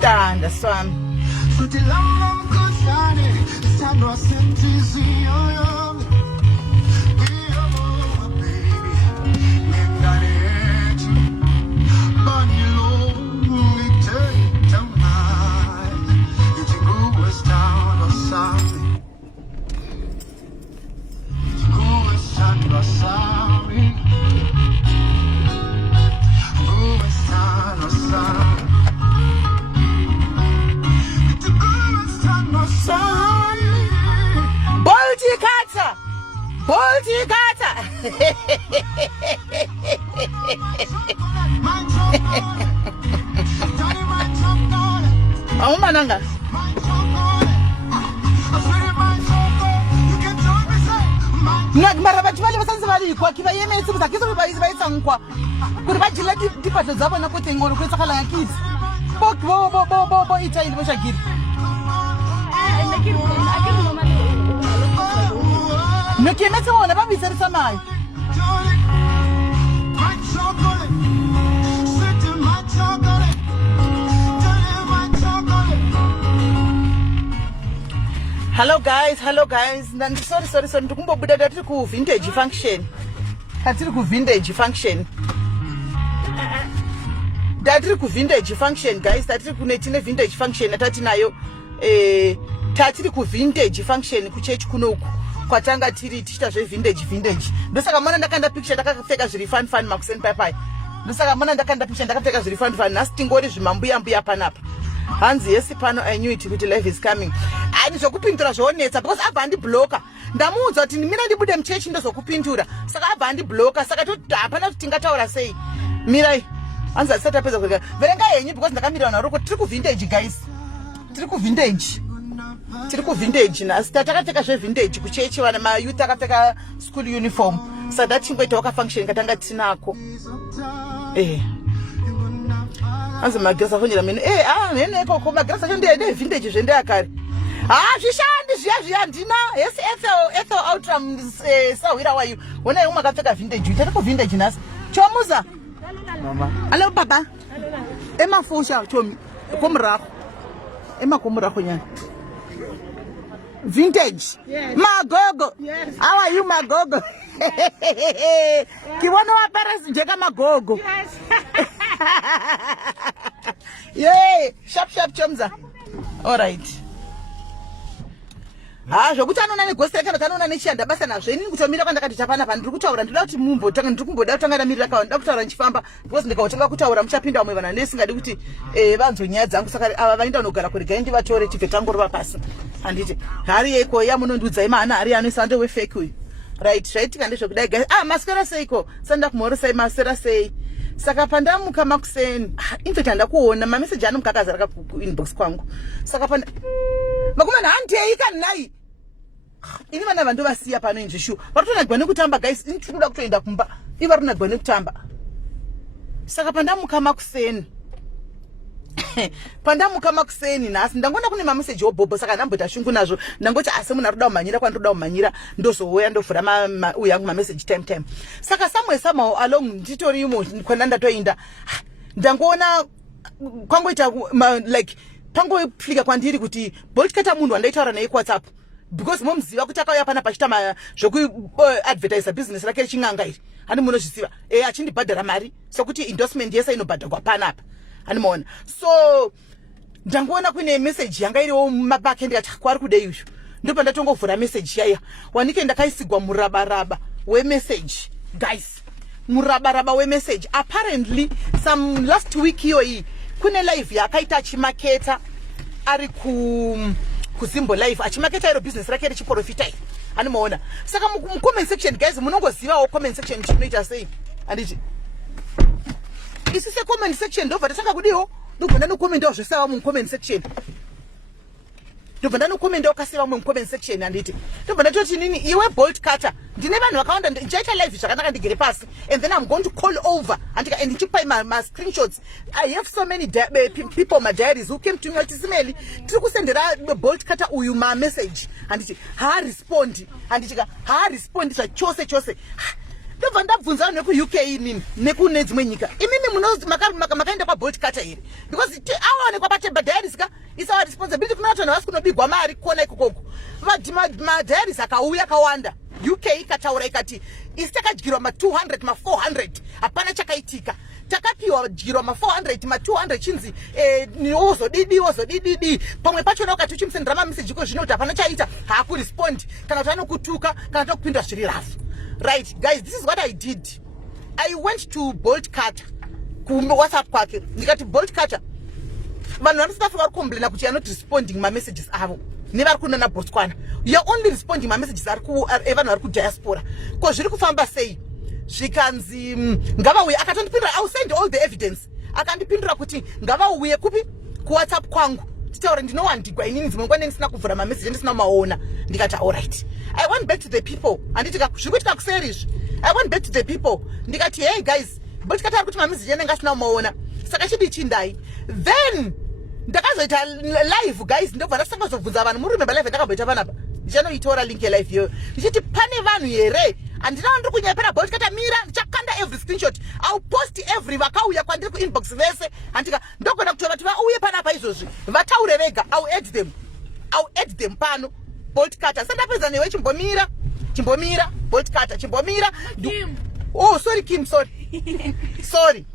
Tanda swami. Boltcutter. Mananga. Mara batho ba le ba santse ba le kwa ke ba emetse botsa ke se ba itsang kwa gore ba jila dipatlo tsa bona go teng gore go tsagala ya kids bo ita ile bo shakile no ke emetse bona ba bitse re tsamaya. Hello guys. Sorry. Ndikumbobuda datiri ku vintage function. Datiri ku vintage function guys. Datiri kunetine vintage function atati nayo tatiri ku vintage function ku church kunoku. Kwatanga tiri tichita zve vintage. Ndosaka mona ndakanda picture ndakapfeka zviri fun makuseni pai. Ndosaka mona ndakanda picture ndakapfeka zviri fun nasi tingori zvimambuya panapa. Hanzi yesi pano I knew it kuti life is coming. Ani zvokupindura zvonetsa because abva ndiblocker. Ndamuudza kuti mina ndibude mchechi ndozokupindura. Saka abva ndiblocker saka toti hapana kuti tingataura sei. Mirai. Hanzi asati apedza kurega. Verenga henyu because ndakamira naruko tiri ku vintage guys. Tiri ku vintage nasi takapfeka zve vintage kuchechi vana ma youth akapfeka school uniform. Saka datingweita waka function katanga tinako. Hanzi magrasa fonjera meno nene koko magrasa chonde vintage zvende akare. Zvishandi zviya ndina yesi Ethel Outram sawira wayo. Wona yoma akapfeka vintage. Tiri ku vintage nasi. Chomuza. Mama. Hello baba. Emafusha chomi. Komrago. Komrago nyana. Vintage. Yes. Magogo. Yes. How are you Magogo? Kiwana wa parents njeka Magogo. Yes. Yay, sharp chomza. All right. Zvokuti anona negoseka kanona nechiyanda basa nazvo inini kutomira kwandakati chapana pa ndiri kutaura ndinoda kuti mumbotanga ndiri kumboda kutanga ndamirira kawa ndoda kutaura ndichifamba because ndikautanga kutaura muchapinda vamwe vana ndisingadi kuti vanzwe nyaya dzangu saka ava vainda nogara kuregai ndivatore tibve tangorova pasi handiti hari yeiko yamunondiudzai mahana hari anoisa ndo wefake uyu right zvaitika ndezvekudai guys maswera seiko sanda kumhoresai maswera sei saka pandamuka makuseni infact handakuona mameseji anomukakazara inbox kwangu saka panda makumana handiyeika nai ini vana vandovasiya pano inzvishu vatonagwane kutamba guys ini tiri kuda kutoenda kumba ivi vatonagwane kutamba saka pandamuka makuseni nhasi ndangona kune mameseji obhobho saka ndamboita shungu nazvo ndangoti asi munhu arikuda kumhanyira kwandiroda kumhanyira ndozouya ndovhura uya yangu mameseji time saka somehow along nditori imo kwenda ndatoinda ndangoona kwangoita like pangofika kwandiri kuti Boltcutter munhu wandaitaura naye kuWhatsApp because momuziva kuti akauya pana pachita zvokuadvertisa business rake riching'anga iri hani munozviziva achindibhadhara mari sokuti endorsement yese inobhadharwa panapa handimaona so ndangoona kune message yanga iriwo mumabake ndikati kwari kudei uyu ndopa ndatongovhura message yaya wanike ndakaisigwa murabaraba wemessage guys murabaraba wemessage apparently some last week iyoyi kune live yakaita achimaketa ari kusimbo live achimaketa iro business rake richiprofita iri handimaona saka mucomment section guys munongozivawo comment section chinoita sei handiti isi comment section ndobva tatanga kudiwo ndobva ndanokomendawo zvesava mucomment section ndobva ndanokomendawo kaseva mucomment section handiti ndobva ndatoti nini iwe Boltcutter ndine vanhu vakawanda ndichaita live zvakanaka ndigere pasi and then I'm going to call over and ndichipai ma screenshots. I have so many people my diaries who came to me ati SIS-MELLY tiri kusendera Boltcutter uyu ma message handiti harespondi handitika harespondi zvachose ndobva ndabvunza neku-UK nini nekune dzimwe nyika imimi makaenda kwaBoltcutter here because awaonekwa patebhadhaya responsibility kuna watu wanawasi kunobigwa mari kuona ikokoko. Madairies akauya kawanda. UK ikataura ikati isitakadyirwa ma 200 ma 400 hapana chakaitika. Takapiwa dyirwa ma 400 ma 200 chinzi niwozo didi pamwe pacho na wakati uchimsendera ma message ko zvino kuti hapana chaita haku respond kana kuti anokutuka kana kuti kupindwa zviri rafu. Right guys, this is what I did. I went to Boltcutter ku WhatsApp kwake ndikati Boltcutter vanhu vanosafika vari complaina kuti you're not responding my messages avo nevari kunana Botswana, you're only responding my messages evanhu vari kudiaspora ko zviri kufamba sei zvikanzi ngavauye akatondipindura. I'll send all the evidence. Akandipindura kuti ngavauye kupi ku WhatsApp kwangu titaura ndinowandigwa inini dzimwe nguva ndisina kuvhura mamessage ndisina maona. Ndikati alright, I went back to the people anditi zviri kuitika kuseri izvi. I went back to the people ndikati hey guys, Boltcutter ari kuti mamessage ene ngasina maona saka chidi chindai. Then ndakazoita live guys, ndobva ndasangazobvunza vanhu muri remember live ndakaboita panapa ndichanoitora link yelive iyoyo ndichiti pane vanhu here andina ndiri kunyepera Boltcutter mira ndichakanda every screenshot. I'll post every vakauya kwandiri kuinbox vese andika ndogona kuti vati vauye panapa izvozvi vataure vega. I'll add them pano Boltcutter sandapedza newe chimbomira Boltcutter chimbomira. Oh sorry Kim, sorry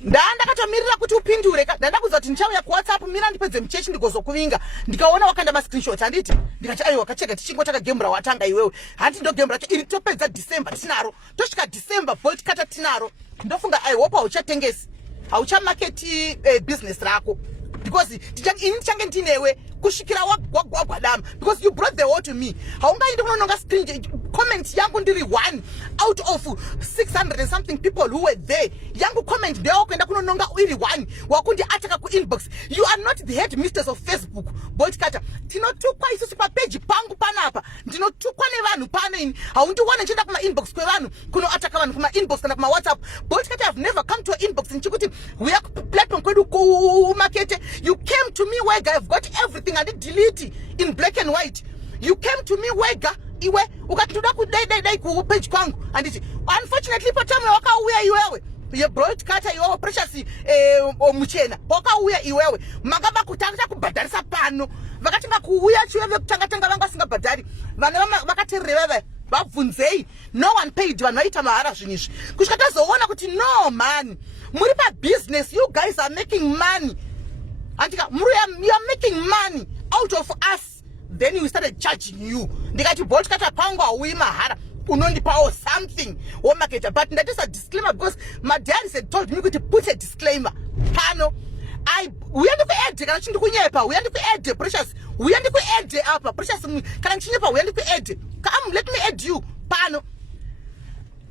ndakatomirira kuti upindure ndakuza kuti ndichauya ku WhatsApp mira ndipedze muchechi ndigozokuvinga ndikaona wakanda ma screenshot handiti ndikati aiwa kacheka tichingo takagembura watanga iwewe handi ndogembura iri topedza December tinaro tosvika December Boltcutter tinaro. Ndofunga I hope hauchatengesi hauchamaketi business rako because ini tichange ndinewe kusvikira wagwadama because you brought the whole to me. Haungaindi kunononga screen comment yangu ndiri 1 out of 600 and something people who were there. Yangu comment ndewa kuenda kunononga iri 1 wakundi ataka ku inbox. You are not the head mistress of Facebook Boltcutter. Tinotukwa isusu pa page pangu panapa ndinotukwa nevanhu pano ini haundiwana nchienda kuma inbox kwevanhu kuno ataka vanhu kuma inbox kana kuma WhatsApp. Boltcutter have never come to an inbox nchikuti we are platform kwedu ku market. You came to me where I've got everything and delete in black and white. You came to me wega iwe ukatuda ku dai ku page kwangu anditi unfortunately patame wakauya iwewe ye Boltcutter iwewe precious muchena wakauya iwewe makaba kutanga kubhadharisa pano vakati ngakuuya chiwe vekutanga vanga singabhadhari vana vakati reveve vabvunzei no one paid vanhu vaita mahara zvinizvi kusvika tazoona kuti no man muri pa business, you guys are making money andika you are making money out of us. Then we started charging you. Ndikati Boltcutter pangu auyi mahara unondipawo something womarketa. But that is a disclaimer because my dad had told me to put a disclaimer pano. Uyandi ku add kana chindi kunyepa uyandi ku add precious uyandi ku add apa precious kana chinyepa uyandi ku add come let me add you pano.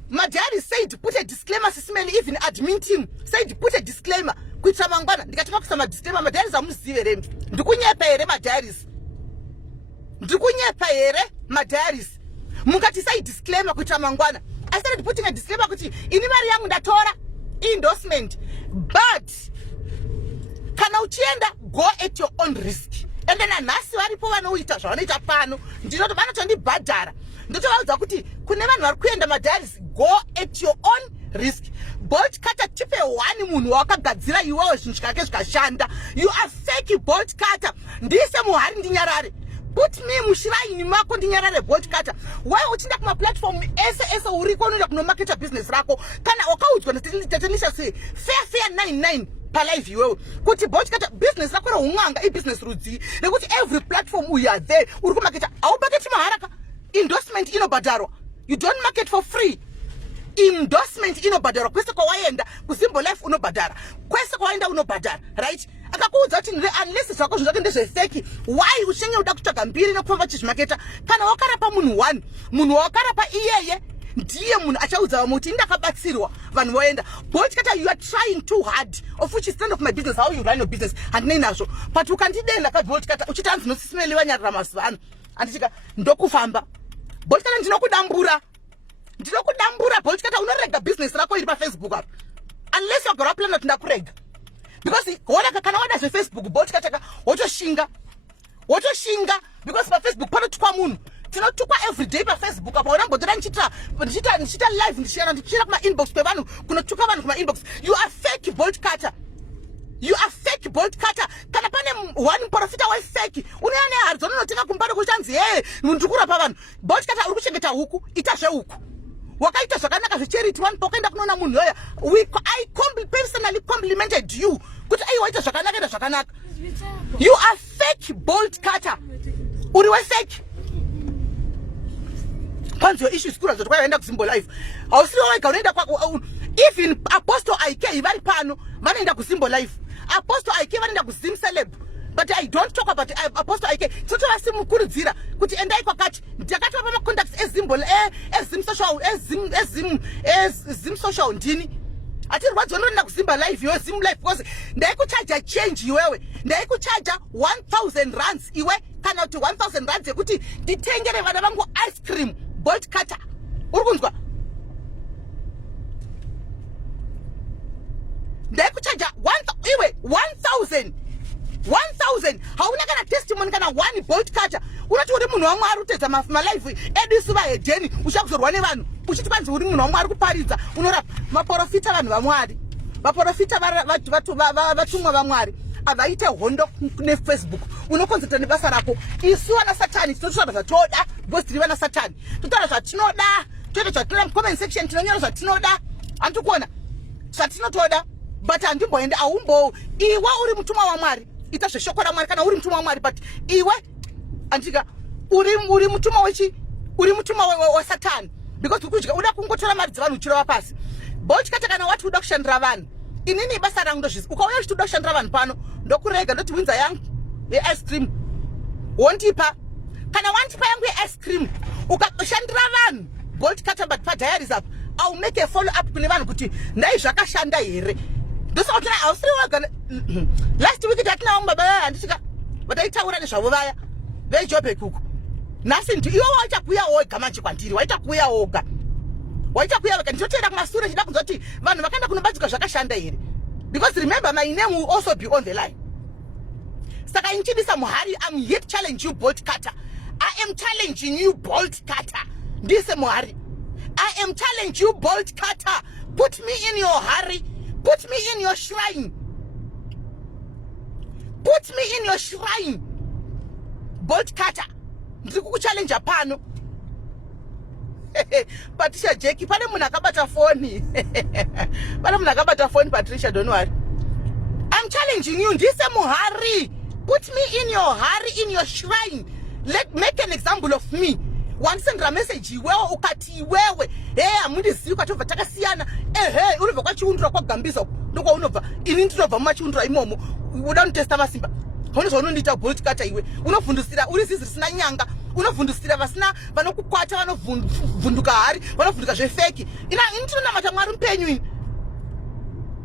My dad said put a disclaimer. SIS MELLY even admin team said put a disclaimer kuitira mangwana. Ndikati pakusama disclaimer madairies amuzive remi ndikunyepa here madairies mukati sai disclaimer kuitira mangwana. I started putting a disclaimer kuti ini mari yangu ndatora endorsement but kana uchienda go at your own risk. And then anasi varipo vanoita zvavanoita pano ndinoti vanotondibhadhara ndotovaudza kuti kune vanhu vari kuenda madairies go at your own risk. Boltcutter tipe 1 munhu wakagadzira iwewe zvinhu zvikake zvikashanda. You are fake Boltcutter. Ndiise muhari ndinyarare. Put me mushiraini mako ndinyarare Boltcutter. Why uchinda kuma platform ese uriko unoda kunomarketa business rako kana wakaudzwa ndatanisha sei fair 99 pa live iwewe kuti Boltcutter business rako rounganga business rudzi nekuti every platform we are there uri kumarketa aumarketi maharaka. Endorsement inobhadharwa. You don't market for free. Endorsement inobhadharwa kwese kwawaenda kuZimbo Life unobhadhara kwese kwawaenda unobhadhara right. Akakuudza kuti unless zvako zvake ndezvefeki why uchinge uda kutsvaga mbiri nekufamba chizvimaketa kana wakarapa munhu 1 munhu wakarapa iyeye ndiye munhu achaudza vamwe kuti ndakabatsirwa vanhu voenda. Boltcutter you are trying too hard of which is stand of my business how you run your business handinei nazvo but ukandidenda ka Boltcutter uchiti hanzi SIS MELLY vanyarara mazuva ano andichika ndokufamba. Boltcutter ndinokudambura Boltcutter unorega business rako iri pa Facebook apa unless wagara plan kuti ndakurega because wona kana wada Facebook Boltcutter wotoshinga because pa Facebook panotukwa munhu tinotukwa every day pa Facebook apa wona mbodora ndichita live ndichira kuma inbox kwevanhu kunotuka vanhu kuma inbox. You are fake Boltcutter. You are fake Boltcutter. Kana pane one profita wa fake. Unoyane harizono notenga kumbare kuchanzi ndikura pa vanhu. Boltcutter uri kuchengeta huku ita zve huku. Wakaita zvakanaka zve-charity one pokaenda kunoona munhu yoya. I personally complimented you. Kuti waita zvakanaka ita zvakanaka. You are fake Boltcutter. Uri we fake. Panzo issues kura zvoto kwaenda kuSimbo Life. Ausiri wega unoenda kwa even Apostle IK vari pano vanoenda kuSimbo Life. Apostle IK vanoenda kuZim Celeb. But I don't talk about Apostle IK. Toto vasimukurudzira kuti endai kwakati. Ndakatova contacts Zim social ndini. Ati rwadzi vanoenda kuZimba Life yo Zim Life because ndaikucharge change iwewe. Ndaikucharge 1000 rands iwe kana kuti 1000 rands yekuti nditengere vana vangu ice cream Boltcutter. Uri kunzwa? Ndaikucharge 1000 hauna kana testimony kana one Boltcutter. Unati uri munhu waMwari utedza malife edu isuva hedheni uchakuzorwa nevanhu uchiti panzi uri munhu waMwari kuparidza unorapa maprofita vanhu vaMwari vaprofita vatumwa vaMwari avaite hondo neFacebook unokonzerta nebasa rako isu vana satani tinotaura zvatoda because tiri vana satani totaura zvatinoda toita zvatinoda comment section tinonyora zvatinoda andikuona zvatinotoda but andimboenda aumbo iwe uri mutumwa waMwari ita zveshoko raMwari kana uri mutumwa waMwari but iwe andika uri mutumwa wechi uri mutumwa wa Satani because ukudya uda kungotora mari dzavanhu uchirova pasi Boltcutter kana wati uda kushandira vanhu inini basa rangu ndozvisi ukauya uchida kushandira vanhu pano ndokurega ndoti winza yangu ye-ice cream wondipa kana wandipa yangu ye-ice cream ukashandira vanhu Boltcutter but padiaries up I'll make a follow up kune vanhu kuti ndai zvakashanda here ndosaka kuti ausiri wega last week tatinawo baba vaya handisika vataitaura nezvavo vaya veJobe kuku nhasi iwe waita kuuya woga manje kwandiri waita kuuya woga ndinotoenda kumasure chida kunzwa kuti vanhu vakaenda kunobatsirwa zvakashanda here because remember my name will also be on the line saka inchidisa muhari I'm here to challenge you Boltcutter. I am challenging you Boltcutter. Ndiise muhari I am challenging you Boltcutter. Put me in your hurry. Put me in your shrine. Put me in your shrine Boltcutter. Ndiri kukuchallenge pano. Patricia Jackie pane munhu akabata phone. Pane munhu akabata phone Patricia, don't worry. I'm challenging you ndiise muhari. Put me in your hurry, in your shrine. Make an example of me. Wanisendera message iwewe ukati iwewe amundizivi ukatobva takasiyana unobva kwachiundura kwagambiza ndokwa unobva ini ndinobva mumachiundura imomo uda kunditesta masimba honezva unondiita Boltcutter iwe unovhundusira uri zizi risina nyanga unovhundusira vasina vanokukwata vanovhunduka hari vanovhunduka zvefeki ini ndinonamata Mwari mupenyu ini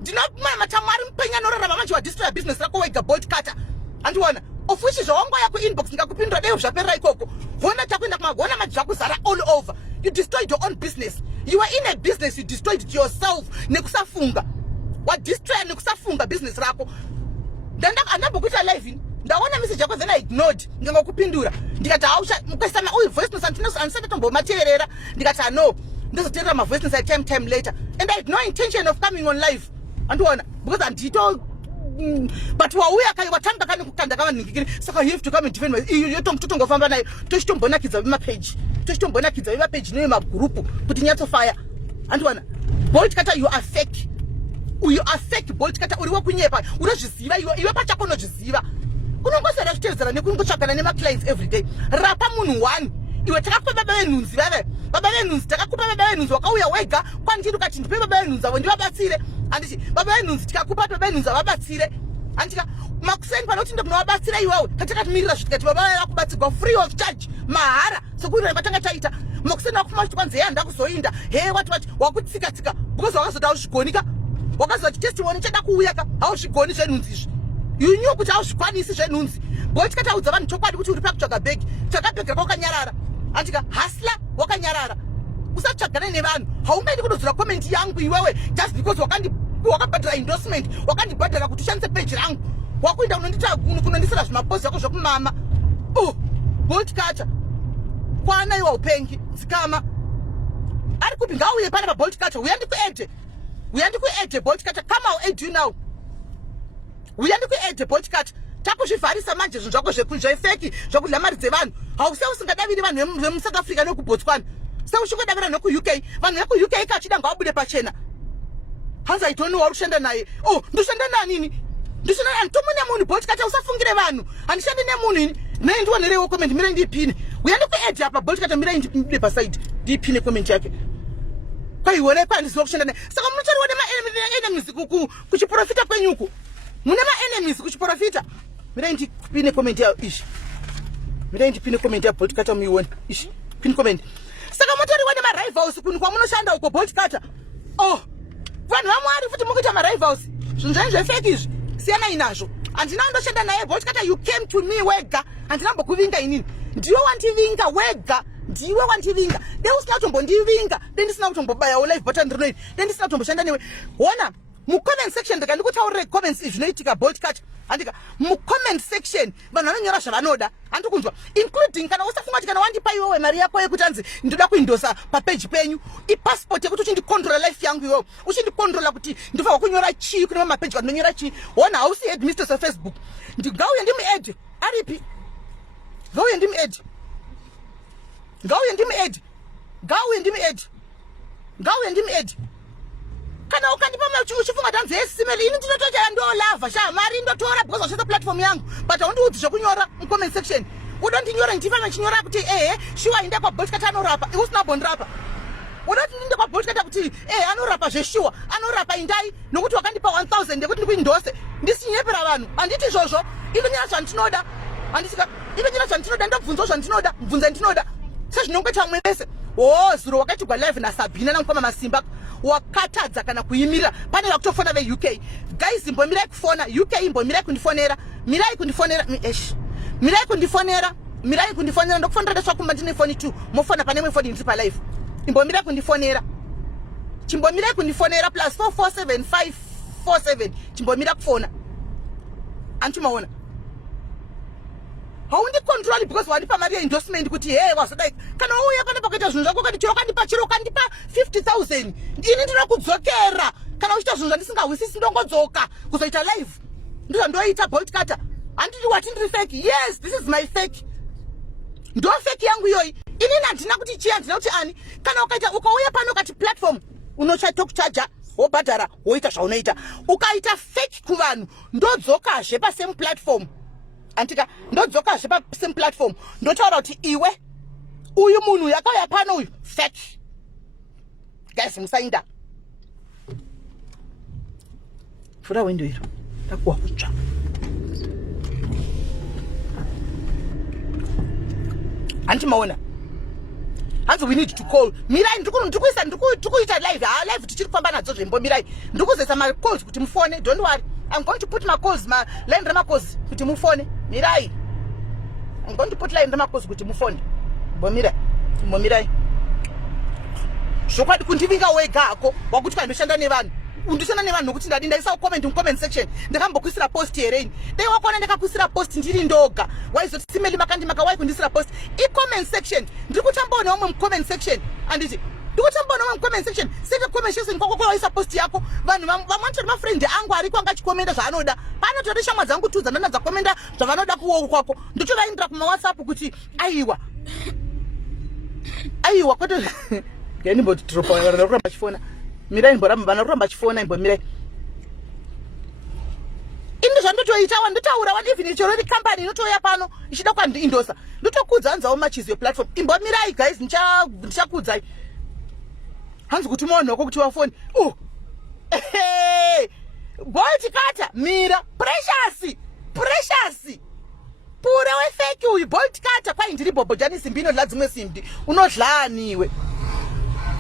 ndinonamata Mwari mupenyu anorarama manje wadestroya business rako wega Boltcutter andiona of which zvawangoya kuinbox ndikakupindura dei zvaperera ikoko vona takuenda kumagona manje zvakuzara all over. You destroyed your own business. You were in a business, you destroyed it yourself. Nekusafunga wadestroya nekusafunga business rako andambokuita live ini ndaona message yako then I ignored ndingakupindura ndikati mukasama voice note andisati tombomateerera ndikati no ndizoteerera voice note time later and I had no intention of coming on live andiona because andito but wauya kai watanga kani kukanda kama ningikiri saka you have to come and defend my yotongofamba nayo tochitombonakidza vemapage newe magrupu kuti nyatsofaya andiwana Boltcutter you are fake Boltcutter uri wekunyepa unozviziva iwe pachako unozviziva unongosara zvitedzera nekungotsvagana nemaclients every day rapa munhu one iwe takakupa baba venhunzi baba venhunzi takakupa baba venhunzi wakauya wega kwandiri ukati ndipe baba venhunzi avo ndivabatsire anditi baba venhunzi tikakupa baba venhunzi avabatsire andika makuseni panoti ndokunovabatsira iwewe katakatimirira zvitikati baba vaya vakubatsirwa free of charge mahara sokuti patanga taita makuseni wakufuma kuti kwanzi ndakuzoinda wati wakutsika because wakazoti hauzvigonika wakazoti testimony chada kuuya ka hauzvigoni zvenhunzi izvi you knew kuti hauzvikwanisi zvenhunzi Boltcutter audza vanhu chokwadi kuti uri pakutsvaga bhegi chakabhegi rako wakanyarara andika hasla wakanyarara usatsvagane nevanhu haungaiti kudozora comment yangu iwewe just because wakabhadhara endorsement wakandibhadhara kuti ushandise page rangu wakuenda kunondisira zvimapost yako zvokumama Boltcutter kwana iwa upengi dzikama ari kupi ngauye pane paBoltcutter uya ndikuedhe Boltcutter come I'll aid you now uya ndikuedhe Boltcutter takuzvivharisa manje zvinhu zvako zvefeki zvokudya mari dzevanhu hause usingadaviri vanhu vemuSouth Africa nekuBotswana seuchingodavira nekuUK vanhu vekuUK kachida ngawabude pachena hanzi aitoni wauri kushanda naye ndoshanda nanini ndishona antomune munhu Boltcutter usafungire vanhu handishandi nemunhu ini naye ndiwonerewo comment mira ndipine uya ndikuedhe apa Boltcutter mira ndipine paside ndipine comment yake kwaiwone kwandiziva kushanda naye saka munotoriwa nema-enemies kuchiprofita kwenyuku mune ma-enemies kuchiprofita mira ndipine comment yayo ishi mira ndipine comment ya Boltcutter muione ishi pin comment saka munotoriwa nema-rivals kunu kwamunoshanda uko Boltcutter vanhu vaMwari futi mukuita ma-rivals zvinhu zvanyu zvefeki izvi siyana inazvo handina kundoshanda naye Boltcutter you came to me wega handina kumbokuvinga inini ndiwe wandivinga wega ndiwe wandivinga dei usina kutombondivinga dei ndisina kutombobayawo live button rinoini dei ndisina kutomboshanda newe wona mucomment section ndikandikutaurire comments izvi zvinoitika Boltcutter handika mucomment section vanhu vanonyora zvavanoda handi kunzwa including kana usafunga kuti kana wandipa iwewe mari yako yekuti hanzi ndoda kuindosa papeji penyu ipassport yekuti uchindicontrola life yangu iwewe uchindicontrola kuti ndofanwa kunyora chii kune mapeji kwandinonyora chii wona hausi headmistress wefacebook ngauye ndimuedhe aripi ngauye ndimuedhe kana ukandipa uchifunga kuti hanzi SIS MELLY ini ndinotochaya ndolava shamari ndotora because wachesa platform yangu but haundiudzi zvokunyora mucomment section uda ndinyora ndifana chinyora kuti shuwa inde kwaBoltcutter anorapa iwe usina bondirapa uda kuti ndinde kwaBoltcutter kuti anorapa zveshuwa anorapa indai nokuti wakandipa 1000 yekuti ndikuindose ndisinyepera vanhu handiti izvozvo indonyora zvandinoda handisika indonyora zvandinoda ndobvunzawo zvandinoda mubvunza ndinoda sezvinongoita vamwe vese zuro wakatigwa live naSabina namukoma Masimba wakatadza kana kuyimirira pane vakutofona veUK guys imbomirai kufona UK imbomirai kundifonera mirai kundifonera ndokufonera ndasvakumba ndine foni 2 mofona pane mwe foni ndiri palive imbomirai kundifonera chimbomirai kundifonera plus 447547 chimbomira kufona antimaona haundi-control because wandipa mari endorsement kuti wazodai kana uya pane pakaita zvinhu zvako kati chiro kandipa 50,000 ini ndinoda kudzokera kana uchiita zvinhu zvandisingahwisisi ndongodzoka kuzoita live ndizvo ndoita Boltcutter handiti wati ndiri fake yes this is my fake ndo fake yangu iyoyi inini handina kuti chii handina kuti ani kana ukauya pano ukati platform unochatokuchaja wobhadhara woita zvaunoita ukaita fake kuvanhu ndodzokazve pasame platform antika ndodzokazve pasame platform ndotaura kuti iwe uyu munhu yakauya pano uyu fake guys musainda fura window iro takuwa kutsva antimaona hanzi we need to call mirai ndikuita live live tichiri kufamba nadzo zvembo mirai ndikuzoisa ma calls kuti mufone don't worry I'm going to put my calls line rama calls kuti mufone mirai I'm going to put line rama calls kuti mufone mirai zvokwadi kundivinga wegako wakuti kandoshanda nevanhu undishanda nevanhu nokuti ndadi ndaisa comment mucomment section ndakambokuisira post here ini dai wakaona ndakakuisira post ndiri ndoga waizoti SIS MELLY makandimaka wai kundisira post comment section ndiri kutambaona umwe mucomment section anditi ndikutambaona umwe mucomment section seve comment section kwako kwawaisa post yako vanhu vamwanitori mafriend angu ariko angachikomenda zvaanoda panotori shamwa dzangu tu dzanana dzakomenda zvavanoda kuwoko kwako ndotovaindira kumawhatsapp kuti aiwa kwete ngenimboti tiropa vanaramba vachifona mirai vanaramba vachifona imbomirai ini zvandotoitawa ndotaura even chero iri company inotoya pano ichida kwandiindosa ndotokudza hanzawo machizi yeplatform imbomirai guys ndichakudzai hanzi kuti munhu wako kuti wafoni Boltcutter mira precious pure wefeki uyu Boltcutter kwai ndiri bhobhojani simbi inodla dzimwe simbi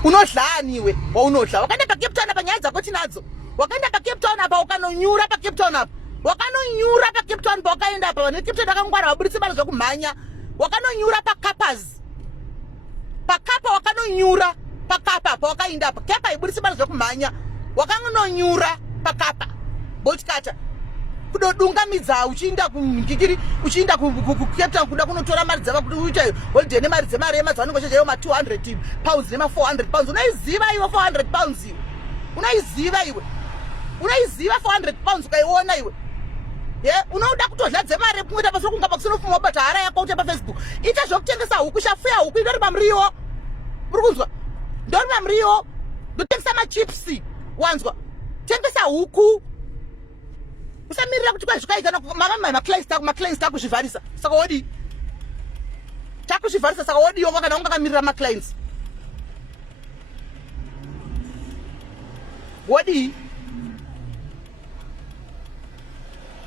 unodlaniwe waunodla wakaenda paCape Town apa nyaya dzako tinadzo wakaenda paCape Town apa ukanonyura paCape Town apa wakanonyura paCape Town pa wakaenda apa vane Cape Town vakangwara vaburitse vanhu zvokumhanya wakanonyura pakapa wakanonyura pakapa pa wakaenda apa kapa iburitse vanhu zvokumhanya wakanonyura pakapa Boltcutter kudodungamidza uchiinda kungikiri uchiinda kuCape Town kuda kunotora mari dzava kuti uite holiday nemari dzemari yemadzi vanenge vachichayo ma200 pounds nema400 pounds unaiziva iwe 400 pounds iwe unaiziva 400 pounds ukaiona iwe unoda kutodladze mari kumwita pasoro kunga pakusinofuma bata hara yako uta paFacebook ita zvokutengesa huku shafuya huku ndori pamuriwo uri kunzwa ndori pamuriwo ndotengesa machipsi wanzwa tengesa huku usamirira kuti kwazvikaita maclients takuzvivharisa saka wodi takuzvivharisa saka wodiwo kana ungakamirira maclients wodi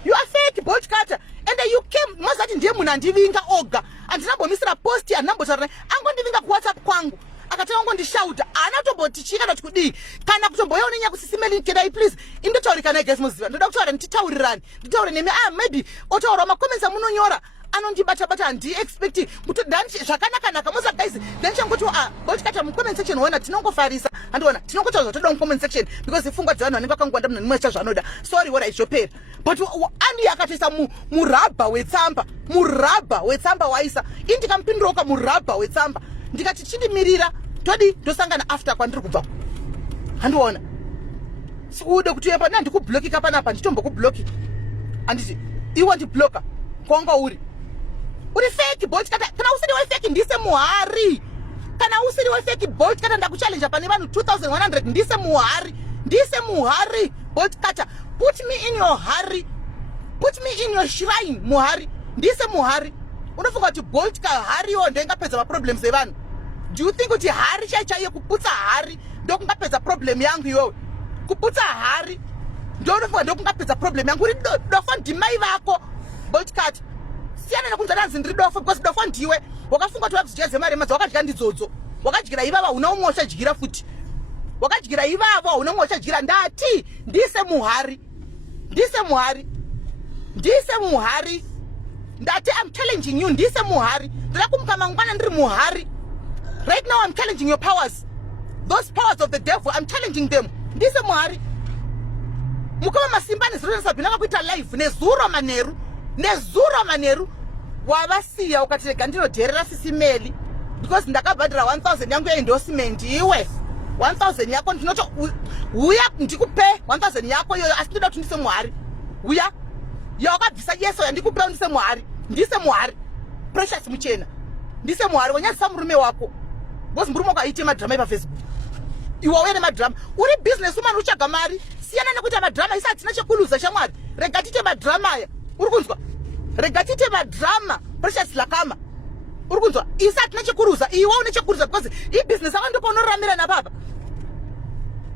you are fake Boltcutter and you came mazati ndiye munhu andivinga oga andinambomisira posti andinambotaura angondivinga kuWhatsApp kwangu akatanga ngondishauta ana tombotichika ndati kudii kana kutomboya unenya kusisimeli kedai please indotaurika naye guys muziva ndoda kutaura ndititaurirani nditaure nemi maybe otaura macomments amunonyora anondibata handi expecting kuti zvakanaka moza guys ndanchangoti Boltcutter mu comment section wona tinongofarisa andiona tinongotaura toda mu comment section because ifungwa dzavanhu vanenge vakangwanda munhu nimwe chazvanoda sorry what I shopera but andi akatoisa murabha wetsamba waisa indikampinduroka murabha wetsamba ndikati chindimirira todi ndosangana after kwandiri kubva handiona sikude kuti yepa ndikublockika panapa nditombokubloki anditi iwe ndibloka kwanga uri fake Boltcutter kana usiri we fake ndise muhari kana usiri we fake Boltcutter ndakuchallenge pane vanhu 2100 ndise muhari Boltcutter put me in your hurry put me in your shrine muhari ndise muhari unofunga kuti Boltcutter hari yo ndengapedza ma problems evanhu do you think kuti hari chaiye kuputsa hari ndokungapedza problem yangu iwewe kuputsa hari ndonofunga ndokungapedza problem yangu uri dofo ndimai vako Boltcutter siyana nekunzi ndanzi ndiri dofo because dofo ndiwe wakafunga kuti wakuzijedze mari madzi wakadya ndidzodzo wakadyira ivava huna umwe uchadyira futi wakadyira ivava huna umwe uchadyira ndati ndise muhari ndati I'm challenging you ndise muhari ndoda kumuka mangwana ndiri muhari right now I'm challenging your powers those powers of the devil I'm challenging them ndise muhari mukoma masimbani zvinodasa kuita live nezuro maneru wavasiya ukatirega ndinodherera SIS MELLY because ndakabhadhira 1000 yangu endorsement iwe 1000 yako ndinoto uya ndikupe 1000 yako iyoyo asi ndoda kuti ndise muhari uya yakabvisa yeso yandikupe ndise muhari precious muchena ndise muhari wanyadzisa murume wako because murume wako aite madrama paFacebook iwe uye nemadrama uri business woman uchaga mari siyana nekuita madrama isa hatina chekuluza shamwari rega tiite madrama aya uri kunzwa rega tiite madrama precious lakama uri kunzwa isa hatina chekuruza iwe une chekuruza because ibusiness yako ndipo unoramira napapa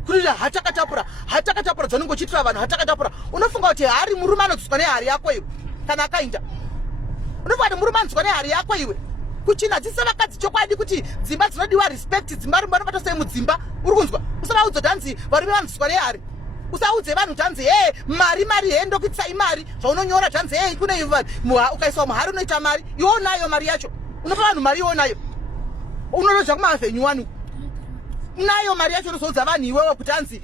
kurira hatakatapura dzanongochitira vanhu hatakatapura unofunga kuti hari murume anodzoswa nehari yako iwe kana akainda unofunga kuti murume anodzoswa nehari yako iwe kuchina dzise vakadzi chokwadi kuti dzimba dzinodiwa respect dzimba rumba anobatwa sei mudzimba uri kunzwa usavaudza dhanzi varume vanodzoswa nehari usaudze vanhu dhanzi mari ndokuitsai mari zvaunonyora dhanzi kune ukaiswa muhari unoita mari iwe unayo mari yacho unopa vanhu mari iwe unayo unodozva kumavhenyu wanu unayo mari yacho unozoudza vanhu iwewe kuti hanzi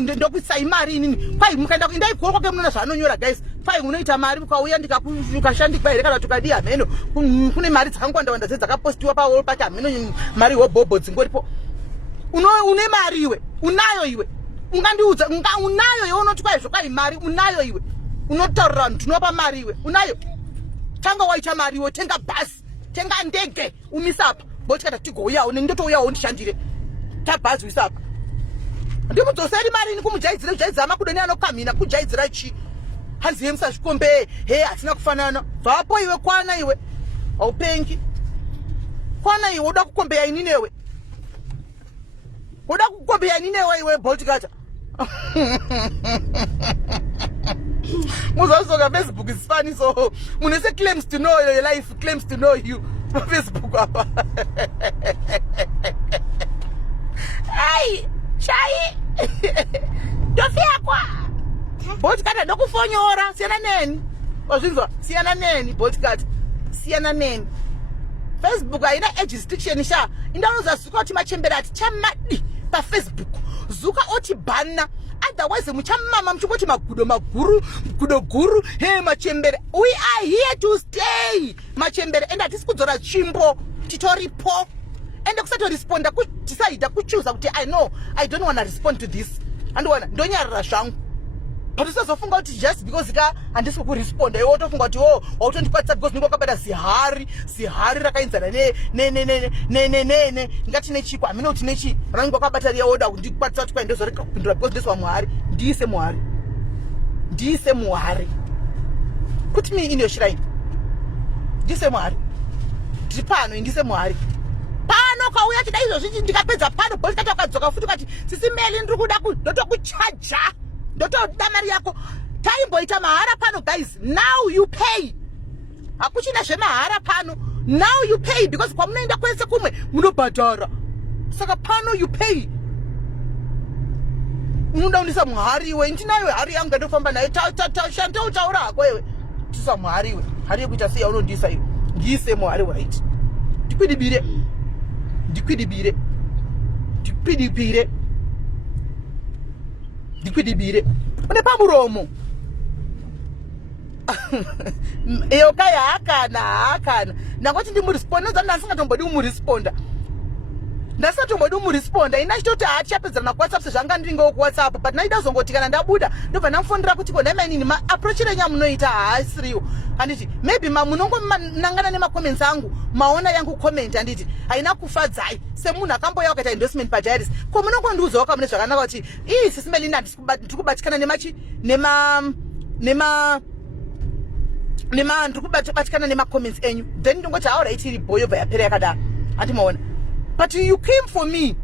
ndokuitsai mari inini kwai mukaenda kuindai kuoko ke munona zvaanonyora guys kwai munoita mari ukauya ndikashandikwa here kana tukadi hameno kune mari dzakangwandawanda dzakapostiwa pawall park hameno mari hobhobho dzingoripo une mari iwe unayo iwe ungandiudza unayo iwe unoti kwaizvo kwai mari unayo iwe unotaurira vanhu tinopa mari iwe unayo tanga waita mari iwe tenga bhasi tenga ndege umisapa Boltcutter tigouyawo nendotouyawo ndishandire tabhazi uisapa ndimudzoseri mari ini kumujaidzira kujaidzira makudoni anokamhina kujaidzira chi hanzi yemusa zvikombe hatina kufanana bvapo iwe kwana iwe haupengi kwana iwe uda kukombeya ini newe uda kukombeya ini newe iwe Boltcutter muzazoka Facebook is funny so munese claims to know your life claims to know you Facebook apa ai shai dofia kwa Boltcutter ndokufonyora siyana neni wazvinzwa siyana neni Boltcutter siyana neni Facebook haina age restriction sha indanoza zuka kuti machembera ati chamadi paFacebook zuka oti bana otherwise muchamama muchingoti magudo guru machembere we are here to stay machembere and hatisi kudzora chimbo titoripo ende kusatorresponda kutisaida kuchuza kuti I know I don't want to respond to this andiwana ndonyarira zvangu but usazofunga kuti just because handisi kuresponda iwe wotofunga kuti wautondikwatisa because ndinge wakabata zihari rakaenzana ngati nechiko hamina kuti nechi range wakabata riya woda kundikwatisa kuti kwaindozorega kupindura because ndiswa muhari ndiise muhari put me in your shrine ndiise muhari ndiri pano indiise muhari pano kauya chida izvozvi ndikapedza pano Boltcutter wakadzoka futi ukati SIS MELLY ndiri kuda ndotokuchaja ndotoda mari yako taimboita mahara pano guys. Now you pay, hakuchina zvemahara pano. Now you pay because kwamunoenda kwese kumwe munobhadhara, saka pano you pay. Unoda kundisa muhari iwe, ndinayo hari yangu ndofamba nayo, shanda utaura hako iwe. Tisa muhari iwe, hari yekuita sei yaunondisa iwe. Ndiise muhari right. Ndikwidibire. Une pamuromo. Iyo kaya hakana. Nangoti ndimuresponda ndasingatomboda kumuresponda. Ndasingatomboda kumuresponda. Ina chitoti achapedzana ku WhatsApp zvanga ndingo ku WhatsApp, but naida zongoti kana ndabuda ndobva ndamufondera kuti kona maini ma approach renya munoita haasiriyo. Anditi maybe munongo nangana nema comments angu, maona yangu comment anditi haina kufadzai semunhu akamboya wakaita endorsement pa diaries. Ko munongo ndiuzawo kamune zvakanaka kuti SIS MELLY ndikubatikana ndikubatikana nema comments enyu, then ndongoti alright iri boyo bva yapera yakadaro. Ati maona, but you came for me.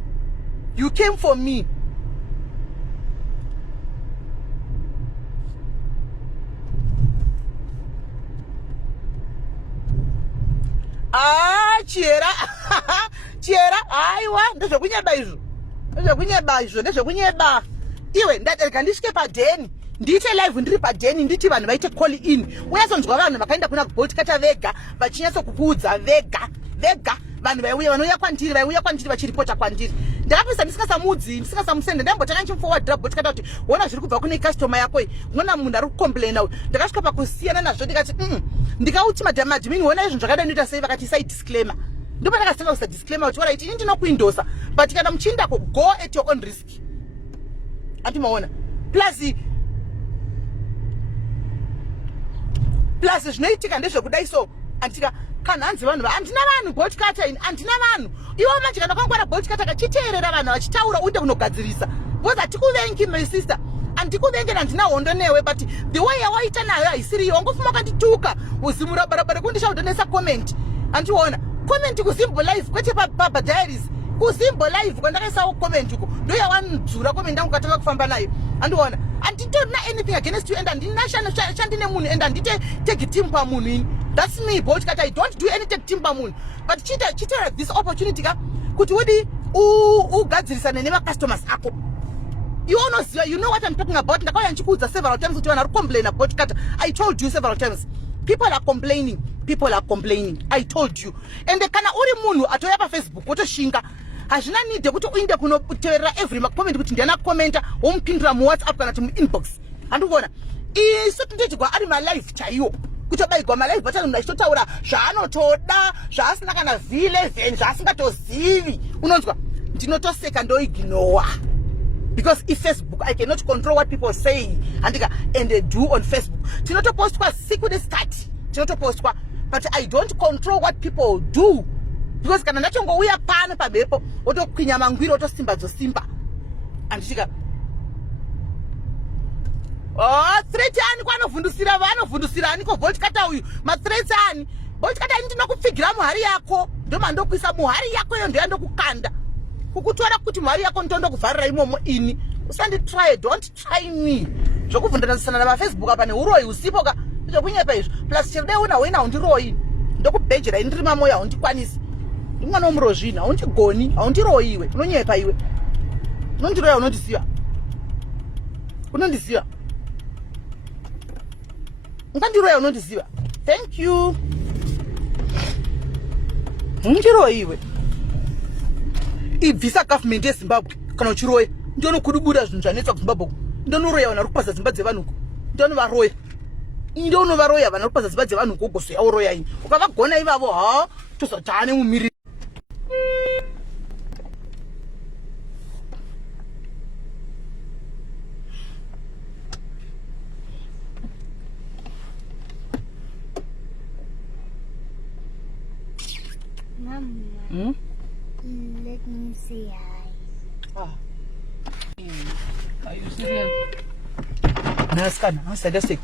Chiera aiwa ndezvekunyeba izvo. Ndezvekunyeba. Iwe ndadarika ndisvike padheni. Ndiite live ndiri padheni nditi vanhu vaite call in. Uyazonzwa vanhu vakaenda kuna Boltcutter vega vachinyatso kukuudza vega. Vanhu vaiuya kwandiri vachiripota kwandiri. Ndakapesa ndisingasamusenda ndambotanga nchimforwardira Boltcutter kuti wona zviri kubva kune customer yako iyi. Wona munhu ari kucomplaina uyu. Ndakasvika pakusiyana nazvo ndikati ndikauti madam admin wona izvo zvakada ndinoita sei vakati sai disclaimer. Ndipo ndakasanga kusa disclaimer kuti alright ini ndinokuindosa but kana muchinda go at your own risk. Ati maona. Plus zvinoitika ndezvekudai so antika kana hanzi vanhu handina vanhu Boltcutter ini handina vanhu. Iwo manje kana kwangwara Boltcutter kachiteerera vanhu vachitaura uite kunogadzirisa. Because atikuvengi my sister. Andikuvengi handina hondo newe but the way yawaita nayo haisiriyo. Wangofuma kandituka uzimura barabara kundishaudonesa comment. Andiona comment kusimbo live kwete pa diaries. Kusimbo live kwandakaisawo comment uko ndo yawandzura comment ndangu katanga kufamba nayo. Andiona anditona anything against you and andinashana shandine munhu and andite take team pa munhu ini. That's me Boltcutter. I don't do any take team pa munhu but chita this opportunity kuti wodi ugadzirisane nema customers ako. You know what I'm talking about. Ndakauya nchikuudza several times kuti vanhu vari complain Boltcutter. I told you several times. People are complaining. I told you. And kana uri munhu atoya pa Facebook wotoshinga hazvina need kuti uinde kunoteerera every comment kuti ndiana commenta wompindura mu WhatsApp kana mu inbox. Andikuona isu tindetigwa ari ma live chaiwo kutobaigwa ma live batani munhu achitotaura zvaanotoda zvaasina kana vile zvaasingatozivi. Unonzwa ndinotoseka ndoignore because if Facebook I cannot control what people say and they do on Facebook. Tinotopostwa siku de start tinotopostwa but I don't control what people do because kana ndachongouya pano pamhepo wotokwinya mangwiro wotosimba dzosimba andichika threat ani kwanovhundusira ani ko Boltcutter uyu threat ani Boltcutter ini ndinokupfigira muhari yako ndomandokuisa muhari yako iyo ndoyandokukanda kukutora kuti muhari yako ndondokuvharira imomo ini usanditry. Don't try me zvokuvhundanisana namafacebook apa neuroyi usipo ka zvokunyepa izvo plus chiride una wena haundiroyi ndokubhejera ini ndiri mamoya haundikwanisi ndimwana womurozvina haundigoni haundiroyi iwe unonyepa iwe unondiroya unondisiva ungandiroya unondisiva. Thank you. Undiroyi iwe ibvisa government yeZimbabwe kana uchiroya ndonokudubura zvinhu zvanetsa kuZimbabwe ndonoroya vanhu vari kupasa dzimba dzevanhu ndonovaroya vanhu vari kupasa dzimba dzevanhu gogoso yaoroya ini ukavagona ivavo tozotane mumiri. Let me say hi. Ah. Are you serious? Naskana, sadistic.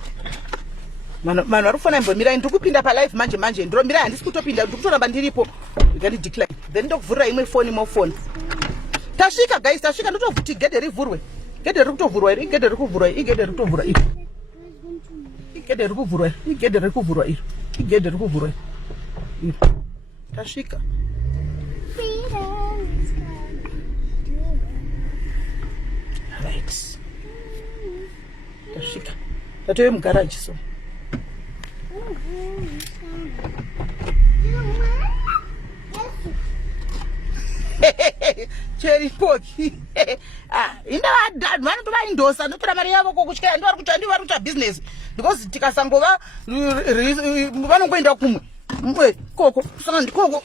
Mano arufona imbomira ndikupinda pa live manje ndiromira handisi kutopinda ndikutoramba ndiripo ngati decline then ndokuvhurira imwe phone mo phone tasvika guys tasvika ndotovuti gede rivhurwe gede riri kutovhurwa iri gede riri kuvhurwa iri gede riri kutovhurwa iri gede riri kuvhurwa iri gede riri kuvhurwa iri gede riri kuvhurwa iri tasvika right tasvika tatowe mugaraji so Cherry poki. Inda vanhu vanotovaindosa ndotora mari yavo kokutyaya ndivari kuita business because tikasangova vanongoenda kumwe koko saka ndikoko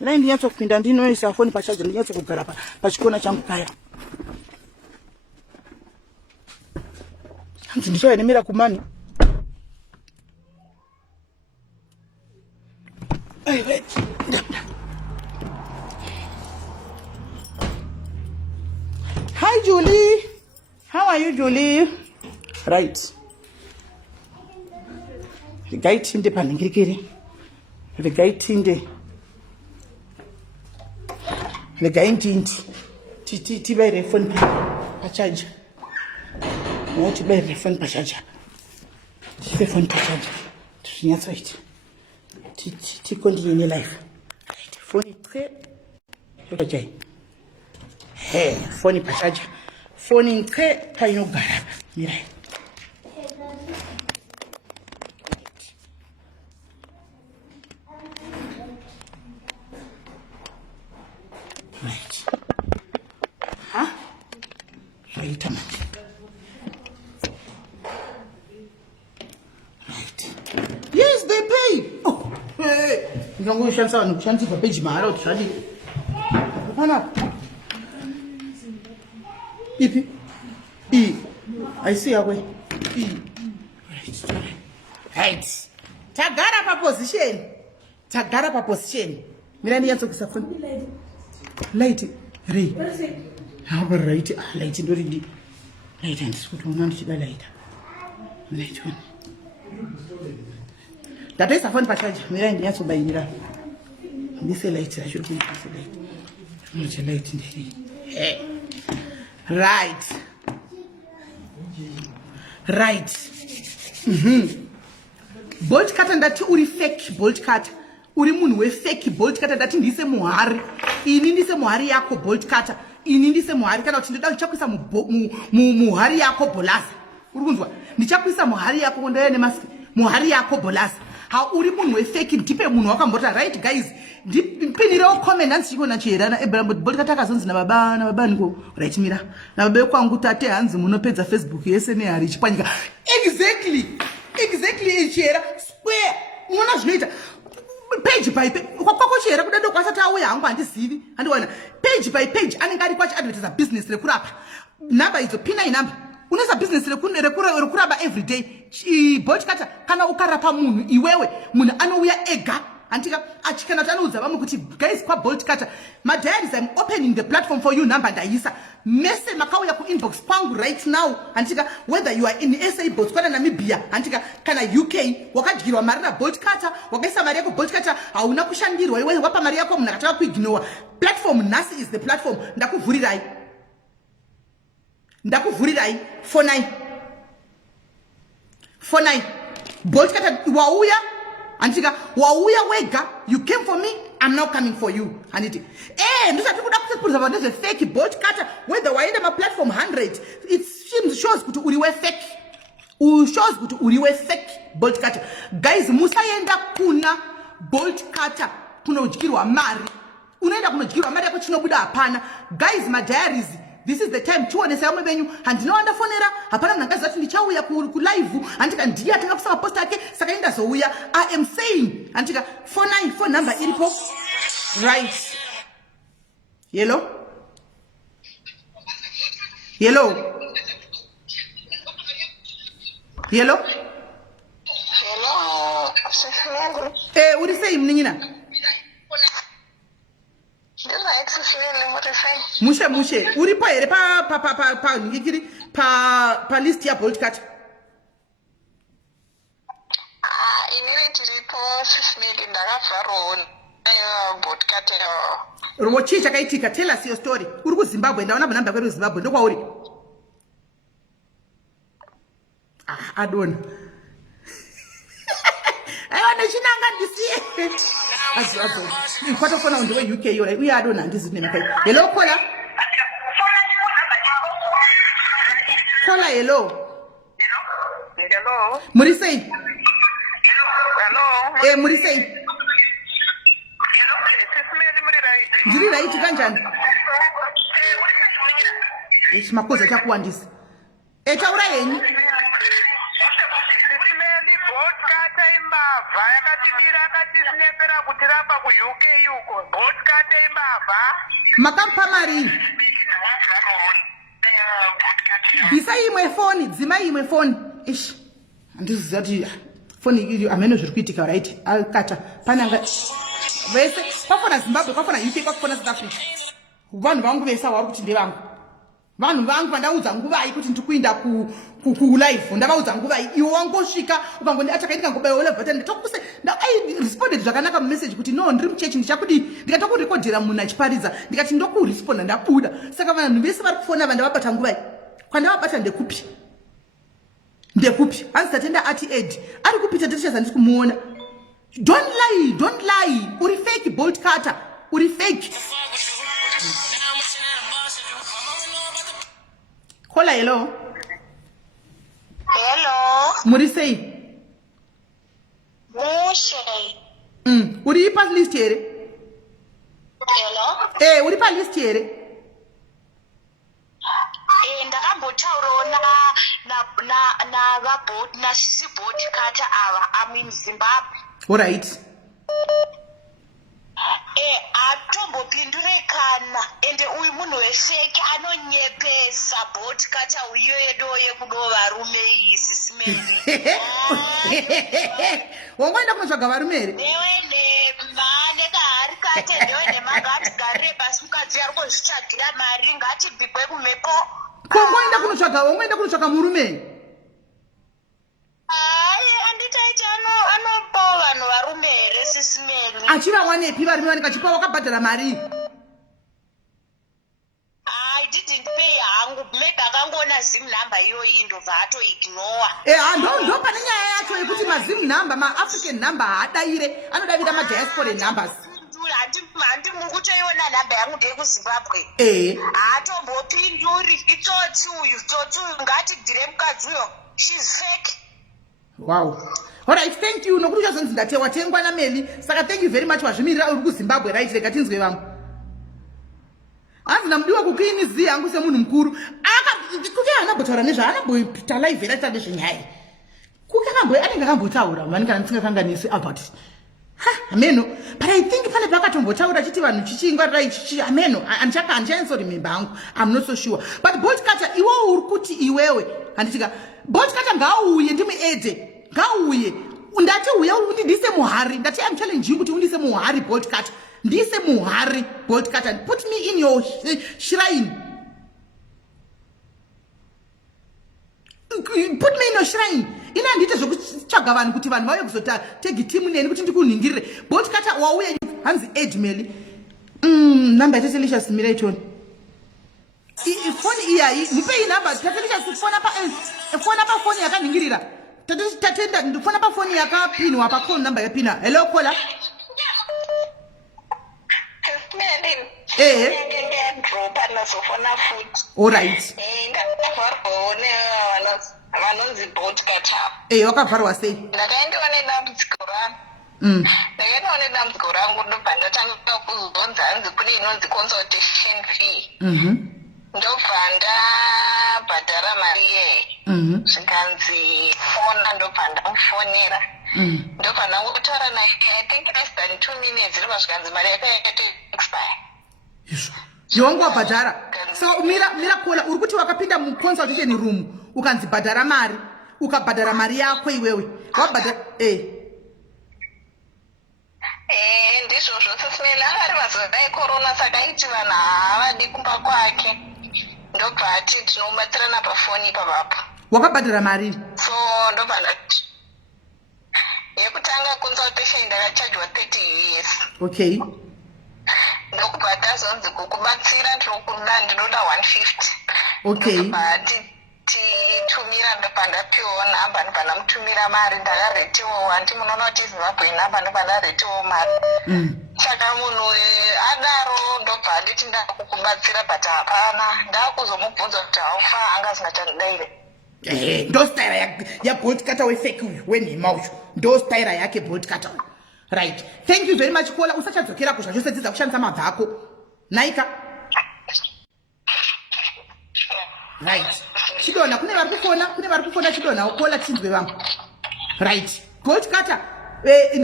nai ndinyatsokupinda ndinoisa foni pachaja ndinyatsokugara pachikona changu paya hanzi ndichaenemera kumani. Wait. Hi, Julie. How are you, Julie? Right. The guy tinde paningirikiri. The guy tinde. The guy tinde. Ti by the phone pa charge. No, ti by the phone pa charge. Ti by phone pa charge. Tinyatsa it. Ti continue life. Phone très. Okay. Hey, phone pa charge. Phone très pa yogara. Mira. Right. Huh? Right, man. Right. Yes, they pay. Oh, hey. You can go shanty for page my out. Shadi. Hana. I see away. Right. Tagara pa position. Tagara pa position. Mira ni yanso kusafuni. Light. Ray. How right? Light ndo ridi. Light and sikutu unani shida light. Light one. That is a phone passage. Mira ni yanso bayira. This light I should be this light. Not a light in the hey. Right. Right. Boltcutter ndati uri fake Boltcutter. Uri munhu we fake Boltcutter ndati ndiise muhari. Ini ndiise muhari yako Boltcutter. Ini ndiise muhari kana kuti ndoda ndichakuisa muhari yako Bolasa. Uri kunzwa? Ndichakuisa muhari yako ndoyene mask. Muhari yako Bolasa. Ha uri munhu we fake ndipe munhu wakambota right guys. Ndipinire comment anziko nachierana Boltcutter kazonzi na baba niko right mira. Na baba kwangu tate hanzi munopedza Facebook yese ne hari chipanyika. Exactly ichera square. Unaona zvinoita page by page kwako chera kudado kwasati auya hangu handizivi handiwana page by page anenge ari kwachi advertise business rekurapa number idzo pina inamba unoza business rekuraba every day Boltcutter kana ukarapa munhu iwewe munhu anouya ega antika achikana kuti anoudza vamwe kuti guys kwa Boltcutter my dad is I'm opening the platform for you number ndaisa message makauya ku inbox kwangu right now antika whether you are in SA Botswana Namibia antika kana UK wakadyirwa mari na Boltcutter wakaisa mari yako Boltcutter hauna kushandirwa iwe wapa mari yako munhu akataka kuignore platform nasi is the platform ndakuvhurirai for 9 Boltcutter wauya antika wauya wega you came for me I'm now coming for you aniti ndisati kuda kutsepurisa vanhu nezve fake Boltcutter whether waenda ma platform 100 it shows kuti uriwe fake shows kuti uriwe fake Boltcutter guys musaenda kuna Boltcutter kunodyirwa mari unoenda kunodyirwa mari yako chinobuda hapana guys my diaries this is the time tionesa vamwe venyu handinoanda fonera hapana munhu angaziva kuti ndichauya kulive handika ndiye atanga kusava post yake saka indazouya I am saying handika phone number iripo right hello uri sei mninyina Mushe uripo here pa ngikiri pa list ya Boltcutter. Inini tiripo SIS MELLY ndakavharwa Boltcutter. Rochi chakaitika, tell us your story. Uri ku Zimbabwe, ndaona namba kwedu Zimbabwe, ndokwauri. Adona. Aiwana chinanga ndisiye. Azu. Kwatofona ndiwe UK yona. Uya adona ndizine makai. Hello Kola. Kola hello. Hello. Murisei. Hello. Murisei. SIS MELLY muri right. Ndiri right kanjani? Makoza chakuwandisa. Taura henyu. SIS MELLY Boltcutter imbavha yakatibira akatinepera kuti rapa ku UK uko. Boltcutter imbavha. Makampa mari. Bisa imwe phone, dzima imwe phone. Ish. Andiziva kuti phone iyi ameno zviri kuitika right. Akata pananga vese kwafona Zimbabwe, kwafona UK, kwafona South Africa. Vanhu vangu vese vari kuti ndevangu. Vanhu vangu vandaudza nguva kuti ndikuinda ku live, ndavaudza nguva iwe wangosvika ukangondiata kaindika ngobayo ole button nditokuse ai responded zvakanaka mu message kuti no ndiri muchechi ndichakudi ndikatokurekodera munhu achiparidza ndikati ndokuresponda ndabuda. Saka vanhu vese vari kufona vandavabata nguva kwandavabata ndekupi hanzi tatenda ati ed ari kupita tatichaza ndiri kumuona. Don't lie uri fake Boltcutter, uri fake. Kola hello. Hello. Murisei. Mushe. Uri pa list here? Hello. Uri pa list here? Ndakambotaurawo na vabot na SIS Boltcutter ava I'm in Zimbabwe. All right. Atombopindurekana ende uyu munhu wefeke anonyepesa Boltcutter uyo yedo yekudo varume iyi SIS MELLY. Wangoenda kunotsvaga varume here? Newe nemane kahari kate newe nemangatigarire pasi mukadzi ari kuzvitsvagira mari ngatibhigwe kumhepo. Wangoenda kunotsvaga murume? Anditaiti anopawo vanhu varume here SIS MELLY. Achivawanepi varume vanenge achipa wakabhadhara mari? I didn't pay hangu, maybe akangoona zim number iyoyi ndobva atoignore. Ndo pane nyaya yacho yekuti mazim number maAfrican number haadaire, anodavira madiaspora numbers. Handimukutoiona nhamba yangu ndeyekuZimbabwe. Hatombopinduri. Itsotsi uyu ngatigire mukadzi uyo. She's fake. Wow. All right, thank you. Nokuti uchazonzi ndatewa tengwa naMelly. Saka thank you very much wazvimirira uri kuZimbabwe right. Rega tinzwe vangu. Hanzi namudiwa kukuiniziya hangu semunhu mukuru. Kuke akambotaura nezvaanamboita live era tade zvenyaya. Kuke anenge akambotaura mani kana ndisingakanganisi about. Ameno. But I think pane pakatombotaura chiti vanhu chichingwarira ichi ameno. Andichakanso remember hangu. I'm not so sure. But Boltcutter iwe uri kuti iwewe. Handitika Boltcutter ngauye ndimuede. Ngauye. Ndati uya undise muhari. Ndati I'm challenging you kuti undise muhari Boltcutter. Ndise muhari Boltcutter. Put me in your shrine. Put me in your shrine. Ina ndite zvokutsvaga vanhu kuti vanhu vauye kuzota tegi team neni kuti ndikunhingirire. Boltcutter wauye hanzi Ed Melly. Namba yatetelisha simira itoni. Phone iyayi mupei namba tatelisha sifona pa phone yakanhingirira. Tatenda ndifona pa phone yakapinwa pa phone number yapina. Hello Kola. All right. Vanonzi Boltcutter. Wakavharwa sei? Ndakaendewa nedambudziko rangu. Ndakaendewa nedambudziko rangu ndobva ndatanga kuzonzi hanzi kune inonzi consultation fee. Ndobva ndabhadhara mari iyeyi. Zvikanzi fona ndobva ndamufonera. Ndobva ndangotaura naye I think less than 2 minutes ndobva zvikanzi mari yake expire. Yongo wabhadhara. So mira Kola uri kuti wakapinda mu consultation room ukanzi bhadhara mari ukabhadhara mari yako iwewe wabhadhara ndizvo izvozvo SIS-MELLY angari mazuva ecorona saka iti vanhu havadi kumba kwake ndobva ati tinobatsirana pafoni ipapapo. Wakabhadhara mari? So ndobva ndati yekutanga consultation ndakachajwa 30 years. Okay. Ndokubva tazonzi kukubatsira ndinoda 150. Okay. Ndobva titumira ndobva ndapiwawo nhamba ndobva ndamutumira mari ndakaretiwawo handi munoona kuti Zimbabwe nhamba ndobva ndaretiwawo mari. Saka munhu adaro ndobva nditi ndakukubatsira but hapana ndakuzomubvunza kuti haufa anga zina chandidaire. Ndostaira ya Boltcutter wefake uyu wenhema uyu ndostaira yake Boltcutter. Right. Thank you very much Kola. Usachadzokera kuzva chose dzidza kushandisa mabva ako. Naika. Right. Chidona kune vari kufona Chidona Kola tinzwe vamwe. Right. Boltcutter.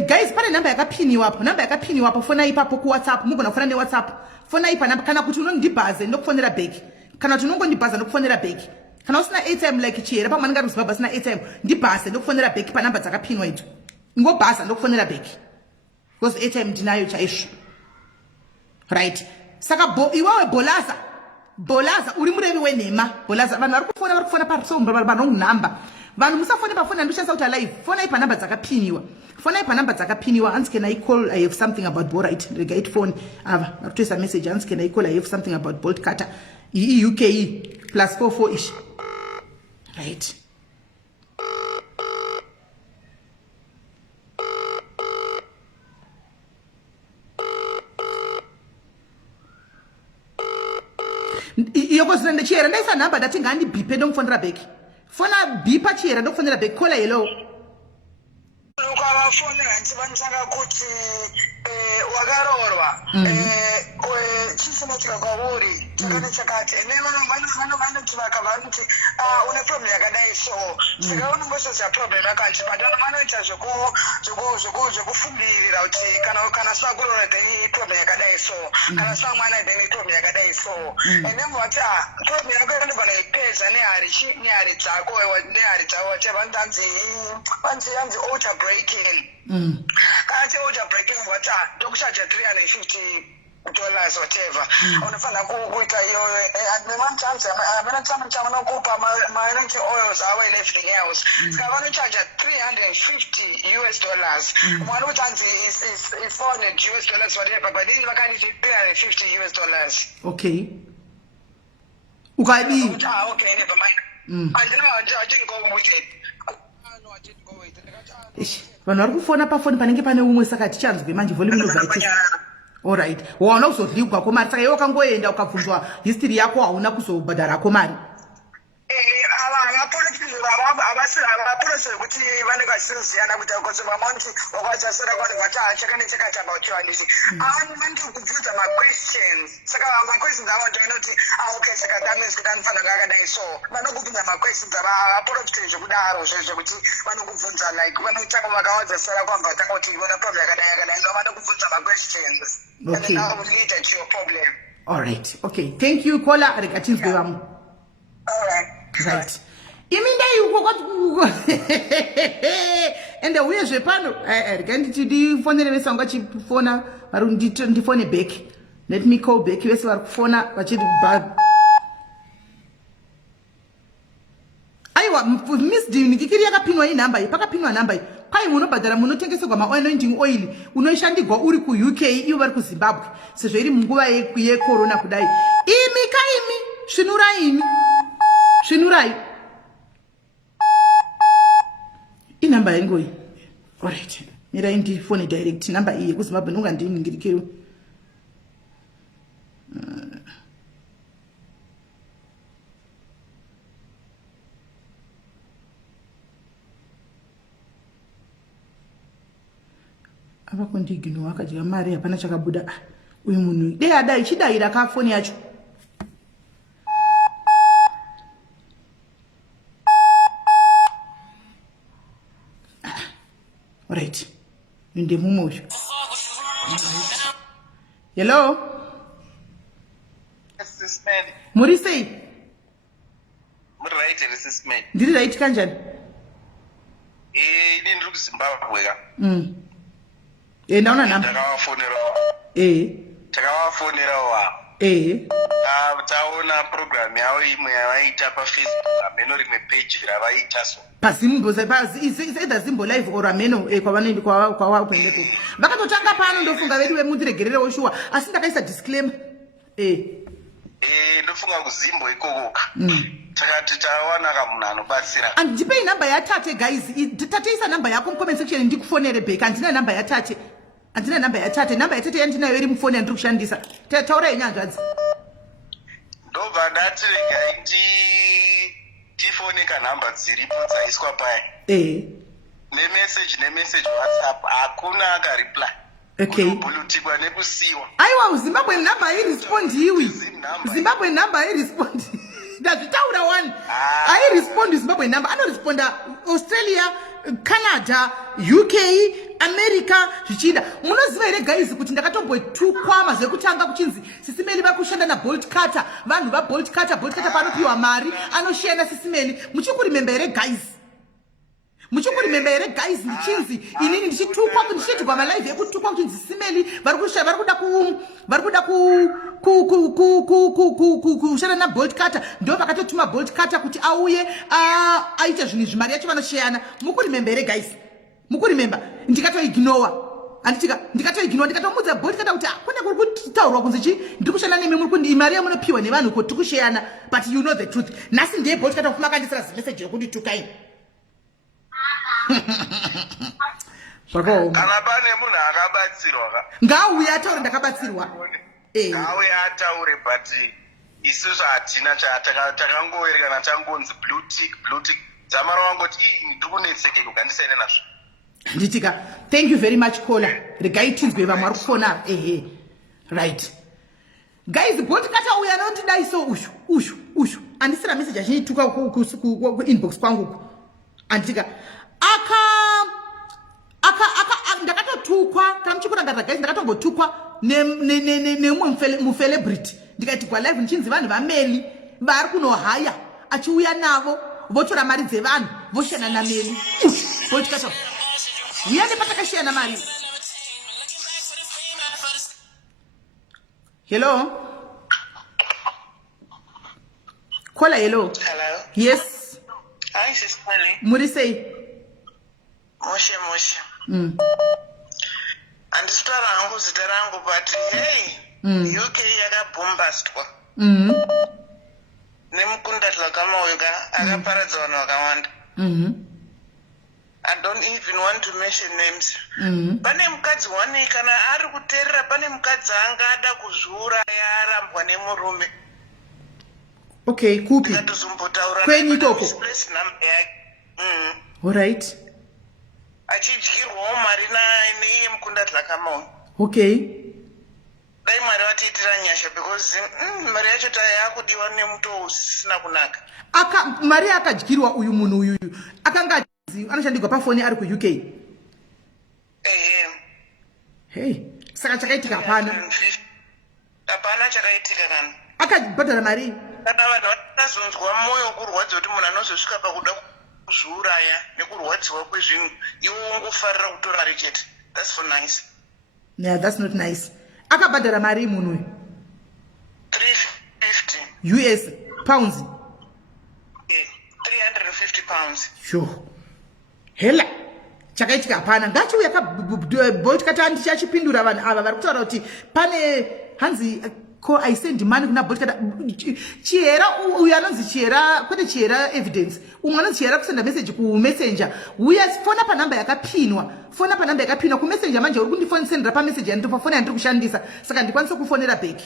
Guys, pane namba yakapiniwapo fona ipapo ku WhatsApp. Mugona kufona ne WhatsApp. Fona ipa namba kana kuti unondibhaze ndokufonera back. Kana kuti unongondibhaza ndokufonera back. Kana usina ATM like chiera pamwe ndingati Zimbabwe sina ATM ndibhase ndokufonera back pa namba dzakapinwa idzo. Ngobhasa ndokufonera back. Because ATM ndinayo chaizvo. Right. Saka iwawe Bolaza uri murevi wenhema. Bolaza vanhu vari kufona pasomba vanonamba. Vanhu musafone pafoni andoshandisa kuti alive. Fona ipa namba dzakapiniwa. Hands can I call? I have something about Borite. Rega it phone. Ava akutoisa message. Hands can I call? I have something about Boltcutter. UKE +44 ish. Right. Yokozina ndechiyera ndaisa nhamba ndati ngandibhipe ndomufonera back. Fona bhipa chiyera ndokufonera back. Kola hello. Ukavafonera ndivanisanga kuti wakaroorwa chifunotika kwauri chakati chakati ene vanoti vanoti une problem yakadai so saka unombosodza problem yakati but vanoita zvekufumbirira kuti kana svakuroora then problem yakadai so kana svamwana then problem yakadai so ene muvati problem yako inogona ipedza nehari dzako vanzi alter breaking. Kana alter breaking what ndokuchaja $350 whatever. Unofanira kuita iyoyo havana chamanokupa maenoti oils awo and everything else. Saka vanochaja $350. Mwana kuti hanzi is $400 whatever but then vakanisi $350. Okay. Ukadi. Okay, never mind. I didn't go with it. Vanhu vari kufona pafoni panenge pane umwe saka tichanzwe manje volume ndozaiti. Alright. Waona kuzodhligwa komari saka iwe wakangoenda ukabvunzwa history yako hauna kuzobhadharako mari. Avaporese kuti vanenge vachisiyana kuti akozova monti wakachasara kwani vachachakane chakachabauchiwanisi vanenge kubvunza questions saka questions avo ndinoti okay saka that means kuti anofanira akadai so vanokubvunza questions avaporese zvekudaro zvekuti vanokubvunza like vanotanga vakawadza sara kwanga vatanga kuti iona problem yakadai so vanokubvunza questions and then that will lead to your problem. Alright. Okay. Thank you Kola rekatinzwe vamwe. Alright. Right. Iminda yuko kwati ende uye zvepano rega nditi ndifonere vese vanga chifona vari ndifone back. Let me call back vese vari kufona vachiti aiwa Miss Dini kikiri yakapinwa hii namba hii pakapinwa namba hii kwai munobhadhara munotengeserwa maanointing oil unoishandigwa uri ku UK ivo vari ku Zimbabwe sezvo iri munguva yecorona kudai imi svinurai inamba yengoi. Alright. Mirai ndifone direct namba iyi kuZimbabwe ndongandiningirikewo. Ava kondigino wakadya mari hapana chakabuda. Uyu munhu dai adai chidaira ka foni yacho. Alright. Nde mumosho. Hello. SIS MELLY. Muri sei? Muri right SIS MELLY. Ndiri right kanjani? Ini ndiri kuZimbabwe ka. ndaona namba. Takavafonerawo. Taona program yavo imwe yavaita paFacebook, ameno rimwe page ravaita so. Pazimbo either Zimbo live or ameno kwavanoenda kwavakuendepo. Vakatotanga pano ndofunga vedu vemundiregererewo shuwa asi ndakaisa disclaimer. Ndofunga kuzimbo ikokoka. Takati tawana kamunhu anobatsira. Andipei namba yatate guys. Tate isa namba yako mcomment section ndikufonere back. Andina namba yatate. Namba yatate yandinayo iri mufoni yandiri kushandisa. Taurai nyanzvadzi. Ndobva ndati regai tifone kanhamba dziripo dzaiswa paya. Nemessage WhatsApp hakuna akareply. Okay. Kubulutikwa nekusiwa. Aiwa Zimbabwe namba hairespondiwi. Zimbabwe namba hairespondi. Ndazvitaura one. Hairespondi Zimbabwe namba. Anoresponda Australia, Canada, UK, America zvichida. Munoziva here guys kuti ndakatombotukwa mazwe kutanga kuchinzi sisimeli vakushanda na Boltcutter. Vanhu va Boltcutter panopiwa mari anoshare sisimeli. Muchikuremember here guys. Ndichinzi inini ndichitukwa ndichitukwa malive yekutukwa kuchinzi sisimeli varikushanda kushanda na Boltcutter. Ndo vakatotuma Boltcutter kuti auye aita zvinhu zvimari yacho vanoshayana. Mukuremember here guys. Mukuremember ndikatoignore ndikatomudza Boltcutter kuti kune kuri kutaurwa kunzi chi ndiri kushanda nemi muri kundi mari yamunopiwa nevanhu kuti kushayana, but you know the truth. Nhasi ndiye Boltcutter kufuma kandisira message rekunditukai. Kana pane munhu akabatsirwa ka ngauya ataure ndakabatsirwa. Ngauya ataure, but isusu hatina takangowerekana tangonzi blue tick. Dzamara wangoti ndiri kunetsekeko kandisaine nazvo. Nditika thank you very much caller. Regai tinzwe vamwe vari kufona. Right guys, Boltcutter uya anondidaiso ushu andisira message achinituka kuinbox kwangu anditika ndakatotukwa kana muchikurangata guys, ndakatombotukwa nemumwe mufelebrity ndikati kwa live nichinzi vanhu vaMelly vari kunohaya achiuya navo votora mari dzevanhu voshana na Melly. Boltcutter uya nepatakashiyana mari. Hello caller. Hello. Yes. Hi SIS MELLY. Muri sei? Moshe. Handisi kutaura hangu zita rangu, but hey, UK yakabombastwa nemukunda tlakamauka akaparadza vanhu vakawanda. I don't even want to mention names. Pane mukadzi wani kana ari kuteerera, pane mukadzi angada kuzviuraya arambwa nemurume. Okay, kupi? Kwenyu ikoko? Alright. Achidyirwawo mari neiye mukunda tlakamauka. Okay. Dai mwari vatiitira nyasha, because mari yacho yakudiwa nemuto usisina kunaka. Mari akadyirwa uyu munhu uyu akanga anoshandirwa pafoni ari kuUK. Hey, saka chakaitika hapana. Hapana chakaitika kana. Akabhadhara mari. Kana vanhu vakazonzwa mwoyo kurwadza kuti munhu anozosvika pakuda kuzviuraya nekurwadziwa kwezvinhu, iwo ungofarira kutora rechete. That's so nice. Yeah, that's not nice. Akabhadhara mari munhu uyu 350 US pounds. 350 pounds. Sure. Hela chakaitika hapana. Ngachiuya Boltcutter andichachipindura vanhu ava vari kutaura kuti pane hanzi I send money kuna Boltcutter. Chihera uyu anonzi Chihera, kwete Chihera evidence. Umwe anonzi Chihera kusenda message kumessenger. Uya fona pa namba yakapinwa. Kumessenger manje uri kundifonsendera pa message yandiri pafoni yandiri kushandisa. Saka ndikwanisa kufonera back.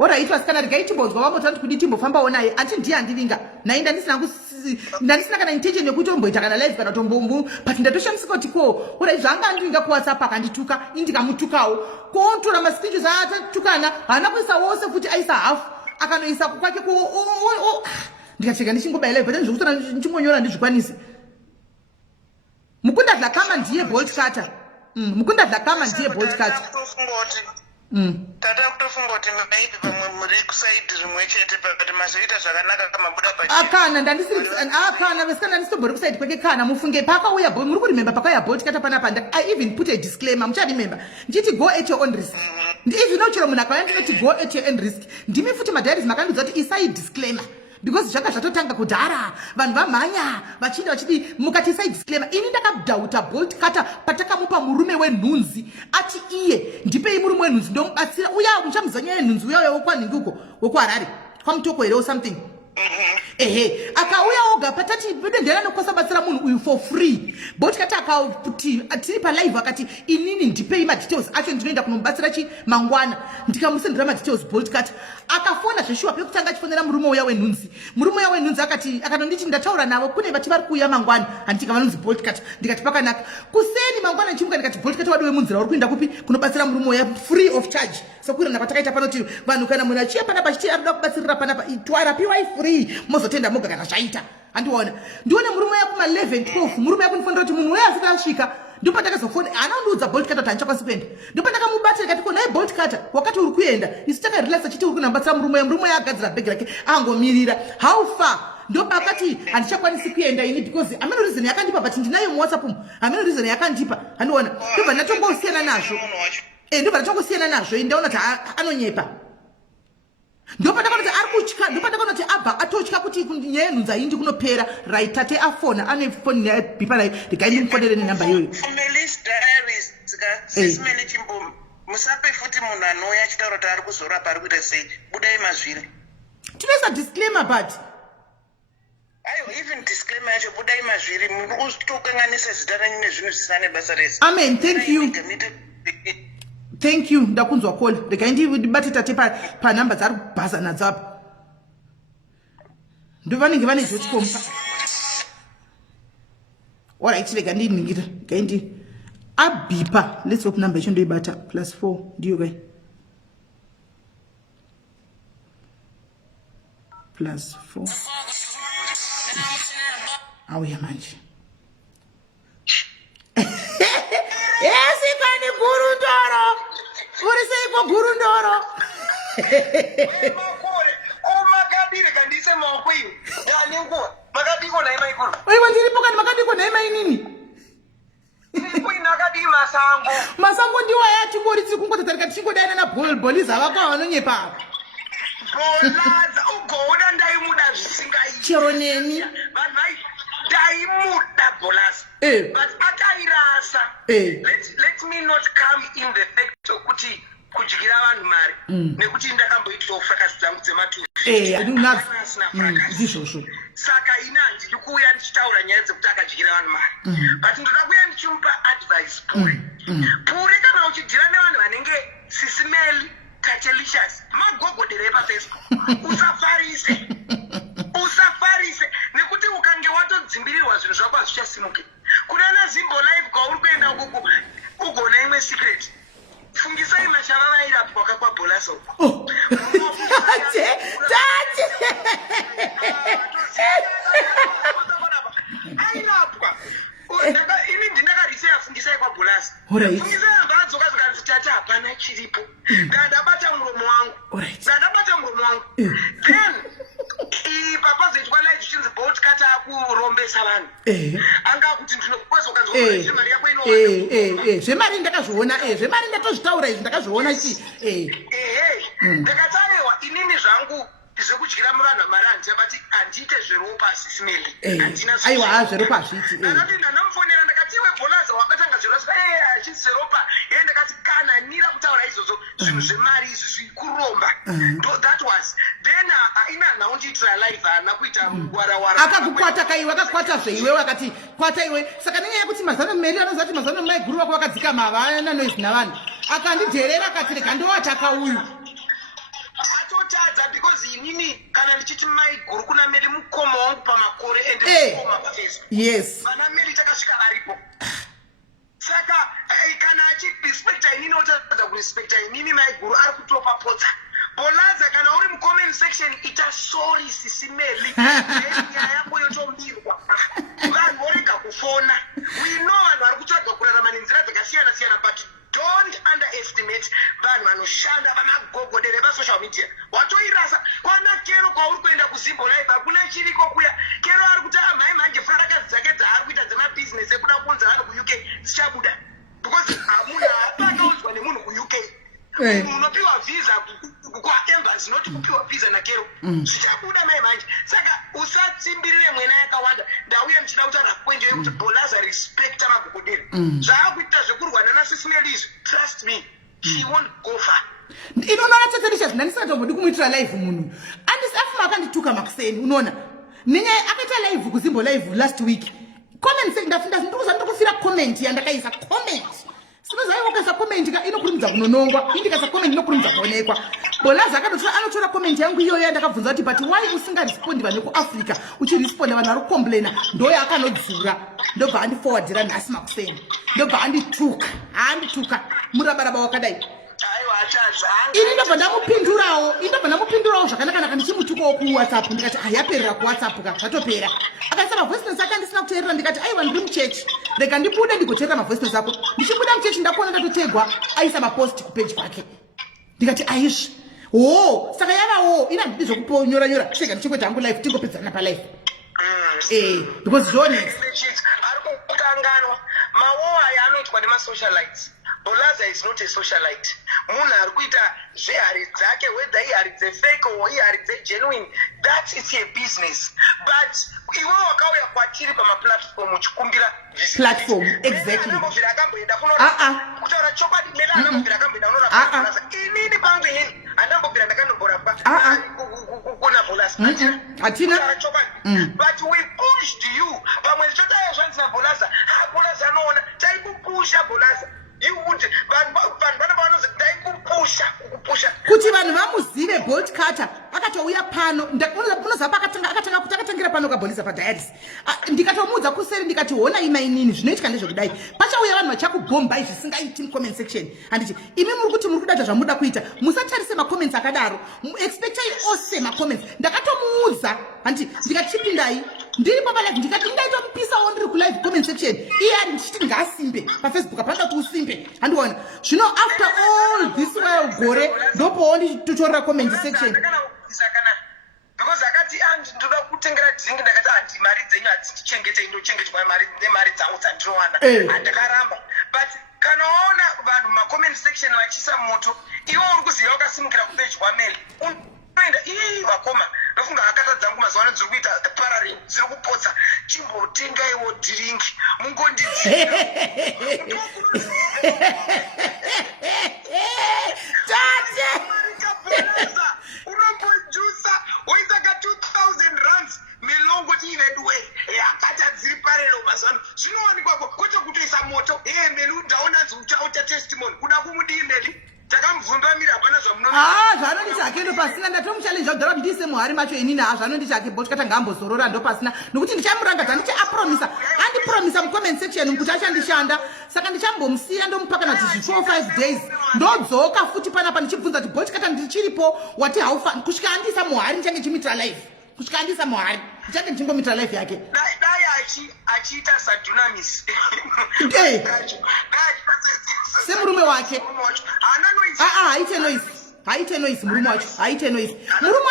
Alright, wasikana rigaichimbonzwa vamotandi kuti timbofambawo naye ati ndiye andivinga naye ndandisina kana intention yekuti omboita kana live kana tombombu, but ndatoshandisika kuti ko alright zvanga andivinga kuWhatsApp akandituka indikamutukawo kotora maspeeches atatukana haana kuisa wose futi aisa half akanoisa kwake ndikacheka ndichingobayira but ndizvokutora ndichingonyora ndizvikwanise. Mukunda Dhlakama ndiye Boltcutter. tata kutofunga kuti maybe pamwe muri kusaidi rimwe chete pakati mazoita zvakanaka kamabuda akana vesikana ndisitombori kusaidi kweke kana mufunge pakauya muri kurimemba pakauya Boltcutter panapa I even put a disclaimer mucharimemba nditi go at your own risk even though chero munhu akauya ndinoti go at your own risk ndimi futi madiaries makandudza kuti isai disclaimer because zvanga zvatotanga kudhara vanhu vamhanya vachinda vachiti mukati isai disclaimer ini ndakadhauta Boltcutter patakamupa murume wenhunzi ati iye ndipei murume wenhunzi ndomubatsira uya muchamuzanyaya nhunzi uya wokwanhingi uko wokuharare kwamutoko here or something ehe akauya oga patati ndera nokosa batsira munhu uyu for free Boltcutter akati tiri palive akati inini ndipei madetails acho ndinoenda kunomubatsira mangwana ndikamusendera madetails Boltcutter akafona zveshuwa pekutanga achifonera murume uya wenhunzi akati akanonditi ndataura navo kune vati vari kuuya mangwana handitika vanonzi Boltcutter ndikati pakanaka kuseni mangwana ndichimuka ndikati Boltcutter wadi wemunzira uri kuenda kupi kunobatsira murume uya free of charge sokuirana patakaita panoti vanhu kana munhu achiya panapa chiti arikuda kubatsirira panapa twarapiwai free mozotenda moga kana zvaita handiona ndione murume uya kuma11-12 murume yakunifonera kuti munhu uya asika asvika ndopandakazofona haana kundiudza Boltcutter kuti handichakwanisi kuenda ndopandakamubatira ikati ko naye Boltcutter wakati uri kuenda isu takarelasa chiti uri kunambatsira murume uya agadzira bhegi rake angomirira how far ndopakati handichakwanisi kuenda ini because ameno reason yakandipa but ndinayo muwhatsapp ameno reason yakandipa handiona ndobva ndatongosiyana nazvo ndobva ndatongosiyana nazvo ndaona kuti anonyepa ndopandakanoti ari kutya ndopandakanoti abva atotya kuti nyaya yenhunzi haindi kunopera right tate afona ane foni yabipa nayo ndikaindimufonere nenhamba iyoyo musape futi munhu anouya achitaura kuti ari kuzorapa ari kuita sei budai mazviri tinoisa disclaimer but aiwa even disclaimer yacho budai mazviri muri kutokanganisa zita renyu nezvinhu zvisina nebasa rese amen thank you ndakunzwa call regai ndibate tate panhamba dzari kubhaza nadzo apa ndovanenge vane zvochikomupa alright rega ndiningira regai abhipa let's hope number yacho ndoibata +4 ndiyo kai +4 auya manje yesikani gurundoro uri seiko gurundoro makadire kandise maoko iyo yanenguva makadiko nai maikuru oiwa ndiripo kani makadiko nai mainini inakadii masango ndiwo ayachingori tiri kungotatarika tichingodayana nabolisa vako vanonyepa bolaza ugoona ndaimuda zvisingaiti chero neni vanhu vai ndaimuda bolaza but akairasa let me not come in the fact okuti kudyira vanhu mari nekuti ndakamboitawo frakasi dzangu dzematuizvozvo saka ina handidi kuuya ndichitaura nyaya dzekuti akadyira vanhu mari but ndoda kuuya ndichimupa advice puri kana uchidyira nevanhu vanenge SIS MELLY Tatelicious magogoderei pafacebook usafarise nekuti ukange watodzimbirirwa zvinhu zvako hazvichasimuke kuna nazimbo live kwauri kuenda ukuku ugona imwe secret fungisai mashava vairapwa kakwabholasa uko airapwa ini ndindakarisera fungisai kwabholasa fungisai amba adzoka zikanzi tata hapana chiripo ndandabata muromo wangu then papazoitwa live zvichinzi Boltcutter akurombesa vanhu anga kuti ndinokweza ukanzwa mari yako zvemari ndakazviona zvemari ndatozvitaura izvi ndakazviona chi ndakatarewa inini zvangu zvekudyira muvanhu mari handichabati handiite zveropa SIS MELLY aiwa zveropa hazviiti ndakati ndanamufonera ndakati iwe bholaza wakatanga zveropa achiti zveropa ndakati kana nira kutaura izvozvo zvinhu zvemari izvi zvikuromba that was then ina naundiitira live haana kuita warawara akakukwata kaiwe akakwata zveiwewe akati kwata iwe saka nenyaya yekuti mazano MELLY anoziva kuti mazano maiguru vako vakadzika mavana noisi navanhu akandidherera akati rega ndowataka uyu atotadza because inini kana ndichiti maiguru kuna MELLY mukoma wangu pamakore ende mukoma pafacebook yes vana MELLY takasvika varipo saka kana achirespecta inini otadza kurespecta inini maiguru ari kutopa potsa bolaza kana uri mucomment section ita sorry SIS MELLY nyaya yako yotombirwa vanhu vorega kufona we know vanhu vari kutsvaga kurarama nenzira dzakasiyana siyana but don't underestimate vanhu kuzoshanda pamagogodere pasocial media watoirasa kwana Kero kwauri kuenda kuzimbo live hakuna chiriko kuya Kero ari kuti amai manje frakazi dzake dzaari kuita dzemabusiness ekuda kunza vanhu kuuk zichabuda because hamuna apakaudzwa nemunhu kuuk unopiwa visa kwaembassy noti kupiwa visa naKero zvichabuda mai manje saka usatsimbirire mwena yakawanda ndauya muchida kutaura kwenje yekuti Bolaza respecta magogodero zvaakuita zvekurwana naSIS MELLY izvi trust me she won't go far inoona cheterisha zvinandisingatombodi kumuitira live munhu afuma akandituka makuseni unoona nenyaya akaita live kuzimbo live last week comment ndikufira comment yandakaisa comment sinozaiwakaisa comment inokurumidza kunonongwa indikaisa comment inokurumidza kuonekwa Bolaza anotora comment yangu iyoyo yandakabvunza kuti but why usingarespondi vanhu kuAfrica uchiresponda vanhu vari kukomplaina ndoyo akanodzura ndobva andiforwardira nhasi makuseni ndobva andituka murabaraba wakadai ini ndobva ndamupindurawo zvakanaka ndichimutukawo kuWhatsApp ndikati yaperera kuWhatsApp ka zvatopera akaisa mavoice notes ake andisina kuteerera ndikati aiwa ndiri muchechi rega ndibude ndigoteerera mavoice notes ako ndichibuda muchechi ndakuona ndatotegwa aisa mapost kupage pake ndikati aizvi saka yavawo ina ndidi zvokuponyora kusvika ndichingoti hangu live tingopedzana palive because honest ari kukanganwa mawo aya anoitwa nemasocialites Bolaza is not a socialite munhu ari kuita zvehari dzake whether ihari dzefake or ihari dzegenuine that is a business but iwe wakauya kwatiri pamaplatform uchikumbira platform exactly anambovira akamboenda kunoraa kutaura chokwadi mena anambovira akamboenda kunorapa Bolaza inini pangu inini andambovira ndakandomborapa kuna Bolaza hatina chokwadi but we pushed you pamwe ndichotayo zvanzi naBolaza Bolaza anoona taikupusha Bolaza kuti vanhu vamuzive Boltcutter akatouya pano unozapa akatangira pano kaBoliza padialis ndikatomuudza kuseri ndikati hona imainini zvinoitika ndezvekudai pachauya vanhu vachakubhombai zvisingaiti mucomment section handiti imi muri kuti muri kudata zvamuda kuita musatarise macomments akadaro expectai ose macomments ndakatomuudza handiti ndikachipindai ndiri papalive ndikati ndaitompisawo ndiri kulive comment section iye ari ndichiti ngaasimbe pafacebook apanda kuti usimbe handiona zvino after all this while gore ndopowo ndichitorera comment section because akati ndoda kutengera dringi ndakati handi mari dzenyu hadzitichengete indochengetwa nemari dzangu dzandinowana handakaramba but kanaona vanhu macomment section vachisa moto iwe uri kuziva wakasimukira kupage kwaMelly unoenda vakoma ndofunga akata dzangu mazuva ano dziri kuita pararing dziri kupotsa chimbotengaiwo dhiringi mungondidzira unombojusa woisaka 2000 rands milongo tiivedwe yakata dziri parero mazuva ano zvinowanikwa kwete kutoisa moto Melly ndaonanzi uchaita testimony kuda kumudii Melly takamubvumbamira hapana zvanonditi hake ndo pasina ndatomuchallenge kudhara kuti ndiise muhari macho inini zvanonditi hake Boltcutter ngaambozorora ndo pasina nokuti ndichamurangadza andipromisa mucomment section kuti achandishanda saka ndichambomusiya ndomupakana kuti 4-5 days ndodzoka futi panapa ndichibvunza kuti Boltcutter ndichiripo wati haufa kusvika andisa muhari ndichange chimitira live kusvika andisa muhari ndichange ndichingomitra live yake dai achiita sadunamis semurume wake haite noise murume wacho haite noise murume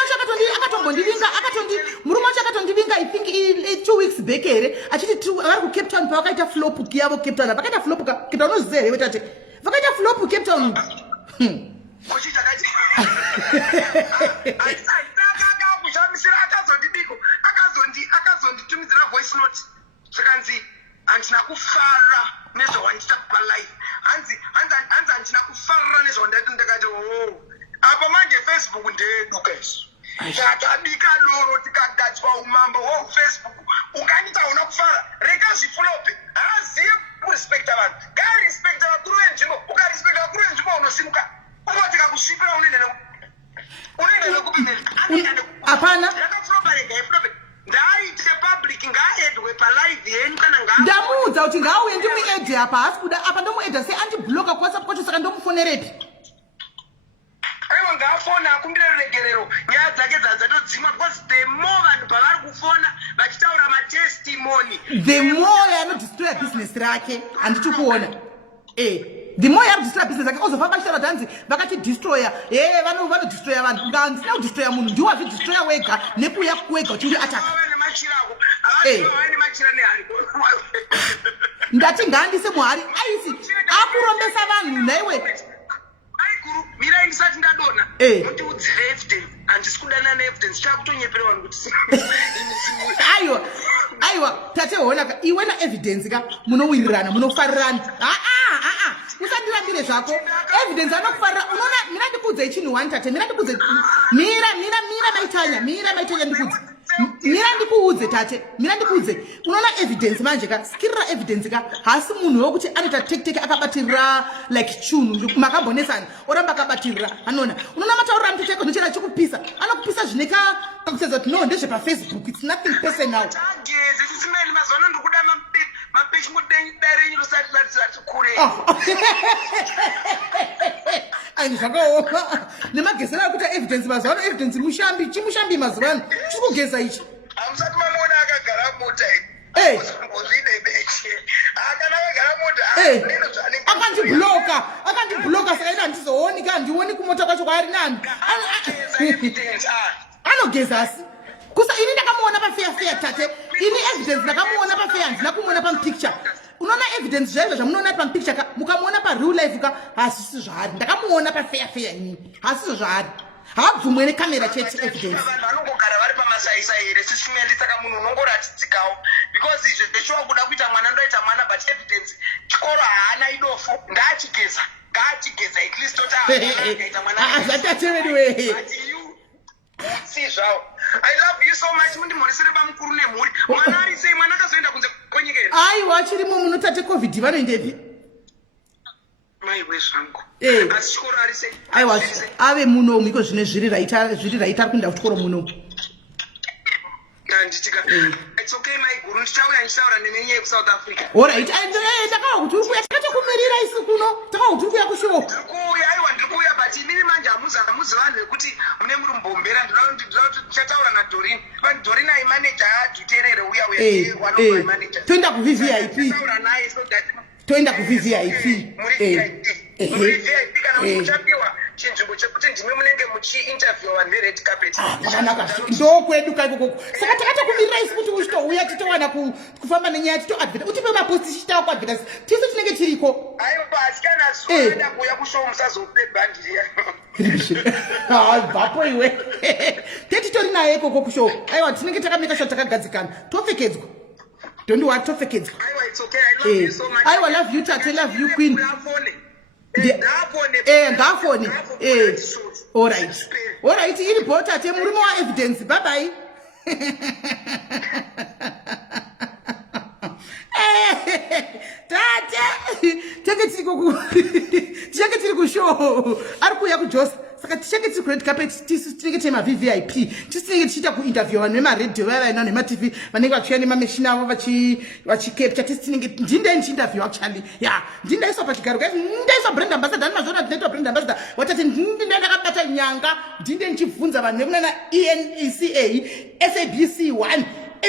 wacho akatondivinga I think 2 weeks back here achiti vari kuCape Town pavakaita flop yavo Cape Town vakaita flop Cape Town unoziva here tate vakaita flop Cape Town akazonditumidzira voice note zvakanzi handina kufara nezvawandiita palive hanzi handina kufarira nezvawandati ndakati apa manje Facebook ndeduka izvo takabika loro tikagadzwa umambo hwefacebook unganita una kufara rega zvifulope haazive kurespekta vanhu ngarespekta vakuru venzvimbo ukarespekta vakuru venzvimbo unosimuka unotika kusvipira unoenda nekupinda hapana yakafulopa rega ifulope ndaite public ngaaedwe palive yenyu kana ndamuudza kuti ngaauye ndimuedhe apa hasi kuda apa ndomuedha seandibloka kuwhatsapp kwacho saka ndomufonerepi aiwa ngaafona akumbire ruregerero nyaya dzake dzatodzima because the more vanhu pavari kufona vachitaura matestimony the more anodestroya business rake handiti kuona the more you destroy business like also vabashara danzi vakati destroyer vano destroyer vanhu nganisina kudestroya munhu ndiwo azvidestroya wega nekuuya kwega uchiri attack ndati ngandise muhari aisi akurombesa vanhu naiwe mira ndisati ndadona mutiudzire evidence handisi kudana neevidence chakutonyeperwa vanhu kuti aiwa tate honaka iwe naevidence ka munowirirana munofarirana usandirambire zvako evidence anokufarira unoona mira ndikudze chinhu one tate mira ndikudze mira maitanya ndikudze mira ndikuudze tate mira ndikuudze unoona evidence manje ka skirira evidence ka hasi munhu wokuti anoita tactic akabatirira like chunhu makambonesana oramba akabatirira anoona unoona mataurira mutete nochera chikupisa anokupisa zvine kakusedza kuti no ndezvepafacebook it's nothing personal mazona ndikuda mapechi mudenyidarenyi rusati lati kure aini zvakaoma nemagezero akuita evidence mazuvano evidence mushambi chimushambi mazuvano chiri kugeza ichi hamusati mamuona akagara mota akandibloka saka ina handizooni ka handioni kumota kwacho kwaari nani anogeza asi kusa ini ndakamuona pafeya tate ini evidence ndakamuona pafeya handina kumuona pamupicture unoona evidence zvaizvo zvamunoona pamupicture ka mukamuona pareal life ka hasisi zvaari ndakamuona pafeya ini hasizvo zvaari haabvumwe nekamera chete evidence vanongogara vari pamasaisai here sisimendi saka munhu unongoratidzikawo because izvo zvechiwa kuda kuita mwana ndoita mwana but evidence chikoro haana idofo ndaachigeza ngaachigeza at least totaita mwana zvatateweduwe si zvavo I love you so much mundimhoresere pamukuru nemhuri mwana ari sei mwana akazoenda kunze kwenyika here aiwa chirimo muno tate covid vanoendepi maiwe zvangu asi chikoro ari sei aiwa ave munomu iko zvine zviri raita kuenda kuchikoro munomu nditika it's okay mai guru ndichauya ndichitaura nemenye yekusouth africa alright ndakawa kuti uri kuya takatokumirira isi kuno takawa kuti uri kuya kushow ndikuuya aiwa ndikuuya but imini manje hamuzi vanhu vekuti mune muri mumbombera ndichataura nadorin but dorin aimanaja aduterere uya uya manager toenda kuvvip toenda kuvvip muri vip kana muchapiwa chinzvimbo chekuti ndimi munenge muchiinterview vanhu vered carpet akanaka ndokwedu kaikokoko saka takatokumirira isi kuti uchitouya titowana kufamba nenyaya titoadveta utipe maposti tichitawa kuadveta tisi tinenge tiriko aiwa asi kana soada kuuya kushow musazope bhandiri bvapo iwe tetitori naye ikoko kushow aiwa tinenge takameka sha takagadzikana topfekedzwa dondiwa topfekedzwa aiwa it's okay I love you so much aiwa love you tate love you queen ngafoni alright iri bhota te murume waevidence bye bye tate tichenge tiri kushow ari kuuya kujosa saka tichenge tiri kured carpet tisu tinenge tine mavvip tisu tinenge tichiita kuinterview vanhu vemaredhiyo vaya vaina nematv vanenge vachiuya nemameshini avo vachicapture tisu tinenge ndinde ndichiinterview actually ya ndindaiswa pachigaro kaisi ndaiswa brand ambassador ani mazoona ndinaitwa brand ambassador watati ndinde ndakabata nyanga ndinde ndichibvunza vanhu vekunana eneca sabc 1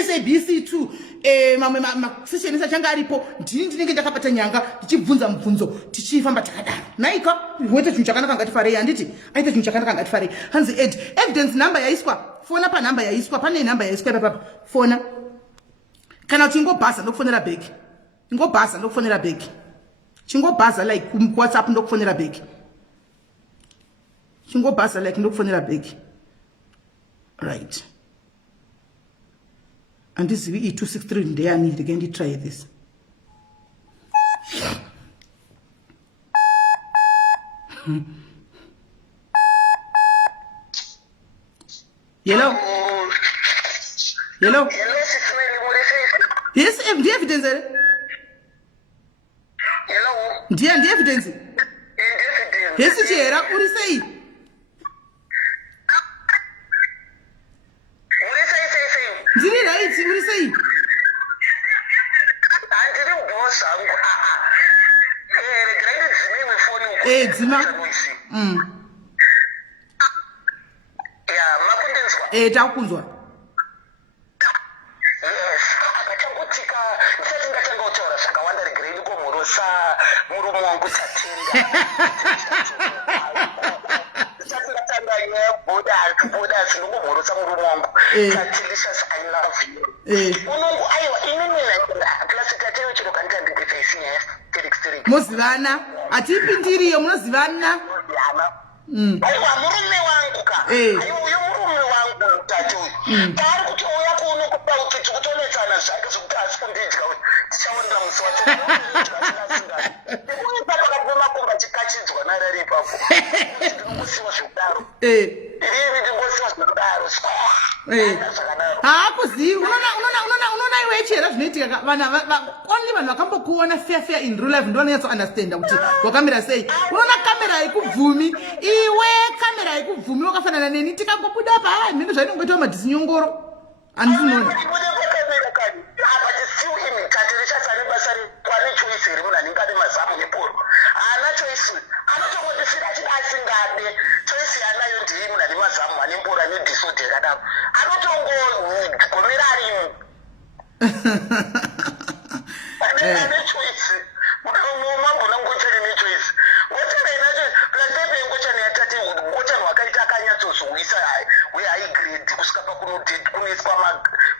sabc 2 mamwe masessions achanga aripo ndinenge ndakabata nyanga ndichibvunza mubvunzo tichifamba takadaro naika woite chinhu chakanaka ngatifarei handiti aite chinhu chakanaka ngatifarei hanzi evidence number yaiswa fona panhamba yaiswa pane nhamba yaiswa ipapapa fona kana uchingobhaza ndokufonera bheki ingobhaza ndokufonera bheki chingobhaza like kuwhatsapp ndokufonera bheki chingobhaza like ndokufonera bheki right andizivi i263 ndeyani ndike nditry this Hello? Yes, the evidence. Hello? The evidence. Yes, Chera, what is say? Did right? What is say? Takunzwa. ndakatendesa murume wangu tatenda ndichatanga yebhoda boda sinongomhorosa murume wangu tatilicious I love you unongo aiwa inini klasi tateyo chiro kanita ndingefaisina Felix muzivana atipindiriyo munozivana aiwa murume wangu ka aiwa uyo murume wangu tatu tari kuti uya kuno kupa ukiti kutonetsana zvake zvokuti asi kundidya tichaonera musi wacho pakapemakumba chikachidzwa narari ipapo ndingosiwa zvekudaro irivi ndingosiwa zvekudaro haakuzivi unoona iwe chera zvinoitika only vanhu vakambokuona fair in real life ndonanyatso understanda kuti wakamira sei unoona kamera haikubvumi iwe kamera haikubvumi wakafanana neni tikangobuda pa mhino zvainongoitwa madhisinyongoro handinoona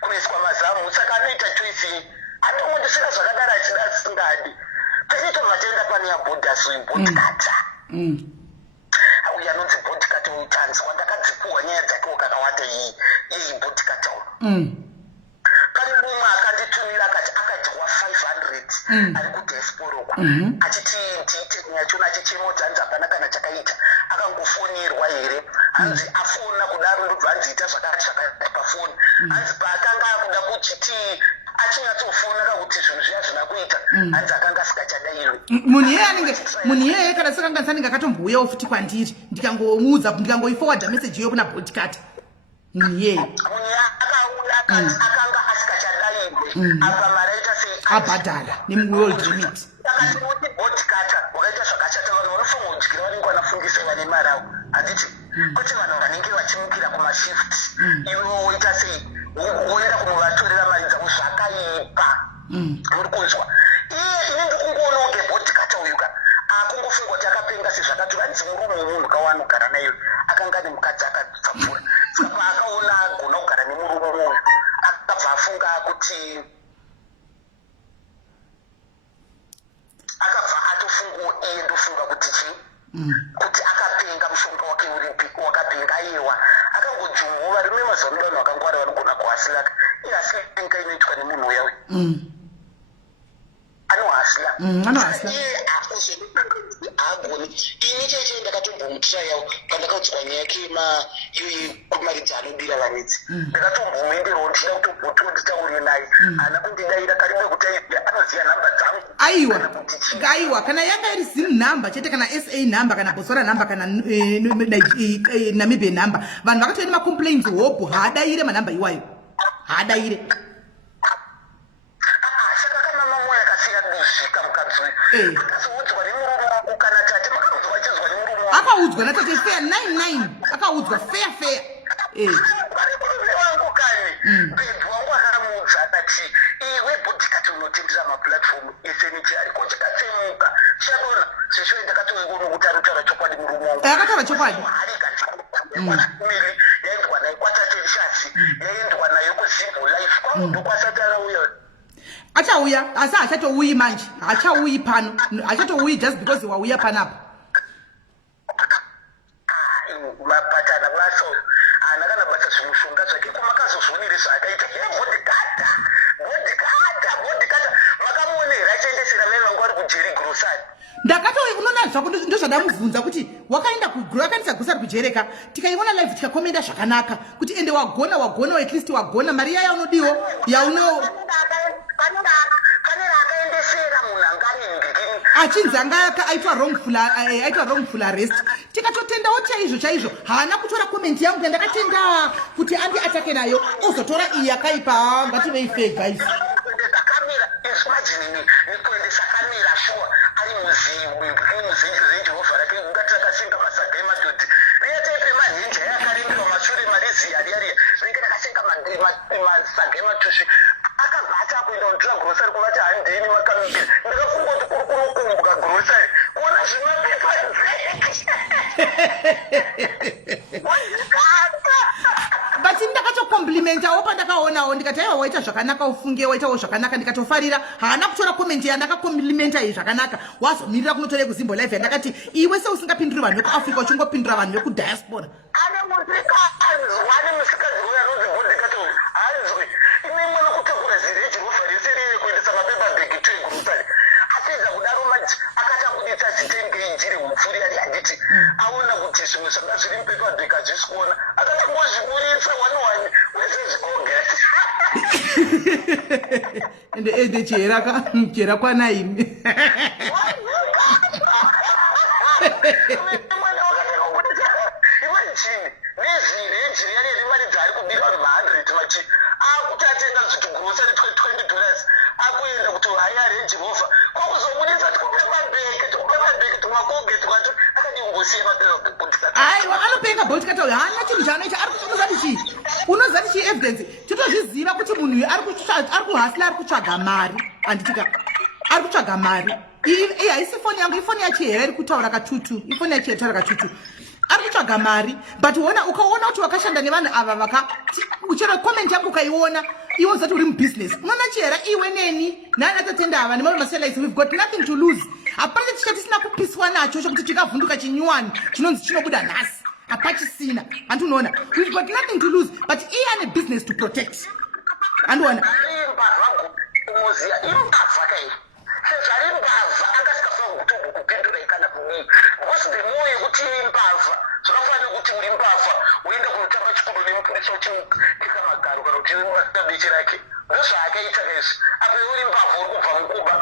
kunoiswa mazamu saka anoita choice anongondisvika zvakadaro achida asingadi peito matenda pane yabhodhasu ibhodhikata uyu anonzi bhodhikata uitanzwa ndakadzipuhwa nyaya dzake kakawanda yeibhodhikata pane mumwe akanditumira akati akadyiwa 500 ari kudhesiporokwa achiti ndiite nyaya chona achichemodza hanzi hapana kana chakaita akangofonirwa here hanzi afona kudaro ndobva hanziita zvakati pafoni hanzi paakanga akuda kuchiti achinyatsofona kakuti zvinhu zviya zvina kuita hanzi akanga asikachadaiwe munhu iyeye kana sekanganisani akatombouyawo futi kwandiri ndikangomuudza ndikangoiforwarda meseji iyo kuna bhodhikata munhu iyeye akauya akanga asikachadaiwe apa maraita sei abhadhara neworld remit akati kuti bhodhikata wakaita zvakashata vanhu vanofunga kudyira vanenge vanafungisa vane maravo handiti kuti vanhu vanenge vachimukira kumashift iwe woita sei woenda kunovatorera mari dzavo zvakaipa muri kunzwa ine ndikungoona ngebhodhikata uyuka akungofunga kuti akapenga sezvakati vanzi murume wemunhu kawanogara naiwe akanga nemukadzi akapfura saka paakaona agona kugara nemurume uyu akabva afunga kuti akabva atofunga iye ndofunga kuti chii kuti akapenga mushonga wake uripi wakapenga aiwa akangodzumwa varume mazuva vanhu vakangwara vanogona kuhasilaka ihasilainga inoitwa nemunhu uyawe anohasila iye agoni ini chaichai ndakatombomutira yawo pandakaudzwa nyaya yake iyo kumari dzaanodira vanidzi ndakatombomuenderawo ndida kutobhotonditaure naye haana kundidaira karimwe kuti anoziva nhamba dzangu aiwa kana yanga iri sim number chete kana sa number kana bosora number kana namibian number vanhu vakatoa nemacomplaints hopo haadaire manhamba iwayo haadaire saka kana mamwe yakasiya duzvika mukadzi uyu akazoudzwa nemurume wako kana tate makaudzwa achizwa nemurume wako akaudzwa natate fair 99 akaudzwa fair vari murume wangu kani bebhi wangu akamuudza akati iwe bhodhikati unotendera maplatform esnch ariko chakatsemuka chakona zveshoe ndakatoona kuti ari kutaura chokwadi murume wangu akataura chokwadi miri yaendwa naye kwatatelishasi yaendwa naye kusimple life kwamundo kwasatara uyo achauya asi hachatouyi manje hachauyi pano hachatouyi just because wauya panapa mapatana baso anakana basa zvimushonga zvake kumakazozvonere zvaakaita bhodhikata makamuonera achiendesera mai vangu vari kujeri grosari unoona zvako ndozvadamubvunza kuti wakaendesa grosari kujereka tikaiona live tikakomenda zvakanaka kuti ende wagona at least wagona mari yaya unodiwo yauno achinzi anga aitwa wrongful arrest tikatotendawo chaizvo haana kutora comment yangu yandakatenda kuti andi atake nayo ozotora iyi yakaipa ngativei fair guys nekuendesa kamera shuwa ari muzenjehovha rake ungati rakasenga masaga emadhodhi riyataipe manhenja yakarengerwa mashure mareziya riyariya ringe rakasenga masaga ematusvi akabva atakuenda kutora grosari kuvati handeni makamukira ndakafunga kuti kuri but ndakatokomplimentawo pandakaonawo ndikati aiwa waita zvakanaka ufunge waitawo zvakanaka ndikatofarira haana kutora komenti yandakakomplimenta iyi zvakanaka wazomirira kunotore kuzimbo live yandakati iwe seusingapinduri vanhu vekuafrica uchingopindura vanhu vekudiaspora ane musikazi wane musikazi uya anonzi Boltcutter hanzwi ine mwana kutakura zireji rofarisirire kuendesa mapepabheki to egurusari apedza kudaro mati akatabuditsa zitenge injiri mupfuri ari handiti aona kuti zvimwe zvanga zviri mupepabheki hazvisi kuona akatangozviburitsa wani wesezvigogeti ende chera kwanaimi mwana wakatangobuditsa imachini nezireji riyani rimari dzaari kubira vanhu ma100 machi akuti atenga zviti grosari $20 akuenda kuti hayarenji rofa kwakuzobuditsa tikupepabheki tumakogeti kwati akadiungosiya mapepabheki aiwa anopenga Boltcutter uyo haana chinhu chaanoita unozati chii evidence totozviziva kuti munhu uyu ari kuhasila ari kutsvaga mari handitika ari kutsvaga mari haisi foni yangu ifoni yacho here iri kutaura katutu ifoni yacho itaura katutu ari kutsvaga mari but ukaona kuti wakashanda nevanhu ava uchera comment yangu ukaiona iwe uzati uri mubusiness unoona chihera iwe neni naanatatenda ava nemamwe maselaisi we've got nothing to lose hapana tichatisina kupiswa nacho chokuti tikavhunduka chinyuwani chinonzi chinobuda nhasi hapachisina handi unoona we've got nothing to lose but iye ane business to protect handiona umuziya imbavha kai sezvari mbavha angasikafanga kutogo kupindura ikana kudii because the more yekuti imbavha zvakafanira kuti uri mbavha uende kunotamba chikudo nemupurisa uchitika magaro kana kuti urabechi rake ndozvaakaita kaizvi apa uri mbavha uri kubva mukuba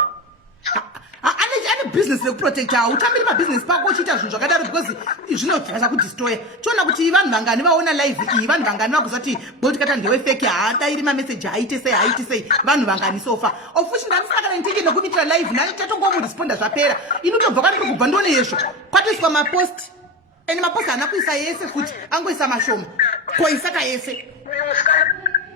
ane business rekuprotecta hautambiri mabusiness pako uchiita zvinhu zvakadaro because zvinotasa kudistroya tiona kuti vanhu vangani vaona live iyi vanhu vangani vakuziva kuti Boltcutter ndewefeki haadairi mameseji haite sei vanhu vangani sofa ofuchi ndanisakana nditenge nekumitira live nani tatongomuresponda zvapera inotobva kwandiri kubva ndione yezvo kwatoiswa mapost ende mapost haana kuisa yese futi angoisa mashoma koisaka yese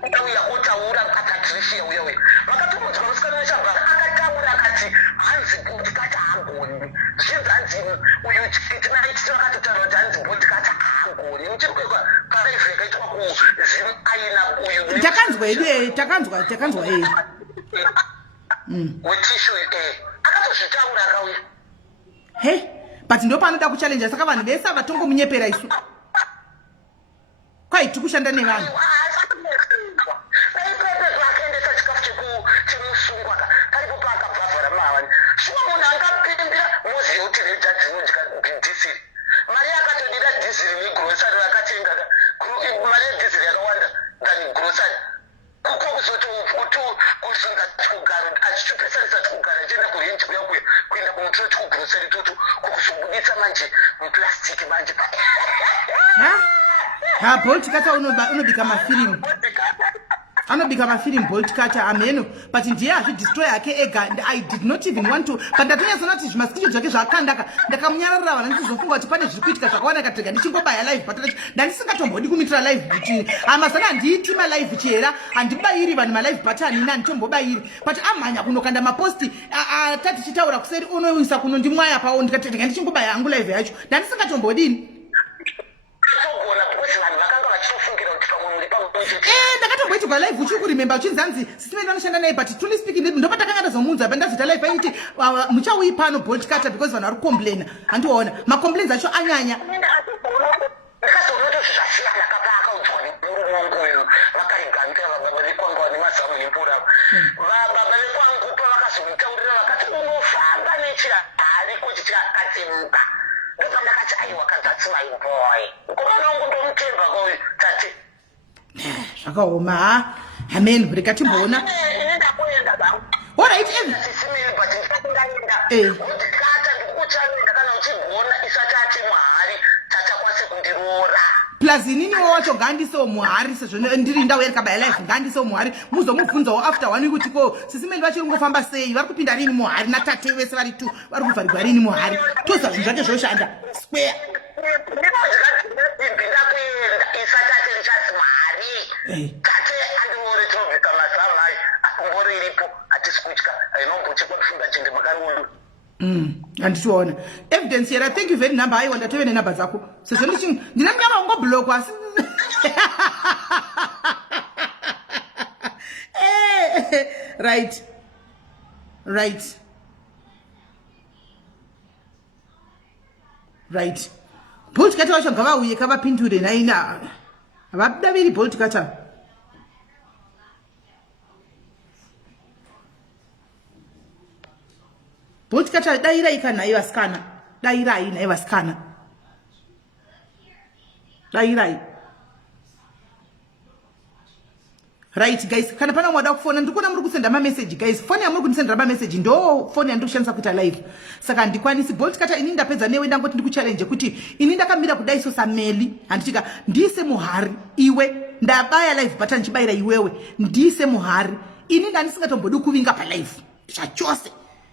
uya otaura akatrishia uya vakatomudzwa musikana wechabva akataura akati hanzi Boltcutter hagoni zvinzanzi uyu tinaititi vakatotaura kuti hanzi Boltcutter hagoni muchirikuekwa paraive yakaitwa kuzim aina uyu takanzwa wetishu akatozvitaura akauya he but ndopanoda kuchallenja saka vanhu vese avatongomunyepera isu kwai tiri kushanda nevanhu mari yakatodira dhiziri negrosari vakatenga mari yedhiziri yakawanda than grosari kuko kuzotokuzunga tikugaro achichopesanisa tikugara chienda kurenji kuya kuenda kumutiro tikugrosari toto kukuzobuditsa manje muplastiki manje Boltcutter unobika mafirimu anobika mafirimu Boltcutter ameno but ndiye azvidestroy yake ega and I did not even want to but ndatonyazona kuti zvimasikizho zvake zvakandaka ndakamunyararira vanhu ndichizofunga kuti pane zviri kuitika zvakawanda katega ndichingobaya live but ndandisingatombodi kumitira live kuti amazana handiiti malive chihera handibayiri vanhu malive button ina handitombobayiri but amhanya kunokanda maposti tati chitaura kuseri unoisa kuno ndimwaya pawo ndikatega ndichingobaya hangu live yacho ndandisingatombodini ndakatomboiti palive uchiri kurememba uchinzanzi sisimeni vanoshanda naye but truly speaking ndopatakangatazomunza pandazita live aiti muchauyi pano Boltcutter because vanhu vari kucomplaina handiwaona macomplains acho anyanya baba vekwangu pavakazomutaurira vakati unofamba nechihari kuti chakatsemuka ndopandakati aiwa that's my boy ukomana wangu ndomutemba koyu tati zvakaoma amen rega timboona inendakuenda bangu alright sisimeni but ndikakundaenda Boltcutter ndikukuchanenda kana uchigona isati ate muhari tachakwase kundiroora plus ininiwo wacho ngandisewo muhari sezvo ndiri ndau yerikabaya live ngandisewo muhari muzomubvunzawo after 1 week kuti ko sisimeni vachiri ngofamba sei vari kupinda rini muhari natate vese vari 2 vari kuvharirwa rini muhari toza zvinhu zvake zvoshanda square ndakuenda isati ate richasi muhari tate andiore tinobvika masamai mbori iripo atisikuitya ainombochekwa kufunga chende makariwondo anditiona evidence yera thank you very number I want to tell you number zako sezvo ndinamnyama ungo block asi right Boltcutter wacho ngavauye kavapindure naina havadaviri Boltcutter dairai kana vasikana dairai naye vasikana dairai right guys kana pana mwada kufona ndikuona muri kusenda ma message guys phone yamuri kunisendera ma message ndo phone yandu kushandisa kuita live saka ndikwanisi Boltcutter ini ndapedza newe ndangoti ndikuchallenge kuti ini ndakamira kudai so SIS handitika ndiise muhari iwe ndabaya live button chibaira iwewe ndiise muhari ini ndanisingatombodu kuvinga pa live zvachose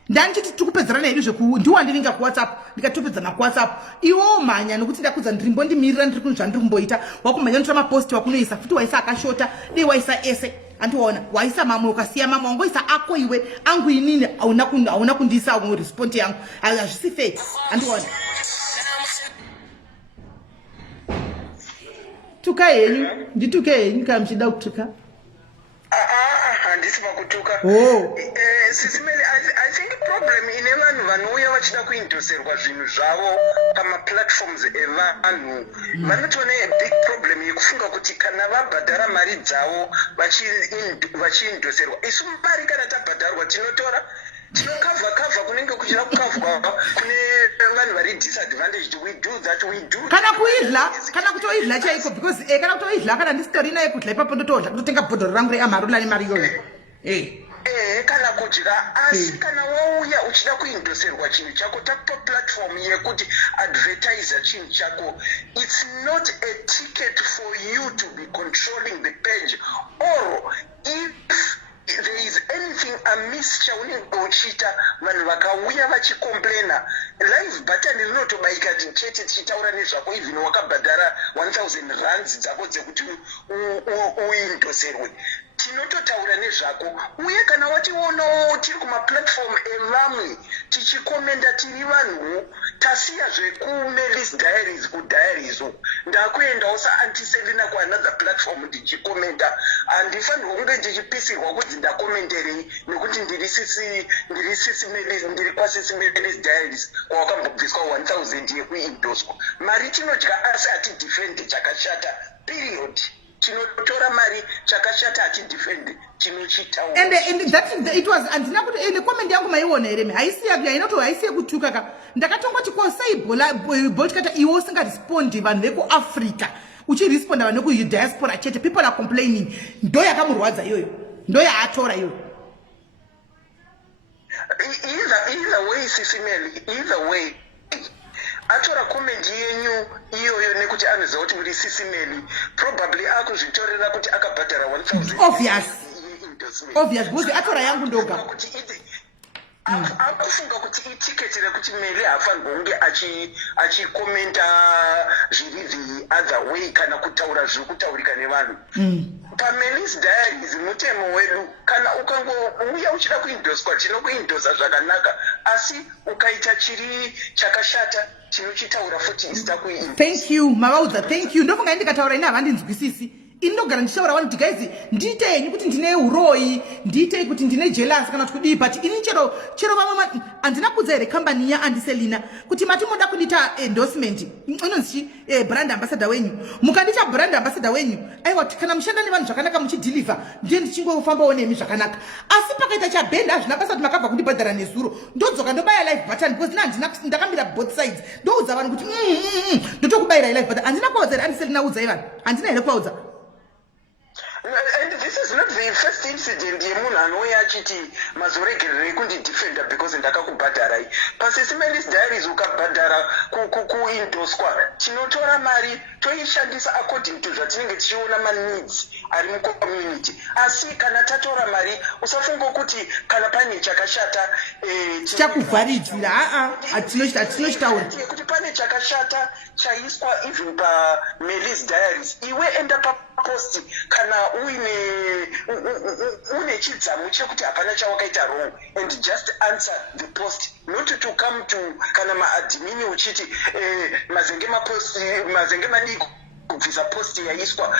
ndanchiti tikupedzerana hedu zveku ndiwandiringa ku WhatsApp ndikatopedzana ku WhatsApp iwo manya nokuti ndakudza ndirimbo ndimirira ndiri kunzva ndiri kumboita wakumanya ndotora mapost wakunoisa futi waisa akashota dei waisa ese andiona waisa mamwe ukasiya mamwe wangoisa ako iwe angu inini auna kundisa mu respond yangu azvisi fake andiona tuka henyu ndituke henyu kama mchida kutuka handisi pakutuka SIS MELLY I think problem ine vanhu vanouya vachida kuindoserwa zvinhu zvavo pamaplatforms evanhu vanotone big problem yekufunga kuti kana vabhadhara mari dzavo vachiindoserwa isu mari kana tabhadharwa tinotora tinokavha kunenge kuchida kukavhwa kune vanhu vari disadvantaged we do that kana kutoidla chaiko because kana kutoidla kana ndisitori naye kudla ipapo ndotodla kutotenga bhodhoro rangu reamarula nemari iyoyo kana kudya asi kana wauya uchida kuindoserwa chinhu chako takupa platform yekuti advertise chinhu chako it's not a ticket for you to be controlling the page or if there is anything amiss chaunenge uchiita vanhu vakauya vachicomplaina live button rinotobaika chete tichitaura nezvako even wakabhadhara 1000 rands dzako dzekuti uindoserwe tinototaura nezvako uye kana wationawo tiri kumaplatform evamwe tichikomenda tiri vanhu tasiya zvekuMelly's diaries kudiaries ndakuendawo saantiselina kuanother platform ndichikomenda handifanirwa kunge ndichipisirwa kuti ndakomenderei nekuti ndiri kwaSIS MELLY's diaries kwawakambobviswa 1000 yekuindoswa mari tinodya asi hatidefendi chakashata period tinotora mari chakashata hatidefendi tinochitaura and that it was andina kuti ene comment yangu maiona here haisiye kutuka ka ndakatongoti ko sei Boltcutter iwo usingarespondi vanhu vekuAfrica uchiresponda vanhu vekudiaspora chete people are complaining ndo yakamurwadza iyoyo ndo yaatora iyoyo either way SIS MELLY either way atora comment yenyu iyoyo nekuti anoziva kuti muri SIS MELLY probably akuzvitorera kuti akabhadhara 1000 obvious because atora yangu ndoga akufunga kuti itiketi rekuti Melly haafanirwa kunge achikomenta zviri the other way kana kutaura zviri kutaurika nevanhu paMelly's diaries mutemo wedu kana ukangouya uchida kuindoswa tinokuindosa zvakanaka asi ukaita chiri chakashata tinochitaura futi isita kuindosa. Thank you mavaudza thank you ndofunga ndikataura ine havandinzwisisi inogara ndichitaura vanhu kuti guys ndiitei kuti ndine uroi ndiitei kuti ndine jealous kana kuti kudii but ini chero vamwe handina kudza here kambani yaandiselina kuti mati moda kundiita endorsement inonzi brand ambassador wenyu mukandiita brand ambassador wenyu aiwa kana mushanda nevanhu zvakanaka muchidhilivha ndiye ndichingofambawo nemi zvakanaka asi pakaita chabhenda hazvina basa kuti makabva kundibhadhara nezuro ndodzoka ndobaya live button because ndakamira both sides ndoudza vanhu kuti ndotokubayira live button handina kuvaudza here andiselina udzai vanhu handina here kuvaudza. And this is not the first incident yemunhu anouya achiti mazoregererei kundidefenda because ndakakubhadharai paSIS MELLY's diaries ukabhadhara kuindoswa tinotora mari toishandisa according to zvatinenge tichiona maneeds ari mucommunity asi kana tatora mari usafunga kuti kana pane chakashata chakuvharidzira hatinochitaura kuti pane pane chakashata chaiswa even paMelly's diaries. Iwe enda papost kana une chidzamu chekuti hapana chawakaita wrong and just answer the post, not to come to kana maadmini uchiti mazenge madiko kubvisa post yaiswa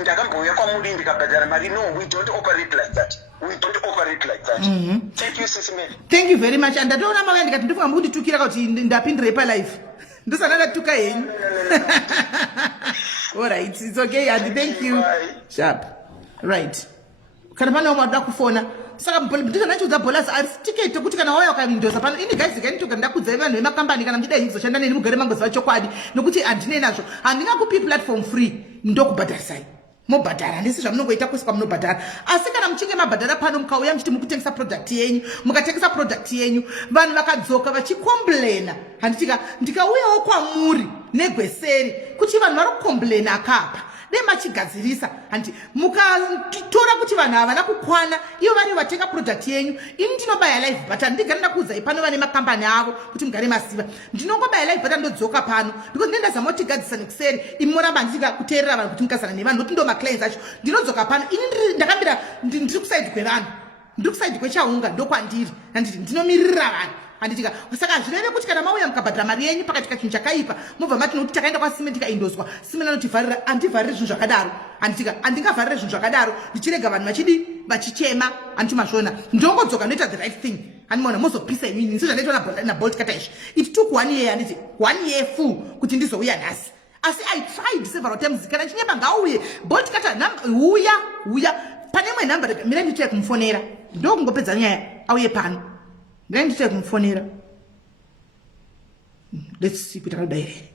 ndakambouya kwamuri ndikabhadhara mari. No, we don't operate like that. We don't operate like that. Thank you, Sis Melly. Thank you very much. And ndatoona mama ndikati ndifunga munditukira kuti ndapindire palife ndosana ndatuka henyu. All right, it's okay and thank you. Sharp. Right. Kana pane wamada kufona saka ndizvo nachodza bholas ari tiketi kuti kana wauya ukavindoza pano ini guys kanitoka ndakudza vanhu vemakambani kana mchida kuzoshanda neni mugare mangoziva chokwadi nokuti handine nazvo handingakupi platform free ndokubhadharisai mobhadhara ndisi zvamunongoita kwese kwamunobhadhara. Asi kana muchinge mabhadhara pano mukauya muchiti mukutengesa product yenyu mukatengesa product yenyu vanhu vakadzoka vachikomblena handitika ndikauyawo kwamuri negweseri kuti vanhu vari kukomblena akapa demachigadzirisa handi mukatora kuti vanhu havana kukwana iyo vari vatenga product yenyu. Ini ndinobaya live button ndigara ndakuudzai pano vane makambani avo kuti mugare masiva ndinongobaya live button ndodzoka pano because ndendazama kuti gadzisa nekuseri imi moramba ndisika kuteerera vanhu kuti mukasana nevanhu nokuti ndo maclients acho ndinodzoka pano ini ndakambira ndiri kusaidi kwevanhu ndiri kusaidi kwechaunga ndokwandiri handiti ndinomirira vanhu handitika saka zvireve kuti kana mauya mukabhadhara mari yenyu pakatika chinhu chakaipa mobva mati nokuti takaenda kwasime tikaindoswa sime nanotivharira handivharire zvinhu zvakadaro handitika handingavharire zvinhu zvakadaro ndichirega vanhu vachidi vachichema handiti mazvona ndongodzoka noita the right thing handimaona mozopisa imini ndisi zvanoitwa naboltcutter izvi it took 1 year handiti 1 year full kuti ndizouya nhasi asi I tried several times kana chinyeba ngauye Boltcutter uya pane imwe nhamba mira nditire kumufonera ndokungopedza nyaya auye pano nditire kumufonera let's see kuti akadai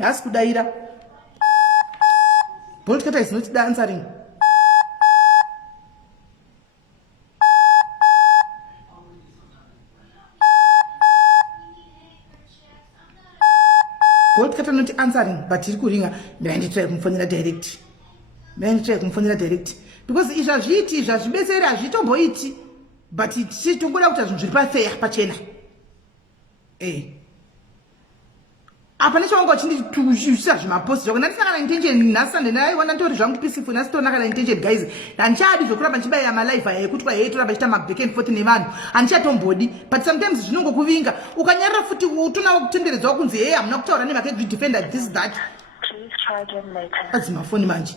hasi kudaira. Boltcutter is not answering. Boltcutter not answering, but iri kuringa ndanditrai kumufonera direct. Because izvazviti zvazvibeseri hazvitomboiti but tichitongoda kuti zvinhu zviri pafeya pachena. Apa nechongo chinditushisa zvimapost zvako ndandisangana intention nhasi ndinaiona nditori zvangu peaceful nhasi tona kana intention guys handichadi zvokuramba chibayira malive aya kuti kwaye toramba chita maback and forth nevanhu handichatombodi but sometimes zvinongokuvinga ukanyarira futi utonawo kutenderedzwa kunzi hey hamuna kutaura nemakegri defender this that adzimafoni manje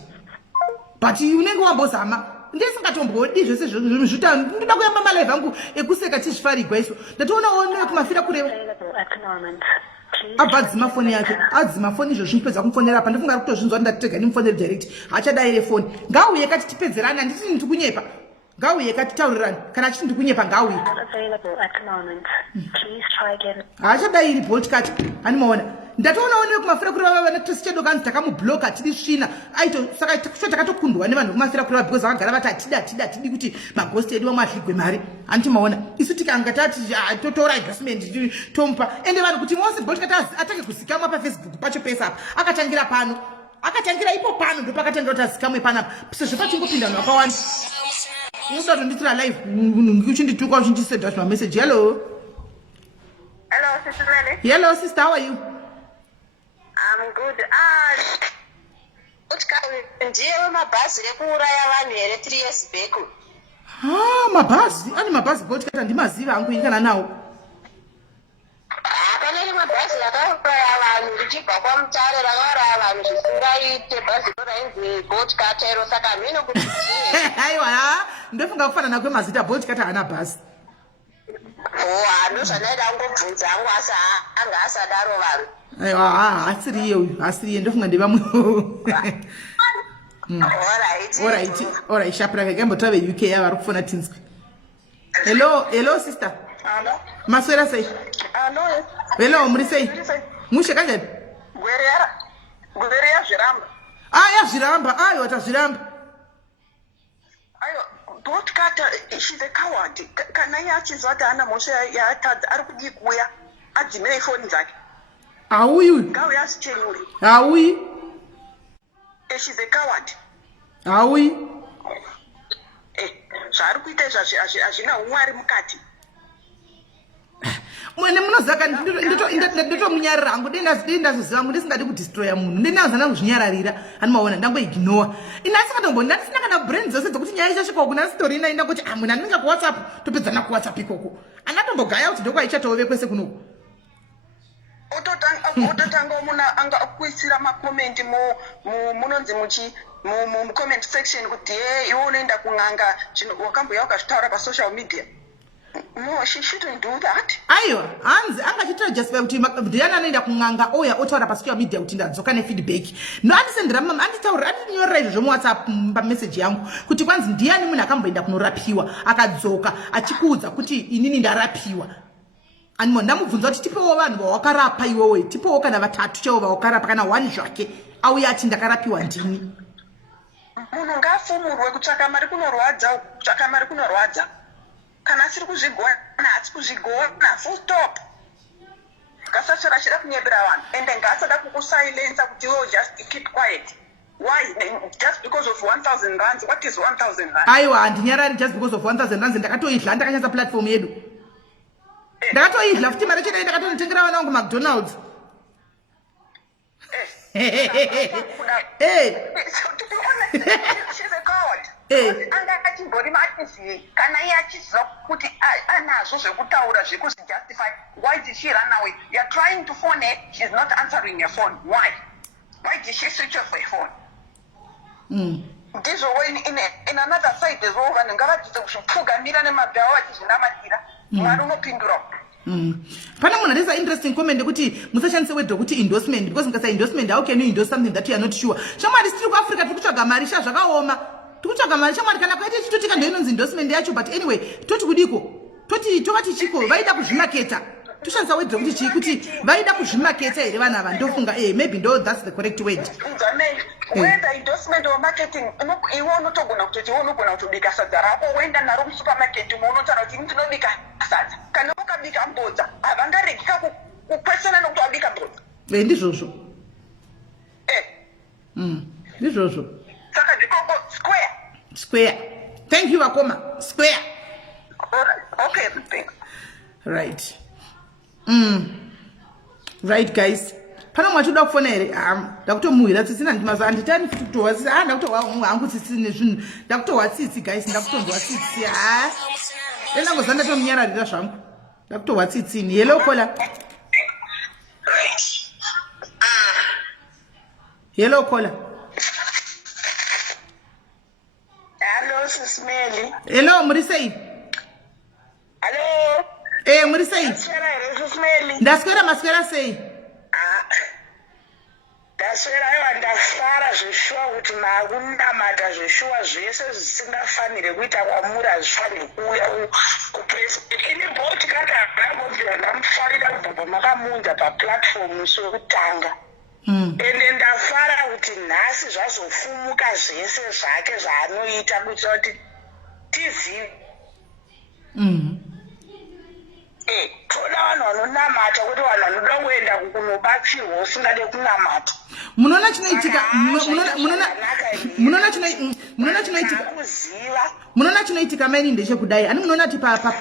but unenge wambozama ndisingatombodi zvese zvita ndoda kuyamba malive angu ekuseka tizvifarigwa iso ndatoonawo nekumafira kureva abadzima foni yake adzimafoni izvo zvinopedza kumufonera apa ndifunga kutozvinzwa ndatega ndimufonere direct hachadaire foni ngauye kati tipedzerane handiti ndikunyepa ngauye kati taurirane kana achiti ndikunyepa ngauye hachadairi Boltcutter handimaona ndatoonawo newe kumafira kuri vava netichedokani takamubloka tiri svina aito saka sho takatokundwa nevanhu kumafira kuri because vakagara vati atidi kuti maghosti edu vamwe azvigwe mari handimaona isu tikanga tati totora investment tomupa ende vanhu kuti mose Boltcutter atange kuzikamwa pafacebook pacho pesa apa akatangira ipo pano ndopakatangira kuti azikamwe panapa sezvo pachingopinda vanhu vakawanda unoda kutonditira live uchindituka uchindisendwa zvimameseji. Hello Sister Melly. Hello sister, how are you? I'm good. Ndiye mabhazi ekuuraya vanhu here 3 years back. Mabhazi ani mabhazi Boltcutter ndimaziva angu kana nawo. Pane mabhazi akauraya vanhu richibva kwaMutare rakauraya vanhu zvisingaite bhazi rainzi Boltcutter saka mhino kuti aiwa ndofunga kufanana kwemazita Boltcutter hana bhazi. Ndozvanaida angobvunza angu asa anga asadaro vanhu. Aiwa asiriye ndofunga ndevamwe. Alright, shapra kagambo tave UK yavari kufona tinzwi. Hello sister. Hello. Maswera sei? Hello muri sei? Mushe kanjani? Gweriya zviramba. Yazviramba. Ayo tazviramba. Boltcutter, she's a coward. Kana yachizwa kuti ana mhosva yaatadza ari kudi kuuya adzime ifoni dzake. Auyi. Ngauye asichenyure. Auyi. She's a coward. Auyi. Zvaari kuita izvi hazvina umwari mukati. Mwene munozaka ndotomunyarira hangu dendazoziva hangu ndisingadi kudestroya munhu ndendazana kuzvinyararira hanimaona ndangoignora inasi ndisina kana brain dzose dzokuti nyaya ichasvika kuna story ina inda kuti munhu andinga kuwhatsapp topedzana kuwhatsapp ikoko anatombogaya kuti ndokwaichatove kwese kunoku ototanga munhu anga kuisira makomenti munonzi mucomment section kuti iwe unoenda kun'anga wakambouya wakazvitaura pasocial media. No, she shouldn't do that. Aiwa, hanzi angachitira justify kuti Diana anoenda kun'anga oya otaura pasocial media kuti ndadzoka nefeedback. No, andisendera mama anditaura andinyorera izvo zvomuwhatsapp pamessage yangu kuti kwanzi ndiani munhu akamboenda kunorapiwa akadzoka achikuudza kuti inini ndarapiwa. Animo ndamubvunza kuti tipewo vanhu vawakarapa iwewe, tipewo kana vatatu chaivo vawakarapa kana one zvake auya ati ndakarapiwa ndini. Munhu ngafumurwe kutsvaka mari kunorwadza. Kana asiri kuzvigona hatsi kuzvigona full stop. Ngasachorashira kunyebera vanhu ende ngasada kukusilensa kuti iwe just keep quiet. Why? Just because of 1,000 rands? What is 1,000 rands? Aiwa handinyarari just because of 1,000 rands ndakatoidla ndakanyatsa platform yedu. Ndakatoidla futi mari chete ndakatonotengera vana vangu McDonald's. She's a coward. Anga achimbori matizivi kana iye achiziva kuti anazvo zvekutaura zvekuzvijustify. Why did she run away? You're trying to phone her, she's not answering your phone. Why did she switch off her phone? Ndizvo in another side zvo vanhu ngavadzidze kuzvipfugamira nemabhyawo vachizvinamatira mwari unopindura. Pana munhu arisa interesting comment kuti musashandise word kuti endorsement because mukasa endorsement how can you endorse something that you are not sure. Shamwari tiri kuAfrica tiri kutsvaga mari zvakaoma. Tikutsvaga mari shamwari kana kwaite chitotika ndoinonzi endorsement yacho but anyway toti kudiko tokati chiko vaida kuzvimaketa toshandisa word kuti vaida kuzvimaketa here vanhu ava ndofunga maybe that's the correct word. Whether endorsement or marketing iwe unotogona kutoti iwe unogona kutobika sadza rako woenda naro musupermarket unotaura kuti ndinobika sadza kana ukabika mbodza havangaregeka kukwesana nokuti wabika mbodza. Ndizvozvo ndizvozvo saka ndikoko square. Thank you vakoma square. Okay, thanks. Right. Right guys, pana mwatoda kufona here ndakutomuhwira tsitsina ndimazo anditani futi kutohwa tsitsi ndakutohwa hangu tsitsi nezvinhu ndakutohwa tsitsi guys ndakutonzwa tsitsi endangoza ndatomunyararira zvangu ndakutohwa tsitsini. Hello caller. Hello caller. Hello SIS MELLY. Hello muri sei? Hello. Muri sei? SIS MELLY. Ndaswera maswera sei? Ndaswera iwa ndafara zveshuwa kuti makunamata zveshuwa zvese zvisingafanire kuita kwamuri hazvifanire kuuya kupresident. Ini Boltcutter ndambobvira ndamufarira kubva makamunza paplatform musi wekutanga. Ende ndafara kuti nhasi zvazofumuka zvese zvake zvaanoita kuitira kuti tizive. Toda vanhu vanonamata kuti vanhu vanoda kuenda kunobatsirwa usingade kunamata. Munoona chinoitika munoona chinoitika maini ndechekudai ani munoona kuti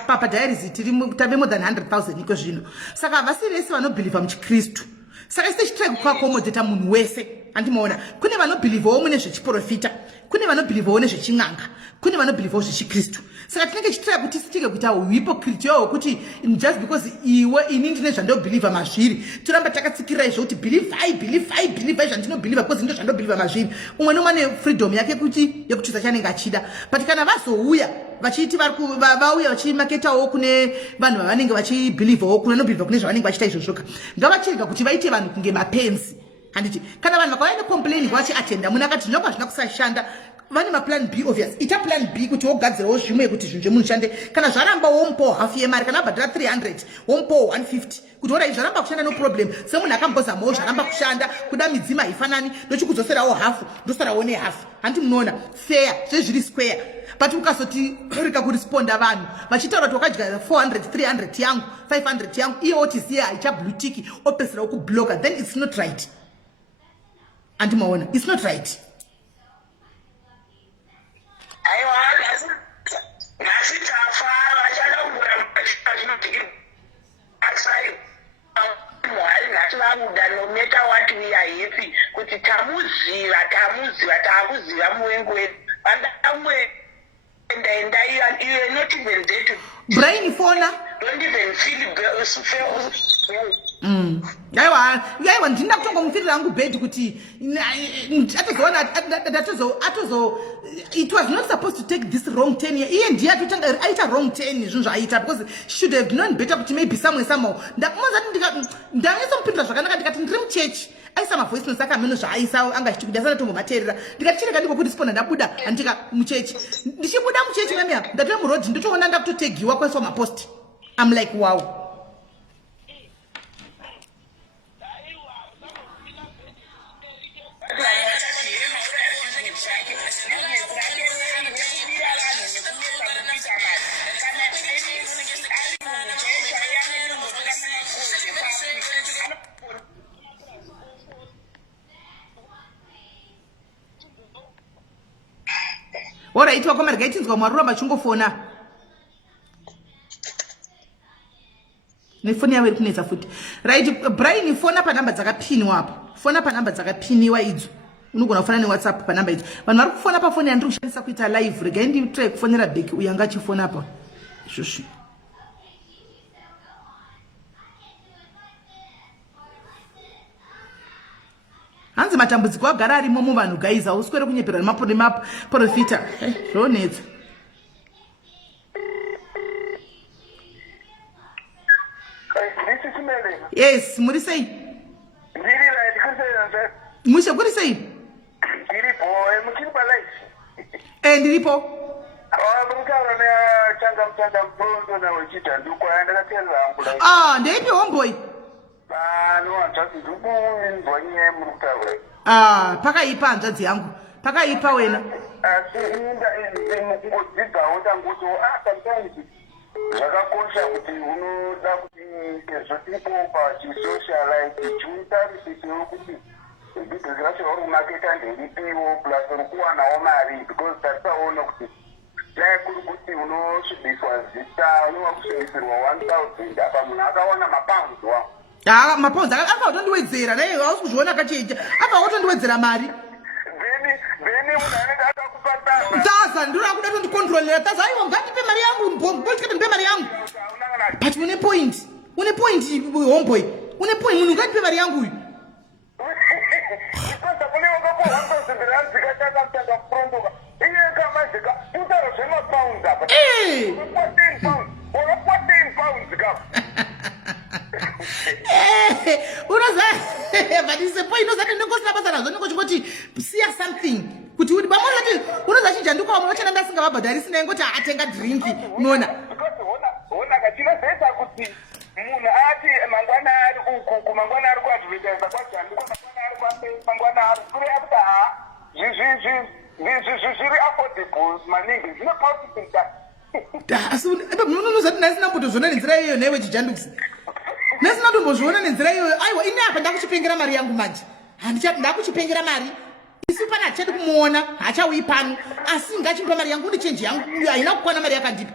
padiaries tave more than 100,000 iko zvino saka havasi vese vanobhilivha muchikristu saka isi tichitrai kuakomodheta munhu wese andimaona kune vanobhilivhawo mune zvechiprofita kune vanobhilivhawo nezvechin'anga kune vanobhilivhawo zvechikristu saka tinenge tichitrai kuti sitike kuita hypocrite yawo kuti just because iwe ini ndine zvandobhilivha mazviri toramba takatsikirira izvo kuti bhilivhai zvandinobhilivha because ndo zvandobhilivha mazviri umwe nomwe ane freedom yake kuti yekuchiza chanenge achida but kana vazouya vachiti vauya vachimaketawo kune vanhu vavanenge vachibhilivhawo kune vanobhilivha kune zvavanenge vachiita izvozvoka ngavachirega kuti vaite vanhu kunge mapenzi handiti kana vanhu vakauya necomplaini vachiatenda munhu akati zvinonga zvina kusashanda vane maplan B obvious ita plan B kuti wogadzirawo zvimwe kuti zvinhu zvemunhu shande kana zvaramba wompo half yemari kana abhadhira 300 wompo 150 kuti orai zvaramba kushanda no problem semunhu akambozamowo zvaramba kushanda kuda midzima haifanani ndochikudzoserawo hafu ndosarawo nehafu handi munoona fair zvezviri square but ukazoti rika kuresponda vanhu vachitaura kuti wakadya 400 300 yangu 500 yangu iye otiziya haichablutiki opesera okubloka then it's not right andimaona it's not right. No matter what we are happy, kuti tamuziva muwengu wedu and you are not even there to brain phone. Don't even feel yaiwa ndinda kutongomufirira hangu bed kuti atozoona atozo it was not supposed to take this wrong 10 year iye ndiye atotanga aita wrong 10 zvinhu zvaaita because should have known better kuti maybe somehow ndavanyesa mupindura zvakanaka ndikati ndiri muchechi aisa mavoice notes akameno zvaaisa anga chiti kuti asana tombomateerera ndikati chireka ndingokurisponda ndabuda handika muchechi ndichibuda muchechi mamia ndatora murodhi ndotoona ndakutotegiwa kwaiswa mapost I'm like wow. Ora itwa kwa marga itinzwa mwarura machungofona. Nefoni yawe kunetsa futi. Right, Brian fona pa namba dzakapinwa apo. Fona pa namba dzakapiniwa idzo. Unogona kufana neWhatsApp pa namba idzo. Vanhu vari kufona pa foni yandiri kushandisa kuita live. Rega ndi try kufonera back uyanga chifona apa. Shushi. Hanzi matambudziko agara arimo mu vanhu guys auswere kunyepera nemaprofita zvonetsa. SIS MELLY. Yes, muri sei? Ndiri right kusenza. Mushe kuri sei? Ndiripo mukiri pa live. Ndiripo. Mukara na changa mpondo na wechita ndiko ndakatenda hangu live. Ndeipi homeboy? No, just nduku mbonye mukara. Pakaipa hanzvadzi yangu. Pakaipa wena. Mukungodzidza ndanguti sometimes zvakakosha kuti unoda kuti zvotipo pachisocialite chiutarisisiwo kuti bhizinesi racho uri kumaketa nderipiwo plus uri kuwanawo mari because tarisaona kuti dai kuri kuti unosvibiswa zita unova kusvibisirwa 1000 apa munhu akawana mapounds wa mapounds apa utondiwedzera naye hausi kuzviona kacheja apa utondiwedzera mari then munhu anenge akakupa taza ndiro akuda tondikontrolera taza aiwa ngatipe mari yangu Boltcutter ndipe mari yangu but une point homeboy une point munhu ngatipe mari yangu uyu because kune wakapo 1000 rand zikatanga kurondoka iye kamazika utaro zvemapounds apa 10 pounds kapa unoza but it's a point inoza ndingosina basa nazo ndingochingoti siya something kuti uri bamozati unoza chinjanduka vamwe vachana ndasingavabhadharisi naye ngoti atenga drinki unoona hona kachinozoita kuti munhu ati mangwana ari uku mangwana ari kuadvertisa kwajanduka mangwana ari kureva kuti zviri affordable maningi zvine profit asi munozati nasina mbotozviona nenzira iyoyo naiwe chijandukisi nasina tombozviona nenzira iyoyo aiwa ini apa ndakuchipengera mari yangu manje ndakuchipengera mari isu pana hatichadi kumuona hachauyi pano asi ngachimpa mari yangu ndichenji yangu haina kukwana mari yakandipa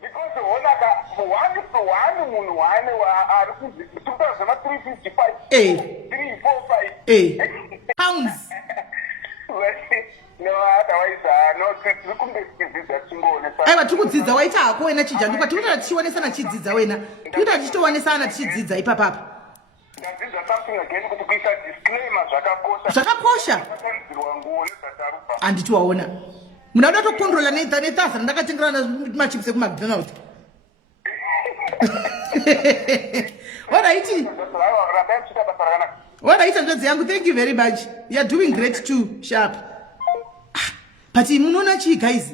because honaka one munhu wane ari kuzvituka zvema 355 pounds aiwa tikudzidza waita hako wena chijanduka tikuita tichionesana tichidzidza wena tikuita tichitoonesana tichidzidza ipapapa zvakakosha handiti waona muna uda tokontrola nethaza randakatengerana machipsi ekuMcDonald's. Alright, hanzvadzi yangu, thank you very much. You are doing great too, sharp. but munoona chii guys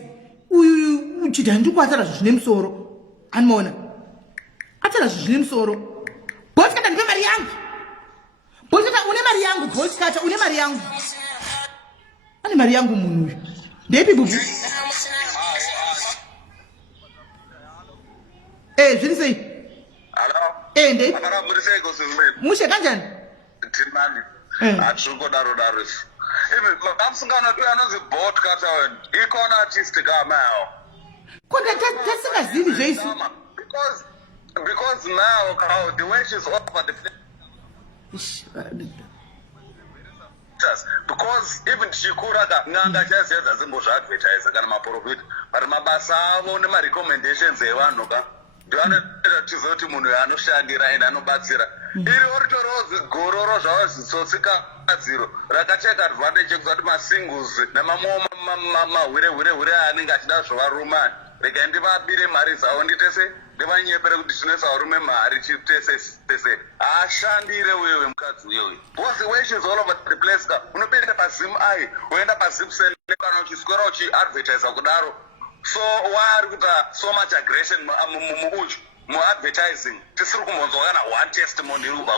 uyu uchiti handikuatara zvine musoro anoona atara zvine musoro Boltcutter ndipe mari yangu Boltcutter une mari yangu Boltcutter une mari yangu ane mari yangu munhu uyu ndepi bubu zviri sei ndepi mushe kanjani timani atirikodaro isu mamusungano tu anonzi Boltcutter ikona artistic amayo kodwa tasingazivi zveisu because now the way she's over the because even chikura nganga chazedza zimbozvaadvertise kana maprofit but mabasa avo nemarecommendations evanhu ka ndivanoita tizoti munhu anoshandira ende anobatsira iri oritoriwo gororo zvavo zvisotsika ziro rakateka advantage ekuzati masingles nemamwewo mahwire anenge achida zvovarumani regai ndivabire mari dzavo nditese ndivanyepere kuti tinoisa varume mari tese ashandire wewe mukadzi uyoyo because the way she's all over the place ka unopinda pazim ai uenda pazip sen kana uchiswera uchiadvertisa kudaro so why ari kuita so much aggression muuchu muadvertising tisiri kumbonzwa kana one testimony ruba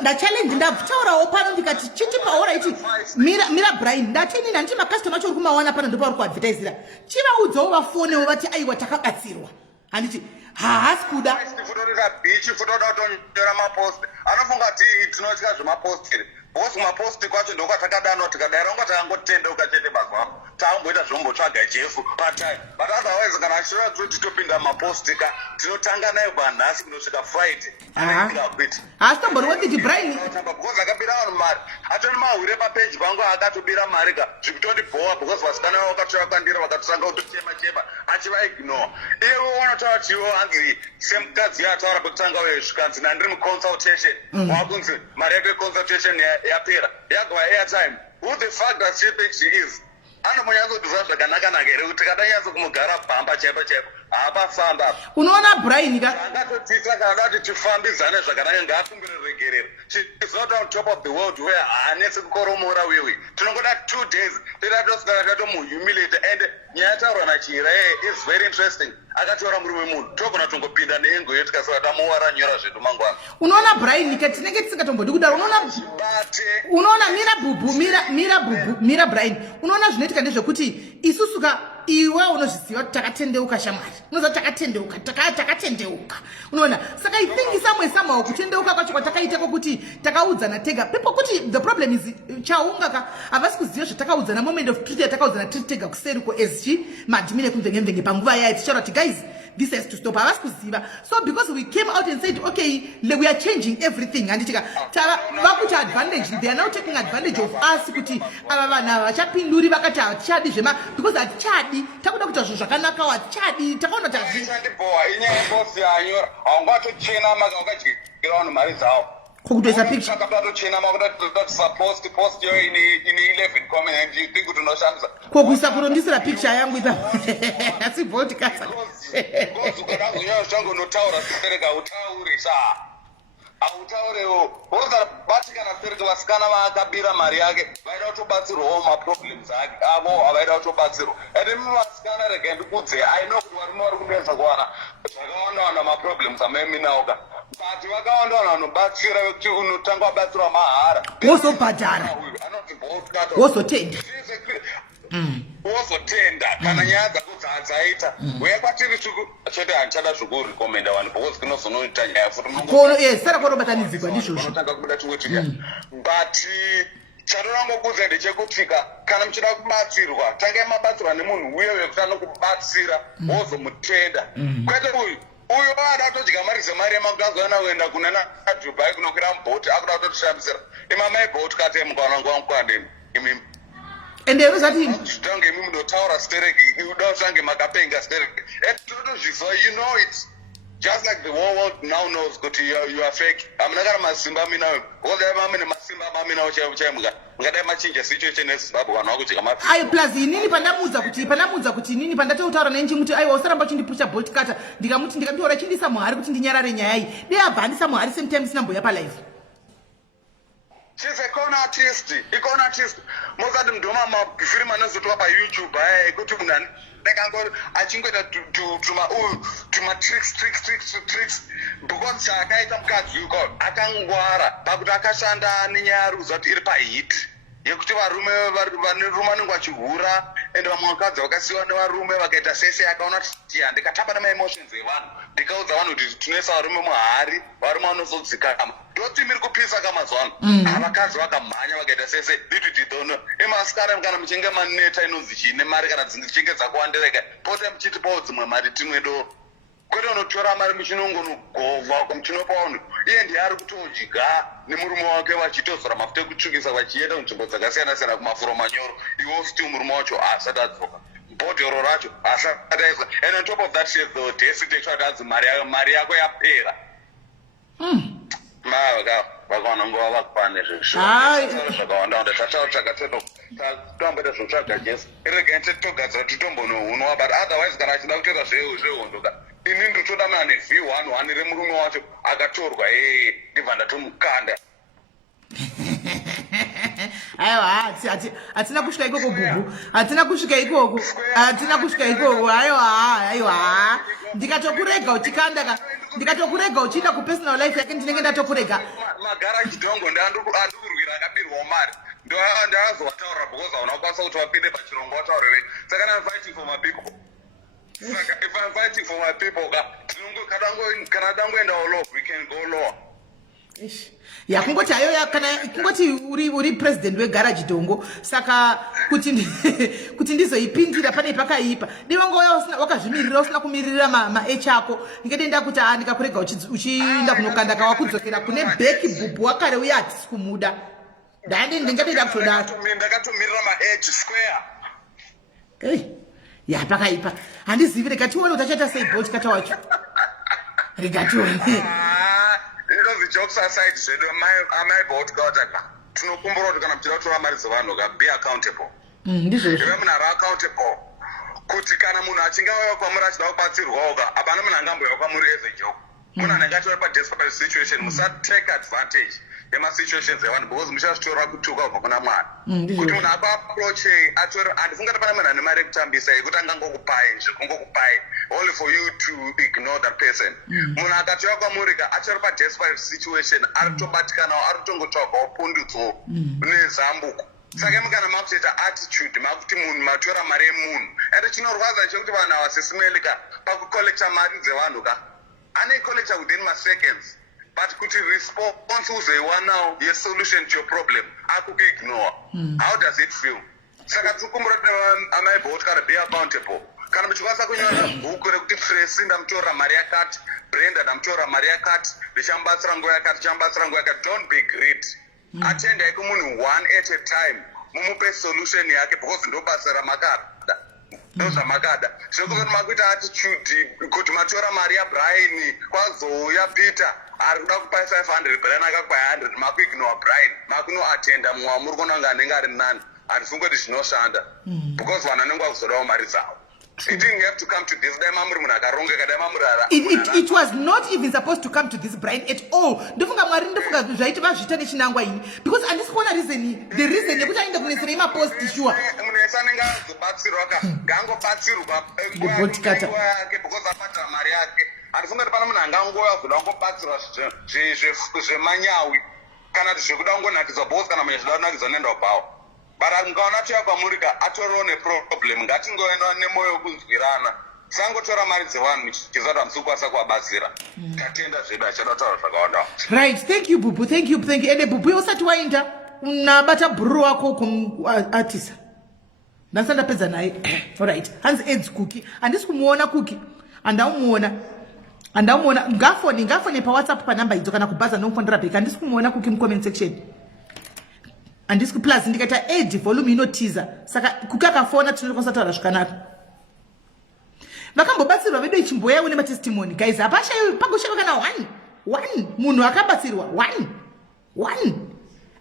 ndachallenge ndataurawo pano ndikati chiti paura iti mira Brian ndatini ndanditi makastoma chori kumawana pano ndipo vari kuadvertisira chivaudzawo vafonewo vati aiwa takabatsirwa handiti haasi kuda futorira bichi futoda kutonyora mapost anofunga kuti tinotya zvemapostiri because maposti kwacho ndokwatakadano tikadaira unga takangotendeuka chete bazwamo taamboita zvombotsvaga jesu patime but otherwise kana achireva kuti topinda maposti ka tinotanga nayo panhasi kundosvika friday aneingakuita haasi tombori wetiti Brian because akabira vanhu mari atoni mahwire papeji pangu akatobira mari ka zvikutondibowa because vasikana vakatora kwandira vakatotanga kutochema achivaignore ivo vanotaura kuti ivo hanzi semukadzi yataura pekutanga uye zvikanzi nandiri muconsultation wakunzi mari yako yeconsultation yapera yagova airtime who the fuck does she think she is anombonyatsodiza zvakanaka here kuti kadanyatso kumugara pamba chaipo haapafamba unoona Brian ka angatotisa kana da kuti tifambidzane zvakanaka ngaakumbire regerero is not on top of the world where haanetsi kukoromora wewe tinongoda 2 days tidatosvika tatomuhumiliate and nyaya yataurwa nachira is very interesting akataura murume munhu togona tongopinda neengo yedu tikasaka tamuwara nyora zvedu mangwana unoona Brian ka tinenge tisingatombodi kudaro unoona mira Brian unoona zvinoitika ndezvekuti isusu ka iwe unozviziva kuti takatendeuka shamwari unoziva takatendeuka unoona saka I think somehow kutendeuka kwacho kwatakaita kokuti takaudzana tega people kuti the problem is chaunga ka havasi kuziva zvatakaudzana moment of truth yatakaudzana tiri tega kuseri kuSG madhimine kumvenge panguva yayo tichaura kuti guys this has to stop havasi kuziva so because we came out and said okay we are changing everything handitika vakuti advantage they are now taking advantage of us kuti ava vanhu ava vachapinduri vakati hatichadi zvema because hatichadi takuda kuita zvinhu zvakanaka hatichadi takaona tazvibowa inyaya yeposti yanyora haungatochena maka ukadyira vanhu mari dzavo kokutoisa picture akatochena makutotisa post yo ini 11 comment you think kuti unoshandisa kokuisa kurondisira picture yangu ipa asi Boltcutter ukadazonyaya zvangu unotaura sesereka utaure autaurewo ozabatikana sereka vasikana vaakabira mari yake vaida kutobatsirwawo maproblems ake avo avaida kutobatsirwa ende vasikana rega ndikudze aino kuti varume vari kunetsa kuwana zvakawandawanda maproblems amaeminauka but vakawandawanda vanobatsira vekuti unotanga wabatsirwa mahara wozobhadhara wozotenda wozotenda kana nyaya dzako dzaita uya kwatiri chete handichada zvekurekomenda vanhu because kunozonoita nyaya futi sara kwanobatanidzikwa ndizvozvo tanga kubuda tumwetika but chatodangokudza ndechekutika kana muchida kubatsirwa tangai mabatsirwa nemunhu uye wekuti anokubatsira wozomutenda kwete uyu vaada kutodya mari dzemari yemakuti azoona kuenda kunana Dubai kunokwira mubhoti akuda kutotishandisira imamai Boltcutter mukwanangu wangu kwandemi imimi ende unozati tange mimi ndotaura stereki uda usange makapenga stereki totozviziva you know it just like the whole world now knows kuti you are fake amuna kana masimba aminawo kodai mamene masimba aminawo chaimuka ngadai machinja sicho chenezimbabwe vanhu vakudyika mapi ayo plus inini pandamudza kuti inini pandatotaura naye nchimuti aiwa usaramba uchindipusha Boltcutter ndikamuti ndikamutaura chindisa muhari kuti ndinyarare nyaya iyi dei abva andisa muhari same time sinamboya palive she's a con artist. A con artist. Mozart mdoma mafilm anazotwa pa YouTube ekuti munani ndakangori achingoita tuma tricks because chakaita mukadzi uko akangwara pakuti akashanda nenyaya kuti iri pahit yekuti varume vanenge vachihura ende vamwe vakadzi vakasiyiwa nevarume vakaita sese akaona kuti ndikatamba nemaemotions evanhu ndikaudza vanhu kuti tinoisa varume muhari varume vanozodzikama ndoti miri kupisa kamazuva ano avakadzi vakamhanya vakaita sese didididhono emasikara kana muchinge maneta inonzi chine mari kana dzichinge dzakuwandireka pota muchiti pawo dzimwe mari timwedo kwete unotora mari muchinongonogovha muchinopa vanhu iye ndiye ari kutodyiga nemurume wake vachitozora mafuta ekutsvukisa vachienda kunzvimbo dzakasiyana-siyana kumafuro manyoro iwo still murume wacho asati adzoka bhodhoro racho asati aiswa and on top of that she has the audacity kuti adzi mari yako yapera vakawana nguva vakupane zvakawandawanda tatautsvaga toamboita zvotsvaga jesu iregai titogadzira titombonohunwa but otherwise kana achida kutoita zvehondoka ini ndotoda mana nevh1 remurume wacho akatorwa ndibva ndatomukanda aiwa hatina kusvika ikoko bhubhu hatina kusvika ikoko aiwa ndikatokurega uchikanda ndikatokurega uchienda kupersonal life yake ndinenge ndatokurega magaraji dongo ndandikurwira akabirwawo mari ndakazovataurira because hauna kukwanisa kuti vapinde pachirongo vataurire saka I'm fighting for my people. Saka if I'm fighting for my people kana dangoenda low we can go lower. Ya kungoti ayo kungoti uri president wegarage dongo saka kuti ndizoipindira pane pakaipa ndivangoya wakazvimirira usina kumirira ma-h ako ndingedenda kuti ndikakurega uchienda kunokanda kawakudzokera kune beki bhubhu wakare uye hatisi kumuda ndingadenda kutodaro ndakatomirira ma-h square ya pakaipa handizivi regatione kuti achaita sei bot kata wacho regatione jokes aside zvedu amai Boltcutter tinokumbura kuti kana muchida kutora mari dzevanhu be accountable ive munhu ari accountable kuti kana munhu achinge auya kwamuri achida kubatsirwa uka hapana munhu angambouya kwamuri as a joke munhu anenge atori padesperate situation musatake advantage yemasituations evanhu because muchazvitora kutuka kubva kuna mwari kuti munhu akuapproche atori handifunga kuti pane munhu ane mari ekutambisa yekuti angangokupai zvekungokupai only for you to ignore that person munhu akatiwa kwamurika atori padesperate situation ari kutobatikanawo ari kutongotsvagawo pundutso nezambuko saka mukana makutoita attitude makuti munhu matora mari yemunhu ende chinorwadza chekuti vanhu ava SIS MELLY pakucollecta mari dzevanhu anoicollecta within maseconds but kuti response uzoiwanawo yesolution to your problem akukuignore how does it feel saka tikumbura kuti amai Boltcutter be accountable kana muchikwanisa kunyora bhuku rekuti Tracy ndamutorera mari yakati Brenda ndamutorera mari yakati ndichambatsira nguva yakati don't be greedy attendai kumunhu one at a time mumupe solution yake because ndobasa ramakada ndozvamakada zvekuvati makuita attitude kuti matora mari yaBrian kwazouya Peter ari kuda kupai 500 Brian akakupai 100 makuignore Brian makunoatenda mumwe wamuri kuona kunge anenge ari nani handifungi kuti zvinoshanda because vanhu anenge vakuzodawo mari dzavo. It didn't have to come to this. It was not even supposed to come to this, Brian, at all. Because and this one reason, the reason you end up with the post sure. The Boltcutter. Hatifunga kuti pana munhu angangoya kuda kungobatsirwa zvemanyawi kana kuti zvekuda kungonakidza bosi kana munhu zvida kunakidza nenda ubhawa but ngaona tiya kwamurika atoriwo neproblem ngatingoenda nemoyo wekunzwirana sangotora mari dzevanhu muchiziva kuti hamisi kukwanisa kuvabatsira tatenda zvedu achada kutaura zvakawanda. Right, thank you Bubu, thank you. Ende Bubu usati waenda unabata bhuru wako kuartisa ndasanda pedza naye. Alright, hanzi AIDS Cookie handisi kumuona Cookie andamuona ngafone pa WhatsApp pa number idzo kana kubhaza nokufonera back handisi kumuona Cookie mu comment section handisi ku plus ndikaita aid volume ino teaser saka Cookie akafona tinokwanisa taura zvakanaka vakambobatsirwa vedu ichimboya une matestimony guys apasha pagosheka kana one munhu akabatsirwa one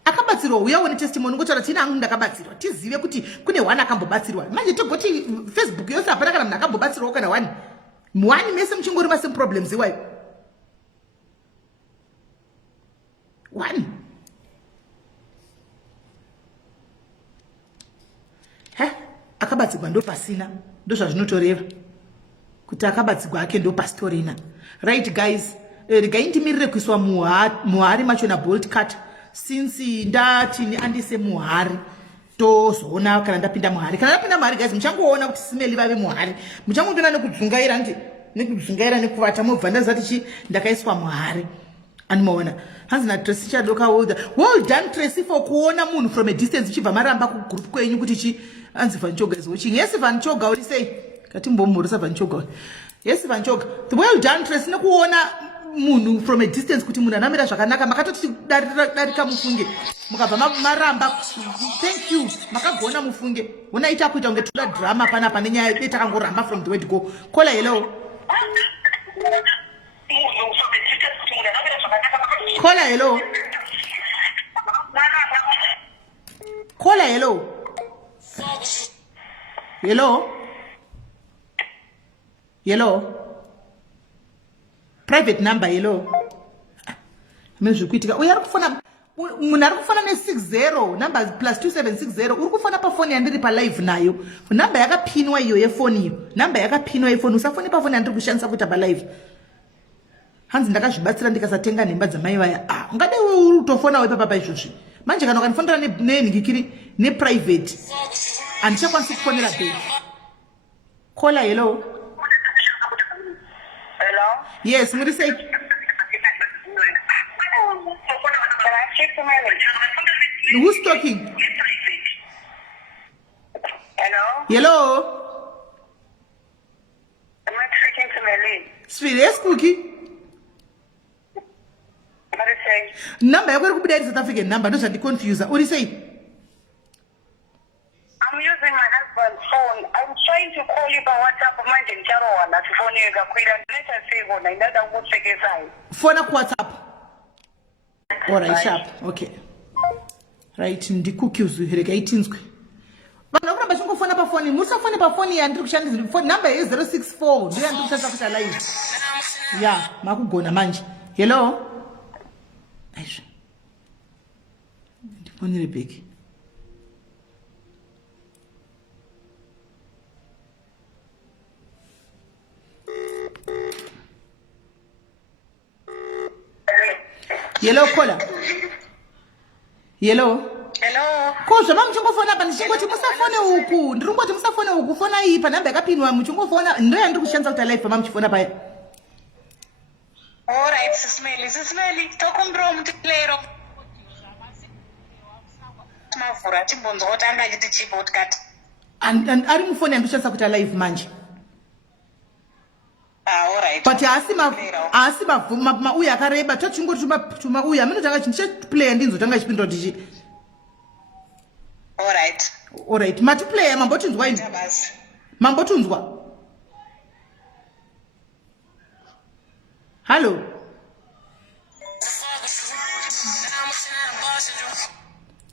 akabatsirwa uya une testimony ngotaura tina angu ndakabatsirwa tizive kuti kune one akambobatsirwa manje togoti Facebook yose apana kana munhu akambobatsirwa kana one mese muchingori masame problems iwayo one akabatsirwa ndo pasina ndo zvazvinotoreva kuti akabatsirwa ake ndo pastorina. Right guys, regai ndimirire kuiswa muhari macho na Boltcutter since ndati ndiise muhari tozoona kana ndapinda muhari. Kana ndapinda muhari guys, muchangoona kuti Smelly vave muhari, muchangotona nekudzungaira nekudzungaira nekuvata mobva ndazati chi ndakaiswa muhari. Anomaona hanzi na Tracy chadoka well done Tracy for kuona munhu from a distance uchibva maramba kugroup kwenyu kuti chi anzi Vanchoga is watching. Yes Vanchoga uri sei kati mbomhorisa Vanchoga. Yes Vanchoga, well done Tracy nekuona munhu from a distance kuti munhu anamira zvakanaka makatoti darika mufunge mukabva maramba. Thank you makagona mufunge. Una ita kuita unge toda drama pana pane nyaya yetakangoramba from the word go. Kola hello. Kola hello. Kola hello. Hello. Hello. Private number hello. Mezvikuitika. Uyari kufona munhu ari kufona ne60 number +2760 uri kufona pa phone yandiri pa live nayo. Number yakapinwa iyo yefoni iyo. Number yakapinwa yefoni usafoni pa phone yandiri kushandisa kuita pa live. Hanzi ndakazvibatsira ndikasatenga nhemba dzamai vaya. Ungade utofona wepa papa izvozvi. Manje kana ukanifonera nenhingikiri ne private andichakwanisi kufonera back. Kola hello. Hello? Yes, muri sei? Who's talking? Hello? Hello? Am I speaking to Melly? Sweet, yes, Cookie. What do you say? Number, I'm going to be South African number. Don't be confused. What do you say? I'm using my husband's phone. I'm trying to call you by WhatsApp. Imagine Jaro na phone you gakwira. Let us say one. I know that would take a sign. Phone up WhatsApp. All right, sharp. Okay. Right, ndi Cookie uzvireka 18 square. Vanhu vakuramba chingofona pa phone. Musafone pa phone yandiri kushandisa. Phone number is 064. Ndiyo yandiri kushandisa kuita live. Yeah, makugona manje. Hello? Aisha. Ndifonere big. Hello Kola. Hello. Hello? Kozva mamuchingofona apa ndichingoti musafone uku. Ndirungoti musafone uku. Fona iyi pa namba yakapinwa muchingofona. Ndo yandiri kushandisa kuita live mamuchifona paya. All right, SIS MELLY. Tokumbro mutiplero. Mavura tibonzo otanga chiti chiBoltcutter. Ari mufoni yandoshandisa kuita live manje. All right. But asi mauya akareba tachingoti tuma uya minotanga chinche player ndinzotanga chipindwa tichi. All right. All right. Mati player mambotunzwa ini. Mambotunzwa. Hello.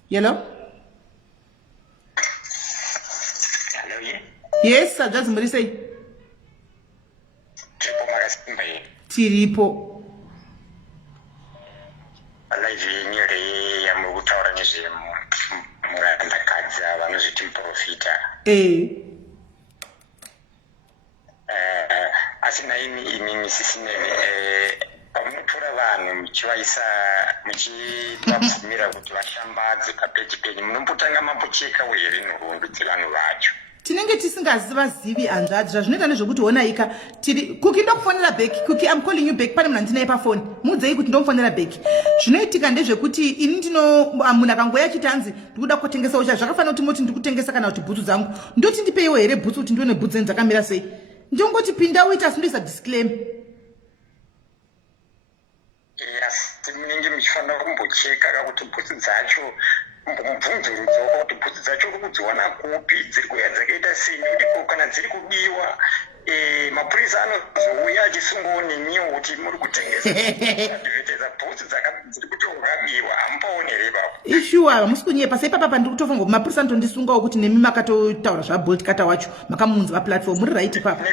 Hello. Hello, yeah. Yes, I just muri say. Tripo makasimba ye. Tiripo. Live nyore ya mugutaura nezve murandakadza vanozviti muprofita. Asina imi SIS MELLY pamunotora vanhu muchivaisa muchivabvumira kuti vashambadze papeji penyu munombotanga mambocheka here nhoroondo dzevanhu vacho. Tinenge tisingazivazivi hanzvadzi zvazvinoita nezvokuti ona ika tiri Cookie ndokufonera back. Cookie I'm calling you back pane munhu andinaye pafoni mudzei kuti ndomufonera back. Zvinoitika ndezvekuti ini ndino munhu akangoya achiti hanzi ndikuda kutengesa ucha zvakafanira kuti moti ndikutengesa kana kuti bhutsu dzangu ndoti ndipeiwo here bhutsu kuti ndione bhutsu dzenu dzakamira sei. Ndingoti pinda uita sindoisa disclaimer. Yes, munenge muchifanira kumbocheka kakuti bhutsu dzacho mubvunzurudza kuti bhutsu dzacho uri kudziwana kupi, dziri kuya dzakaita sei, nekuti kana dziri kudiwa mapurisa anozouya achisungoonemiwo kuti muri kutengesa bhutsu dziri kuti ungabiwa hamupaonere ipapo. Ishuwa hamusi kunyepa sai papa ndiri kutofunga mapurisa anotondisungawo kuti nemi makatotaura zvaBoltcutter wacho makamunzi paplatform muri right papa.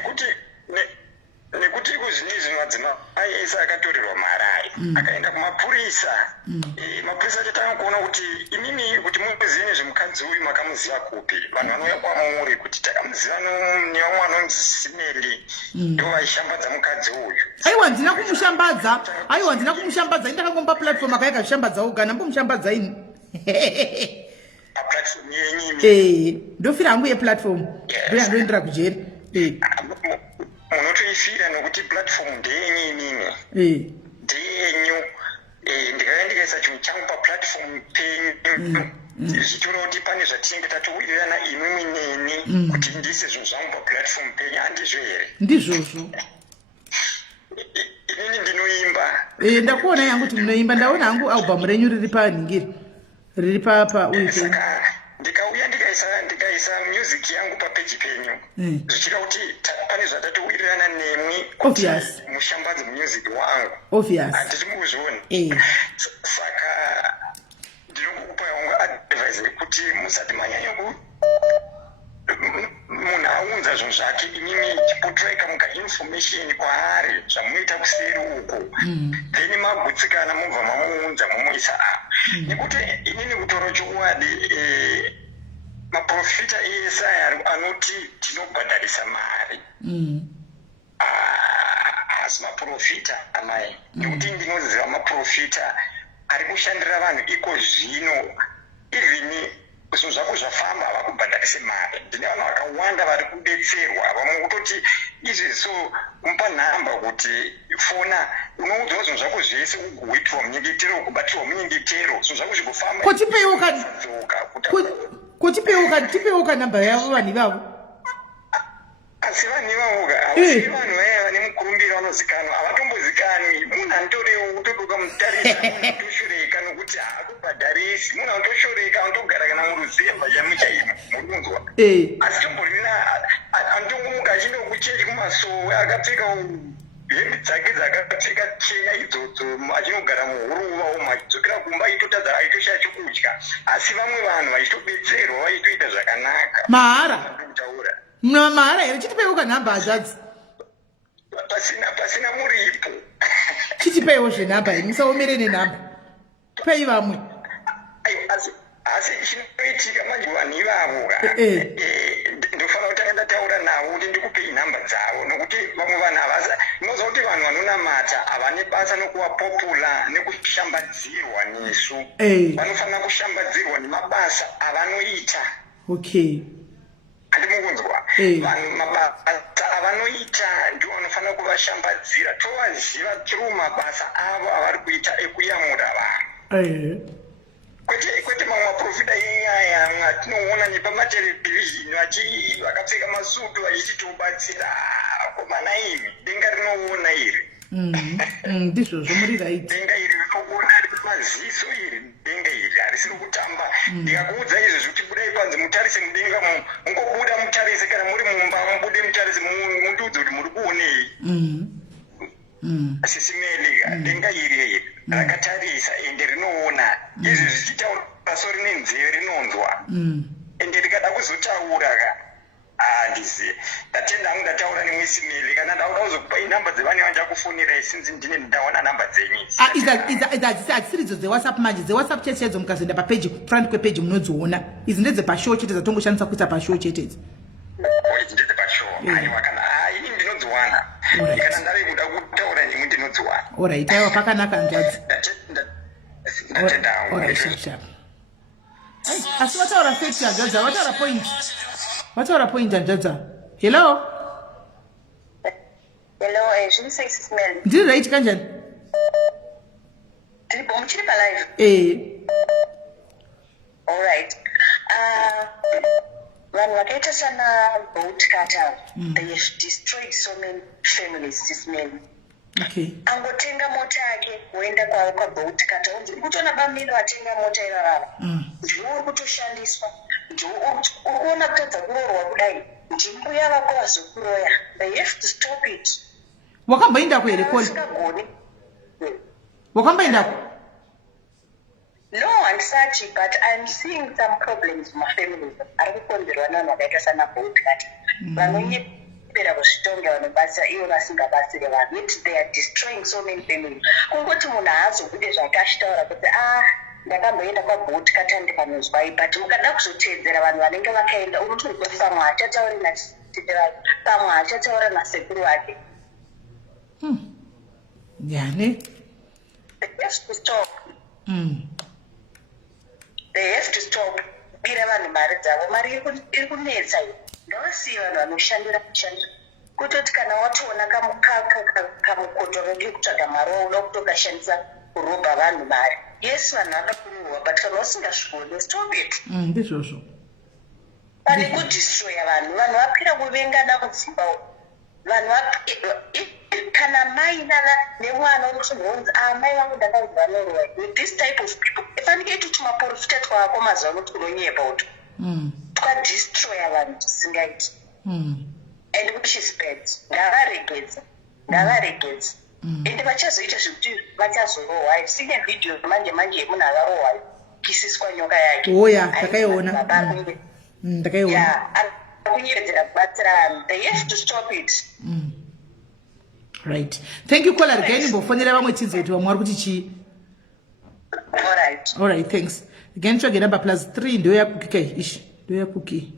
Nekuti kuzvinezvi madzimai ese akatorerwa mari akaenda kumapurisa mapurisa achatanga kuona kuti imimi kuti muzive nezvemukadzi uyu makamuziva kupi vanhu vanouya kwamuri kuti takamuziva nevamwe vanonzi Simeli ndo vaishambadza mukadzi uyu. Aiwa ndina kumushambadza indakangomba platform akaika zvishambadza oga ndambomushambadza ini paplatform yenyu ndofira hangu yeplatform ndoyandoendera kujeri munotoifira nokuti platform ndeyenyu imimi ndeyenyu ndikauya ndikaisa chinhu changu paplatform penyu zvichora kuti pane zvatinenge tatowirirana imimi neni kuti ndiise zvinhu zvangu paplatform penyu handizvo here? Ndizvozvo. inini ndinoimba ndakuona yangu kuti munoimba ndaona hangu album renyu riri panhingiri riri papa uyu saka ndikauya ndikaisa music yangu papeji penyu zvichira kuti pane zvatatowirirana nemwi kuti mushambadze music wangu handiti mukuzviona saka ndinokukupai wangu advice yekuti musati manyanya munhu aunza zvinhu zvake imimi chipotraika mukainformation kwaari zvamunoita kuseri uko then magutsikana mubva mamuunza mumuisa nekuti inini kutoro chokwadi maprofita ese anoti tinobhadharisa mari asi maprofita amai nekuti ndinoziva maprofita ari kushandira vanhu iko zvino even zvinhu zvako zvafamba havakubhadharise mari ndine vanhu vakawanda vari kudetserwa vamwe kutoti izvezvo kumupa nhamba kuti fona unoudzwa zvinhu zvako zvese kugoitwa munyengetero kubatirwa munyengetero zvinhu zvako zvigofamba tipeuka namba yavo vanhu ivavo asi vanhu ivavoga hausi vanhu vaya vane mukurumbiro vanozikanwa havatombozikani munhu anotorewo kutodoka mutarisa unotoshoreka nokuti haakubhadharisi munhu anotoshoreka anotogara kana muruzemba chamuchaimo murinzwa asi tomborina anotongomuka achienda kuchechi kumasowe akapfeka hembe dzake dzakapfeka chena idzodzo achinogara muhuruva umo achidzokera kumba aitotadza aitoshaya chokudya asi vamwe vanhu vachitobetserwa vaitoita zvakanaka mahara mahara here chitipeiwo nhamba hazvadzi pasina muripo chitipeiwo zvenhamba here musaomere nenhamba pei vamwe asi chinoitika manje vanhu ivavo ndofanira kutanga ndataura navo kuti ndikupei nhamba dzavo nokuti vamwe vanhu havasa inoziva kuti vanhu vanonamata havane basa nokuva popula nekushambadzirwa nesu vanofanira kushambadzirwa nemabasa avanoita handimukunzwa vanhu mabasa avanoita ndiwo vanofanira kuvashambadzira tovaziva through mabasa avo avari kuita ekuyamura vanhu kwete mamwe maprofita yenyaya atinoona nepamatelevhizhini vakapfeka masutu vachichitobatsira komana imi denga rinoona iri ndizvozvo muri right denga iri rinoona maziso iri denga iri harisiri kutamba ndikakuudza izvezvi kuti budai panzi mutarise mudenga mungobuda mutarise kana muri mumba mubude mutarise mundiudze kuti muri kuonei SIS MELLY denga iri rakatarisa ende rinoona izvi zvichitaura paso rine nzeve rinonzwa ende rikada kuzotaura ndize ndatenda hangu ndataura nemwisi MELLY kana ndauda kuzokupai nhamba dzevane vanjakufonera sinzi ndine ndawana nhamba dzenyu hadzisiridzo dzewhatsapp manje dzewhatsapp chete chedzo mukazoenda papeji front kwepeji munodziona idzi ndedzepashow chete dzatongoshandisa kuisa pashow chete idzi idzi ndedzepashow aiwa kana ini ndinodziwana kana ndave kuda kutaura nemi ndinodziwana alright aiwa pakanaka hanzvadzi ndatenda hangu sharp asi vataura fact hanzvadza vataura point hanzvadza hello zvinisa SIS MELLY ndiri right kanjani tiripo muchiri palive alright vanhu vakaita sana Boltcutter they have destroyed so many families SIS MELLY angotenga mota yake woenda kwavo kwaBoltcutter unzi kutona bamiro atenga mota ivavava ndiwo uri kutoshandiswa ndiwo uri kuona kutadza kuroorwa kudai ndimbuya vako vazokuroya they have to stop it wakamboendako here koni wakamboendako no handisati but I'm seeing some problems mumafamilies ari kukonzerwa navanhu vakaita sana Boltcutter pera kuzvitonga vanobasa ivo vasingabatsire vanhu yet they are destroying so many families. Kungoti munhu haazobude zvakashitaura kuti ndakamboenda kwaBoltcutter ndikanonzwai, but mukada kuzoteedzera vanhu vanenge vakaenda unotozwa pamwe achatauri natete vake, pamwe achataura nasekuru vake. Yani They have to stop. They have to stop. Bira vanhu mari dzavo, mari iri kunetsa iyo. Ngavasiye vanhu vanoshandira kushandira. Kutoti kana watoona kamukoto kenge kutsvaga mari wauda kutokashandisa kurobha vanhu mari. Yes, vanhu vada kurohwa, but kana usingasvikoni, stop it. ndizvozvo. Pane kudhistroya vanhu vapira kuvengana mudzimba umu. Vanhu kana mai nemwana unotonzi mai vangu ndakaudzwa vanorohwa. With this type of people, ifanike iti tumaprofita twako mazuva ano tunonyepa uto. Twadhistroya vanhu tisingaiti. And which is bad. Ngavaregedze. Ende vachazoita zvekuti vachazorohwa. I've seen a video manje yemunhu akarohwa kisiswa nyoka yake. Oya, takaiona. Ndakaiona. Yeah, akunyeredzera kubatsira vanhu. They have to stop it. Right. Thank you caller. Regai nimbofonera vamwe chizoiti vamwe vari kuti chii. All right, thanks. Again tsvage number +3 ndio yakuki kai ish. Ndio yakuki.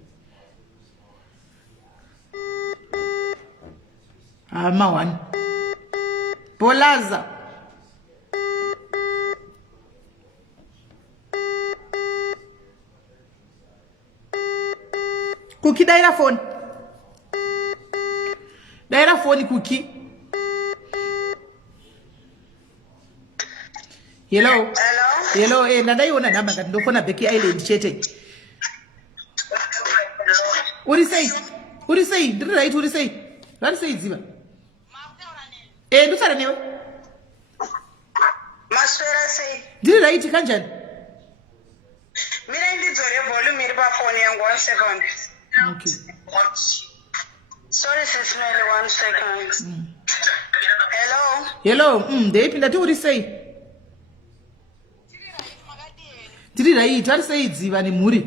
Ma1. Bolaza. Cookie daira phone. Daira phone cookie. Hello. Ndadaiona namba ngati ndofona Becky Island chete. Uri sei? Ndiri right uri sei? Vari sei dziva? Ndosara newe. Maswera sei? Ndiri right kanjani? Mira ndidzore volume iri pafoni yangu 1 second. Okay. Sorry sis Melly, 1 second. Hello, ndeipinda ti uri sei? Tiri right, vari sei dziva nemhuri?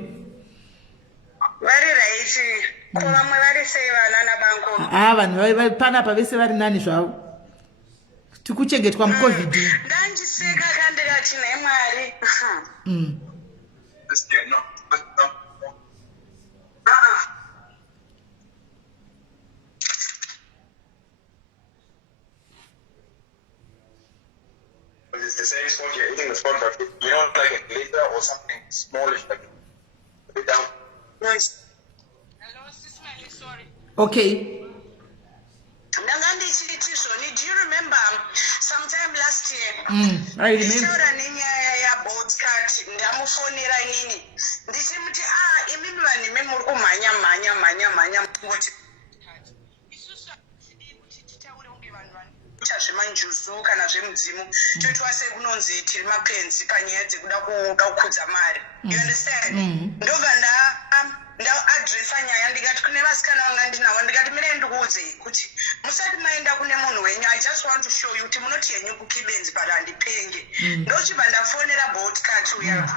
Vari right. Ko vamwe vari sei vana nabango? Vanhu vari panapa vese vari nani zvavo. Tikuchengetwa muCovid. Ndanjiseka kandikati naMwari. It's the same spot you're eating the spot, but you don't like it later or something smallish like it down. Nice. Hello, sis Melly, sorry. Okay. Do you remember sometime last year? I remember. Boltcutter ndamufonera inini ndichimuti imimi vanhu memuri kumhanya kuti isusu hatidi kuti titaure kunge vanhu vanoita zvemanjuzu kana zvemudzimu toitwa sekunonzi tiri mapenzi panyaya dzekuda kukudza mari. You understand? Ndobva ndaadresa nyaya ndikati kune vasikana vanga ndinavo ndikati mire ndikuudzei kuti musati maenda kune munhu wenyu, I just want to show you kuti munoti henyu kukibenzi pano handipenge. Ndochibva ndafonera Boltcutter uya.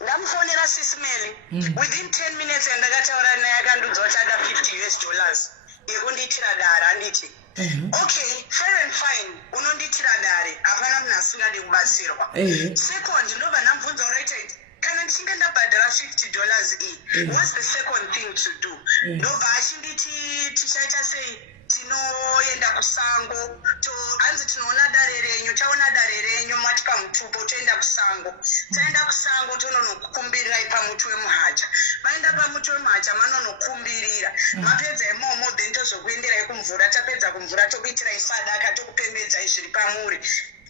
Ndamufonera sis Melly. Within 10 minutes yandakataura naye akandudza kuti ada $50 yekundiitira dare. Anditi okay, fair and fine, unondiitira dare, hapana munhu asingadi kubatsirwa. Second, ndobva ndamubvunza alright, kana ndichinge ndabhadhara $50 iyi, what's the second thing to do? Ndobva achinditi tichaita sei, tinoenda kusango, hanzi tinoona dare renyu, taona dare renyu mati pamutupo, toenda kusango. Taenda kusango tononokumbirirai pamuti wemuhacha. Maenda pamuti wemuhacha manonokumbirira. Mapedza imomo then tozokuenderai kumvura, tapedza kumvura tokuitirai sadaka, tokupembedzai zviri pamuri.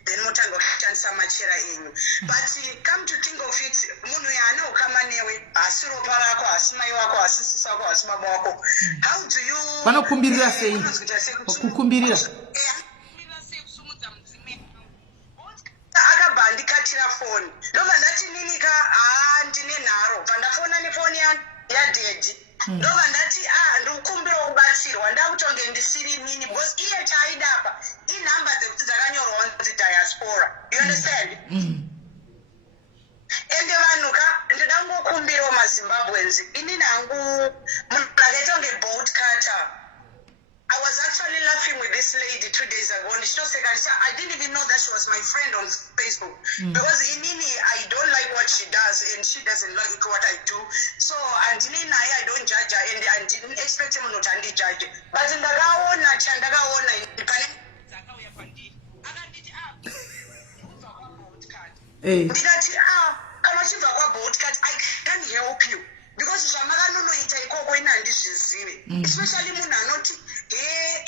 Then motanga kushandisa machera enyu. But come to think of it, munhu yaane ukama newe, hasi ropa rako, hasi mai wako, hasi sisi wako, hasi baba wako. How do you Vanokumbirira sei? Kukumbirira. Akabva andikatira foni. Ndobva ndati ninika ndine nharo. Pandafona nefoni yadhedhi. Ndobva ndati ndikukumbira kubatsirwa. Ndakutonge ndisiri nini because iye chaida apa inhamba dzekuti dzakanyorwa kunzi diaspora. You understand? Ende vanhu ndida kungokumbirawo maZimbabweans. Inini hangu munhu akaita kunge Boltcutter. I was actually laughing with this lady 2 days ago, and she was like, I didn't even know that she was my friend on Facebook. Because Inini, I don't like what she does, and she doesn't like what I do. So, and Inini, I don't judge her, and I didn't expect him not to judge. But in the Gaona, Chandagaona, ndikati kana uchibva kwaBoltcutter I can help you because zvamaganonoita ikoko ina handizvizive especially munhu anoti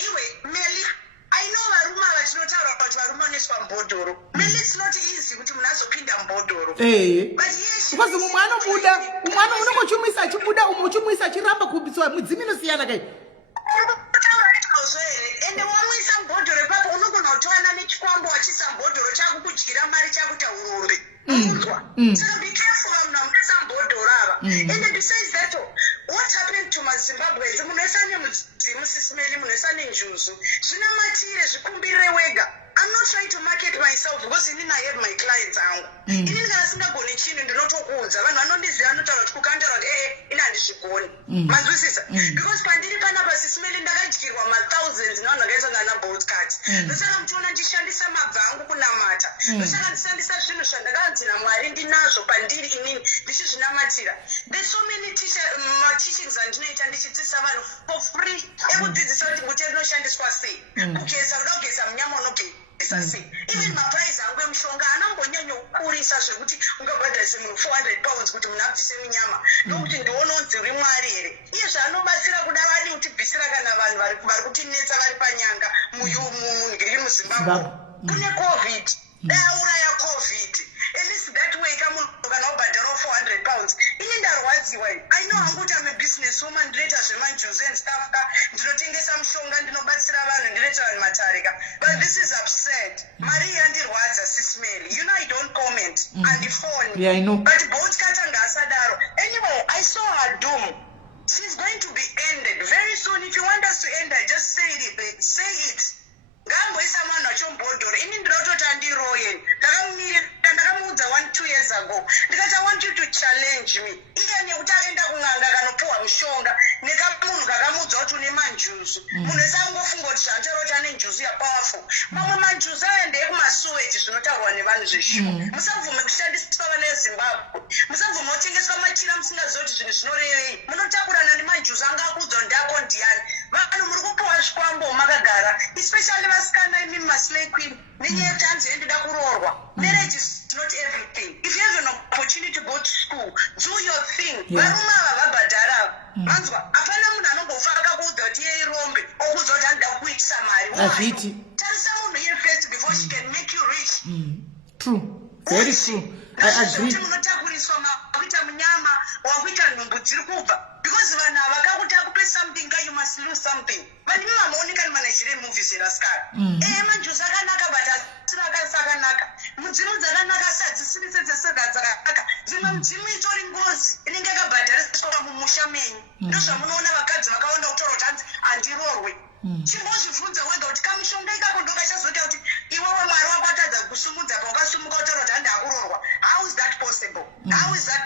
iwe Melly I know varume vachinotaura kuti varume vanoiswa mubhodhoro Melly it's not easy kuti munhu azopinda mubhodhoro because mumwe anobuda umwe unongochumwisa achibuda umwe uchimwisa achiramba kubiswa mudzimu inosiyana kai ende wamwisa mubhodhoro ipapo unogona kutowana nechikwambo wachisa mubhodhoro chako kudyira mari chakuti urombe unzwa saka be careful vanhu vamwisa mubhodhoro ava and besides that what happened to maZimbabweans munhu wese ane mudzimu SIS MELLY munhu wese ane njuzu zvinamatire zvikumbirire wega I'm not trying to market myself because inini I have my clients angu inini kana singagoni chinhu ndinotokuudza vanhu vanondiziva vanotaura kuti kukandirwa ina handizvigoni manzwisisa because pandiri panapa SIS MELLY ndakadyirwa ma-thousands nevanhu vakaita ngana Boltcutter ndosaka muchiona ndishandisa mabva angu kunamata ndosaka ndishandisa zvinhu zvandakanzi naMwari ndinazvo pandiri inini ndichizvinamatira there's so many teachings andinoita ndichidzidzisa vanhu for free ekudzidzisa kuti mbuti rinoshandiswa sei kugeza uda kugeza munyama unogeza even maprice angu emushonga anambonyanya kukurisa zvekuti ungabhadharisa munhu 400 pounds kuti munhu abvise munyama ndokuti ndiononzi uri Mwari here iye zvaanobatsira kuda vadi kutibvisira kana vanhu vari kutinetsa vari panyanga mungiri muZimbabwe kune COVID dauraya COVID at least that way kamunhu kana ubhadhara 400 pounds ini ndarwadziwa I know hangu kuti I'm a business woman ndinoita zvemanjuzi and stuff ka ndinotengesa mushonga ndinobatsira vanhu ndinoita vanhu matarika but this is upset mari yandirwadza SIS MELLY you know I don't comment andifoni yeah I know but Boltcutter ngaasadaro anyway I saw her doom she's going to be ended very soon if you want us to end her just say it ngamboisa munhu wacho mubhodhoro ini ndinototi andiroye ndakamuudza 1-2 years ago ndikati I want you to challenge me iye nekuti aenda kun'anga kanopuhwa mushonga nekamunhu kakamuudza kuti une manjuzu munhu wese angofunga kuti zvanchoroti ane njuzu yapowerful mamwe manjuzu aya ndeekumasuweji zvinotaurwa nevanhu zveshuwa musabvume kushandiswa vana veZimbabwe musabvume kutengeswa machira musingazivi kuti zvinhu zvinorevei munotakurana nemanjuzu anga akuudza kuti ndako ndiani vanhu muri kupuhwa zvikwambo makagara especially vasikana imi maslay queen nenyaya yekuti hanzi endida kuroorwa marriage is not everything if you have an opportunity to go to school do your thing varume ava vabhadhara vanzwa hapana munhu anongofa akakuudza kuti iye irombe okuudza kuti handida kuitisa mari tarisa munhu iye first before she can make you rich true very true I agree munotakuriswa makuita munyama wakuita nhumbu dziri kubva because vanhu ava vakakupe something you must lose something vanimi vamaoneka nemanigerian movies erasikara manjuzi akanaka but asina akanaka mudzimu dzakanaka sadzisiri dzedzakanaka dzimwe mudzimu itori ngozi inenge yakabhadhariswa mumusha menyu ndozvamunoona vakadzi vakaonda kutaura kuti hanzi handirorwe chimbozvibvunza wega kuti kamushonga ikako ndokachazota kuti iwewe Mwari wako atadza kusumudza pa wakasumuka kutaura kuti handi akurorwa how is that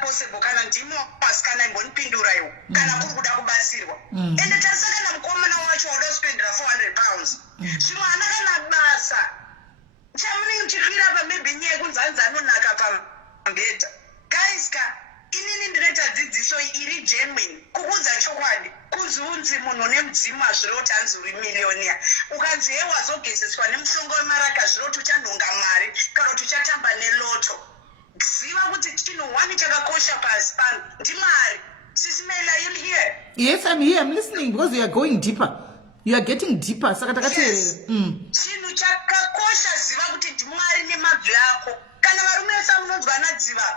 possible kana ndimo pasikana imbonipindura iwo kana kuri kuda kubatsirwa ende tarisa kana mukomana wacho wada kuspendera 400 pounds zvimwe hana kana basa chamunenge muchikwira pa maybe nyaya yekunzanzi anonaka pambedha guys inini ndinoita dzidziso iri genuine kukuudza chokwadi kunzunzi munhu nemudzimu hazviri kuti hanzi uri millionaire ukanzi he wazogezeswa nemushonga wemaraka zviri kuti uchanhonga mari kana kuti uchatamba neloto ziva kuti chinhu 1 chakakosha pasi pano ndimari SIS MELLY are you here yes I'm here I'm listening because you are going deeper you are getting deeper saka takati chinhu chakakosha ziva kuti ndimwari nemabvi ako kana varume vese munonzwa nadziva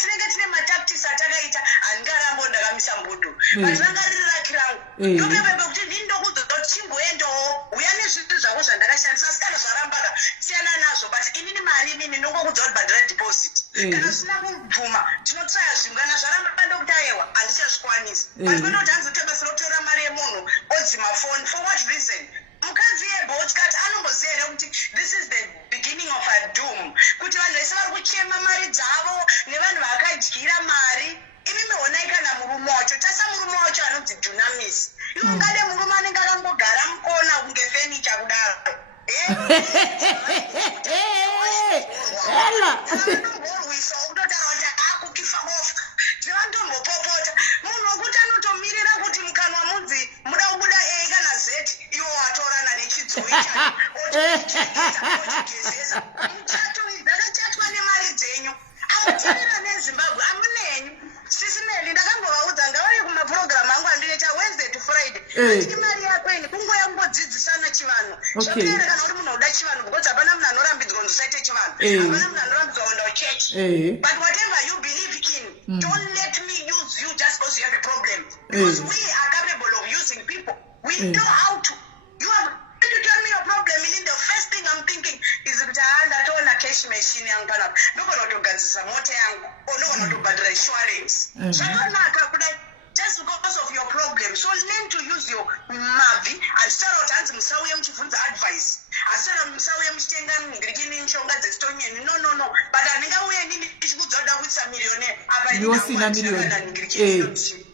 tinenge tine matactics atakaita handingarambo ndakamisa mbudu but ranga riri raki rangu ndopepebe kuti ndini ndokudzoti chimboendawo uya nezvinhu zvako zvandakashandisa asi kana zvarambaka siyana nazvo but inini mari inini ndongokudza kuti bhadhara deposit kana usina kubvuma tinotraya zvimwe kana zvaramba ndokuti ayewa handichazvikwanisa but kwenda kuti hanzotebasira kutora mari yemunhu odzima foni for what reason mukadzi yeBoltcutter anomboziva here kuti this is the beginning of a doom kuti vanhu vese vari kuchema mari dzavo nevanhu vakadyira mari imimi honai kana murume murume wacho tasa murume wacho anonzi dunamis ungade murume anenge akangogara mukona kunge fenicha kudaro anomborwisa kutotaura kuti akukifa ofa ndinondombopopota munhu wokuti anotomirira kuti mukanwa munzi muda kubuda a kana z iwo watorana nechidzoi chachigezesa muchato dzakachatwa nemari dzenyu akutirira nezimbabwe amunenyu SIS MELLY ndakambovaudza ngauye kumapurogiramu angu andinoita Wednesday to Friday anditi mari yako ini kungoya kungodzidzisana chivanhu zvaperera kana kuti munhu uda chivanhu because hapana munhu anorambidzwa kuti usaite chivanhu hapana munhu anorambidzwa kuenda kuchechi but whatever you believe in don't let me use you just because you have a problem because we are capable of using people we know how to you are going to tell me your problem in the first thing I'm thinking is kuti ndatoona cash machine yangu panapa ndogona kutogadzisa mota yangu ndogona kutobhadhira insurance zvakanaka kudai just because of your problem so learn to use your mabvi hazitaura kuti hanzi musauye muchibvunza advice hazitaura musauye muchitenga ngirikini mishonga dzechitonyeni no but handingauye nini ndichikudza kuda kuisa miliyoni apa yosina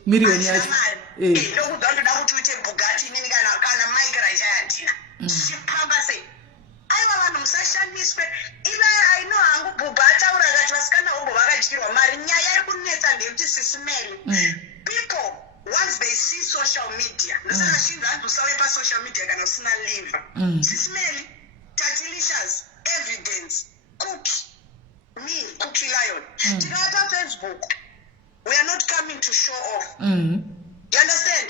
miliyoni yacho ndokudza ndoda kuti uite bugatti nini kana mike chayandina chipamba sei aiwa vanhu musashandiswe ive aino hangu bhubha ataura akati vasikana vombo vakadyirwa mari nyaya iri kunetsa ndeyekuti SIS MELLY people once they see social media ndosaka chinhu hanzi usauye pasocial media kana usina liver SIS MELLY tatilicious evidence cookie lion tikava Facebook we are not coming to show off you understand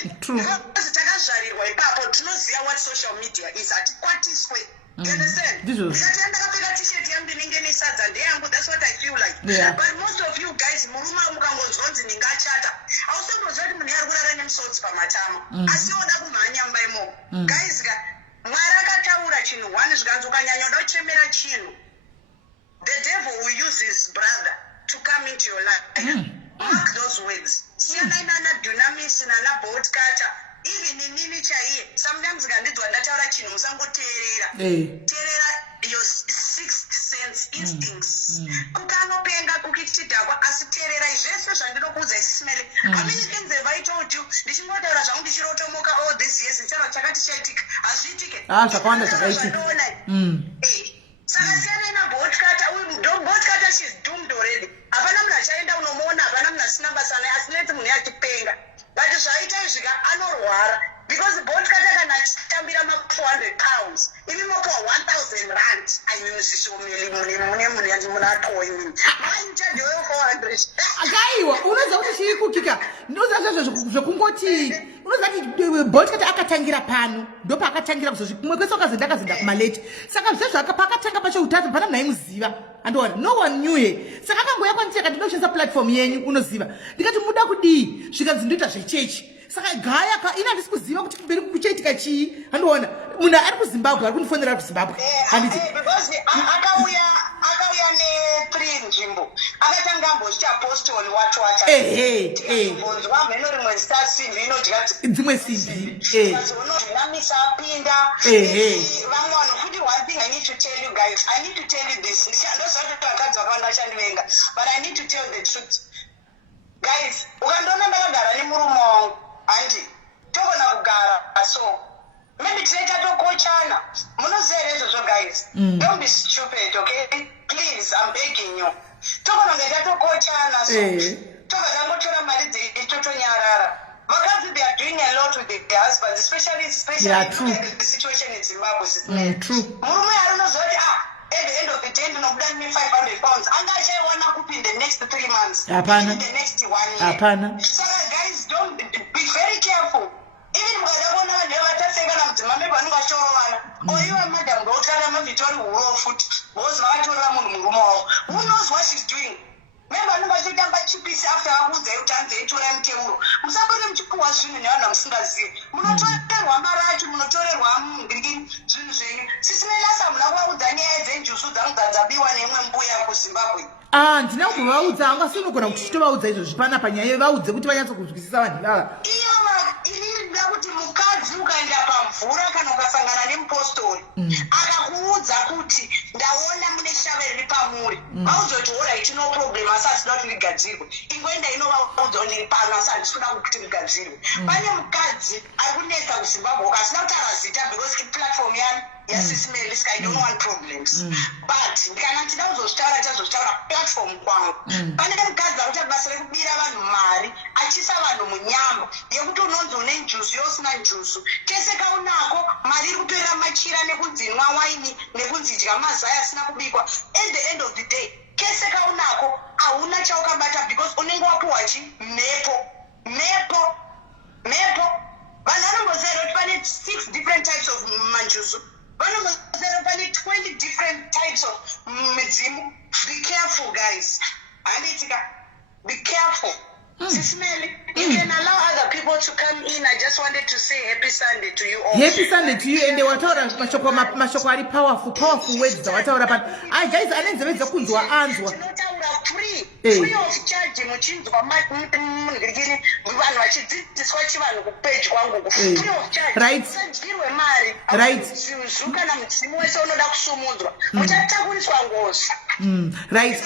because takazvarirwa ipapo tinoziva what social media is hatikwatiswe you understand ndikatenda kapfeka t-shirt yangu ndinenge nesadza ndeyangu that's what I feel like but most of you guys murume mukangonzonzi ndingachata hausombozva kuti munhu ari kurara nemusodzi pamatama asi oda kumhanya mumba imomo guys mwari akataura chinhu 1 zvikanzi ukanyanya uda kuchemera chinhu the devil will use his brother to come into your life mark those words siyana nana dunamis nana Boltcutter even nini chaiye sometimes kandidzwa ndataura chinhu musangoteerera teerera your sixth sense instincts kukanopenga kukichidhakwa asi teerera zvese zvandinokuudza SIS MELLY amene kenze vaitotu ndichingotaura zvangu ndichirotomoka all this years nchava chakati chaitika hazviitike zvakawanda zvakaitika saka siyana naBoltcutter Boltcutter she's doomed already hapana munhu achaenda unomuona hapana munhu asina basa naye asi neti munhu yachipenga but zvaita izvika anorwara because Boltcutter kana achitambira ma400 imi mopowa 1000 rand aimimi SIS MELLY mune munhu yanzi muna atowa imini mainchaje weyo 400 akaiwa unoziva kuti chiri kukika ndoziva zvekungoti unoziva kuti Boltcutter akatangira pano ndopaakatangira kuzozvimwe kwese ukazendakazinda kumaleti saka zvezvo paakatanga pachoutatu pana munhu aimuziva andoona no one knew ye saka akangoya kwanditi kati ndoshandisa platform yenyu unoziva ndikati muda kudii zvikanzi ndoita zvechechi saka gaya ina handisi kuziva kuti kumberi kuchaitika chii andoona munhu ari kuZimbabwe ari kundifonera ari kuZimbabwe handiti because akauya ne3 nzvimbo akatanga ambochita apostoli watwata bonzwa mheno rimwe zita simbi inodya dzimwe simbi unodynamisa apinda vamwe vanhu futi one thing I need to tell you guys I need to tell you this ndozvati vakadzi vakawanda vachandivenga but I need to tell the truth guys ukandoona ndakagara nemurume wangu handi togona kugara so maybe today tatokochana munoziva izvozvo guys don't be stupid okay please I'm begging you togona kunge tatokochana so toganangotora mari dzeitotonyarara vakadzi they are doing a lot with their husbands especially the situation in Zimbabwe murume ari unoziva kuti at the end of the day ndinobuda ne500 anga achaiwana kupi in the next 3 months in the next 1 year so guys don't be very careful even mukadabona vanhu vataseka namudzimambe vanenge vachirovana oiwa madam Boltcutter mavitori huro futi vozi vakatorera munhu murume wavo who knows what she's doing membe vanenge vachitamba chipisi after vakuudzai kuti hanzi eitora muteuro musapore muchipuwa zvinhu nevanhu vamusingazivi munotorerwa maracho munotorerwa ngiriki zvinhu zvenyu SIS MELLY asa muna kuvaudza nyaya dzenjusu dzangu dzadzabiwa nemwe mbuya kuZimbabwe ndina kuvaudza anga sinogona kuti chitovaudza izvozvi panapa nyaya vaudze kuti vanyatso kuzwisisa vanhu vava inini ndida kuti mukadzi ukaenda ukavhura kana ukasangana nemupostori akakuudza kuti ndaona mune shava riri pamuri vauzoti orit no problem asi asida kuti rigadzirwe ingoenda inovaudza kuti riri pano asi handisi kuda kuti rigadzirwe pane mukadzi ari kunetsa kuzimbabwe asina kutaura zita because iplatform yani SIS MELLY I don't want problems but kana ndida kuzozvitaura tazozvitaura platform kwangu pane mukadzi ari kuita basa rekubira vanhu mari achisa vanhu munyama yekuti unonzi une njusu yosina njusu kese kaunako mari iri kutorera machira nekunzi nwa waini nekunzi dya mazai asina kubikwa at the end of the day kese kaunako hauna chaukabata because unenge wapuhwa chi mhepo vanhu vanombozera kuti pane 6 different types of manjusu vanombozera pane 20 different types of midzimu. Be careful guys, handitika be careful. SIS MELLY, you can allow other people to come in. I just wanted to say happy Sunday to you all. Happy Sunday to you. And they wataura mashoko ari powerful words wataura but guys anenzewedza kunzwa anzwa free of charge muchinzwa munhirikini vanhu vachidzidziswa chivanhu kupage kwangu free of charge right sajirwe mari right kana mudzimu wese unoda kusumudzwa muchatakuriswa ngozi right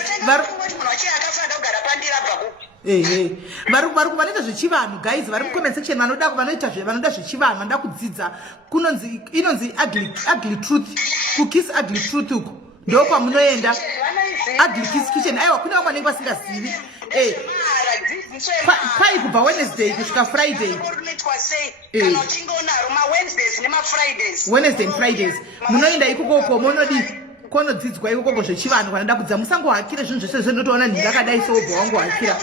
munhu vachiakafada kugara pandira bhakuku vari vanoita zvechivanhu guys vari mucomment section vanoda zvechivanhu vanoda kudzidza inonzi ugly truth kukis ugly truth uku ndo kwamunoenda ugly kiss kitchen aiwa kuna vamwe vanenge vasingazivi kwai kubva Wednesday kusvika Friday Wednesday and Fridays munoenda ikoko munodi konodzidzwa ikoko zvechivanhu vanoda kudza musangohakire zvinhu zvese zvinotoona nhindi akadai sobva wangohakira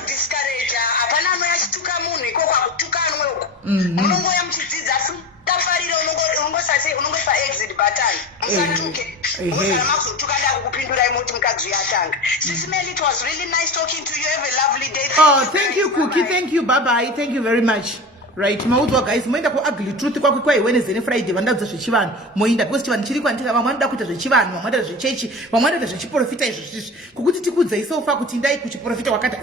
hapana anoyachituka munhu ikoko akutukanwe uko munongoya muchidzidza asi tafarire unongoisa exit button musatuke kana makuzotuka ndakukupindurai moti mukadzi yatanga. SIS MELLY, it was really nice talking to you. Have a lovely day. Thank you Cookie, thank you, bye bye, thank you very much. Right, maudzwa guys moenda ku ugly truth kwai Wednesday and Friday vandadza zvechivanhu moenda because chivanhu chiri kwandika vamwe vanoda kuita zvechivanhu vamwe vanoda zvechechi vamwe vanoda zvechiprofita izvozvizvi kukuti tikudzei sofa kuti ndai kuchiprofita wakati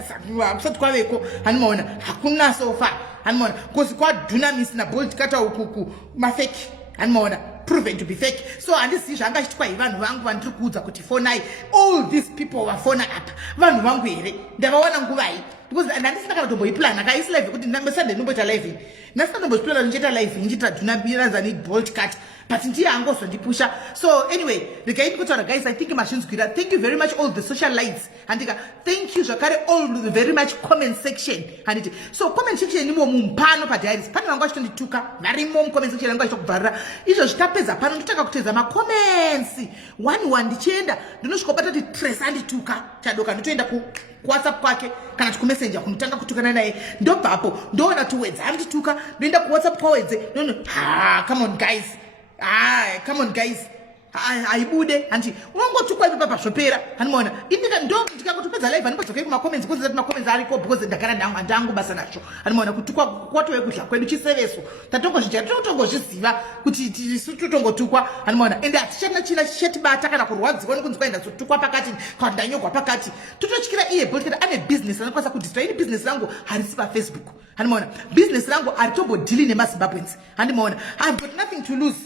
kusati kwaveko hanimaona hakuna sofa hanimaona because kwadunamis naboltcutter ukuku mafeki hanimaona proven to be fake so handisi zvangachitwa ivanhu vangu vandiri kuudza kuti fonai all these people vafona apa vanhu vangu here ndavaona nguvai because handisina kana tomboiplana kaisi live kuti sunday nomboita live ndasina tomboziplana ndichiita live ndichiita dunabiranzani boltcutter but ndiye angozondipusha so anyway regaini kutaura guys I think mashinzwira thank you very much all the social lights handika thank you zvakare all the very much comment section handiti so comment section imo mumpano padiaries pane vangu vachitondituka varimo mucomment section vangu vachitokubvarira izvo zvitapedza pano ndotanga kutedza macomments one ndichienda ndinosvikobata kuti Trace andituka chadoka ndotoenda ku WhatsApp kwake kana kumessenger kunotanga kutukana naye ndobvapo ndoona tuwedza andituka ndoenda ku WhatsApp kwawedze come on guys aibude hanti unongotukwa ipo pazvopera hanimaona indika ndo ndikangotopedza live handimbodzokai kumacomments kuzi that macomments ariko because ndagara ndangu basa nazvo hanimaona kutukwa kwatove kudla kwedu chiseveso tatongozvijaya totongozviziva kuti tisu totongotukwa hanimaona ende hatichana china chichatibata kana kurwadziwa nekunzi kwaenda zotukwa pakati kana ndanyogwa pakati tototyira iye Boltcutter ane business anokwanisa kudistra ini business rangu harisi paFacebook hanimaona business rangu haritombodhili nemazimbabwens hanimaona I've got nothing to lose.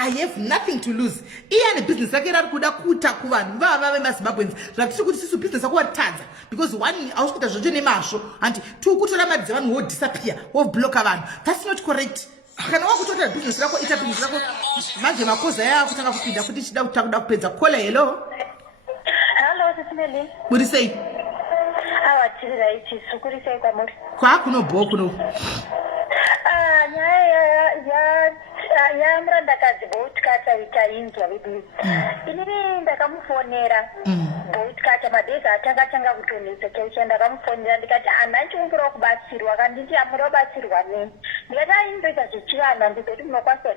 I have nothing to lose. Iyane business yake rari kuda kuta kuvanhu vava vemazimbabwens zvakutiri kuti sisu business yako watadza because one ausikuita zvocho nemazvo anti tikutora mari dzevanhu wodisappear woblocka vanhu. That's not correct. Kana wakutoita business rako ita business rako manje makoza yakutanga kupinda kuti chida kuda kupedza kola. Hello SIS MELLY. What do you say? Awatiri right sukuri sei kwamuri. Kwa kuno bokuno. Ya murandakadzi Boltcutter itainzwa vipi inini ndakamufonera Boltcutter madezi atanga kutonesa kecha ndakamufonera ndikati andanchiumbira kubatsirwa kanditi amuri kubatsirwa neni ndikati aindoita zvechivanhu ndikati munokwanisa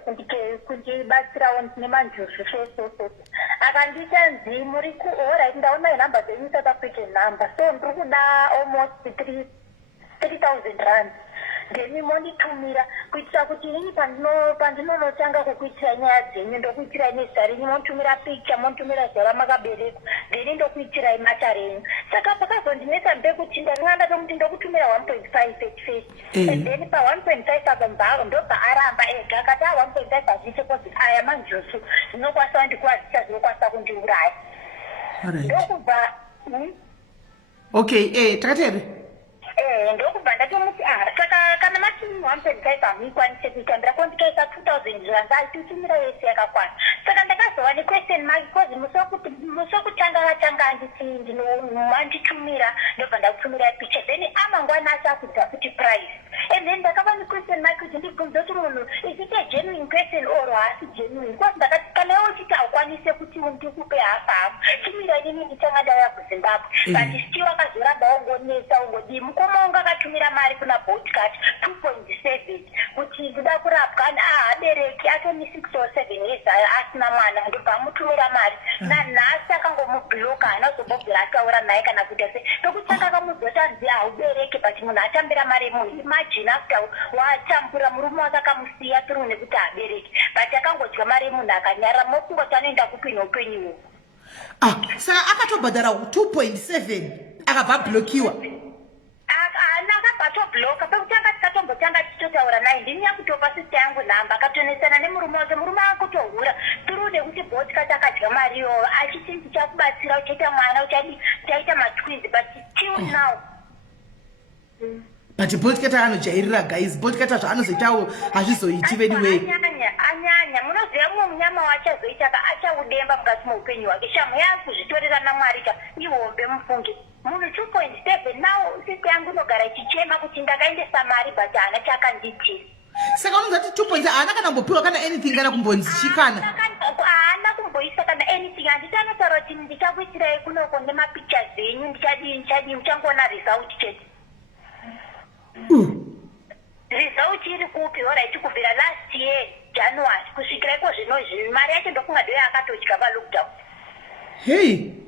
kundibatsirawo ndine manjuzu shesese akanditi anzi muri alright ndaona inhamba dzenyu South African number so ndiri kuda almost 3,000 rand then monditumira kuitira kuti ini pandinonotanga kukuitirai nyaya dzenyu ndokuitirai nezita renyu monditumira picture monditumira zita ramakaberekwa then ndokuitirai mata renyu saka pakazondinetsa ndekuti ndakanga tomuti ndokutumira 1.5 first and then pa 1.5 akambaro ndobva aramba ega akati 1.5 hazviite kozi aya manjosu zvinokwanisa ndikuwadzisa zvinokwanisa kundiuraya ndokubva okay takatere ndokubva ndatomuti saka kana mati 1.5 hamikwanise kuita ndakondikaisa 2000 rand aitutumira yese yakakwana saka ndakazova nequestion mark because musi wokutanga vatanga manditumira ndobva ndakutumira picture then amangwana achakudza kuti price and then ndakava nequestion mark kuti ndibvunze kuti munhu is it a genuine question or haasi genuine because ndakati kana iwe uchiti haukwanise kuti ndikupe hafa hafu tumira inini nditanga ndauya kuzimbabwe but still wakazoramba ungonetsa ungodii mukoma unga akatumira mari kuna Boltcutter 2.7 kuti ndida kurapwa abereki atoni 6 or 7 years asina mwana ndobva amutumira mari nanhasi akangomubhloka haana kuzobobvira ataura naye kana kuita sei pekutanga akamudzoti anzi haubereki but munhu atambira mari yemunhu imagine after watambura murume wake akamusiya through nekuti habereki but akangodya mari yemunhu akanyarara mokungoti anoenda kupi noupenyu saka akatobhadhara 2.7 akabva blokiwa akabhatobloka pekutanga tikatombotanga tichitotaura naye ndini yakutopa sista yangu nhamba akatonesana nemurume wake murume akutohura through nekuti Boltcutter akadya mari iyoyo achiti ndichakubatsira uchaita mwana uchaita matwins but till now but Boltcutter anojairira guys Boltcutter zvaanozoitawo hazvizoiti anyway anyanya munoziva mumwe munyama wachazoita achaudemba mukati meupenyu hwake shamu yakuzvitorera namwari ka ihombe mufunge munhu 2.7 now sisi yangu inogara ichichema kuti ndakaendesa mari but haana chakanditi saka unozati 2.7 haana kana kumbopiwa kana anything kana kumbonzishikana haana kumboisa kana anything handiti anotaura kuti ndichakuitirai kunoko nemapictures enyu ndichadii uchangoona result chete result iri kupi oright kubvira last year January kusvikira iko zvino mari yacho ndokunga ndoyo akatodya palockdown hey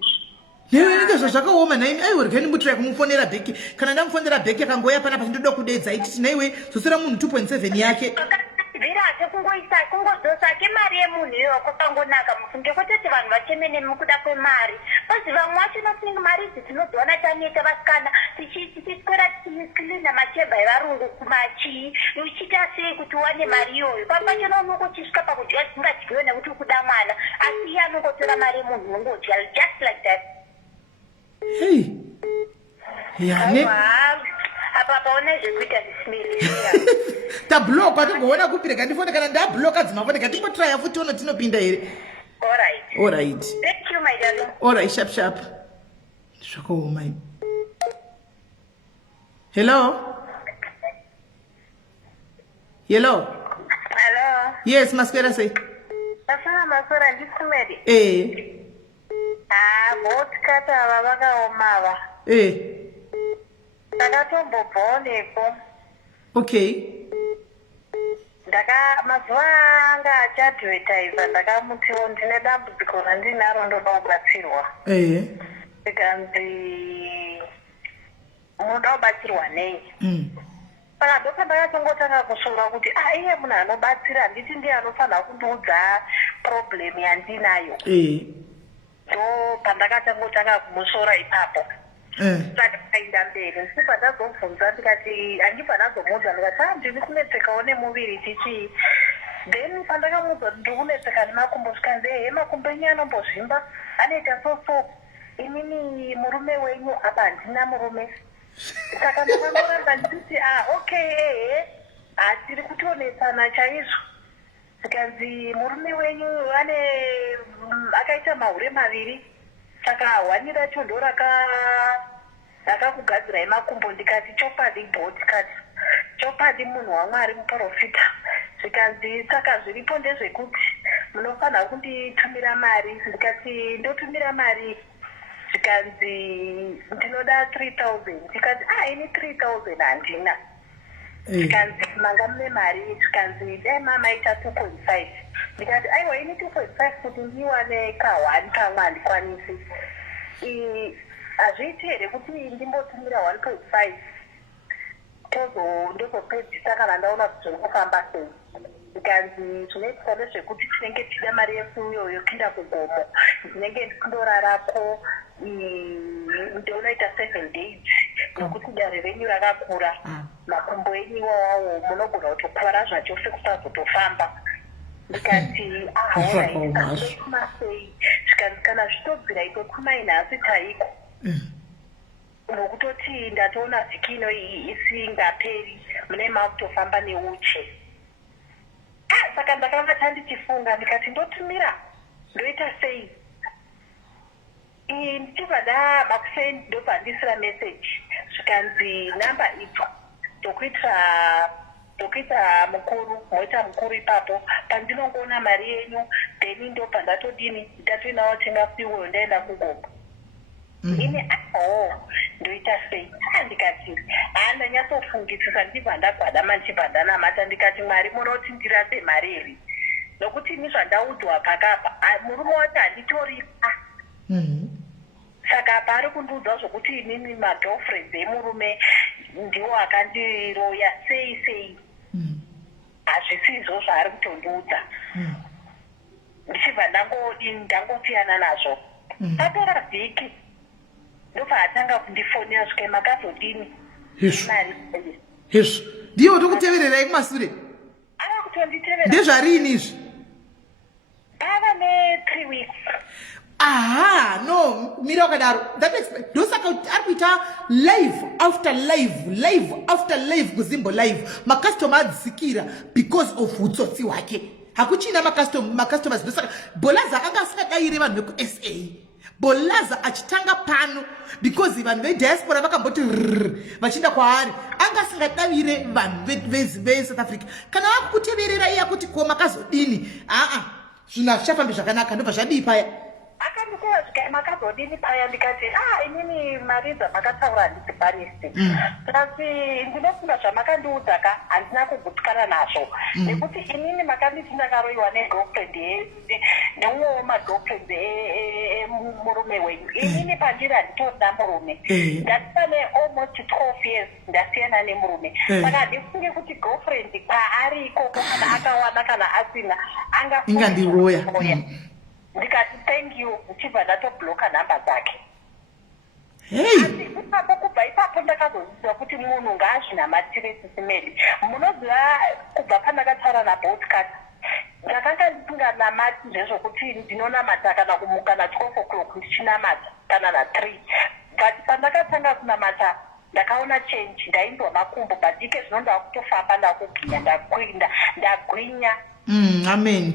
newe zvakaoma naimi aiworgani mutrai kumufonera bheki kana ndamufonera bheki akangoya panapa chindoda kudedza aititi naiwe zosera munhu 2.7 yake virate kungodzosake mari yemunhu iyoyo kwakangonaka mufunge kwetoti vanhu vachemene mukuda kwemari kozi vamwe vacho notingi mari idzi tinodziona taniita vasikana tichiswera tichiklina machemba evarungu kumachii uchiita sei kuti uwane mari iyoyo papacho nounongochisvika pakudya dzisingadyiwe nekuti ukuda mwana asi iye anongotora mari yemunhu nongodya just like that hey yane apa paone zvekuita zvisimiri tabloka tigoona kupira kandifone kana ndabloka dzimafone katimbotraya futi ono tinopinda here alright thank you my darling alright sharp zvakaoma hello yes maswera sei asana maswera ndisimeri Boltcutter ava vakaomava ndakatombobvawo nepo okay mazuva anga achiadvertisa ndakamutiwo ndine dambudziko randinaro ndoda kubatsirwa ikanzi munoda kubatsirwa nei saka ndopa ndakatongotanga kusvonga kuti iye munhu anobatsira handiti ndiye anofanira kundiudza problem yandinayo ndo pandakatangotanga kumusora ipapo saka kaenda mberi ndibva ndazobvunza ndikati handibva ndazomuudza ndikati ndini kunetsekawo nemuviri tichii then pandakamuudza kuti ndiri kunetseka nemakumbo zvikanzi makumbo enyu anombozvimba anoita so inini murume wenyu apa handina murume saka ndakangoramba nditi okay tiri kutonetsana chaizvo zvikanzi murume wenyu akaita mahure maviri saka hwani racho ndo rakakugadzirai makumbo ndikati chopadi Boltcutter chopadi munhu wamwari muprofita zvikanzi saka zviripo ndezvekuti munofanira kunditumira mari ndikati ndotumira mari zvikanzi ndinoda 3000 ndikati ini 3000 handina zvikanzi manga mune mari zvikanzi dai mamaita 2.5 ndikati aiwa ini 2.5 kuti ndiwane ka1 kamwe handikwanisi hazviiti here kuti ndimbotumira 1.5 ndozopedzisa kana ndaona kuti zviri kufamba sei. Ndikanzi zvinoitika ndezvekuti tinenge tida mari yefuyoyo kuenda kugomo, ndinenge ndikundorarako ndounoita 7 days nokuti dare renyu rakakura, makumbo enyu iwawawo munogona kutopara zvachose kusazotofamba. Ndikati aoraituma sei, zvikanzi kana zvitobvira itotumai nhasi chaiko nokutoti ndatoona vhiki ino isingaperi mune makutofamba neuche. Saka ndakanga chandichifunga ndikati ndotumira ndoita sei. Ndichibva ndamakuseni ndobva ndisira meseji zvikanzi namba idzo ndokuita mukuru, moita mukuru ipapo pandinongoona mari yenyu then ndobva ndatodini ndatoinawo tenga fuel ndaenda kugomo. Ini ndoita sei. Ndikati ndanyatsofungisisa ndibva ndagwada manchibva ndanamata ndikati Mwari munoti ndirase mari iri nokuti ini zvandaudzwa pakapa murume wati handitoripa. Saka pari kundiudza zvokuti inini magirlfriends emurume ndiwo akandiroya sei. Hazvisizvo zvaari kutondiudza. Ndichibva ndangosiyana nazvo. Papera vhiki ndobva atanga kundifonera svike makazodini mari. Yesu. Ndiyo tokutevererai kumasure. Ava kutonditevera. Ndezvarini izvi? Ava ne3 weeks. Aha, no, mira wakadaro. That explains. Ndosaka ari kuita live after live kuzimbo live. Makastoma adzikira because of utsotsi wake. Hakuchina makastoma ndosaka Bolaza akanga asikadaire vanhu veku SA. Bolaza achitanga pano because vanhu vediaspora vakamboti vachinda kwaari anga asingadavire vanhu veSouth Africa. Kana akukuteverera iye akuti ko makazodini zvinhu hazvichafambi zvakanaka ndobva zvadii paya. Akandikuva zvika makazodini paya ndikati inini mari dzamakataura handidzikwanisi. Asi ndinofunga zvamakandiudza ka handina kugutikana nazvo nekuti inini makanditi ndakaroiwa negirlfriend neumwewo magirlfriend emurume wenyu. Inini pandiri handitorina murume, ndativa nealmost 12 years ndasiyana nemurume. Saka handifunge kuti girlfriend paari ikoko kana akawana kana asina ingandiroya. Ndikati thank you ndichibva ndatobhloka nhamba dzake. Ipapo kubva ipapo ndakazoziva kuti munhu ngaazvinamatire sisimeli. Munoziva kubva pandakataura naBoltcutter ndakanga ndisinganamati zvezvokuti ndinonamata kana kumuka na12 o'clock ndichinamata kana na3 but pandakatanga kunamata ndakaona change, ndainzwa makumbo badike zvino ndakutofamba ndakugwinya ndagwinya. Amen.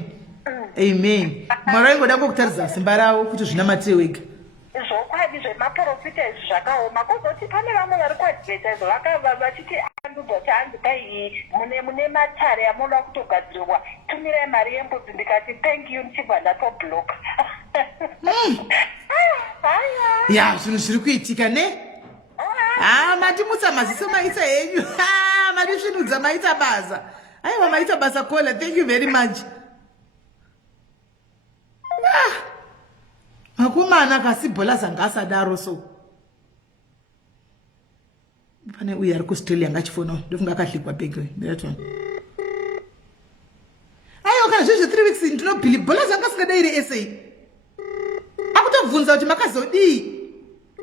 Amen. Mwari wangoda kukutaridza simba ravo kuti zvinamatire wega. Zvokwadi zvemaprofita izvi zvakaoma kozoti pane vamwe vari kuadvertise vachiti andudzwa chaanzi kai mune matare amoda kutogadzirirwa tumirai mari yembudzi. Ndikati thank you ndichibva ndatobhloka. Ya zvinhu zviri kuitika ne matimutsa maziso maita henyu matisvinudza maita basa. Aiwa maita basa kola. Thank you very much. Makomana kasi Bolaza ngasadaro so. Pane uye ari kuAustralia ngachifona ndofunga akahlikwa bhegi ndiyatona. Aiwa kana zvezvo 3 weeks ndinobhili Bolaza ngasingadai SA. Akutobvunza kuti makazodii.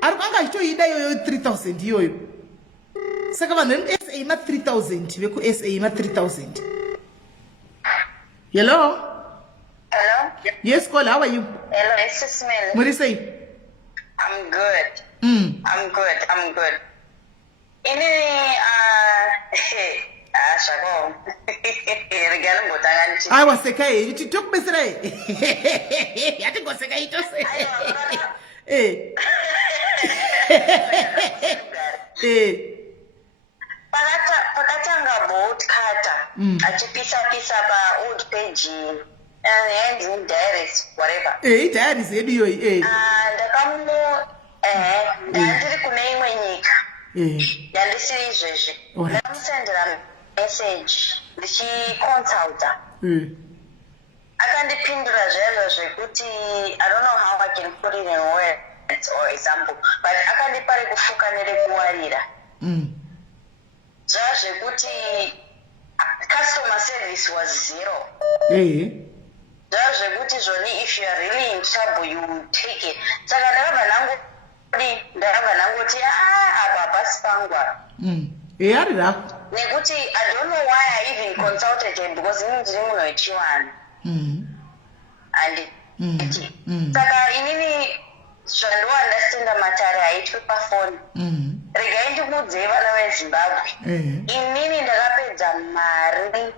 Ari kwanga achitoida iyoyo 3000 iyoyo. Saka vanhu veSA ma 3000 veku SA ma 3000. Hello? Hello? Yes, call. How are you? Hello, SIS MELLY. What do you say? I'm good. I'm good. Shako. Regalo ngotanga nchi. I was sekai. You took me today. I think was sekai to say. Pakatanga Boltcutter. Achipisa pa old page. And in diaries, whatever. Diaries, Ndakamu ndandiri kune imwe nyika. Yandisiri izvezvi. Ndamusendera message ndichiconsulta. Akandipindura zvazvo zvekuti I don't know how I can put it in words or example, but akandipa rekufuka nerekuwarira. zvazvekuti customer service was zero. Zvazvekuti zvoni if you are really in trouble you take it. Saka ndakabva nangoti apa hapasi pangwa. Nekuti I don't know why I even consulted him because ndiri munhu wechiwanhu. Saka inini zvandoandastenda matare haitwi pafoni. Regai ndikuudzei vana veZimbabwe. Inini ndakapedza mari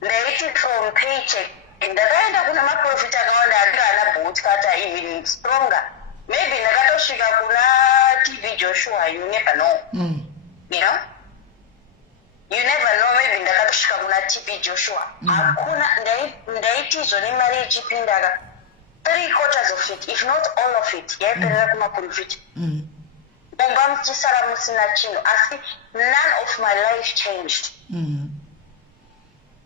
ndaiti from paycheck. Ndakaenda kuna maprofit akawanda andikana Boltcutter even stronger. Maybe ndakatosvika kuna TB Joshua, you never know. You know? You never know, maybe ndakatosvika kuna TB Joshua. Hakuna ndaiti zvoni mari ichipinda 3/4 of it, if not all of it, yaiperera kumaprofit. Mumba muchisara musina chinhu, asi none of my life changed.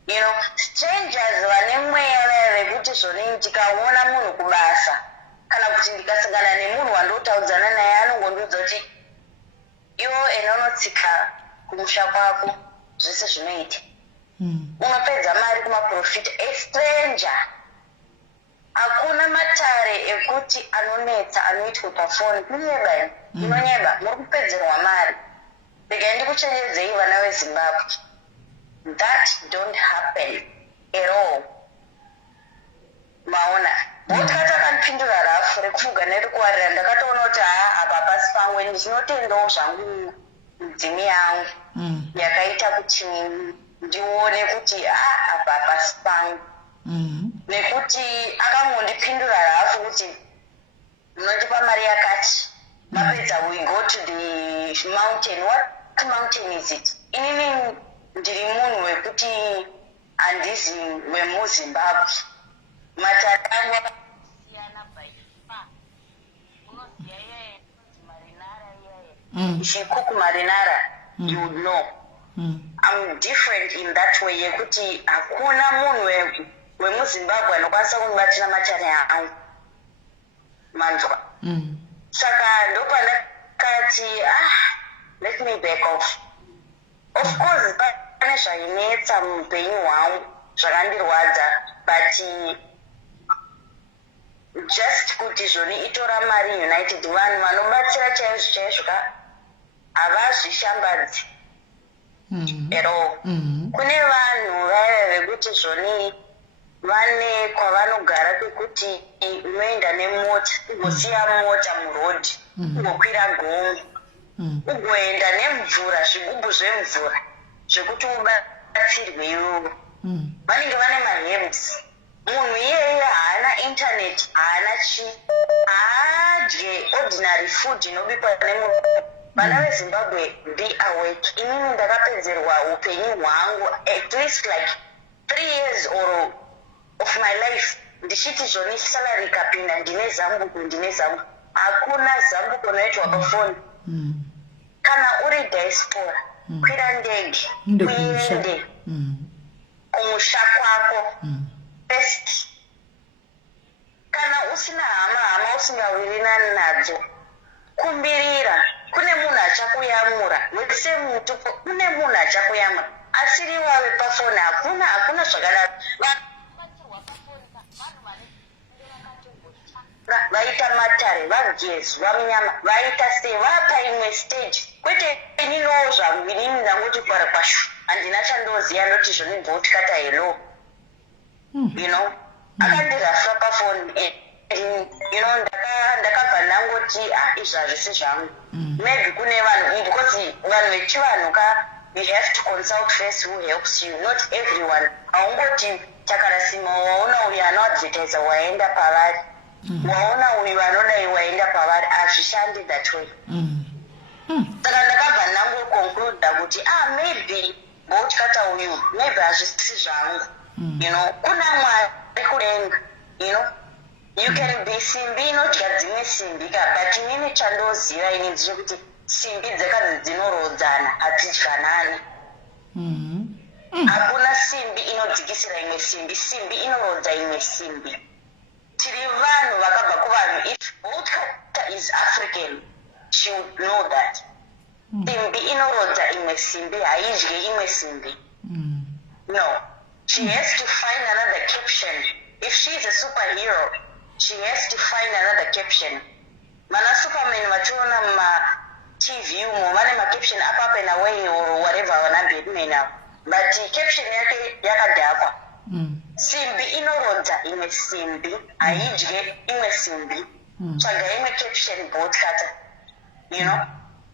You know, strangers vane mweya vekuti zvoni ndikaona munhu kubasa kana kuti ndikasangana nemunhu wandotaudzana naye anongondiudza kuti iwo enonotsika kumusha kwako zvese zvinoita. Unopedza mari kumaprofit. A stranger. Hakuna matare ekuti anonetsa anoitwa pafoni. Kunyeba, inonyeba, muri kupedzerwa mari. Regai ndikuchenjedzei vana veZimbabwe. That don't happen at all. Maona. Boltcutter akanipindura rafu rekufuga nerekuwarira. Ndakatoona kuti apa hapasi pangu ndinotendawo zvangu mudzimi yangu yakaita kuti ndione kuti apa hapasi pangu. Nekuti akangondipindura rafu kuti munondipa mari yakati. Mapedza we go to the mountain. What mountain is it? Inini ndiri munhu wekuti ndiise wemuZimbabwe. Matare angu akasiyana by far. Unoziya iye marinara iye. If you cook marinara, you would know. I'm different in that way yekuti hakuna munhu wemuZimbabwe anokwanisa kundibatira matare angu. Manzwa. Saka ndopandakati let me back off. Of course, pane zvainetsa muupenyu hwangu zvakandirwadza, but just kuti zvoni itora mari United vanhu vanobatsira chaizvo chaizvo ka havazvishambadzi at all. Kune vanhu vaya vekuti zvoni vane kwavanogara kwekuti unoenda nemota ugosiya mota murodhi ugokwira gombe ugoenda nemvura, zvigubhu zvemvura zvekuti ubatsirwe iwowo. Vanenge vane maherbs. Munhu iyeye haana internet, haana chi, haadye ordinary food inobikwa nemunhu. Vana veZimbabwe, be awake. Inini ndakapedzerwa upenyu hwangu at least like 3 years or of my life ndichiti zvoni salary ikapinda ndine zambuko. Hakuna zambuko noitwa pafoni. Kana uri diaspora, kwira ndege, kuende kumusha kwako. Best. Kana usina hama usingawirirani nadzo, kumbirira. Kune munhu achakuyamura. Wese mutupo, kune munhu achakuyamura. Asiri wawe pafoni hakuna zvakadaro. Vaita matare, vagezi, vamunyama, vaita sei, vapa imwe stage. Kwete ininowo zvangu inini ndangoti kwara kwashu. Handina chandoziya ndoti zvoni Boltcutter hello. You know, akandirasa pafoni. You know, ndakabva ndangoti izvi hazvisi zvangu. Maybe kune vanhu, because vanhu vechivanhu you have to consult first who helps you. Not everyone. Haungoti takarasima waona uyu anoadvertisa waenda pavari. Waona uyu anodai waenda pavari. Hazvishandi that way. Saka ndakabva ndangoconcluda kuti maybe Boltcutter uyu maybe hazvisi zvangu. You know, kuna Mwari kudenga. You know, you can be simbi inodya dzimwe simbi ka, but inini chandoziva ini ndechekuti simbi dzakadzi dzinorodzana hadzidyanani. Hakuna simbi inodzikisira imwe simbi, simbi inorodza imwe simbi. Tiri vanhu vakabva kuvanhu. If Boltcutter is African, she would know that. simbi inorodza imwe simbi haidye imwe simbi. No, she has to find another caption. If she's a superhero, she has to find another caption. Mana Superman vachiona TV umo vane macaption up and away or whatever vanamberi now. But caption yake yakadhakwa. Simbi inorodza imwe simbi haidye imwe simbi. Tsvaga imwe caption Boltcutter. You know,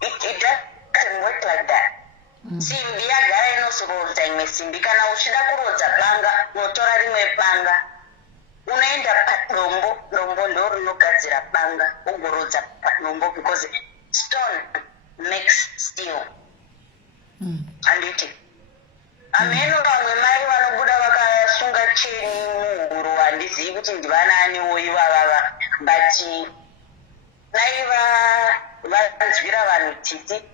it doesn't work like that. Simbi yagara inozorodza imwe simbi. Kana uchida kurodza banga unotora rimwe banga unoenda padombo, dombo ndo rinogadzira banga ugorodza padombo because stone makes steel. Handiti ameno vamwe mai vanobuda vakasunga cheni muhuro handizivi kuti ndivananiwo ivavava but nai vanzwira vanhu titi.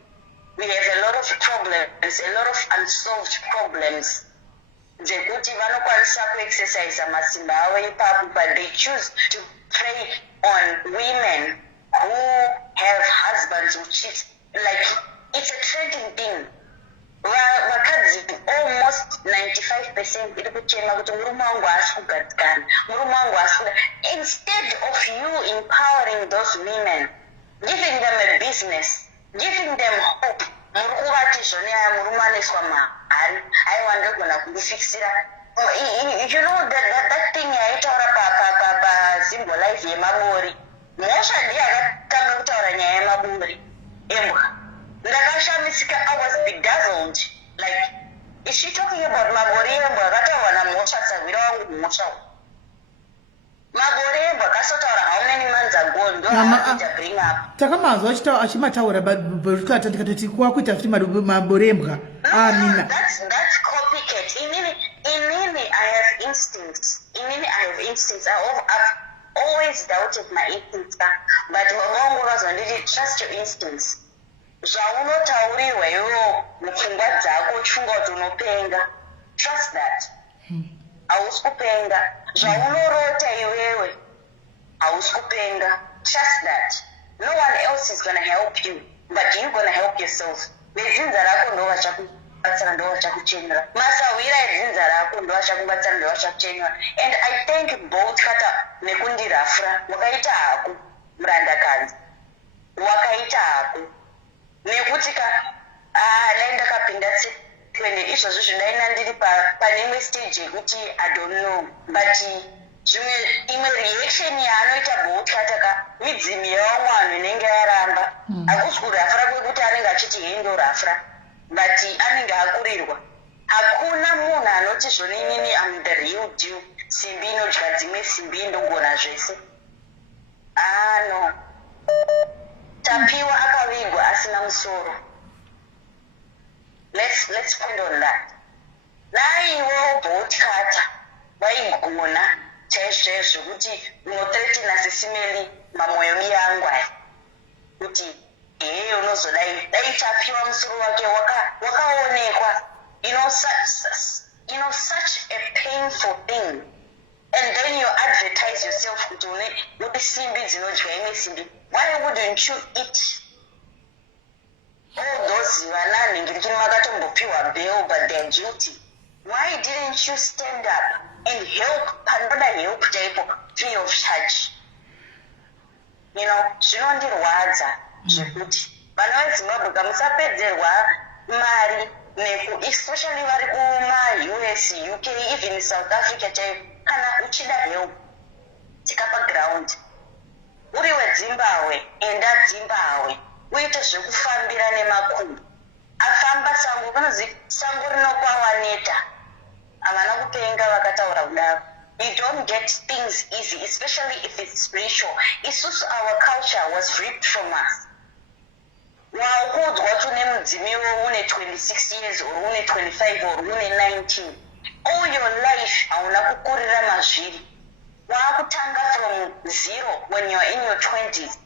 We have a lot of problems, a lot of unsolved problems. Dzekuti vanokwanisa kuexercise masimba avo ipapo, but they choose to prey on women who have husbands who cheat. Like, it's a trending thing. Vakadzi almost 95% iri kuchema kuti murume wangu haasi kugadzikana, murume wangu haasi kuda. Instead of you empowering those women, giving them a business, giving them hope, muri kuvati zvone aya murume anoiswa mahari aiwa ndogona kundifixira. You know that thing yaitaura pazimbo life yemabori, mhosva ndiye akatanga kutaura nyaya yemabori embwa. Ndakashamisika, I was bedazzled. Like, is she talking about mabori embwa akataurwa namhosva savira wangu mhosva? Mabori embwa akasotaura how many months ago ndo akaita bring up. Takamazwa achimataura Boltcutter tikatoti kwakuita futi mabori embwa. Amina. That's copycat. Inini I have instincts. I've always doubted my instincts, but mamangu vazonditi trust your instincts. Zvaunotauriwa iwewe mupfungwa dzako uchfunga kuti unopenga, trust that. Hausi kupenga. Zvaunorota iwewe hausi kupenga, trust that. No one else is gonna help you, but you're gonna help yourself. Vedzinza rako ndo vachakubatsira, ndo vachakuchenera. Masawira edzinza rako ndo vachakubatsira, ndo vachakuchenera. And I thank Boltcutter nekundirafura. Wakaita hako murandakadzi, wakaita hako nekuti dai ndakapinda tsepwende izvozvo zvidaina ndiri pane imwe stage yekuti I don't know, but imwe reaction yaanoita Boltcutter midzimi yavamwe vanhu inenge yaramba. Hakusi kurafura kwekuti anenge achiti hei ndorafura, but anenge akurirwa. Hakuna munhu anoti zvonini am the real deal, simbi inodya dzimwe simbi ndogona zvese. No. Tapiwa akavigwa asina musoro. Let's point on that. Naiwo Boltcutter vaigona chaizvo kuti unothreatina SIS MELLY mamwoyo yangu aya kuti unozodai dai tapiwa musoro wake wakaonekwa. You know such a painful thing, and then you advertise yourself kuti une simbi dzinodya imwe simbi. Why wouldn't you eat all those vananhingirikini makatombopiwa bail but they're guilty? Why didn't you stand up and help panoda help chaipo free of charge? You know, zvinondirwadza zvekuti vana veZimbabwe kamusapedzerwa mari especially vari kuma-US, UK, even South Africa chaipo. Kana uchida help tikapa ground uri weZimbabwe, enda Zimbabwe uite zvekufambira nemakumbo. Afamba sango, vanonzi sango rinokwawaneta. Havana kupenga vakataura kudaro. You don't get things easy, especially if it's spiritual. Isusu our culture was ripped from us. Waukudzwa kuti une mudzimiwo une 26 years or une 25 or une 19. All your life hauna kukurira mazviri. Wakutanga from zero when you're in your 20s.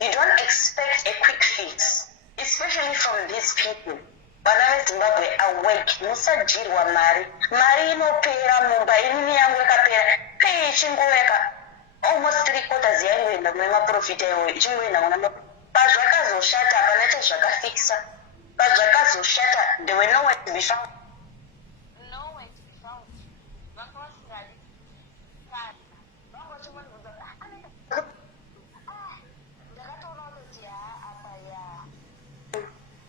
You don't expect a quick fix, especially from these people. Vana veZimbabwe awake, musajirwa mari. Mari inopera mumba, inini yangu yakapera. Pay ichingoeka. Almost 3/4 yangu enda kuna maprofita iwo, ichingoenda kuna pazvakazo pazvoshata hapana chezvakafikisa. Pazvakazoshata there were nowhere to be found.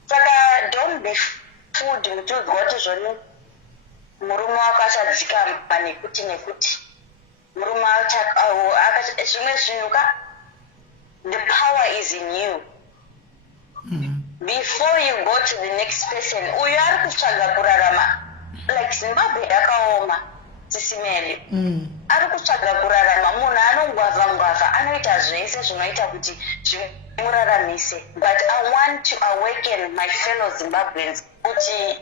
Saka don't be fooled kuti udzwa zvoni murume wako achadzikama nekuti murume zvimwe zvinhu ka the power is in you. Before you go to the next person, uyo ari kutsvaga kurarama like Zimbabwe yakaoma sisimeli. Ari kutsvaga kurarama munhu anongwavha anoita zvese zvinoita kuti muraramise. But I want to awaken my fellow Zimbabweans kuti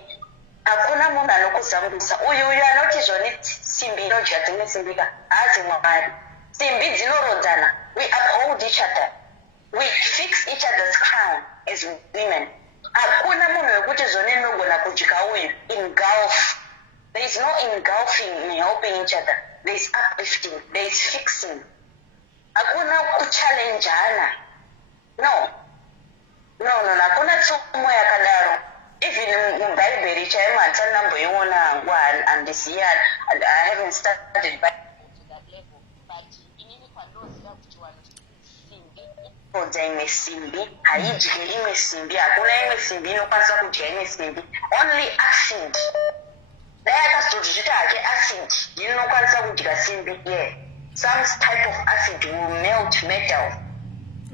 hakuna munhu anokuzambusa. Uyu anoti zvoni simbi inodya dzimwe simbi ka hazi Mwari. Simbi dzinorodzana. We uphold each other. We fix each other's crown as women. Hakuna munhu wekuti zvoni nogona kudya uyu engulf. There is no engulfing in helping each other. There is uplifting. There is fixing. Hakuna kuchallengeana. No, hakuna tsomo yakadaro. Even in Bible, chaima handsanamboiona handisiya. I haven't started by that level, but inini kwandoziva kuti simbi imwe simbi haidyi imwe simbi, hakuna imwe simbi inokwanisa kudya imwe simbi. Only acid. Dai akazozviti hake acid inokwanisa kudya simbi. Yeah, some type of acid will melt metal.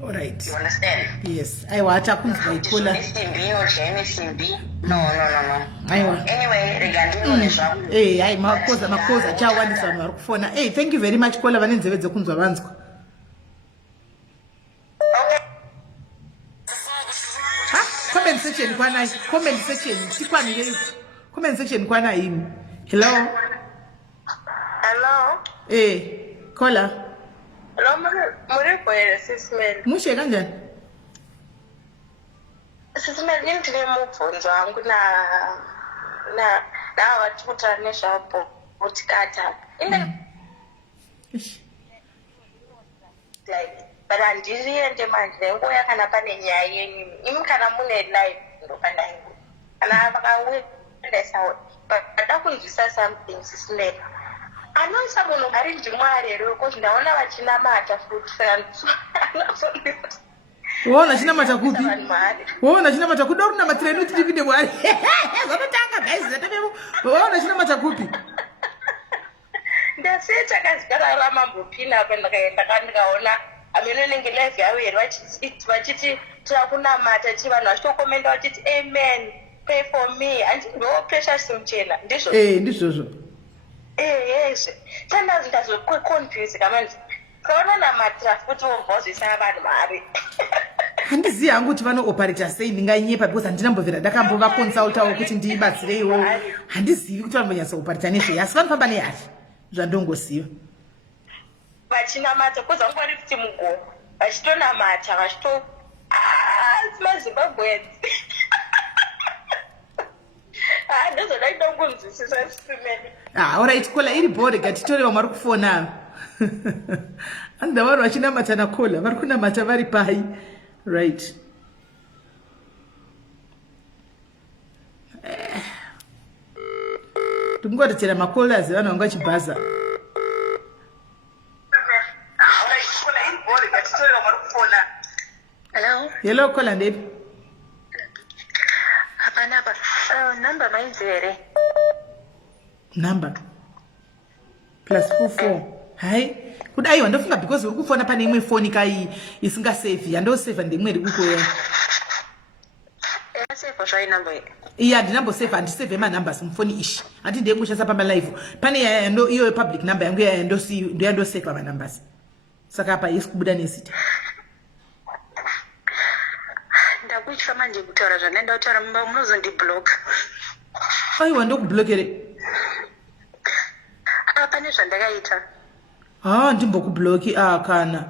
All right. You understand? Yes. Aiwa achakunzwa ikola. No. Aiwa. Anyway, regarding nezvako. Hai makoza chawandisa vanhu vari kufona. Hey, thank you very much kola vane nzeve dzekunzwa vanzwa. Comment section kwanai. Comment section tikwanire. Comment section kwanai. Hello. Kola. Hello, muri kwere SIS MELLY. Mushe kanjani? SIS MELLY ndine mubvunzo wangu na vati kutaura nezvapo Boltcutter. Like, but handiriende manje nguya kana pane nyaya yenyu. Imi kana mune live ndopanda ingu. Kana vakawedesa but ndakunzwisa something SIS MELLY. Anoisa munhu ari ndimwari here because ndaona vachinamata futi Waona chinamata kupi? Waona chinamata kuda kunamatira ino tipinde Mwari. Zvatotanga guys zatapepo. Waona chinamata kupi? Ndaseta kazigara ramambopina pandakaenda ndikaona amenonenge live yavo here vachiti tirakunamata chivanhu vachitokomenda vachiti amen pray for me andindiwo precious muchena ndizvo. Ndizvozvo. Yes. Sometimes ndazokonfuse kamanzi. Kaona namatira futhi wovozisa abantu mari. Handiziva hangu kuti vano-operata sei ndinganyepa because handinambovhera ndakambova consultawo kuti ndiibatsireiwo. Handizivi kuti vanombonyatsa-operata nezvei asi vanofamba nehari zvandongoziva. Vachinamata kuza ngori kuti mugomo vachitonamata vachito maZimbabweans. Ndozoda kudongonzwisisa SIS MELLY. Alright kola iri bhore gatitore vamwe vari kufona. Anda vanhu vachinamata nakola vari kunamata vari pai. Right. Tingotitera makola zevanhu vanga vachibhaza. Hello kola ndepi? Hapana number mainzi here. Number +44. Hai kudai wandofunga because uri kufona pane imwe phone kai isinga save yandosave ndimwe iri kukoya. Save zvayi number. Iya ndinambo save and save my numbers mufoni ishi. Ati ndiye kushasa pamba live. Pane yando iyo public number yangu yando save my numbers. Saka hapa isikubuda nesita. Ndakuitwa manje kutaura zvanenda kutaura munozondiblock. Aiwa ndokublockere. Pane zvandakaita. Ndimbokubloki kana.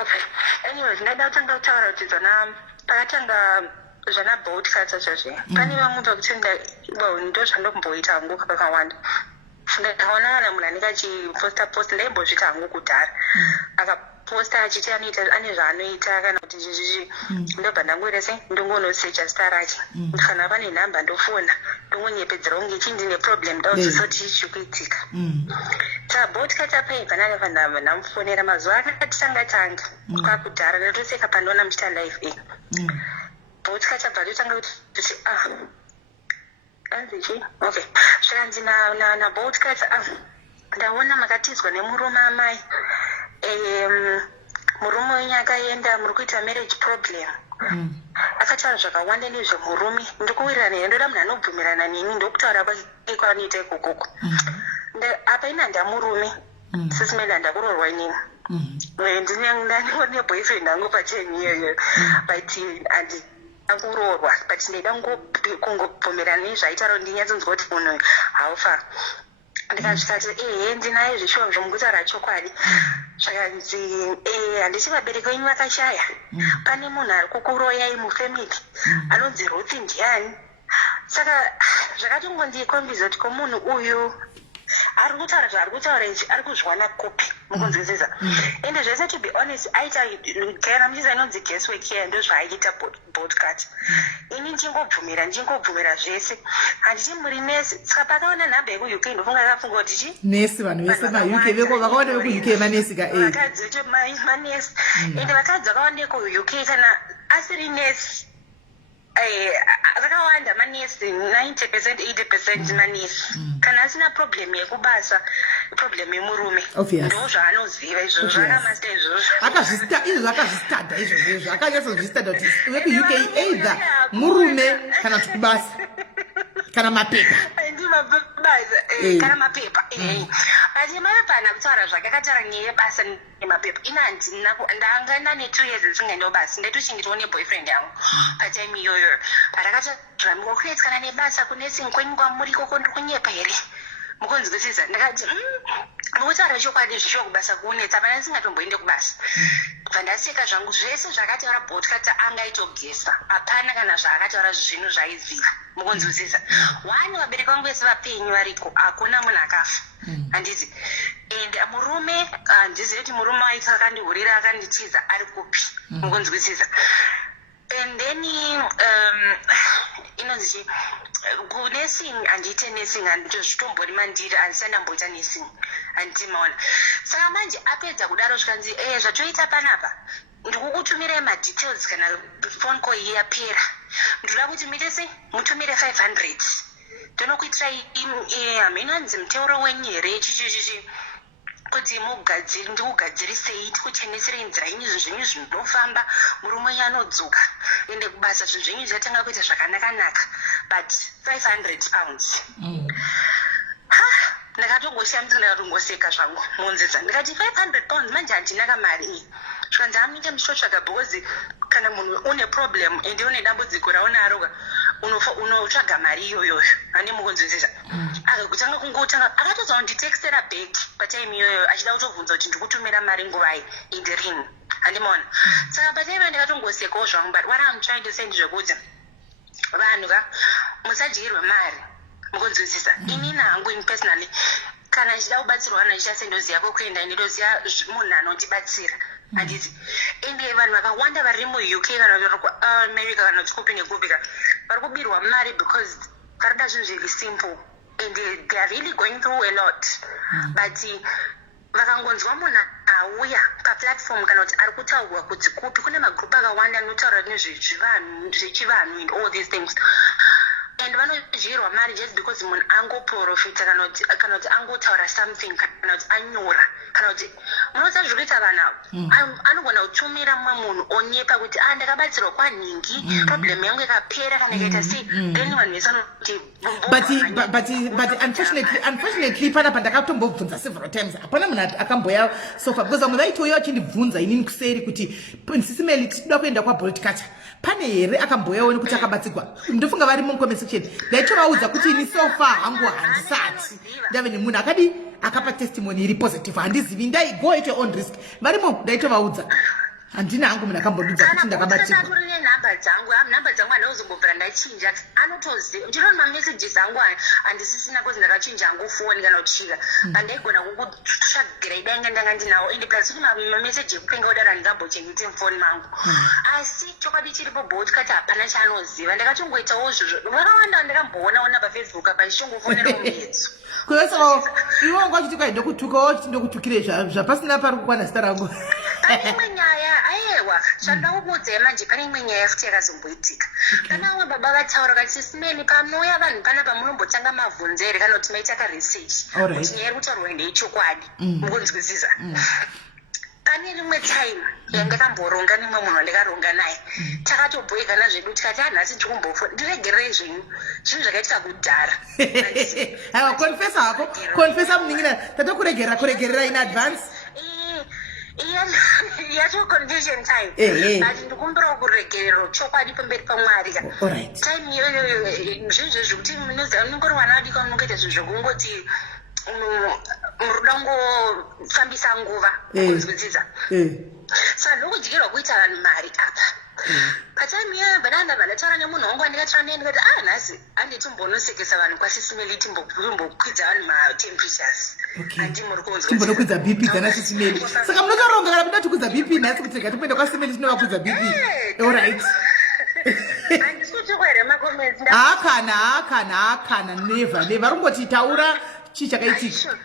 Okay. Anyway, ndada kutanga kutaura kuti pakatanga zvana Boltcutter zvazve. Pane vamwe pakutenda ndo zvandomboita hangu kakawanda. Ndakaona kana munhu anenge achiposta ndaimbozvita hangu kudhara. posta achiti ane zvaanoita kana kuti zvezvezvi ndobva ndangoita sei ndongonosecha zita rake kana pane nhamba ndofona ndongonyepedzera kunge chindine problem ndauzvisoti chichikuitika Boltcutter pay panane panamba ndamufonera mazuva akatanga kwakudhara ndatoseka pandoona muchita live Boltcutter bvatotanga kuti anzichi okay zvikanzi na Boltcutter ndaona makatizwa nemurume amai murume wenyu akaenda muri kuita marriage problem akataura zvakawanda nezvemurume ndikuwirirana here ndoda munhu anobvumirana neni ndokutaura kwanoita ikokoko apa ina ndamurume SIS MELLY ndakurorwa inini ndine boyfriend angu pacheni iyoyo but andikurorwa but ndaida kungobvumirana nezvaitaura ndinyatsonzwa kuti munhu haufa ndikasvikati ndinaye zvishuwa zvomukutaura chokwadi zvakanzi handisi vabereki venyu vakashaya pane munhu ari kukuroyai mufamily anonzi Ruth ndiani saka zvakatongondikombiza kuti komunhu uyu ari kutaura zvaari kutaura ichi ari kuzviwana kupi mukunzwisisa ende zvese to be honest aita kana muchiza inonzi guess work here ndo zvaaita Boltcutter ini ndingobvumira zvese handiti muri nesi saka pakaona nhamba yeku-UK ndofunga akafunga kuti chi nesi vanhu vese ma-UK veko vakaona veku-UK manesi ka vakadzi vecho manesi ende vakadzi vakawanda ku-UK kana asiri nesi vakawanda manesi 90% 80% manesi kana asina problem yekubasa problem yemurume ndo zvaanoziva izvo zvakamasta izvozvo izvo akazvistadha izvozvo akanyatsozvistadha kuti weku-UK either murume kana kuti kubasa kana mapepa kana mapepa asi mapana kutaura zvake akataura nyaya yebasa nemapepa ina ndanga ndane 2 years ndisingaenda basa ndaitochingitwa neboyfriend yangu patime iyoyo parakataura mikokuretskana nebasa kunesi kwenyu kwamuri koko ndiri kunyepa here mukunzwisisa ndakati mukutaura chokwadi zvishuwa kubasa kuunetsa pana ndisingatomboende kubasa vandaseka zvangu zvese zvakataura Boltcutter angaitogesa hapana kana zvaakataura zvinhu zvaiziva mukunzwisisa wani vabereki vangu vese vapenyu variko hakuna munhu akafa handizi and murume handizivi kuti murume waita akandihurira akanditiza ari kupi mukunzwisisa and then inonzi kunesing handiite nesing handitozvitombori mandiri handisandamboita nesing handiti maona saka manje apedza kudaro zvikanzi zvatoita panapa ndikukutumirai madetails kana phone call iyi yapera ndoda kuti muite sei mutumire 500 ndonokuitirai haminanzi muteuro wenyu here chichichichi kuti ndikugadzirisei tikuchenesirei nzira yenyu zvinhu zvenyu zvinofamba murume wenyu anodzoka ende kubasa zvinhu zvenyu zvatanga kuita zvakanaka but 500 pounds ndakatongoshamisa ndakatongoseka zvangu munzisa ndikati 500 pounds manje handina kamari iyi zvikanzi amunenge muchitotsvaga because kana munhu une problem ende une dambudziko raunaro unotsvaga mari iyoyoyo handi mukunzwisisa akakutanga kungotanga akatodza kunditextera back patime iyoyo achida kutobvunza kuti ndikutumira mari nguvai ende rini handimaona saka patime ndakatongosekawo zvangu but what I'm trying to say ndezvekuti vanhu musadyirwa mari mukunzwisisa inini hangu in personally kana ndichida kubatsirwa ndichase ndoziva kwekuenda ndoziva munhu anondibatsira handiti ende vanhu vakawanda vari mu-UK kana vari kuamerica kana kuti kupi nekupi vari kubirwa mari because varida zvinhu zviri simple and they are really going through a lot but vakangonzwa munhu auya paplatform kana kuti ari kutaurwa kuti kupi kune magrupu akawanda anotaura nezvechivanhu and all these things and vanodyirwa mari just because munhu angoprofita kana kuti angotaura something kana kuti anyora kana kuti munoziva zviri kuita vanhu avo anogona kutumira mumwe munhu onyepa kuti ndakabatsirwa kwanhingi problem yangu ikapera kana ikaita sei then vanhu vese vanoti but unfortunately panapa ndakatombobvunza several times hapana munhu akamboya sofa because vamwe vaitouya vachindibvunza inini kuseri kuti SIS MELLY tichida kuenda kwaBoltcutter pane here akamboyawo nekuti akabatsirwa ndofunga vari mucomment section ndaitovaudza kuti ini sofa hangu handisati ndave nemunhu akapa testimony iri positive handizivi ndaigo ite on risk varimo ndaitovaudza handina hangu munhu akambodudza kuti ndakabatirwa kana kuri nenhamba dzangu andozombobvira ndachinja anotoziva ndinoni mameseji angu handisisina kuti ndakachinja hangu foni kana kuchika pandaigona kutsvagira idanga ndanga ndinawo ende plus kuti mameseji ekupenga kudara ndingambochengete mufoni mangu asi chokwadi chiripo Boltcutter hapana chaanoziva ndakatongoitawo izvozvo vakawanda ndakamboonaona pafacebook apa ndichongofonera mumiedzo kuveso iwe wanga uchiti kwaide kutukawo chindokutukire zvapasina pari kukwana zita rangu pane imwe nyaya aiwa zvandoda kukuudzai manje pane imwe nyaya futi yakazomboitika kana vamwe baba vataura kuti SIS MELLY panouya vanhu panapa munombotanga mavhunzo here kana kuti maita karesearch kuti nyaya iri kutaurwa ndeyechokwadi mukunzwisisa pane rimwe time yandakamboronga nemwe munhu wandakaronga naye takatobhoigana zvedu tikati hanhasi tikumbofona ndiregerei zvenyu zvinhu zvakaitika kudhara aiwa konfesa hako konfesa muningira tatokuregerera in advance yacho condition time ati ndikumbirawo kuregerero chokwadi pamberi pamwari ka time iyoyo zvinhu zvezvokuti unongori vana vadika unongoita zvinhu zvekungoti muruda ngofambisa nguva kunzwisisa saka ndokudyirwa kuita vanhu mari apa patime iyoyo vanandabva ndataura nemunhu wangu wandikataura naye ndikati nhasi handitimbonosekesa vanhu kwaSIS MELLY timbokwidza vanhu matemperatures handi muri kunztimbonokwidza bp dzana SIS MELLY saka munotoronga kana muda tikwidza bp nhasi kuti tikatipoenda kwaSIS MELLY tinovakwidza bp allright handisikuti kwere makomenzi haakana neva rungoti taura chii chakaitika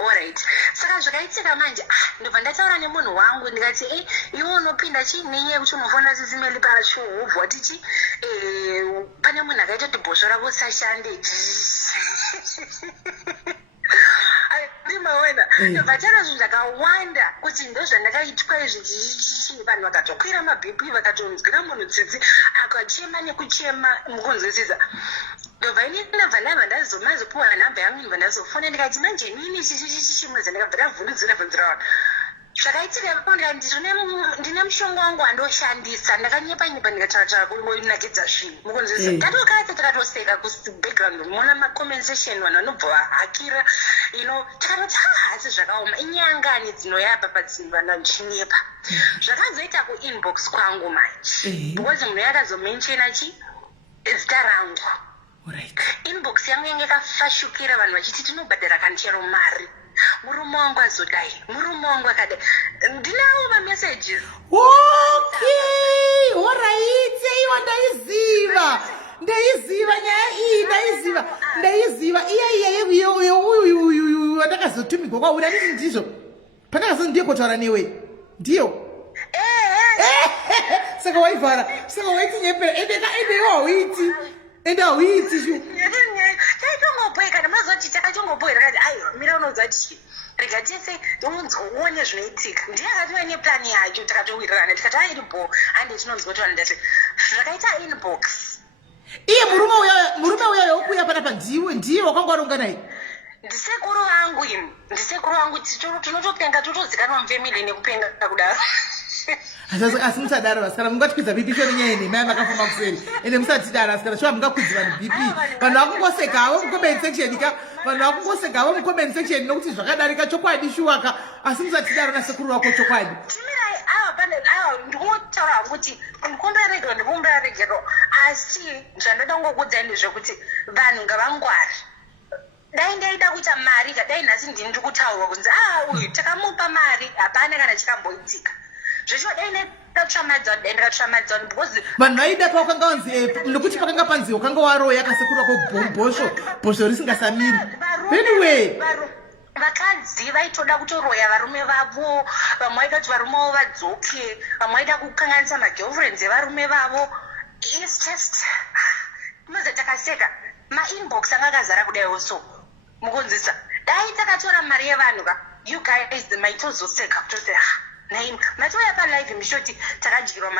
alright saka zvakaitika manje ndobva ndataura nemunhu wangu ndikati iwe unopinda chiinenye kuti unofonera SIS MELLY pachihovhu watichi pane munhu akaitoti bhosvo ravo sashande ndimaona ndobva taura zvinhu zvakawanda kuti ndozvandakaitwa izvi vanhu vakatokwira mabp vakatonzwira munhu tsitsi akachema nekuchema mukunzwisisa ndobva ini ndabva ndabva ndazomazopuwa nhamba yangu ndibva ndazofona ndikati manje nini chimwe zandakabva ndavhundudzira vanhu zvakaitika ipapo ndikati ndine mushonga wangu wandoshandisa ndakanyepanyepa ndikataura kungonakidza zvinhu mukunzwisisa tatokati takatoseka kubackground mona macompensation vanhu vanobva vahakira takatoti hasi zvakaoma inyangani dzinoyapa padzinhu vanhu vanchinyepa zvakazoita kuinbox kwangu manje because munhu yakazomenchena zita rangu inbox yangu yange yakafashukira vanhu vachiti tinobhadhara kanchero mari murume wangu azodai murume wangu akadai ndinawo mamesages okay alright iwa ndaiziva nyaya iyi ndaiziva iya wandakazotumigwa kwauri anditi ndizvo pandakazozi ndiye kotaura newe ndiyo saka waivhara saka waiti nyepera ende wauiti ende hauiti shu taitongobhoeka ndamazoti takachongobhoera kati aiwa mira unozati rega tese uone zvinoitika ndiye akatiwa neplani yacho takatowirirana tikati airibo hande tinonzwa kuti vanhu ndati zvakaita inbox iye murume uya yokuya panapa ndiye wakanga waronga naye ndisekuru vangu imi ndisekuru vangu tinotopenga totozikanwa mufamily nekupenga kudaro asi musadaro vasikana mungatikidza bp sho nenyaya nemaya makafamba kuseri ende musatidaro vasikana shuva mungakwidzi vanhu bp vanhu vakungosegavo mucomment section ka vanhu vakungosegavo mucomment section nokuti zvakadarika chokwadi shuwaka asi musatidaro nasekuru wako chokwadi timirai awa ndikumotaura hangu kuti ndikumbira regero asi zvandoda ngokuudzai ndezvekuti vanhu ngavangwari dai ndaida kuita mari ka dai nhasi ndini ndiri kutaurwa kunzi uyu takamupa mari hapana kana chikamboitika zvesho dai ndakatsvamadzwa because vanhu vaida paukanga wanzi nokuti pakanga panzi wakanga waroya kasekuru wako bhosho risingasamiri anyway vakadzi vaitoda kutoroya varume vavo vamwe vaida kuti varume vavo vadzoke vamwe vaida kukanganisa magirlfriends evarume vavo its just moza takaseka mainbox anga akazara kudaiwo so mukunzisa dai takatora mari yevanhu ka you guys maitozoseka kutoti naimi matoya palive mishoti takadyirwa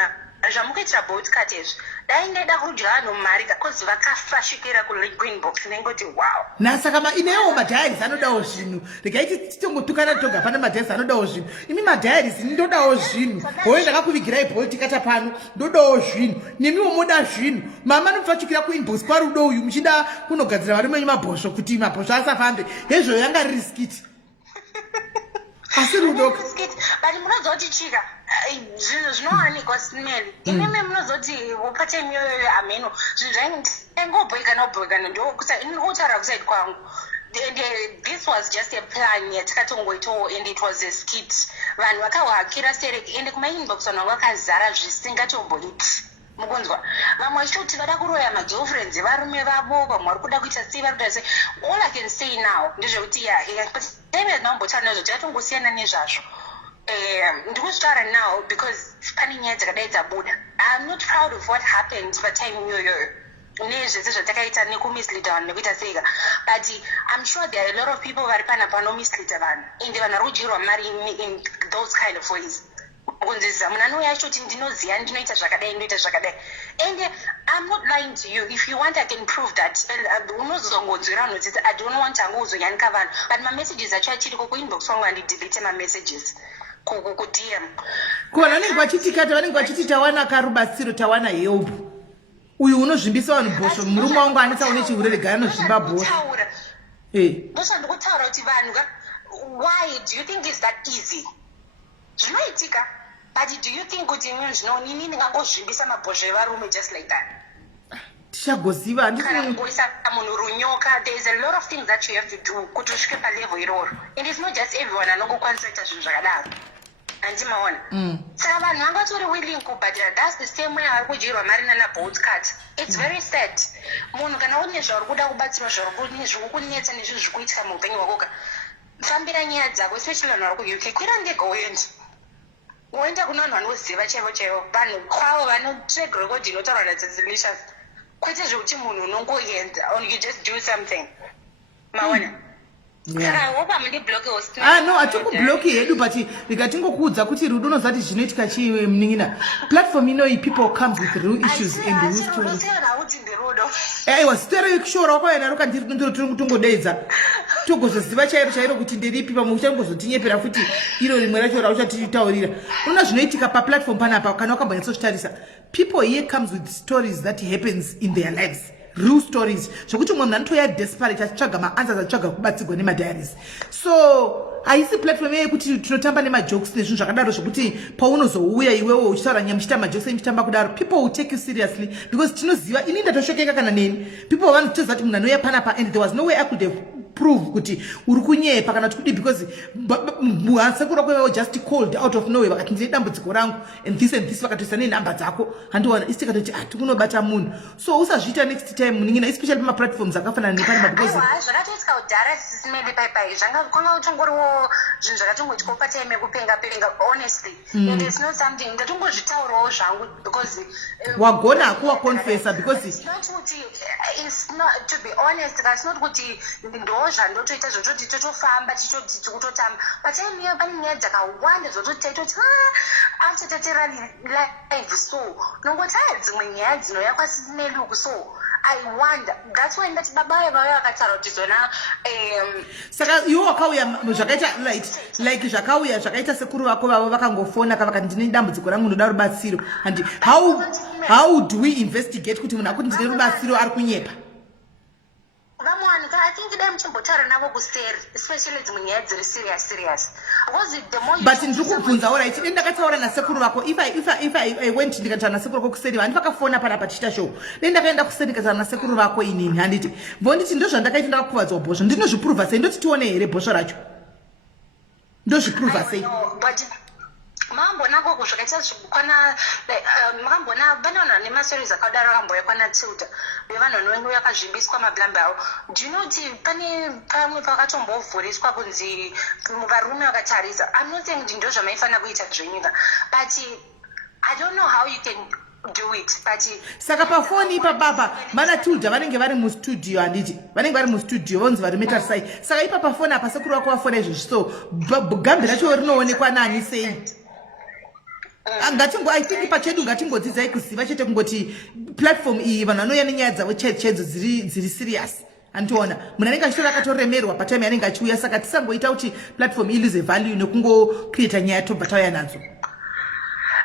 zvamukuitira Boltcutter izvi dai ndaida kudya vanhu mari kakozi vakafashikira kuinbox nengoti wow nasaka inewo madhairis anodawo zvinhu regaiti titongotukana toga pana madhairis anodawo zvinhu imi madhairis ndodawo zvinhu hoyo ndakakuvigirai Boltcutter pano ndodawo zvinhu nemiwo moda zvinhu mama anofashikira kuinbox kwarudo uyu muchida kunogadzira varume venyu mabhosvo kuti mabhosvo asafambe hezvo yanga riskiti asi rudo but munozoti chika zvinhu zvinowanikwa smell ineme munozoti patime iyoyo ameno zvinhu zvaingobhoikana ndoutaura kusaidi kwangu. And this was just a plan yatakatongoitawo, and it was a skit. Vanhu vakahakira sereki ende kumainbox vanhu vakazara zvisingatomboiti. Mukunzwa vamwe vachitoti vada kuroya magirlfriends varume vavo, vamwe vari kuda kuita sei, vari kuda sei. All I can say now ndezvekuti time yatinambotara nazvo tingatongosiyana nezvazvo. Ndikuzvitaura now because pane nyaya dzakadai dzabuda. I'm not proud of what happened patime iyoyo nezvese zvatakaita nekumisleada vanhu nekuita seika, but I'm sure there are a lot of people vari panapa vanomisleada vanhu ende vanhu vari kudyirwa mari in those kind of ways. Kunzisa munhu anouya achitoti ndinoziva ndinoita zvakadai ndinoita zvakadai, and I'm not lying to you. If you want I can prove that. Unozongodzvira vanhu dzidzi I don't want hangu uzoyanika vanhu, but mamessages acho achiriko kuinbox wangu handidelete mamessages kudm kuvanhu vanenge vachitikata, vanenge vachiti tawana karubatsiro, tawana help. Uyu unozvimbisa vanhu bhosvo, murume wangu anetsa une chiurere gari anozvimba bhosvo. ndoshandikutaura kuti vanhu why do you think is that easy? Zvinoitika, but do you think kuti inini ndingangozvimbisa mabhosvo evarume just like that? Tichagoziva kana kungoisa munhu runyoka. There is a lot of things that you have to do kuti usvike palevel iroro, and it's not just everyone anongokwanisa kuita zvinhu zvakadaro. Andimaona saka vanhu vangatori willing kubhadhira. That's the same way vari kudyirwa mari nana Boltcutter. It's very sad. Munhu kana une zvauri kuda kubatsirwa, zvauri kunetsa nezvinhu zviri kuitika muupenyu hwakoga, fambira nyaya dzako, especially vanhu vari kuUK. Kwira ndege uenda kuna vanhu vanoziva chaivo chaivo, vanhu kwavo vano track record inotaura nadzadzilicious, kwete zvekuti munhu unongoenda or you just do something. Maona no hatikubloki hedu, but rikatingokuudza kuti rudo unozati zvinoitika chii munin'ina platform inoyi. People comes with real issues and real stories. Aiwa sitori yekushora wakaenda rokanditongodeedza togozoziva chairo chairo kuti ndiripi, pamwe uchangozotinyepera futi iro rimwe racho rauchatitaurira. Unoona zvinoitika paplatform panapa kana wakambonyatsotarisa. People here comes with stories that happens in their lives, real stories zvokuti mumwe munhu anotoya desperate achitsvaga maanswers, achitsvaga kubatsirwa nemadiaries. So haisi platform yekuti tinotamba nemajokes nezvinhu zvakadaro zvokuti paunozouya iwewo uchitaura nyaya muchita majokes emuchitamba kudaro, people will take you seriously because tinoziva. Ini ndatoshokeka kana neni, people vanotoziva kuti munhu anoya panapa, and there was no way I could have prove kuti uri kunyepa kana kuti kudi, because muhansekuru wako just called out of nowhere vakati ndine dambudziko rangu and this vakatoisa nenhamba dzako, handiwana isi tikatoti tikunobata munhu. So usazviita next time munin'ina, especially pamaplatforms akafanana nepanapa, because zvakatoitika kudhara sisimeli paipai zvanga kwanga kutongoriwo zvinhu zvakatongoitwa patime yekupenga honestly, and it's not something ndatongozvitaurawo zvangu because wagona hako waconfessa, because it's not to be honest, it's not kuti ndozvandotoita zvototi totofamba tichoti tikutotamba patime iyo pane nyaya dzakawanda zvototi taitoti after tatera live, so nongoti dzimwe nyaya dzinoya kwasisimeli uku. So I wonder, that's why ndati baba vaya vakataura kuti zona saka iwo wakauya zvakaita like zvakauya zvakaita sekuru vako vavo vakangofona kavakati ndine dambudziko rangu ndoda rubatsiro, and how do we investigate kuti munhu akuti ndine rubatsiro ari kunyepa? I think dai muchimbotaura navo kuseri, especially dzimwe nyaya dziri serious, because the more but ndiri kubvunza alright, dai ndakataura nasekuru vako, if I went ndikataura nasekuru vako kuseri, vandi vakafona panapa tichita show, dai ndakaenda kuseri ndikataura nasekuru vako inini, handiti vonditi ndozvandakaita ndakakuvadzwa bhosvo, ndinozvipruvha sei? Ndoti tione here bhosvo racho, ndozvipruvha sei? makambona koko zvakaita kwana makambona pane vanhu vane maseries akadaro akambouya kwana Tilda vevanhu vanouya vakazvimbiswa mablambe avo. Do you know kuti pane pamwe pakatombovhuriswa kunzi varume vakatarisa? I'm not saying kuti ndo zvamaifanira kuita zvenyika, but I don't know how you can do it, but saka pafoni ipapapa mana Tilda vanenge vari mustudio, handiti vanenge vari mustudio vonzi vari metarsai. Saka ipapa foni apa sekuru vako vafona izvozvi, so gambi racho rinoonekwa nani sei? I think pachedu ngatingodzidzai kuziva chete kungoti platform iyi vanhu vanouya nenyaya dzavo chedzo dziri serious. Andiona munhu anenge achitora akatoremerwa patime yanenge achiuya, saka tisangoita kuti platform iyi lose value nekungocreata nyaya tobva tauya nadzo.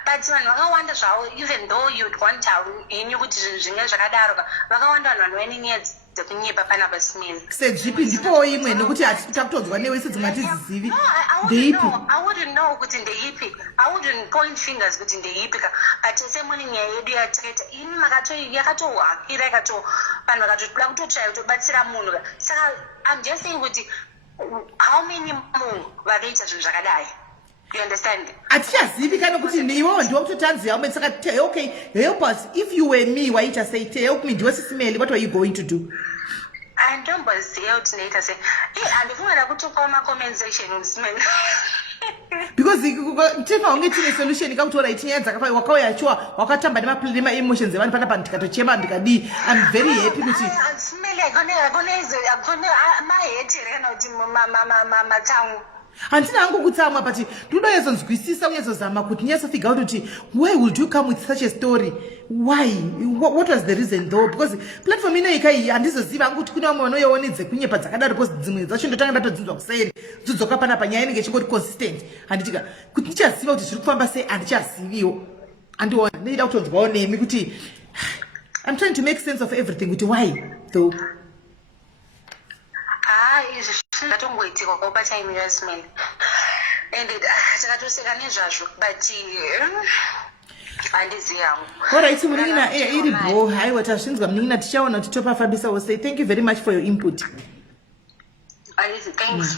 But vanhu vakawanda zvavo, even though you'd want ini kuti zvinhu zvinge zvakadaro, vakawanda vanhu vanouya nenyaya kunyepa pana pasimeni. Sezvipi ndipo imwe nokuti takutodzwa newe sedzingatizivi. No, I wouldn't know kuti ndeipi. I wouldn't point fingers kuti ndeipi ka. Atese muni nyaya yedu yateta. Ini yakatohakira ikato vanhu vakatoda kutotsvaya kutobatsira munhu. Saka I'm just saying kuti how many munhu vakaita zvinhu zvakadai. You understand? Atichazivi kana kuti iwewe ndiwe kutotanzira umwe saka okay help us if you were me waita say help me ndiwe Sis Melly what were you going to do? Andomboziva kuti ndaita sei. Handifungira kutopa macompensation Smell. Because tifa unge tine solution ikakutora itinya dzakafai wakauya achiwa wakatamba nema emotions evanhu panapa ndikatochema ndikadi I'm very happy kuti Smell agone mahetere kana kuti matsangu. Handina hangu kutsamwa but ndinoyezonzwisisa unyezozama kuti nyazofigure out kuti why would you come with such a story? Why? What was the reason though? Because platform ino ikai handizoziva hangu kuti kune vamwe vanoionedze kunyepa dzakadaro because dzimwe dzacho ndotanga ndatodzinzwa kuseri dzodzoka panapa nyaya inenge ichingoti consistent handitika kuti ndichaziva kuti zviri kufamba sei handichaziviwo handiona ndinoda kutonzwawo nemi kuti I'm trying to make sense of everything kuti why though izvi zvatongoitika kwaupa time yasmel and takatoseka nezvazvo but handizivi hangu. Alright, Munina, iri bo haiwa tazvinzwa Munina tichaona kuti topafambisa say thank you very much for your input. Thanks.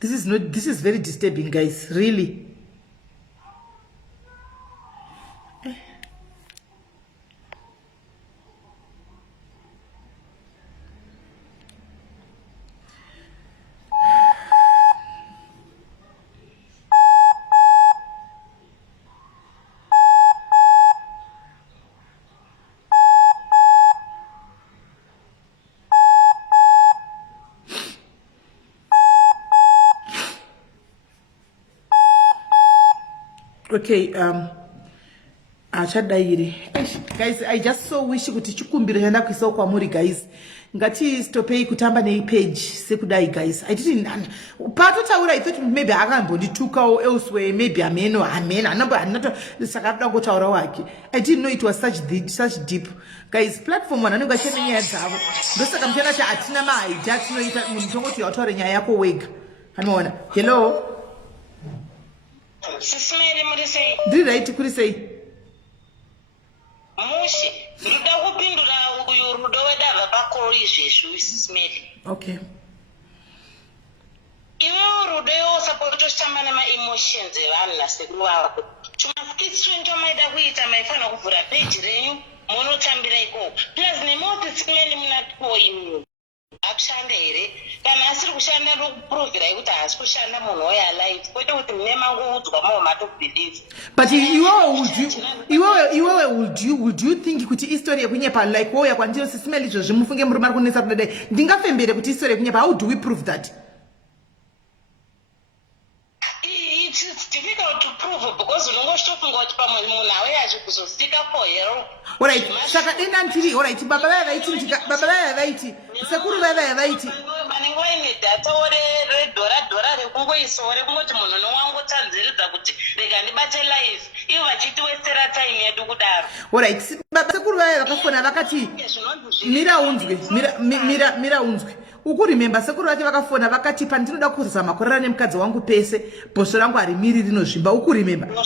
This is very disturbing, guys, really. Okay, achadairi guys, I just so wish kuti chikumbiro chanda kuisawo kwamuri guys ngati stopei kutamba nei page sekudai guys. I didn't patotaura I thought maybe akambonditukawo elsewhere maybe ameno anamba saka ngotaura wake. I didn't know it was such deep guys. Platform vanenge vachene nyaya dzavo ndosaka mchana cha atina mahaidha tinoita munhu tongoti wataure nyaya yako wega. Anoona hello Sis Melly muri sei? Ndiri right kuri sei? Mushi, ndoda kupindura uyu rudo wedava pakoro izvezvo Sis Melly. Okay. Iwe rudo iwo toshamba nema-emotions evanhu nasekuru vavo. Chuma skitswini chamaida kuita maifanira kuvhura peji renyu munotambira ikoko. Plus nemoti Sis Melly munatiwo imwe. Akushanda here kana asiri kushanda ndokuprovira kuti haasi kushanda munhu oyo alive kwete kuti mune manguudzwa mawo matokubhelieve. But would you think kuti history yekunyepa like woya kwandiro Sis Melly izvozvi mufunge muri mari kunetsa kudadai ndingafembere kuti history yekunyepa how do we prove that? It's difficult to prove because unongoshtofunga kuti pamwe munhu auya achikuzosika for hero. Alright, saka denda ntiri alright baba vaya vaiti sekuru vaya vaiti vanenge vaine data redhora rekungoisawo rekungoti munhu nowangotanziridza kuti rega ndibate live ivo vachitiwestera time yedu kudaro. Alright, sekuru vaya vakafona vakati mira unzwe ukurimemba sekuru vake vakafona vakati pandinoda kuzama kurara nemukadzi wangu pese bhosvo rangu harimiri rinozvimba ukurimemba.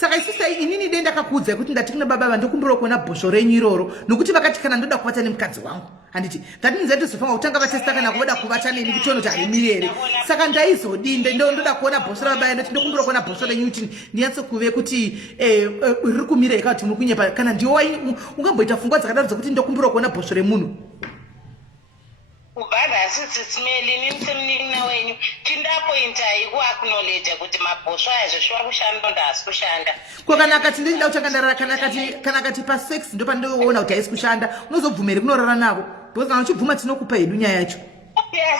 Saka isisai inini denda kakuudzai kuti ndati kuna baba vandokumbira kuona bhosvo renyu iroro nokuti vakati kana ndoda kuvata nemukadzi wangu handiti that means aitozofanga kutanga vatesta kana kuvoda kuvata neni kuti ono kuti harimiri here saka ndaizodinde ndoda kuona bhosvo rababa ndoti ndokumbira kuona bhosvo renyu kuti ndinyatsokuve kuti riri kumira ikati muri kunyepa kana ndiwo ungamboita pfungwa dzakadaro dzokuti ndokumbira kuona bhosvo remunhu. Kubhadha Sis Melly nimsemunin'ina wenyu tindapointai kuacknowledge kuti mabhosvo aya zveshuwa kushanda ndahasi kushanda. Ko kana akati ndinda kuchakandarara kana akati pasex ndo pandinoona kuti haisi kushanda unozobvumeri kunorara navo because kana uchibvuma tinokupa hedu nyaya yacho.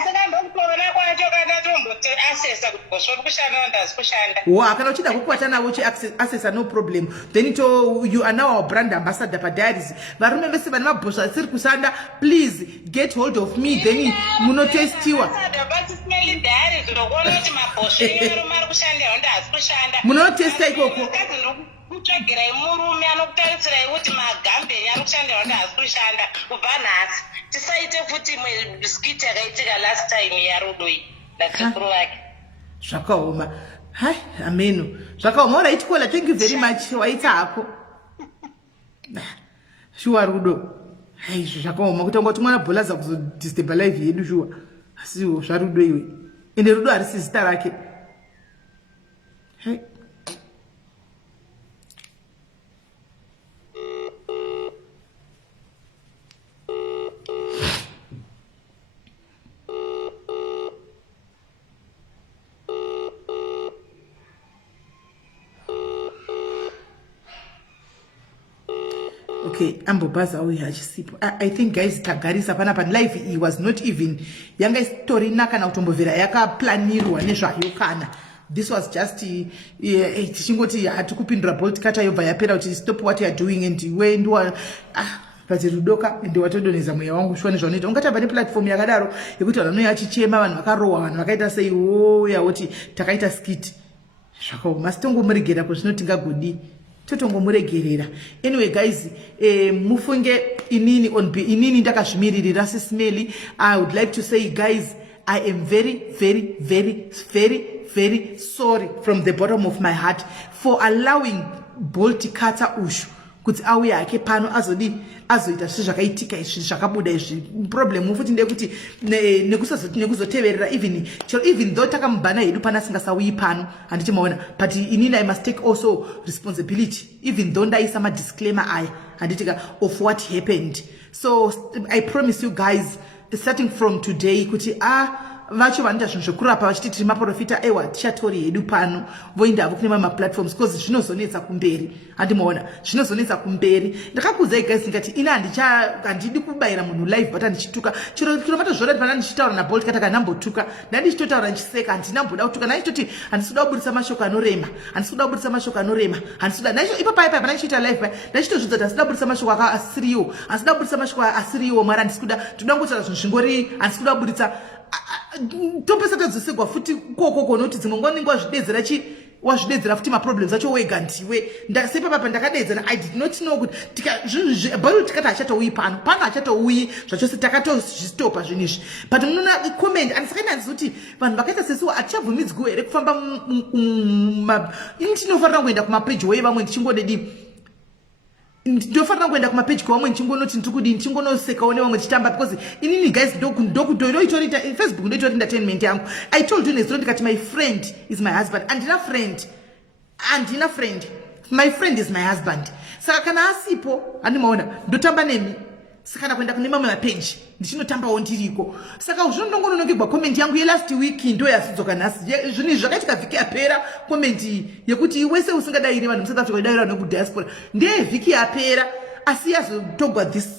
Saka ndokuona kwacho kana tomboti asesa kuti bhosvo riri kushanda ndahasi kushanda. Kana uchida kukwata navo chiasesa no problem then you are now our brand ambassador padiaries varume vese vane mabhosvo asiri kushanda please get hold of me then munotestiwa munotesta ikoko kutsvagirai murume anokutarisira kuti magambeni ari kushandira kuti haasi kushanda kubva nhasi. Tisaite futi skiti yakaitika last time yarudo iyi nasekuru vake. Zvakaoma. Hai, ameno. Zvakaoma. Alright, Kola, thank you very much. Waita hako. Shuwa rudo. Hai, zvakaoma. Kutanga kuti mwana bhola za kuzodestabilize yedu shuwa. Asiwo zvarudo iwe. Ende rudo harisi zita rake. Hai. Okay, ambobaza uyu hachisipo. I think guys tagarisa panapa live he was not even yanga story nakana kutombovera yakaplanirwa nezvayo kana. This was just tichingoti hatikupindura Boltcutter yobva yapera kuti stop what you are doing and we ndo pati rudoka ndi watodoneza mweya wangu shwani zvanoita. Ungatamba ne platform yakadaro yekuti vanhu yachichema vanhu vakarowa vanhu vakaita sei yauti takaita skit. Zvakaoma sitongomuregera kuzvinotingagodi. Totongomuregerera. Anyway guys, mufunge inini ndakazvimiririra SIS MELLY. I would like to say guys, I am very sorry from the bottom of my heart for allowing Boltcutter ushu kuti auye ake pano azoita zvakaitika izvi zvakabuda izvi. Problem futi ndekuti nekuzoteverera even though takamubhana hedu pana singasauyi pano handiti maona, but inini I must take also responsibility even though ndaisa madisclaimer aya handitika of what happened. So I promise you guys, starting from today kuti vacho vanoita zvinhu zvekurapa vachiti tiri maprofita ewa tichatori hedu pano voindavo kune mamwe platforms because zvinozonetsa kumberi. Handimaona zvinozonetsa kumberi. Ndakakuudzai guys ndikati ina handidi kubayira munhu live but handichituka chiro matozviona kuti pana ndichitaura naBoltcutter kana nambotuka ndandichitotaura ndichiseka handinamboda kutuka ndandichitoti handisikuda kubudisa mashoko anorema handisikuda naizvo ipapo pana ndichiita live pa ndachitozvidza kuti handisikuda kubudisa mashoko asiriwo mara handisikuda toda ngotaura zvinhu zvingori handisikuda kubudisa topesa tadzosegwa futi kokoko noti dzimwe nguva ninge wazvidedzera futi maproblems acho wega ndiwe sepapapa ndakadedzera. I did not know kuti zvinhu tikati hachatouyi pano hachatouyi zvachose takatozvistopa zvinhu izvi but munoona comment handisakaina handizoti vanhu vakaita sesuwo hatichabvumidzwi here kufamba tinofanira kuenda kumapeji wevamwe ndichingodedi ndofanira kuenda kumapeji kwavamwe ndichingonoti ndikudini ndichingonosekawo nevamwe tichitamba because inini guys ndokutoita Facebook ndoitori entertainment yangu. I told you nezuro ndikati my friend is my husband. Andina friend, my friend is my husband. Saka kana asipo handimaona ndotamba nemi saka nakuenda kune mamwe mapeji ndichinotambawo ndiriko. Saka zvinondongononongegwa comment yangu yelast week ndo yasudzoka nhasi. Zvinhu zvakaitika vhiki yapera comment yekuti wese usingadayiri vanhu muSouth Africa dayira nokudhiaspora ndevhiki yapera asi yazotogwa this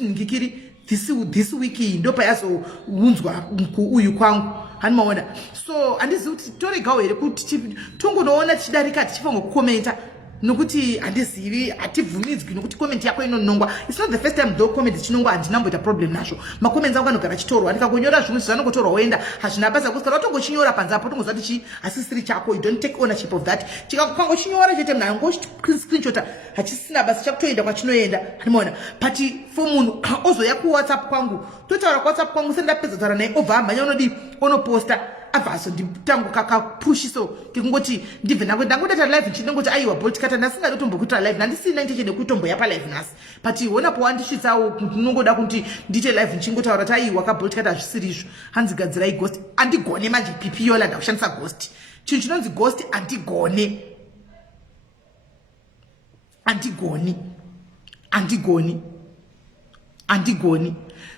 week ndo payazounzwa uyu kwangu. Handimaona so handizivi kuti toregawo here kuti tongonoona tichidarika tichifanwa kukomenta nokuti handizivi hatibvumidzwi nokuti comment yako inonongwa. It's not the first time though comment chinongwa handinamboita problem nazvo. Macomments angu anogara chitorwa ndikangonyora zvinhu zvanongotorwa woenda hazvina basa kusara watongochinyora panze apo tongoziva kuti hasisiri chako. You don't take ownership of that. Chikangochinyora chete mnango screenshot hachisina basa chakutoenda kwachinoenda. Handimaona but for munhu ozoya kuWhatsApp kwangu totaura kuWhatsApp kwangu sendapedza kutaura naye obva amhanya unodi onoposta abvaso nditangu kakapushiso kekungoti ndibve ndangodata live ndingoti aiwa Boltcutter ndasingada kutombokuita live ndandisina ndichede kutomboyapa live nhasi but wonapo wandisvitsawo ndinongoda kuti ndiite live ndichingotaura kuti aiwa kaBoltcutter hazvisiri izvo hanzigadzirai ghost. Andigone manje PP yola ndakushandisa ghost. Chinhu chinonzi ghost andigoni.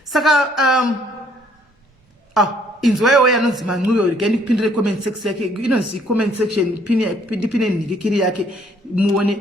Saka inzwayo yanonzi Mancuve again kupindire comment section yake inonzi comment section ndipine nirikiri yake muone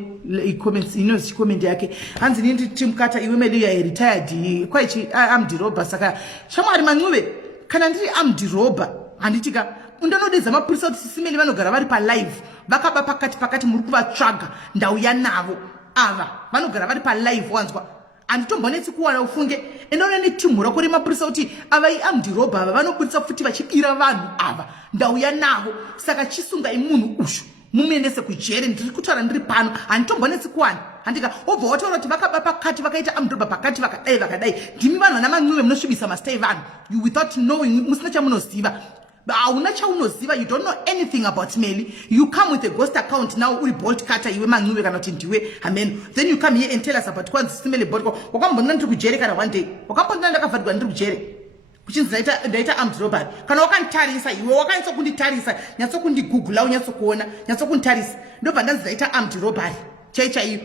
comments inonzi comment yake hanzi nindi timkata iwe meli ya retired kwaichi amdiroba. Saka shamwari Mancuve kana ndiri amdiroba handitika undonodedza mapurisa kuti SIS MELLY vanogara vari pa live vakaba pakati muri kuvatsvaga ndauya navo ava vanogara vari pa live wanzwa handitombonetsi kuwana ufunge endaona netimu rako remapurisa kuti ava amdirobha ava vanobudisa futi vachibira vanhu ava ndauya navo. Saka chisunga imunhu ushu mumenese kujere ndiri kutaura ndiri pano handitombonetsi kuwani handika obva wataura kuti vakaba pakati vakaita amdrobha pakati vakadai ndimi vanhu vana man'uve munosvibisa mastei vanhu you without knowing musina chamunoziva hauna chaunoziva you don't know anything about Melly. You come with a ghost account now uri Boltcutter iwe man'uve kana kuti ndiwe amen then you come here and tell us about kwanzi SIS MELLY wakambonana ndiri kujere kana one day wakambonana ndakavharirwa ndiri kujere kuchinzi ndaita armed robbery kana wakanditarisa iwe wakanyatsa kunditarisa nyatso kundigugula unyatso kuona nyatso kunditarisa ndobva ndanzi ndaita armed robbery chaiyo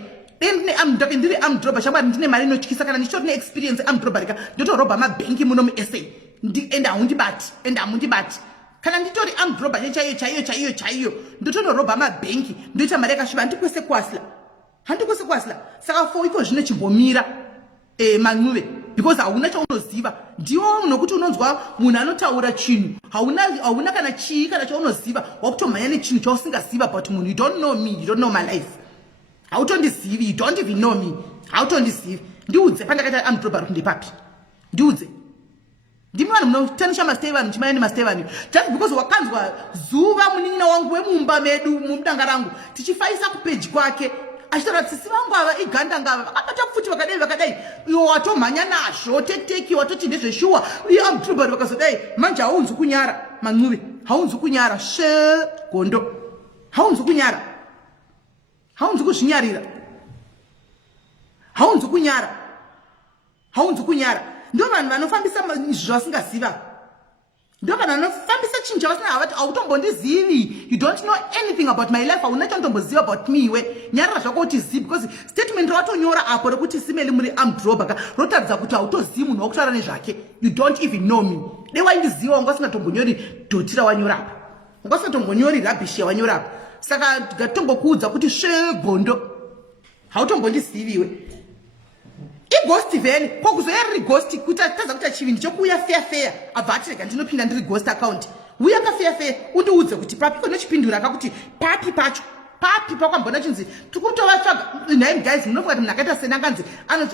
ndiri armed robbery shamwari ndine mari inotyisa kana ndichitori neexperience armed robbery ka ndotorobha mabhengi muno musa and hamundibati kana nditori armed robbery chaiyo ndotonorobha mabhengi ndoita mari yakasviba handikwese kwasila saka fo iko zvine chimbomira man'uve because hauna chaunoziva ndiwo nokuti unonzwa munhu anotaura chinhu hauna kana chii kana chaunoziva wakutomhanya nechinhu chausingaziva but munhu you don't know me, you don't know my life, hautondizivi, you don't even know me, hautondizivi. Ndiudze pandakaita armed robbery kundepapi, ndiudze. Ndimi vanhu munotanisha mastei vanhu muchimanya nemastei vanhu just because wakanzwa zuva munin'ina wangu wemumba medu mudanga rangu tichifaisa kupeji kwake achitaura kuti sisi vangu ava iganda ngava vakabata futi vakadai iwo watomhanya nazvo teteki watoti ndezveshuwa uye armed robbery vakazodai manje haunzi kunyara man'uve, haunzi kunyara gondo, haunzi kunyara, haunzi kuzvinyarira, haunzi kunyara. Ndo vanhu vanofambisa zvasingaziva, ndo vanhu vanofambisa chinhu chavasina havati hautombondizivi, you don't know anything about my life, hauna chauntomboziva about me iwe nyarira zvako utizivi because statement rawatonyora apo rekuti SIS MELLY muri armed robber rotaridza kuti hautozivi munhu wakutaura nezvake, you don't even know me. Dei waindiziva wanga usingatombonyori dhoti rawanyora apa, wanga usingatombonyori rabhishi yawanyora apa, saka ngatongokuudza kuti gondo hautombondizivi iwe. Ighost vheni kwakuzoya riri ghost kuti taza kuti chivindi chokuuya fair abva atirega ndinopinda ndiri ghost account uya fair undiudze kuti papi konochipindura akakuti papi pakwambona chinzi tikutovatsvaga name guys munofunga kuti munhu akaita senanganzi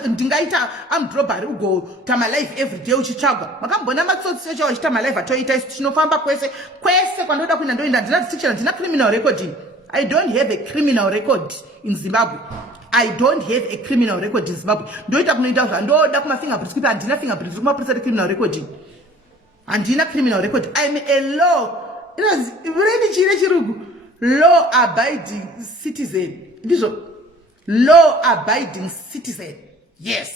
ndingaita armed robbery ugota malife every day uchitsvagwa makambona matsotsi echo achita malife atoita isu tinofamba kwese kwandoda kuenda ndoenda ndina restriction ndina criminal record. I don't have a criminal record in Zimbabwe. I don't have a criminal record in Zimbabwe. Ndoita kunoita zvandoda kumafingerprints kuti handina fingerprints kumapurisa criminal record. Handina criminal record. I'm a law. Really chirugu. Law abiding citizen. Ndizvo. Law abiding citizen. Yes.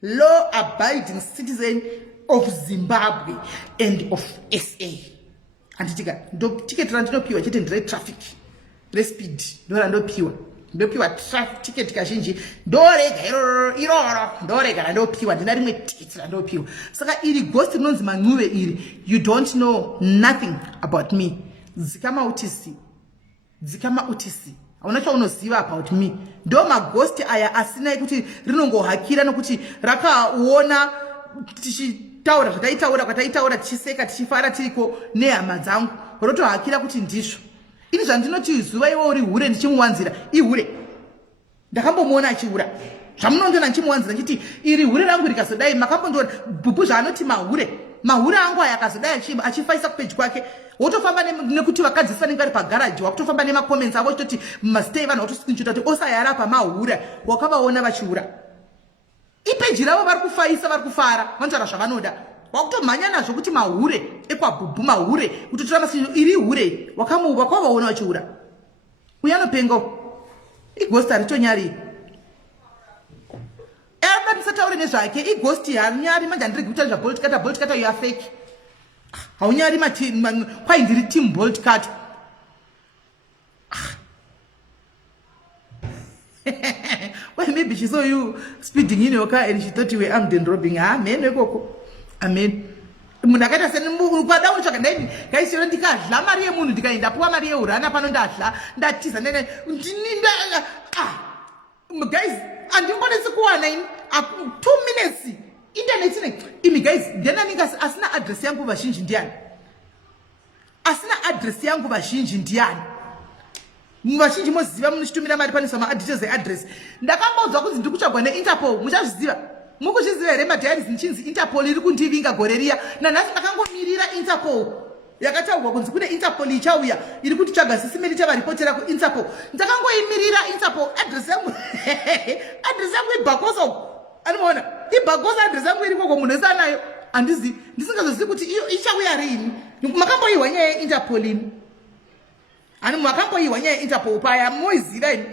Law abiding citizen of Zimbabwe and of SA. Anditika ticket randinopiwa chete ndire traffic. Speed ndopiwa traffic ticket kazhinji ndorega iroro ndorega ndopiwa ndina rimwe ticket randopiwa saka iri ghost rinonzi man'uve iri you don't know nothing about me. Dzikama utisi hauna chaunoziva about me. Ndo maghost aya asina kuti rinongohakira nokuti rakaona tichitaura zvataitaura kwataitaura tichiseka tichifara tiriko nehama dzangu rotohakira kuti ndizvo. Ini zvandinoti zuva iwe uri hure ndichimuwanzira ihure ndakambomuona achihura zvamunondiona ndichimuwanzira nditi iri hure rangu rikazodai makambondiona bhubhu zvaanoti mahure angu aya akazodai achifaisa kupeji kwake wotofamba nekuti vakadzi vanenge vari pagaraji wakutofamba nemacomments avo chitoti mastei vanhu watoscreenshota kuti osayara pamahura wakavaona vachihura ipeji ravo vari kufaisa vari kufara vanzvara zvavanoda wakutomhanya nazvo kuti mahure ekwabhubhu mahure kutotora masino iri hure wakavaona vachihura uyanopengo ighost haritonyari ada ndisataure nezvake ighost harinyari manje handiregi kutaura Boltcutter you are fake haunyari kwai ndiri team Boltcutter well maybe she saw you speeding in your car and she thought you were armed and robbing her amen ekoko amen. Munhu akaita sekwada unotsvaga ndaini gaisiro ndikadla mari yemunhu ndikaendapuwa mari yeurana pano ndadla ndatiza guys handingonesi kuwana ini 2 minutes internet ine imi guys ndenaninga asina address yangu vazhinji ndiani vazhinji moziva munochitumira mari pane address eaddress ndakambaudzwa kuti ndikutsvagwa neinterpol muchazviziva mukuzviziva here madhiaris nichinzi interpol iri kundivinga gore riya nanhasi ndakangomirira interpol yakataurwa kunzi kune Interpol ichauya iri kuti tsvaga SIS MELLY chavaripotera kuInterpol. Ndakangoimirira Interpol address yangu ibhakoso. Anoona ibhakoso address yangu iri koko munhu esanayo andizi ndisingazozivi kuti iyo ichauya rini. Makamboiwa nyaya yeInterpol ini. Ani makamboiwa nyaya yeInterpol paya moiziva ini.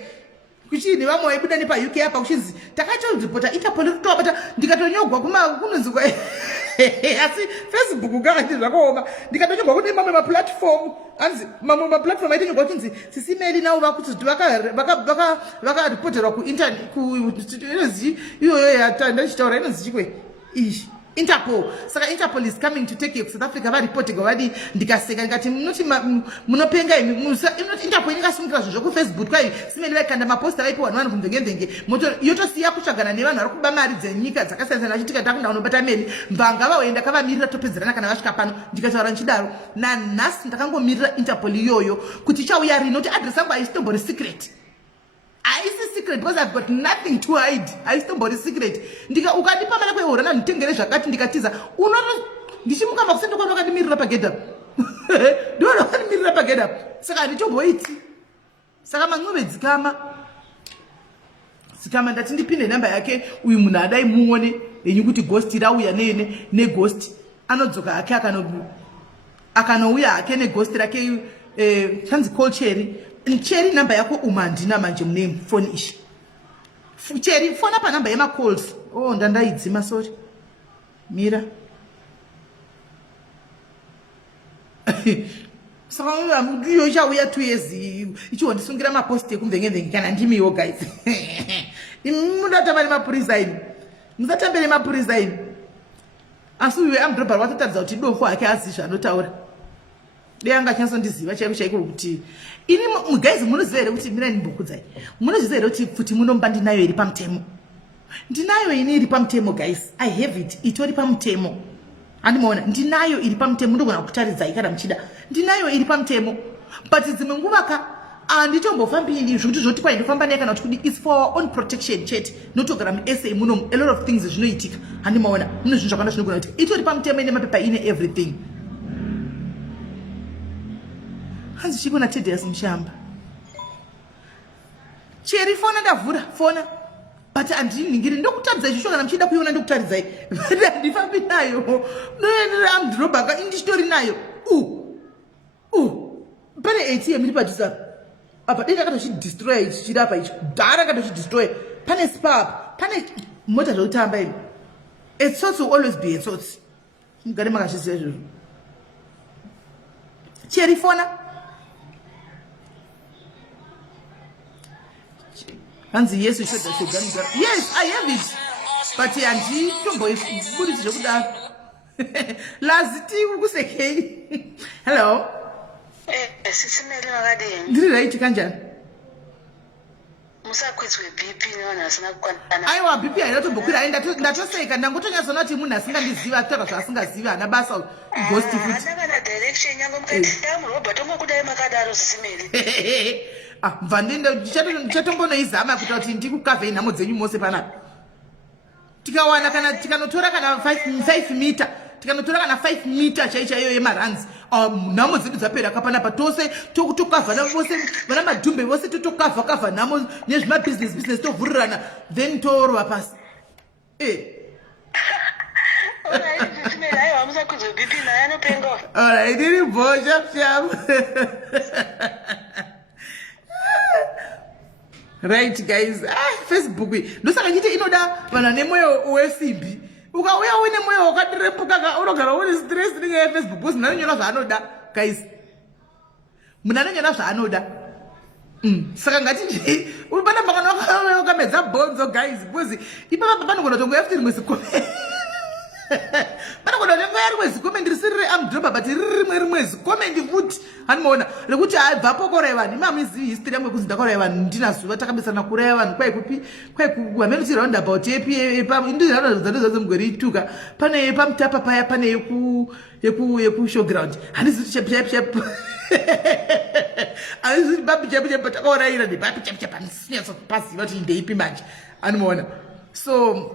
Kuchini vamwe vaibuda nepa UK apa kuchinzi takatoripota Interpol kutobata ndikatonyogwa kunonzi kwa asi Facebook kakati zvakaoma ndikatonyogwa kune mamwe maplatform anzi mamwe maplatform aitonyogwa kunzi SIS MELLY navo vakuti vakaripoterwa kuinternet iyoyo yatandachitaura inonzi chikwe ishi Interpol. Saka Interpol is coming to take you to South Africa. Vari report gawadi ndikaseka ndikati munoti munopenga Interpol ingasungira zvo ku Facebook kai SIS MELLY vaikanda maposta vaipo vanhu kumvengenzenge moto yotosiya kutsvagana nevanhu vari kuba mari dzenyika dzakasiyana achitika takunda unobata meri mbanga vaoenda kavamirira topedzerana kana vasvika pano ndikataura nchidaro nanhasi ndakangomirira Interpol iyoyo kuti chauya rino kuti address yangu haisitombori secret. I is secret because I've got nothing to hide. I stombori secret. Ndika ukadipa mara kwe urana ntengere zvakati ndikatiza. Unono ndichimuka makusendo kwa vakadimirira pagedha. Ndoro vakadimirira pagedha. Saka ndichomboiti. Saka man'obe dzikama ndati ndipinde namba yake uyu munhu adai muone yenyu kuti ghost rauya ne ghost anodzoka yake akanouya hake ne ghost rake chanzi call Cherry namba yako umandina manje mune phone ishi. Cherry phone apa namba yema calls. Oh ndandaidzima sorry. Mira. Saka mugiyo chauya 2 years icho ndisungira mapost ekumvengenzenge kana ndimiwo guys. Mudatambira mapurisa ini. Musatambira mapurisa ini. Asi uyu amdroba watotadza kuti dofo hake azizva anotaura. Deyanga chansondiziva chaiko kuti ini guys munoziva here kuti mira ndimbokudzai munoziva here kuti futi munomba ndinayo iri pamutemo ndinayo ini iri pamutemo guys I have it itori pamutemo andimoona ndinayo iri pamutemo ndogona kutaridzai kana muchida ndinayo iri pamutemo but dzimwe nguva ka anditombofambi zvokuti zvoti kwai ndofamba naye kana kuti it's for our own protection chete notogara muSA muno a lot of things zvinoitika andimoona mune zvinhu zvakanda zvinogona kuitika itori pamutemo ine mapepa ine everything. Hanzi chikona Tedious Mshamba. Cherry fona ndavhura fona. But andiningiri ndokutadza izvo kana mchida kuiona ndokutaridzai. Ndifambi nayo. Noendera amdroba ka indistori nayo. Pane ATM iri padhuze. Apa denda katozvidestroy chirapa ichi. Dhara katozvidestroy. Pane spark. Pane mota zvokutamba ini. A source will always be a source. Mugare makazviziva izvozvo. Cherry fona. Hanzi Yesu shoda shogani. Yes, I have it. But yanji tombo ifuri zvokuda. Laziti ukusekei. Hello. SIS MELLY wakadini. Ndiri right kanjani? Musakwedzwe BP nevanhu vasina kukwanana. Aiwa BP ainotombokwira ndatoseka ndangotonyazona kuti munhu asingandiziva atoka zvaasingazivi hana basa ghost futi. Hana kana direction yangu mukati Robert ongokudai makadaro SIS MELLY. Mvandinde ndichatombonoizama kuita kuti ndikukavhei nhamo dzenyu mose panapa. Tikawana kana tikanotora kana 5 meter tikanotora kana 5 meter chaichaiyo yemaranzi nhamo dzedu dzapera kapanapa tose tokukavhana vose vana madhumbe vose totokavha nhamo nezvimabusiness tovhurirana then torova pasi. Alright, iri bhosha pyamu. Right guys, Facebook ndosaka nyite inoda vana nemoyo wesimbi ukauya uine moyo wakadirepuka unogara une stress nenyaya yeFacebook because munanonyora zvaanoda guys munanonyora zvaanoda saka ngati pana makana wakamedza bhonzo guys because ipapa panogona tongo yafuti rimwe zikome panogona tongo yarimwe zikome ndirisirire amdroba but rimwe zikome ndikuti hanimaona rekuti bvapo koreva vanhu imamizivi history yangu yekuzi ndakoreva vanhu ndinazuva takabesana kureva vanhu kwai kuhamenosi roundabout indizvadzo mugore ituka pane pamutapa paya pane yekushowground handiziti chepchep handiziti babi chepchep takaoraira nebabi chepchep handisinyatsopaziva kuti ndeipi manje hanimaona so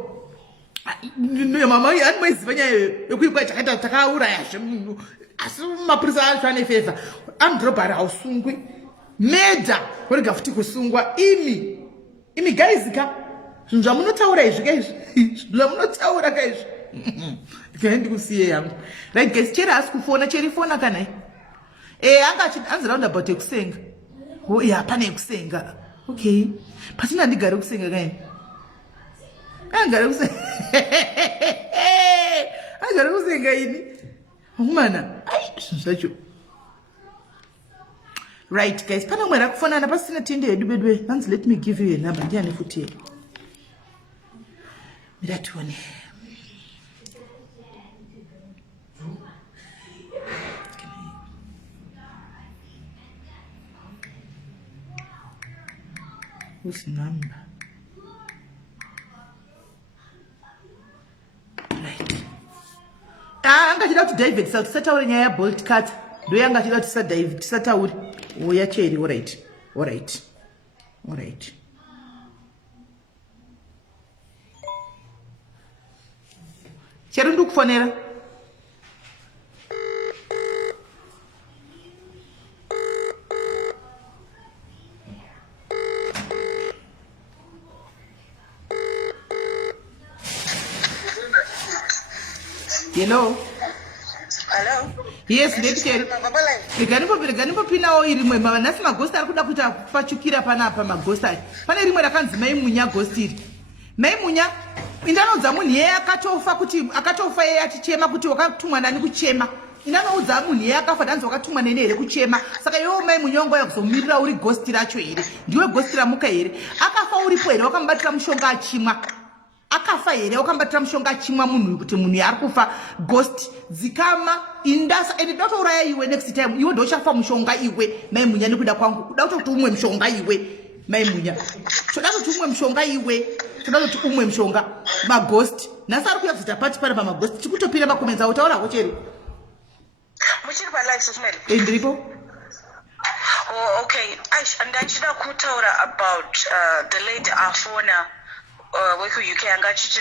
mama hanimaiziva nyaya yekuikwai takaita takaurayazve munhu asi mapurisa acho ane favor amdrobhari hausungwi medha kurega futi kusungwa imi gaizika zvinhu zvamunotaura izvi kaizvi zvamunotaura kaizvi kai ndikusiye yangu right guys cheri asi kufona cheri fona kanai anzi roundabout yekusenga pane yekusenga okay pasina ndigare kusenga kaini angare kusenga agare kusenga ini umana zvinhu zvacho right guys pane umwe rakufonana pasina tende yedu bedwe anzi let me give you a number ndiane futi here miratione whose number right angachida kuti David tisataure nyaya yaBoltcutter ndo angachida kuti David tisataure uya cheri all right cheri ndikufonera hello yes ndecheri reganipopinawo irimwe nasi magosti ari kuda kuita kupfachukira panapa magosti ari pane rimwe rakanzi maimunya gosti iri maimunya indanoudza munhu yeye akatofa yeye achichema kuti wakatumwa nani kuchema indanoudza munhu yeye akafa danzi wakatumwa nene here kuchema saka iwewo maimunya wangoya kuzomirira uri gosti racho here ndiwe gosti ramuka here akafa uripo here wakamubatira mushonga achimwa akafa here wakambatira mushonga achimwa munhu kuti munhu yaari kufa ghost dzikama indasa and ndotouraya iwe next time iwe ndochafa mushonga iwe maimunya nekuda kwangu kuda kutoti umwe mushonga iwe maimunya toda kuti umwe mushonga iwe toda kuti umwe mushonga maghost nhasi ari kuya kuzoita pati pari pamaghost tikutopira makomenza utaurawo cheri muchiri palive sismeli ndiripo okay ndachida kutaura about the lady afona weku-UK angachiti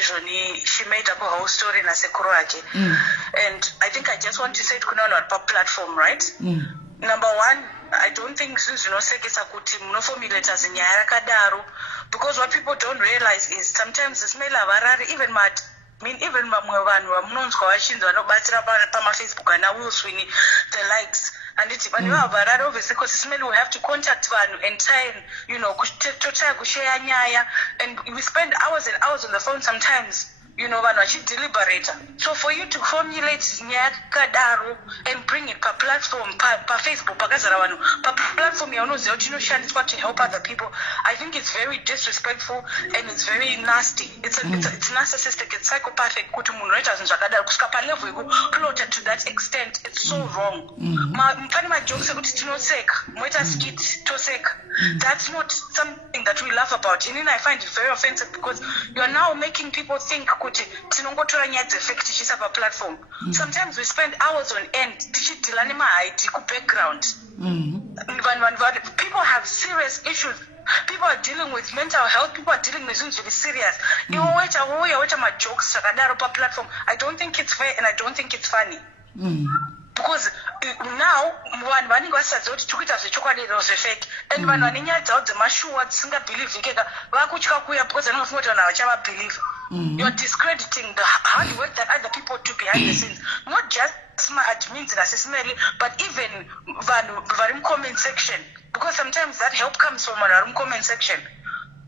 she made up a whole story nasekuru ake and I think I just want to say it kuna vanhu vari platform, right? Number one, I don't think zvinosekesa kuti munoformulators nyaya yakadaro because what people don't realize is sometimes SIS-MELLY havarari even vamwe vanhu vamunonzwa vachinzi vanobatsira pamafacebook ana Will Sweeney the likes handiti vanhu vavarari obviously because SIS-MELLY will have to contact vanhu and try and totry kushare nyaya and we spend hours and hours on the phone sometimes vanhu vachideliberata. So for you to formulate nyaya yakadaro and bring it per platform per Facebook pakazara vanhu per platform yaunoziva kuti inoshandiswa to help other people, I think it's very disrespectful and it's very nasty. It's narcissistic, it's psychopathic kuti munhu unoita zvinhu zvakadaro kusvika palevel yekuplota to that extent. It's so wrong. Pane majokes ekuti tinoseka moita skit toseka. That's not something that we laugh about. And I find it very offensive because you are now making people think kuti tinongotora nyaya dzefake tichiisa paplatform. Sometimes we spend hours on end tichidhila nemahaidhi kubackground. People have serious issues. People are dealing with mental health. People are dealing with things very serious. You waita majokes zvakadaro paplatform. I don't think it's fair and I don't think it's funny. Because now vanhu vanenge vasisaziva kuti tikuita zvechokwadi zvefake and vanhu vane nyaya dzavo dzemashuwa dzisingabhilivhikeka vakutya kuuya because vanenge vafunga kuti vanhu havachavabhilivha. You're discrediting the hard work that other people do behind the scenes, not just my admins in SIS-MELLY, but even vanhu comment section, because sometimes that help comes from our comment section.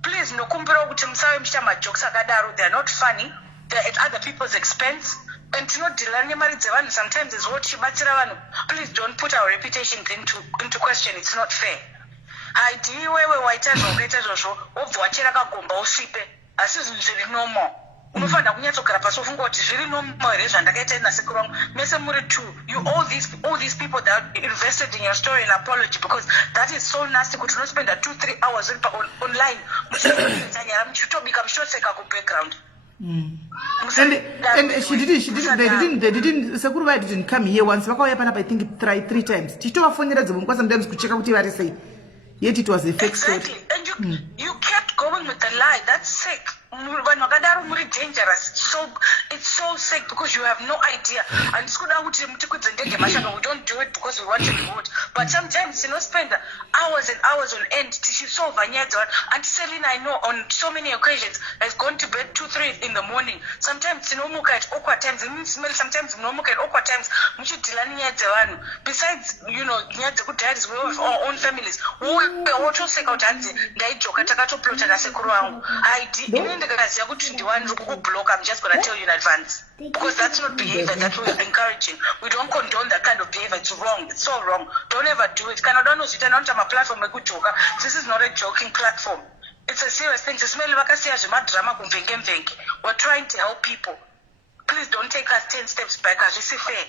Please nokumbira kuti musave muchita majokes akadaro. They are not funny. They are at other people's expense. And tinodhila nemari dzevanhu sometimes is what chibatsira vanhu. Please don't put our reputations into question. It's not fair. Haidi wewe waita zvaukaita zvozvo wobva wachera kagomba usvipe asi zvinhu zviri normal. Unofanira kunyatsogara pasi wofunga kuti zviri normal here zvandakaita nasekuru vangu mese muri two. You all these people that invested in your story and apology, because that is so nasty kuti unospenda 2-3 hours online muchitanyara muchitobika muchitoseka kubackground. And she didn't sekuru vai didn't come here once. Vakauya panapa I think three times. Tichitovafonera dzimwe sometimes kucheka kuti vari sei. Yet it was a fake story. And you kept going with the lie. That's sick. Vanhu vakadaro muri dangerous. So It's so sick because you have no idea. And we don't do it because we want to be good. But sometimes, spend hours and hours on end to solve a nyadza. And Selina, I know, on so many occasions, has gone to bed 2-3 in the morning. Sometimes, at awkward times. Sometimes, at awkward times. Besides, nyadza good dads, we have our own families. I'm just going to tell you in advance. Because that's not behavior that we're encouraging. We don't condone that kind of behavior. It's wrong. It's so wrong. Don't ever do it. This is not a joking platform. It's a serious thing. We're trying to help people. Please don't take us 10 steps back. This is fair.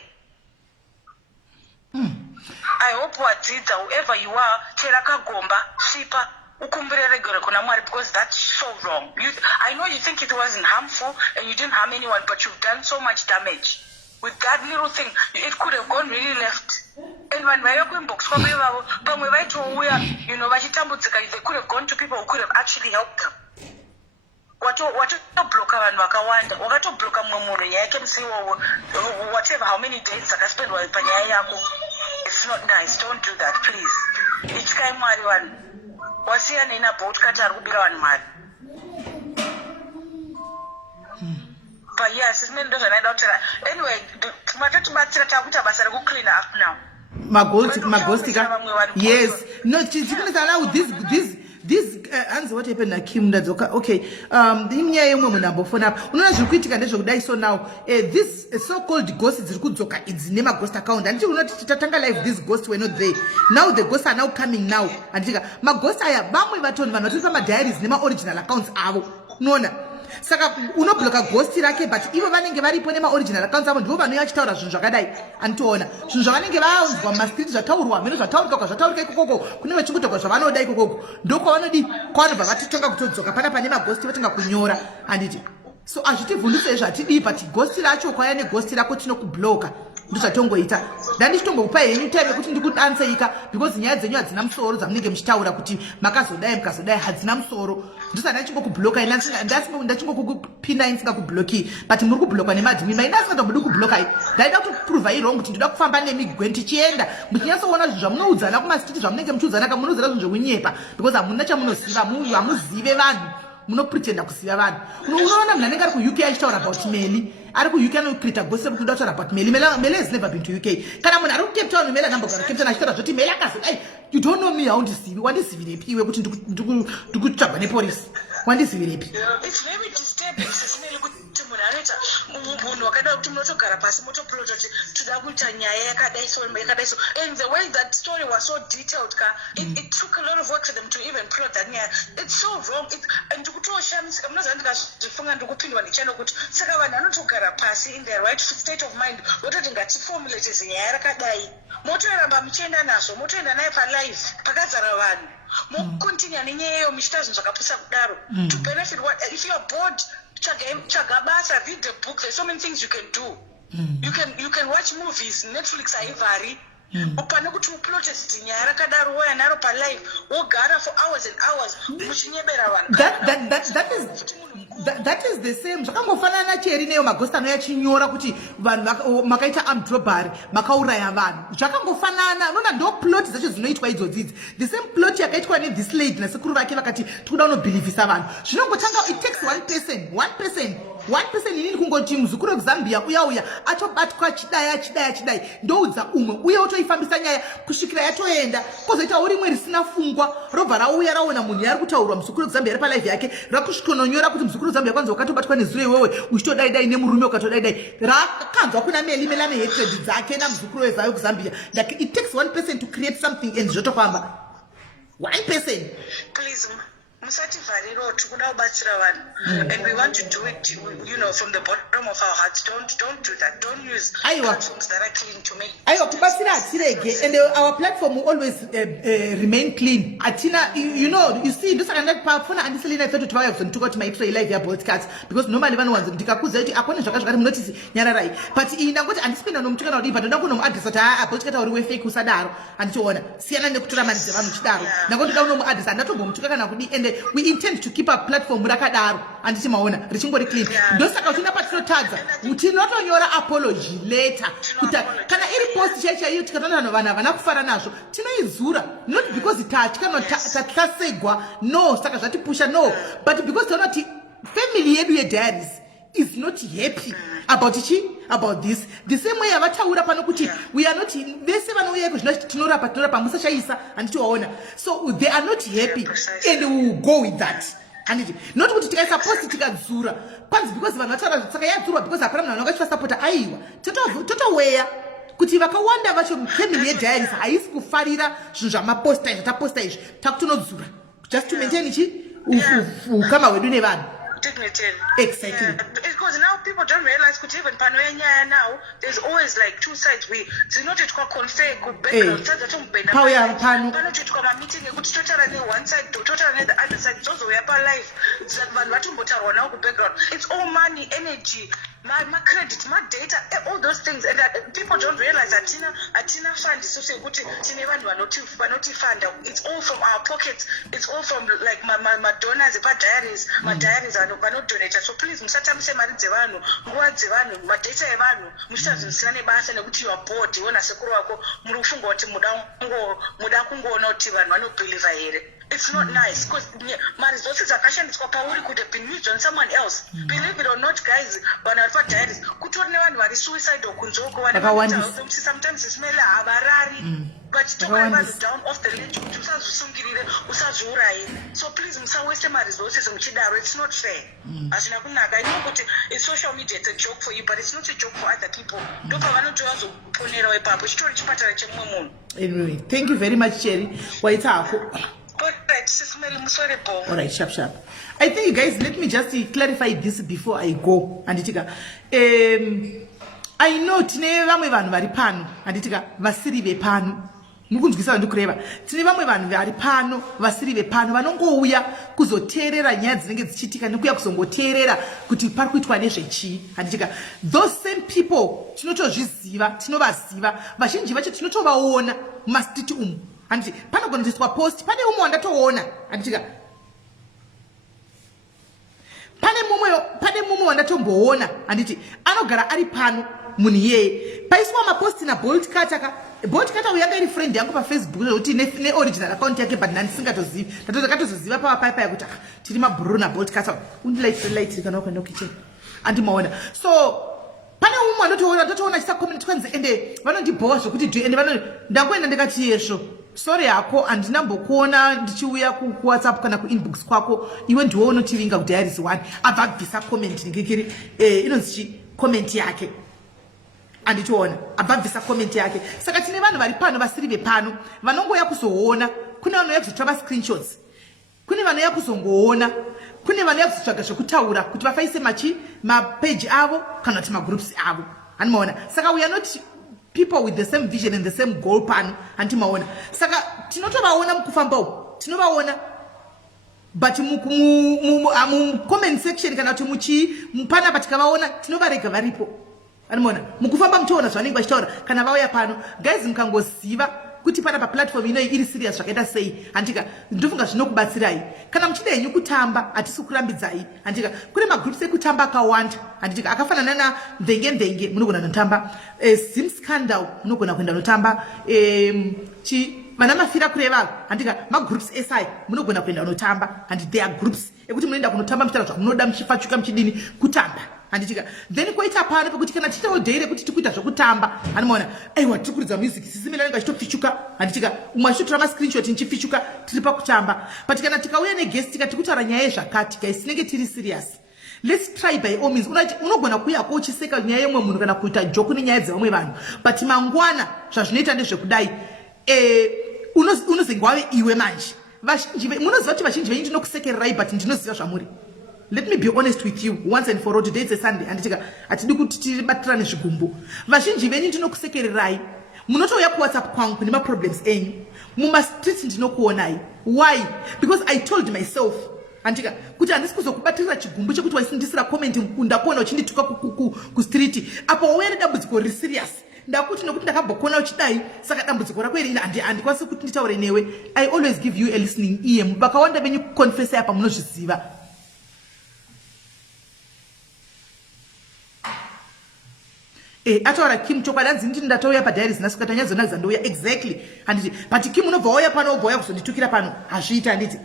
I hope whoever you are, shipa, because that's so wrong. I know you think it wasn't harmful and you didn't harm anyone, but you've done so much damage. With that little thing, it could have gone really left. And when we're going box, they could have gone to people who could have actually helped them. Whatever, how many days I can spend with Panyayako. It's not nice. Don't do that, please. It's kind of one. What's here in a Boltcutter will be on mad. But yes, it's meant to be anyway, clean up now. Yes. No, she's going to allow this answer what happened na Kim Nadzoka. Okay, the imya yemwe munambofona unoona zviri kuitika ndezvekudai. So now this so-called ghosts dziri kudzoka idzi nema ghost account and unoti tatanga live these ghosts were not there. Now the ghosts are now coming now and ma ghosts aya vamwe vatoni vanhu vatiri pama diaries nema original accounts avo unoona. Saka unobloka ghost rake but ivo vanenge varipo nema original accounts avo ndivo vanouya vachitaura zvinhu zvakadai anitoona zvinhu zvavanenge vaunzwa mumastreet zvataurwa mhino zvataurika ikokoko kune vachingotogwa zvavanoda ikokoko ndokwavanodi kwavanobva vatitonga kutodzoka pana pane maghost vatanga kunyora handiti. So azvitivhundise zvatidii but ghost racho kwaya neghost rako tinokubloka ndozvatongoita. Ndandichitongokupa henyu time yekuti ndikudanseika because nyaya dzenyu hadzina musoro dzamunenge muchitaura kuti makazodai hadzina musoro. Ndosaka ndachingokubloka ndachingokupinda ndisingakubloki but muri kubloka nemadhimi maina asingatombodi kublokai. Ndaida kutoprova irong kuti ndoda kufamba nemigwe ndichienda muchinyatsoona zvinhu zvamunoudzana kumastiti zvamunenge muchiudzana kamunoudzana zvinhu zvekunyepa because hamuna chamunoziva hamuzive vanhu munopretenda kuziva vanhu. Unoona munhu anenge ari ku-UK achitaura about Melly ari ku-UK anokrita gossip kuti ndotaura about Melly. Melly has never been to UK. Kana munhu ari ku-Cape Town Melly anambogara Cape Town achitaura zvoti Melly akazodai you don't know me haundizivi wandizivirepi iwe kuti ndikutsvagwa nepolisi wandizivirepi. It's very disturbing sesimele kuti munhu anoita munhu wakada kuti munotogara pasi motoplota kuti toda kuita nyaya yakadai so. And the way that story was so detailed it took a lot of work for them to even plot that nyaya. It's so wrong. Ndikutoshamisika munozva ndikazvifunga ndikupindwa ndichano kuti saka vanhu vanotogara pasi in their right state of mind vototi ngatiformulate zinyaya rakadai motoeramba muchienda nazvo motoenda naye palive pakazara vanhu mokontinua nenyaya iyo muchiita zvinhu zvakapusa kudaro to benefit what. If you're bored tsvaga basa, read the book. There's so many things you can do. You can watch movies. Netflix haivari upane kuti uplote zinyaya rakadaro woya naro palive wogara for hours and hours muchinyebera vanhu. That is the same. Zvakangofanana cheri neyo maghost anouya achinyora kuti vanhu makaita armed robbery makauraya vanhu. Zvakangofanana. Unoona ndo plot dzacho dzinoitwa idzodzidzi. The same plot yakaitwa neThis Lady nasekuru vake vakati tikuda kunobhilivhisa vanhu. Zvinongotanga it takes one person inini kungoti muzukuru wekuzambia uya atobatwa chidai ndoudza umwe uye otoifambisa nyaya kusvikira yatoenda kwozoita rimwe risina fungwa robva rauya raona munhu yari kutaurwa muzukuru wekuzambia ari palive yake rakusvikononyora kuti muzukuru wekuzambia kwanza wakatobatwa nezuro iwewe uchitodaidai nemurume ukatodaidai rakanzwa kuna Melly ane hatred dzake namuzukuru wekuzambia. Like it takes one person to create something and zvotofamba. One person. Please. And we want to do it, from the bottom of our hearts. Don't do that. Don't use platforms that are clean to make. And our platform will always remain clean. Atina, you see, this is phone and Selina thought to have to go to my live here broadcast because normally one wants to kakuza akona zvakazvakati notice nyararai. But ina kuti andisipinda nomutuka na uripa ndoda kuno address ata broadcast uri we fake usadaro andichiona. Siyana nekutora manje vanhu chidaro. Nakoti da uno address andatombomutuka kana kudi ende we intend to keep a platform rakadaro anditi maona richingori clean ndosaka uchina patinotadza tinotonyora apology later kuti kana iri post chaiyo tikatona vanhu havana kufara nazvo tinoizura not because tatasegwa no saka zvatipusha no but because taona kuti family yedu yediaries is not happy about this. The same way avataura pano kuti we are not vese vanouya iko zvinoiti tinorapa musashaisa handiti waona, so they are not happy and we will go with that. And not kuti tikaisa post tikadzura kwanzi because vanhu vataura saka yadzurwa because hapana munhu anonga support aiwa totoweya kuti vakawanda vacho family yediaries haisi kufarira zvinhu zvamaposta izvi zvataposta izvi takutonodzura just to maintain ukama hwedu nevanhu. Exactly. Because now people don't realize that even panoenya now there's always like two sides. We not to config background sides that pano meeting totally one side totally the other side. So we are live now background. It's all money, energy, my credit, my data, all those things, and people don't realize that Atina fund so say good fund. It's all from our pockets. It's all from like my donors, my diaries are not donated. So please musatamise mari dzevanhu, nguva dzevanhu, madata evanhu, musatazvisiyane basa nekuti you are bored. Iwona sekuru wako muri kufunga kuti muda kungoona kuti vanhu vanobelieve here. It's not nice because my resources are kashandiswa pauri could have been used on someone else. Believe it or not, guys, when I thought diaries, kutori nevanhu vari suicide kunzoko sometimes it's mele avarari. But to go down off the ledge, so please, musa waste my resources. It's not fair. I know but it's social media, it's a joke for you, but it's not a joke for other people. Anyway, thank you very much, Cherry. All right, sharp. I think, you guys, let me just clarify this before I go. Anditika, I know tine vamwe vanhu vari pano, anditika vasiri vepano. Mukunzwisa ndukureva tine vamwe vanhu vari pano vasiri vepano vanongouya kuzoteerera nyaya dzinenge dzichiitika nekuya kuzongoteerera kuti pari kuitwa nezvechii. Handitika those same people tinotozviziva, tinovaziva, vazhinji vacho tinotovaona mumastiti umu. Handiti panogona kuiswa post, pane umwe wandatoona. Handitika pane mumwe wandatomboona, handiti anogara ari pano munhu iyeye paiswa maposti naBoltcutter. Boltcutter uyanga iri friend yangu paFacebook nokuti ne original account yake but ndisingatozivi. Ndakatozoziva papa yakuti tiri mabhuru naBoltcutter undilight kana kwenda kitchen andimaona. So pane umwe andotoona chisa comment kwanze ende vanondibhowa zvokuti do ende vanoti ndangoenda ndikati yesho sorry yako andinambokuona ndichiuya ku WhatsApp kana ku inbox kwako iwe ndiwo unotivinga ku diaries 1 abva kubvisa comment ngekiri inonzi comment yake anditiona abvisa comment yake. Saka tine vanhu vari pano vasiri vepano vanongoya kuzoona, kune vanouya kuzotora screenshots, kune vanouya kuzongoona, kune vanouya kuzotsvaga zvekutaura kuti vafaise mapage avo kana kuti magroups avo. Handimaona. Saka we are not people with the same vision and the same goal pano. Handimaona. Saka tinotovaona mukufamba uku, tinovaona but mu comment section kana kuti mupana patikavaona tinovarega varipo. Animona mukufamba mtoona zvanenge vachitaura kana vauya pano. Guys, mukangoziva kuti pana paplatform ino iri serious zvakaita sei, handika ndofunga zvinokubatsirai. Kana muchida henyu kutamba hatisi kurambidzai, handika kune magroups ekutamba akawanda, handika akafanana na ndenge munogona notamba sim scandal, munogona kuenda notamba vana mafira kureva, handika magroups SI munogona kuenda notamba, and there are groups ekuti munoenda kunotamba muchitaura zvamunoda muchifachuka muchidini kutamba. Handitika then koita pano pekuti kana titawo dheire kuti tikuita zvokutamba, handimaona aiwa tiri kuridza music SIS MELLY anenge achitofichuka, handitika umwe achitora mascreenshot nichifichuka tiri pakutamba. But kana tikauya neguest tikati kutaura nyaya yezvakati guys tinenge tiri serious. Let's try by all means. Unogona kuyako uchiseka nyaya yemwe munhu kana kuita joke nenyaya dzevamwe vanhu, but mangwana zvazvinoita ndezvekudai unozi ngwave iwe manje. Vazhinji munoziva kuti vazhinji venyu ndinokusekererai but ndinoziva zvamuri. Let me be honest with you once and for all. Today is a Sunday and atidi kuti tibatirane zvigumbu. Vazhinji venyu ndinokusekererai. Munotouya ku WhatsApp kwangu kune problems enyu. Muma street ndinokuonai. Why? Because I told myself andika kuti handisi kuzokubatirira chigumbu chekuti waisindisira comment ndakuona uchindituka ku street. Apo were dambudziko ri serious. ndakuti nokuti ndakambokona uchidai saka dambudziko rako iri handikwanisi kuti nditaure newe. I always give you a listening ear. Vakawanda venyu kuconfessa apa munozviziva. Ataura Kim chokwadi anzi nditi ndatouya padiaries nasvika tanyadzona zandouya exactly handiti but Kim unobva wauya pano wobva kuzonditukira pano hazviita handiti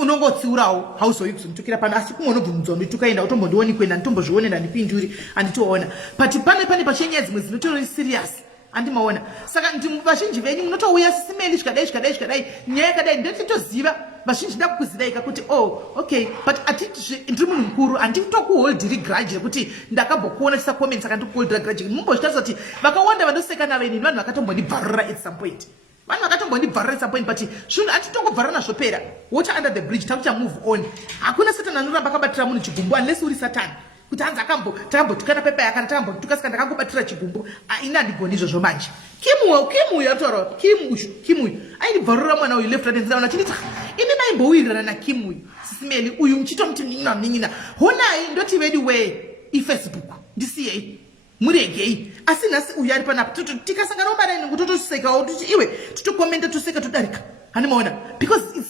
unongotsiurawo hauzoyi kuzonditukira pano asi kumwe unobvunzwa ndituka enda utombondioni kuenda nditombozvionera ndipinduri handitoona but pane pachenye dzimwe dzinotori serious handimaona saka vazhinji venyu munotouya sisimeli zvikadai nyaya yakadai ndotitoziva vazhinji ndakukuzivai kuti okay but atiti ndiri munhu mukuru handitokuholdiri grudge rekuti ndakambokuona chisakomenti saka ndikuholdira grudge mumbozvitarisa kuti vakawanda vandosekana venini vanhu vakatombondibvarura at some point but zvinhu hatitongobvara nazvo pera water under the bridge takucha move on. Hakuna satani anoramba akabatira munhu chigumbu unless uri satani kuti hanzi takambotukana pepa yakana takambotuka saka ndakangobatira chigumbu ina handigoni izvozvo manje. Kimuyo ataura kimuyu aindibvarura mwana uyu left right ndiraona chinditi imi maimbowirirana nakimuyu sisimeli uyu muchitomuti ninina honai ndoti vedu ifacebook ndisiyei muregei asi nhasi uyu ari panapa tikasangana ubara nengu totosekawo tuti iwe totokomenta toseka todarika handimaona because it's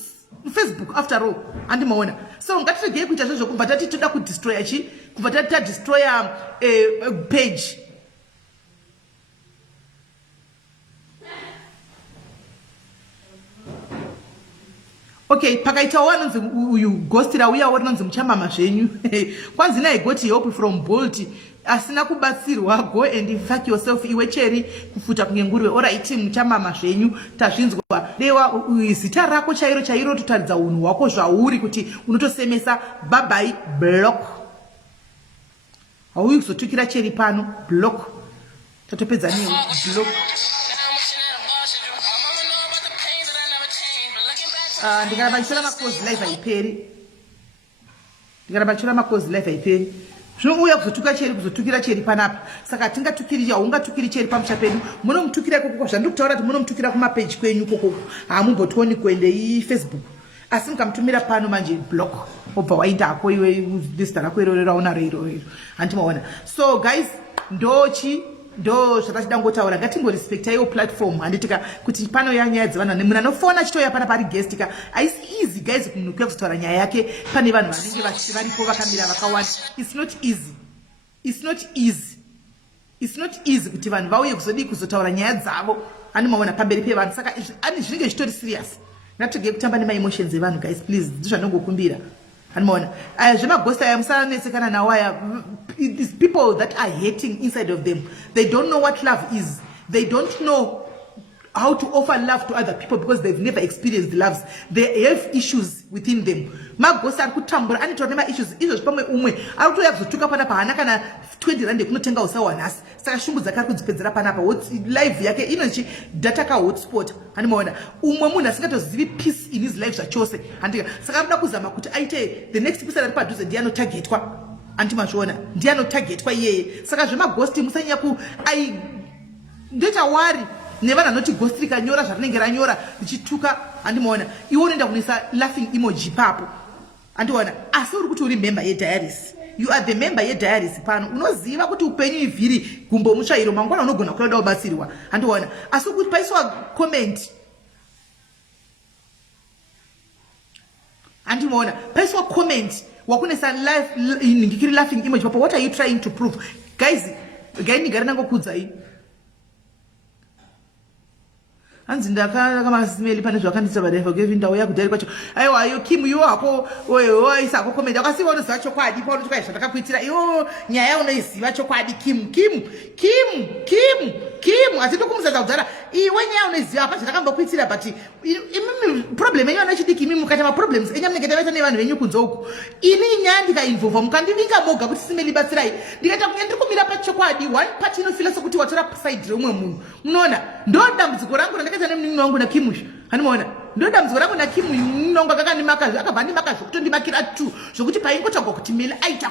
Facebook after all handimaona so ngatiregei kuita zvozvo kubva tati toda kudestroya kubva tati tadestroya page. Okay, pakaitawo anonzi uyu ghostira uyawo rinonzi muchamama zvenyu kwanzi I got help from Bolt asina kubatsirwa go and fuck yourself iwe cheri kufuta kunge nguruve alright muchamama zvenyu tazvinzwa dewa zita rako chairo totaridza unhu hwako zvauri kuti unotosemesa bye block hauyi kuzotukira cheri pano block tatopedza newe block. Ndikarabachira makozi live haiperi zvinouya kuzotukira cheri panapa saka haungatukiri cheri pamusha pedu munomutukira ikoko zvandikutaura kuti munomutukira kumapeji kwenyu ikoko hamumbotoni kuende Facebook asi mukamutumira pano manje block obva waita hako iwe lista rako iroro raunaro iroro handimaona. So guys ndo zvatachidangotaura ngatingorespectaiwo platform handitika kuti pano yanyaya dzevanhu munhu anofona achitoya pana pari guest ka haisi easy guys munhu kuya kuzotaura nyaya yake pane vanhu vanenge varipo vakamira vakawanda. It's not easy kuti vanhu vauye kuzotaura nyaya dzavo handimaona pamberi pevanhu saka zvinenge zvitori serious. Ngatigei kutamba nemaemotions evanhu guys please ndizvanongokumbira handimaona aya zvemagosta aya musanetsekana nawo aya. These people that are hating inside of them, they don't know what love is. They don't know how to offer love to other people because they've never experienced loves. They have issues within them. Magosa ari kutambura anitora nema issues izvo zvipamwe umwe ari kutoya kuzotuka panapa hana kana 20 rand kunotenga usawa nhasi saka shungu dzakari kudzipedzera panapa live yake inochi data ka hotspot handimaona umwe munhu asingatozivi peace in his life zvachose handika saka anoda kuzama kuti aite the next person ari padhuze ndiye anotargetwa andimazviona ndiye anotargetwa iyeye saka zvemaghosti musanyanya ndechawari nevanhu anoti ghost rikanyora zvarinenge ranyora richituka handimaona iwe unoenda kunisa laughing emoji papo handiona asi uri kuti uri member yediaries. You are the member yediaries pano unoziva kuti upenyu ivhiri gumbo mutsvairo mangwana unogona kunoda kubatsirwa handiona asi kuti paiswa comment handimaona paiswa comment wakunesa ningikiri laughing image papo what are you trying to prove guys gainigari nangokudzai hanzi ndakamasmeli pane zvakandisa vadaiva kuevi ndau yakudhari kwacho aiwa ayo Kim iwo hako waisa ako komenda akasiva unoziva chokwadi pa unoti kwai zvandakakuitira iwo nyaya unoiziva chokwadi Kim hatito kumusadza kudzara iwe nyaya unoiziva apa zvandakambokuitira but imimi problem enyu anachidiki imimi mukati maproblems enyu amunenge tavaita nevanhu venyu kunze uku ini nyaya ndikainvolva mukandivinga moga kuti simeli batsirai ndikaita kunge ndiri kumira pachokwadi one part inofila sokuti watora side reumwe munhu munoona ndo dambudziko rangu randakaita nemunhu wangu nakimusha handimaona ndo dambudziko rangu nakimuyu munhu wangu akakandimaka akabva zvokutondimakira 2 zvokuti paingotagwa kuti mele aita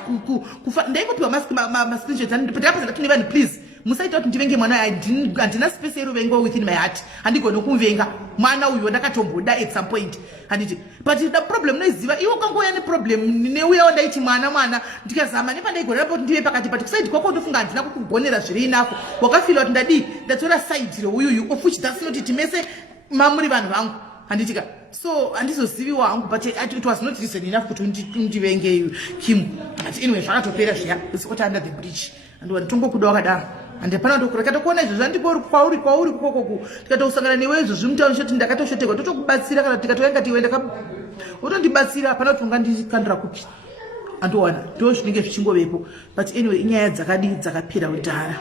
kufa ndaingopiwa mascreenshots ndapazana kuti nevanhu please musaita kuti ndivenge mwana handina space yeruvengo within my heart handigone kumuvenga mwana uyo ndakatomboda at some point handiti but the problem noiziva iwe kangoya neproblem neuyawo ndaiti mwana ndikazama nepandaigona rapo ndive pakati but kusaidi kwako ndofunga handina kukugonera zviri inako wakafila kuti ndatora side reuyuyu of which that's not it mese mamuri vanhu vangu handitika so handizoziviwa hangu but it was not reason enough kuti ndivenge Kim but anyway zvakatopera zviya usikoti under the bridge andiwa nditongokuda wakadaro ande pana ndokureketa kuona izvo zvandipori kwauri kukokoku tikatosangana newe izvo zvimutaura kuti ndakatoshoterwa totokubatsira kana tikatoenga tiwenda utondibatsira pana kuti ungandikandira kupi andiwana ndo zvinenge zvichingovepo but anyway inyaya dzakapera kudhara.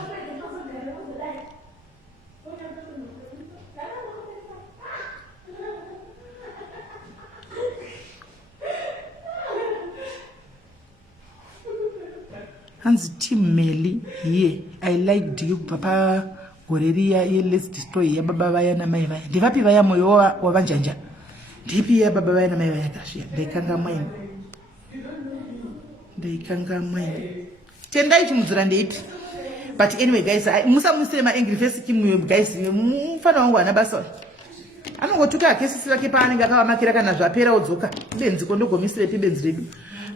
Hands team Melly here. I liked you papa goreria ye let's destroy ya baba vaya na mai vaya. Ndivapi vaya moyo wa vanjanja. Ndipi ya baba vaya na mai vaya kashia. Ndaikanga mweni. Tenda ichi muzura ndeiti. But anyway guys, musa musema angry face kimu guys. Mfano wangu anabasa. Anongotuka kesi lake paanenge akawamakira kana zvapera odzoka. Benzi kondogomisire pi benzi redu.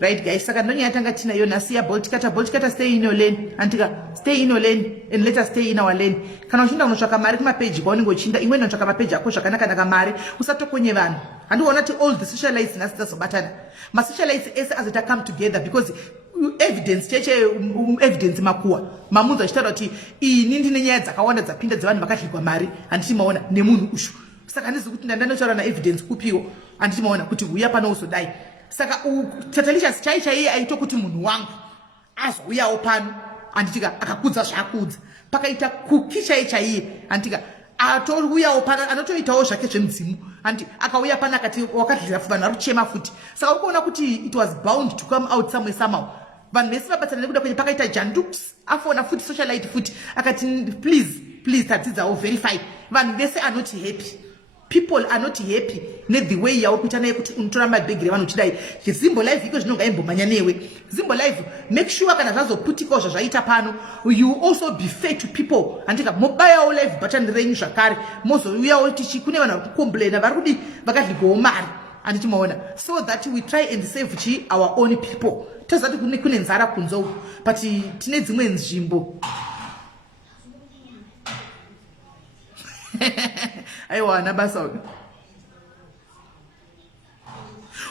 Right guys, saka ndoni yatanga tina yo nasiya Boltcutter stay in your lane. Antika stay in your lane and let us stay in our lane. Kana uchinda unotsvaka mari kuma page kwaunenge uchinda imwe unotsvaka mapage ako zvakanaka mari usatokonye vanhu. Handiona kuti all the socialites nasi dzazobatana. Ma socialites ese azita come together because evidence evidence makuwa mamunza achitaura kuti ini ndine nyaya dzakawanda dzapinda dzevanhu vakadlikwa mari handichimaona nemunhu ushu. Saka handizi kuti ndanotaura na evidence kupiwo handichimaona kuti uya pano usodai. Saka tatalicious chaiye aito kuti munhu wangu azouyawo pano anditika akakudza zvakudza pakaita kuki chaiye anditika atouyawo pano anotoitawo zvake zvemudzimu andi akauya pano akati wakadlira vanhu vari kuchema futi. Saka ukuona kuti it was bound to come out somehow. Vanhu vese vabatsana nekuda kwenye pakaita jandux afona futi socialite futi akati please tadzidzawo verify. Vanhu vese are not happy. People are not happy ne the way yawo kuita naye kuti unotora mabhegi revanhu uchidai Zimbo live iko zvinonga imbomanya newe Zimbo live make sure kana zvazoputikawo zvazvaita pano you also be fair to people andika mobayawo live button renyu zvakare mozouyawo tichi kune vanhu vari kucomplaina vari kudi vakadligawo mari andichimaona so that we try and save our own people tozati kune nzara kunzo but tine dzimwe nzvimbo aiwa nabasa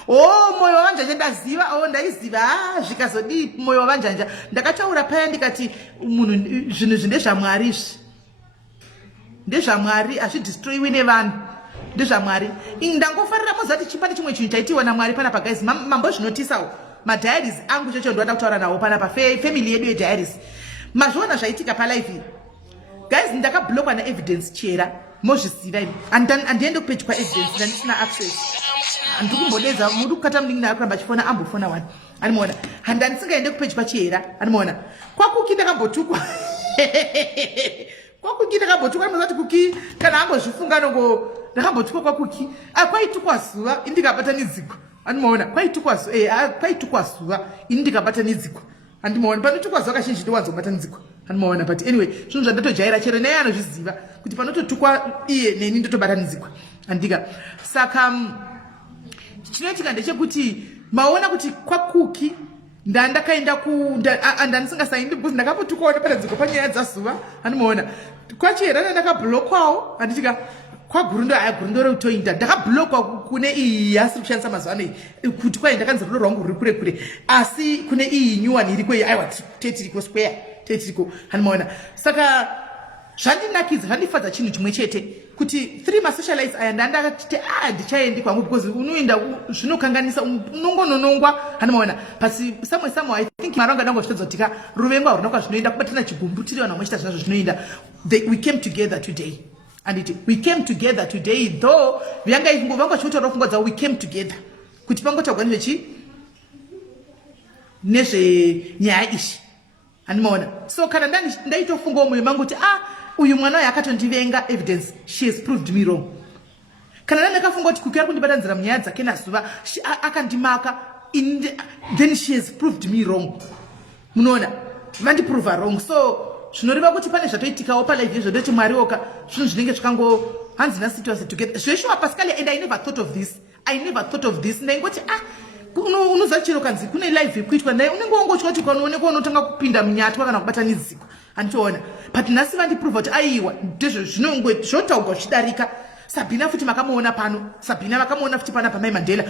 moyo wavanjanja ndaziva ndaiziva zvikazodi moyo wavanjanja ndakataura paya ndikati munhu zvinhu zvindezvamwari ndezvamwari hazvidestroyiwi nevanhu ndezvamwari ndangofarira mozati chipani chimwe chinhu chaitiwa namwari pana pagaizi mambo zvinotisawo madiaries angu chocho ndoda kutaura nawo pana pafamily yedu yediaries mazviona zvaitika palive guys ndakablokwa neevidence chera mozviziva ini handiende kupage kwaevidence ndandisina access handikumbodedza muri kukata muningi nakuramba achifona ambofona wani animaona handandisingaende kupage pachera animaona kwakuki ndakambotukwa animazati kuki kana ambozvifunga nongo ndakambotukwa kwakuki kwaitukwa zuva ini ndikabata nidzikwa animaona kwaitukwa zuva ini ndikabata nidzikwa handimaona panotukwa zuva kazhinji ndowanzobata nidzikwa handimaona but anyway zvinhu zvandatojaira chero naye anozviziva kuti panototukwa iye neni ndotobatanidzikwa handika saka chinoitika ndechekuti maona kuti kwakuki ndandakaenda ndandisingasaindi bcause ndakambotukwawo neparadziko panyaya dzazuva handimaona kwachera ndakablokwawo handitika kwagurundo gurundo reutoinda ndakablokwa kune iyi yasiri kushandisa mazuva ano kuti kwai ndakanzi rudo rwangu ruri kure asi kune iyi nyuwani iri kwei aiwa tetiriko square tetiriko handimaona saka zvandinakidza zvandifadza chinhu chimwe chete kuti 3 masocialites aya ndandakati ndichaendi kwangu because unoenda zvinokanganisa unongononongwa handimaona pasi samwe I think maranga ndangozvitozotika ruvengo haruna kwazvinoenda kubatana chigumbu tiri vanhu vamwechita zvinazvo zvinoenda we came together today and we came together today though vyanga vanga chinotaura pfungwa dzavo we came together kuti pangotaurwa nezvenyaya ishi handimaona so kana ndaitofungawo mwoyo mangu kuti uyu mwana wayo akatondivenga evidence she has proved me wrong kana ndandakafunga kuti kuki ari kundibatanzira munyaya dzake nazuva akandimaka then she has proved me wrong munoona vandiprova wrong so zvinoreva kuti pane zvatoitikawo palive zvodoti mwari oka zvinhu zvinenge zvikango hanzi na situation together zveshuwa Pascal and I never thought of this ndaingoti unoziva chero kanzi kune live ikuitwa naye unenge wangotya kuti ukaoneka unotanga kupinda munyatwa kana kubatanidzikwa andiona but nhasi vandiprova kuti aiwa ndezvo zvinongwe zvotaurwa zvichidarika Sabina futi makamuona pano Sabina makamuona futi pana pamai Mandela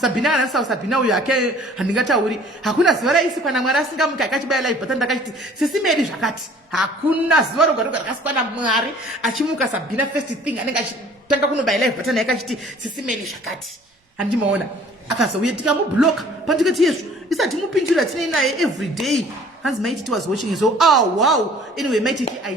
Sabina anasa Sabina uyo yake handingatauri hakuna zuva raisi pana mwari asingamuka akachibaya live but ndakati sisi Mary zvakati hakuna zuva rogaroga rakasipana mwari achimuka Sabina first thing anenge achitanga kunobaya live but akachiti sisi Mary zvakati handimaona akazouya tikamublock pandikati yezvo isati mupinjira tine naye every day hanzi maititi was watching so wow anyway maititi I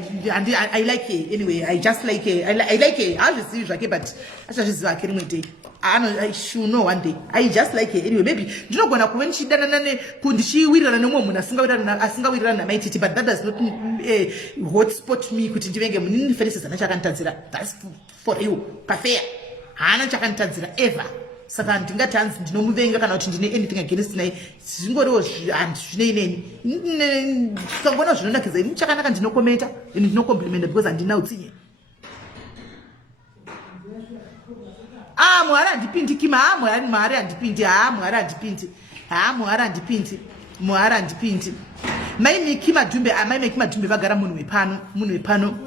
like her anyway I just like her I like her hazvizivi zvake but achazviziva ake rimwe day I should know one day I just like her anyway maybe ndinogona kuve ndichidanana ndichiwirirana nemumwe munhu asingawirirana namaititi but that does not hotspot me kuti ndivenge munini Felix hana chakanditadzira that's for you pafeya hana chakanditadzira ever saka ndingati hanzi ndinomuvenga kana kuti ndine anything against naye zvingoriwo zvinei neni tikangona zvinonakidza ini chakanaka ndinokomenta ini ndinokomplimenta because handina utsinye mwari handipindi kima mwari handipindi mwari handipindi mai Kima Dumbe vagara munhu wepano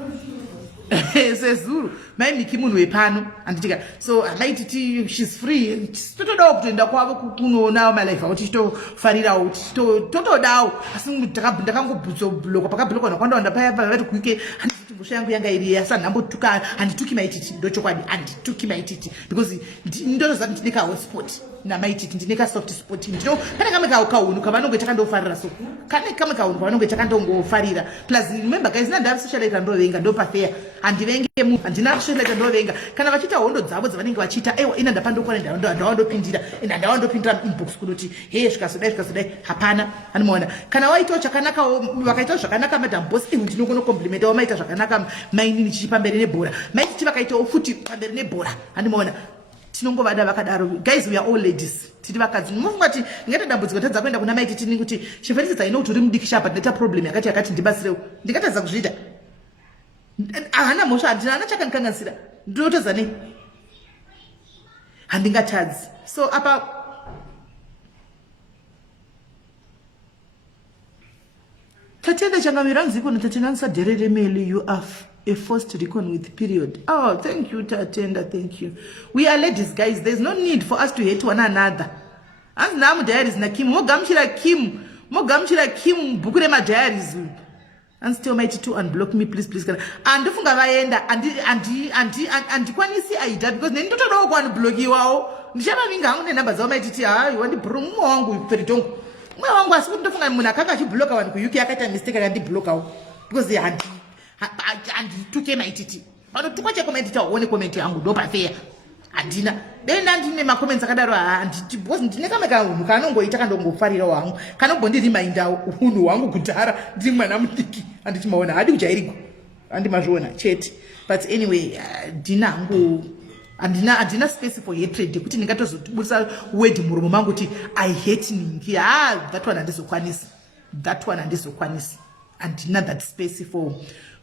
sezuru mai Miki munhu wepano anditika so maititi she's free totodawo kutoenda kwavo kunoona malife awo tichitofarirawo totodawo asi ndakangobhutsobhulokwa pakablokwa nakwandawanda paya vati kuike handiti mbusha yangu yanga iri asanhambotuka handituki maititi ndochokwadi handituki maititi because ndinotozati ndine kahotspot namaititi ndine kasoft spot pane kamwe kaunhu kavanonge takandofarira so kane kamwe kaunhu kavanonge takandongofarira plus remember guys nandava socialite ndovenga ndopafeya handivenge munhu handina socialite ndovenga kana vachiita hondo dzavo dzavanenge vachiita ewa ina ndapandokwana ndawandopindira enda ndawandopindira inbox kunoti hey zvikasodai hapana hanimaona kana waitawo chakanaka vakaitawo zvakanaka madam boss ndinogona komplimenta wamaita zvakanaka mainini chichi pamberi nebhora maititi vakaitawo futi pamberi nebhora handimaona tinongovada vakadaro guys we are all ladies tiri vakadzi mufunga kuti ngati dambudziko tadza kuenda kuna maiti tini kuti chiferisisa ino kuti uri mudikisha apa ndeta problem yakati ndibasirewo ndikatadza kuzviita hana mhosva handina hana chakandikanganisira ndinotodza nei handingatadzi so apa tatenda changamirwanzi ikono tatenganisa dherere meli you are a forced recon with period. Oh, thank you, Tatenda, thank you. We are ladies, guys. There's no need for us to hate one another. And now diaries na Kim. Mogamshira Kim. Bukure ma diaries. And still mighty to unblock me, please. And funga vaenda. And kwanisi aida because nendo to go and block you out. Nishama minga hangu namba za mighty you want the promo wangu peritongo. Mwe wangu asiku ndofunga munakanga chiblock wangu kuyuki akata mistake and block out because they had and tuke maititi pano tukwache comment taone comment yangu ndo pafeya handina dena ndine ma comments akadaro handiti because ndine kama kaunhu kanongoita kandongofarira wangu kanobhondi reminder unhu wangu kudhara ndiri mwana mudiki handiti maona hadi kujairiko handi mazviona chete but anyway ndinangu handina space for hatred kuti ndingatozobudisa word muromo mangu kuti I hate ningi that one handizokwanisi handina that space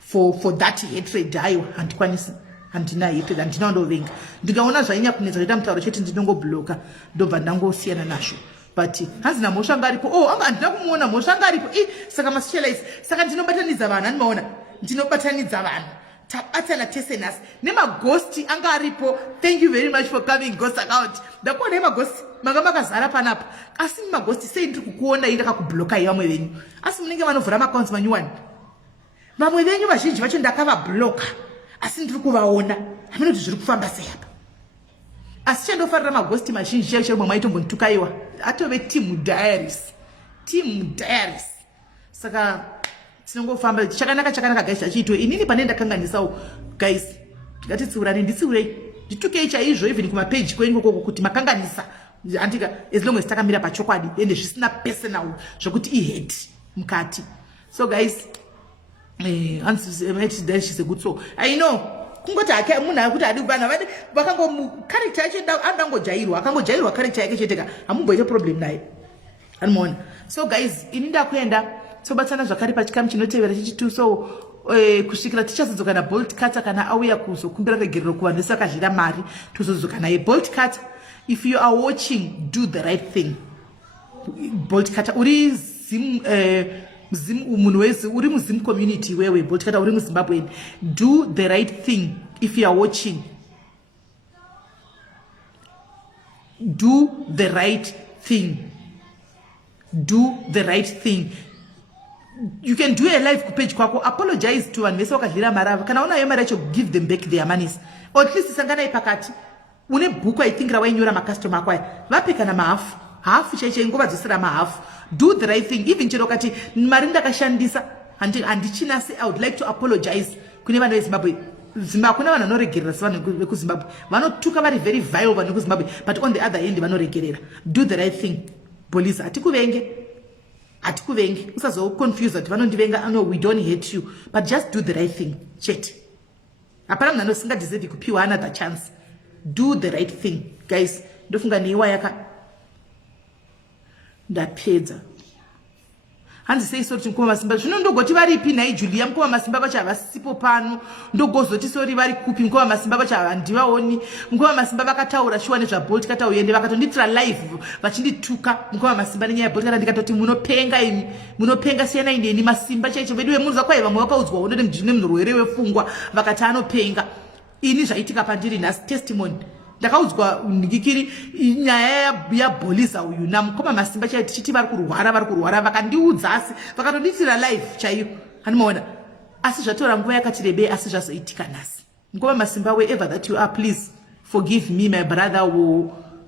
for that hatred hayo handikwanisi handina hatred handina ndovenga ndikaona zvainya kunetsa kuita mutauro chete ndinongobloka ndobva ndangosiyana nazvo but hazina mhosva anga aripo anga handina kumuona mhosva anga aripo saka masocialize saka ndinobatanidza vanhu handimaona ndinobatanidza vanhu tabatana tese nhasi nemagosti anga aripo. Thank you very much for coming ghost account. Ndakuona nemagosti manga makazara panapa asi magosti sei ndiri kukuona iri kakubloka vamwe venyu asi munenge vanovhura maaccounts manyuwani vamwe venyu vazhinji vacho ndakavabloka asi ndiri kuvaona hamina kuti zviri kufamba sei apa asi chandofarira magosti mazhinji chaivo chemwe maitombontukaiwa atove team diaries saka tinongofamba chakanaka guys achiitwa inini pane ndakanganisawo guys ngatitsiurane nditsiurei nditukei chaizvo even kumapage kwenyu koko kuti makanganisa andika as long as takamira pachokwadi ende zvisina personal zvokuti ihate mukati. So guys she's a good soul. I know kungoti ake munhu akuti adi kubana vadi vakango character yacho adangojairwa character yake cheteka hamumboite problem naye animona. So guys ini ndakuenda tobatsana zvakare pachikamu chinotevera chichitu. So kusvikira tichazodzoka naBoltcutter kana auya kuzokumbira regerero kuvanhu vese vakazhira mari tozodzoka naye. Boltcutter, if you are watching, do the right thing. Boltcutter, uri munhu wese uri muZim community wewe. Boltcutter, uri muZimbabwe, do the right thing. If you are watching, do the right thing. Do the right thing. You can do a live page kwako, apologize to vanhu vese vakadlira mari kana unayo mari yacho, give them back their monies, or at least sanganai pakati une bhuku I think rawainyora macustomer ako aya vape kana mahafu chaichai nguva dzose ramahafu. Do the right thing. Even chero kati mari ndakashandisa handichinasi, I would like to apologize kune vanhu veZimbabwe. Hakuna vanhu vanoregerera sevanhu vekuZimbabwe, vanotuka vari very vile vanhu vekuZimbabwe, but on the other hand vanoregerera. Do the right thing. Police atikuvengi usazoconfuse kuti vanondivenga. No, we don't hate you, but just do the right thing. Chet hapana munhu anosingadeserve kupiwa another chance. Do the right thing guys. Ndofunga neiwa yaka ndapedza. Hanzi sei sori mukoma masimba zvino ndogoti varipi nai Julia mukoma masimba vacho havasipo pano, ndogozoti sori vari kupi mukoma masimba vacho havandivaoni. Mukoma masimba vakataura shuwa nezvaBoltcutter uyende vakatonditira live vachindituka mukoma masimba nenyaya yaBoltcutter. Ndikatoti munopenga imi, munopenga siyana ineni masimba chaicho vedu vemunhu zakwai vamwe vakaudzwa uno nemurwere wepfungwa vakati anopenga. Ini zvaitika pandiri nhasi testimony ndakaudzwa ndikiri nyaya yaBolisa uyu namukoma masimba chaiyo tichiti vari kurwara vakandiudza asi vakatoditsira live chaiyo hanimaona. Asi zvatora nguva yakati rebei asi zvazoitika nhasi. Mukoma masimba, wherever that you are, please forgive me my brother.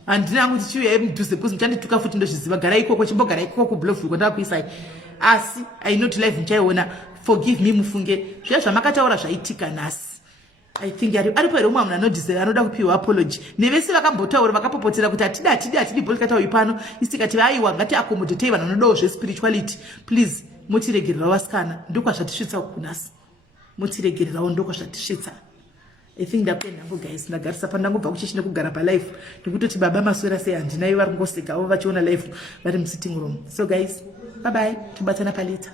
Handina hangu tichiuya mudhuze kuzi muchandituka futi ndozviziva. Garai ikoko, chimbogara ikoko kublofu kwandakakuisai. Asi I know live muchaiona. Forgive me mufunge zviya zvamakataura zvaitika nhasi. I think aripo here umwe munhu anodhisera anoda kupiwa apology. Nevese vakambotaura vakapopotera kuti atidi Boltcutter uyu pano. Isikati aiwa ngati accommodate vanhu vanodawo zvespirituality. Please mutiregererawo vasikana, ndokwazvatisvitsa kunasi. Mutiregererawo ndokwazvatisvitsa. I think ndapenda nangu guys, ndagarisa pandangobva kuchechine kugara palife ndikutoti baba maswera sei handinayo vari kungosekawo vachiona live vari musitting room. So guys, bye bye, tobatana paleta.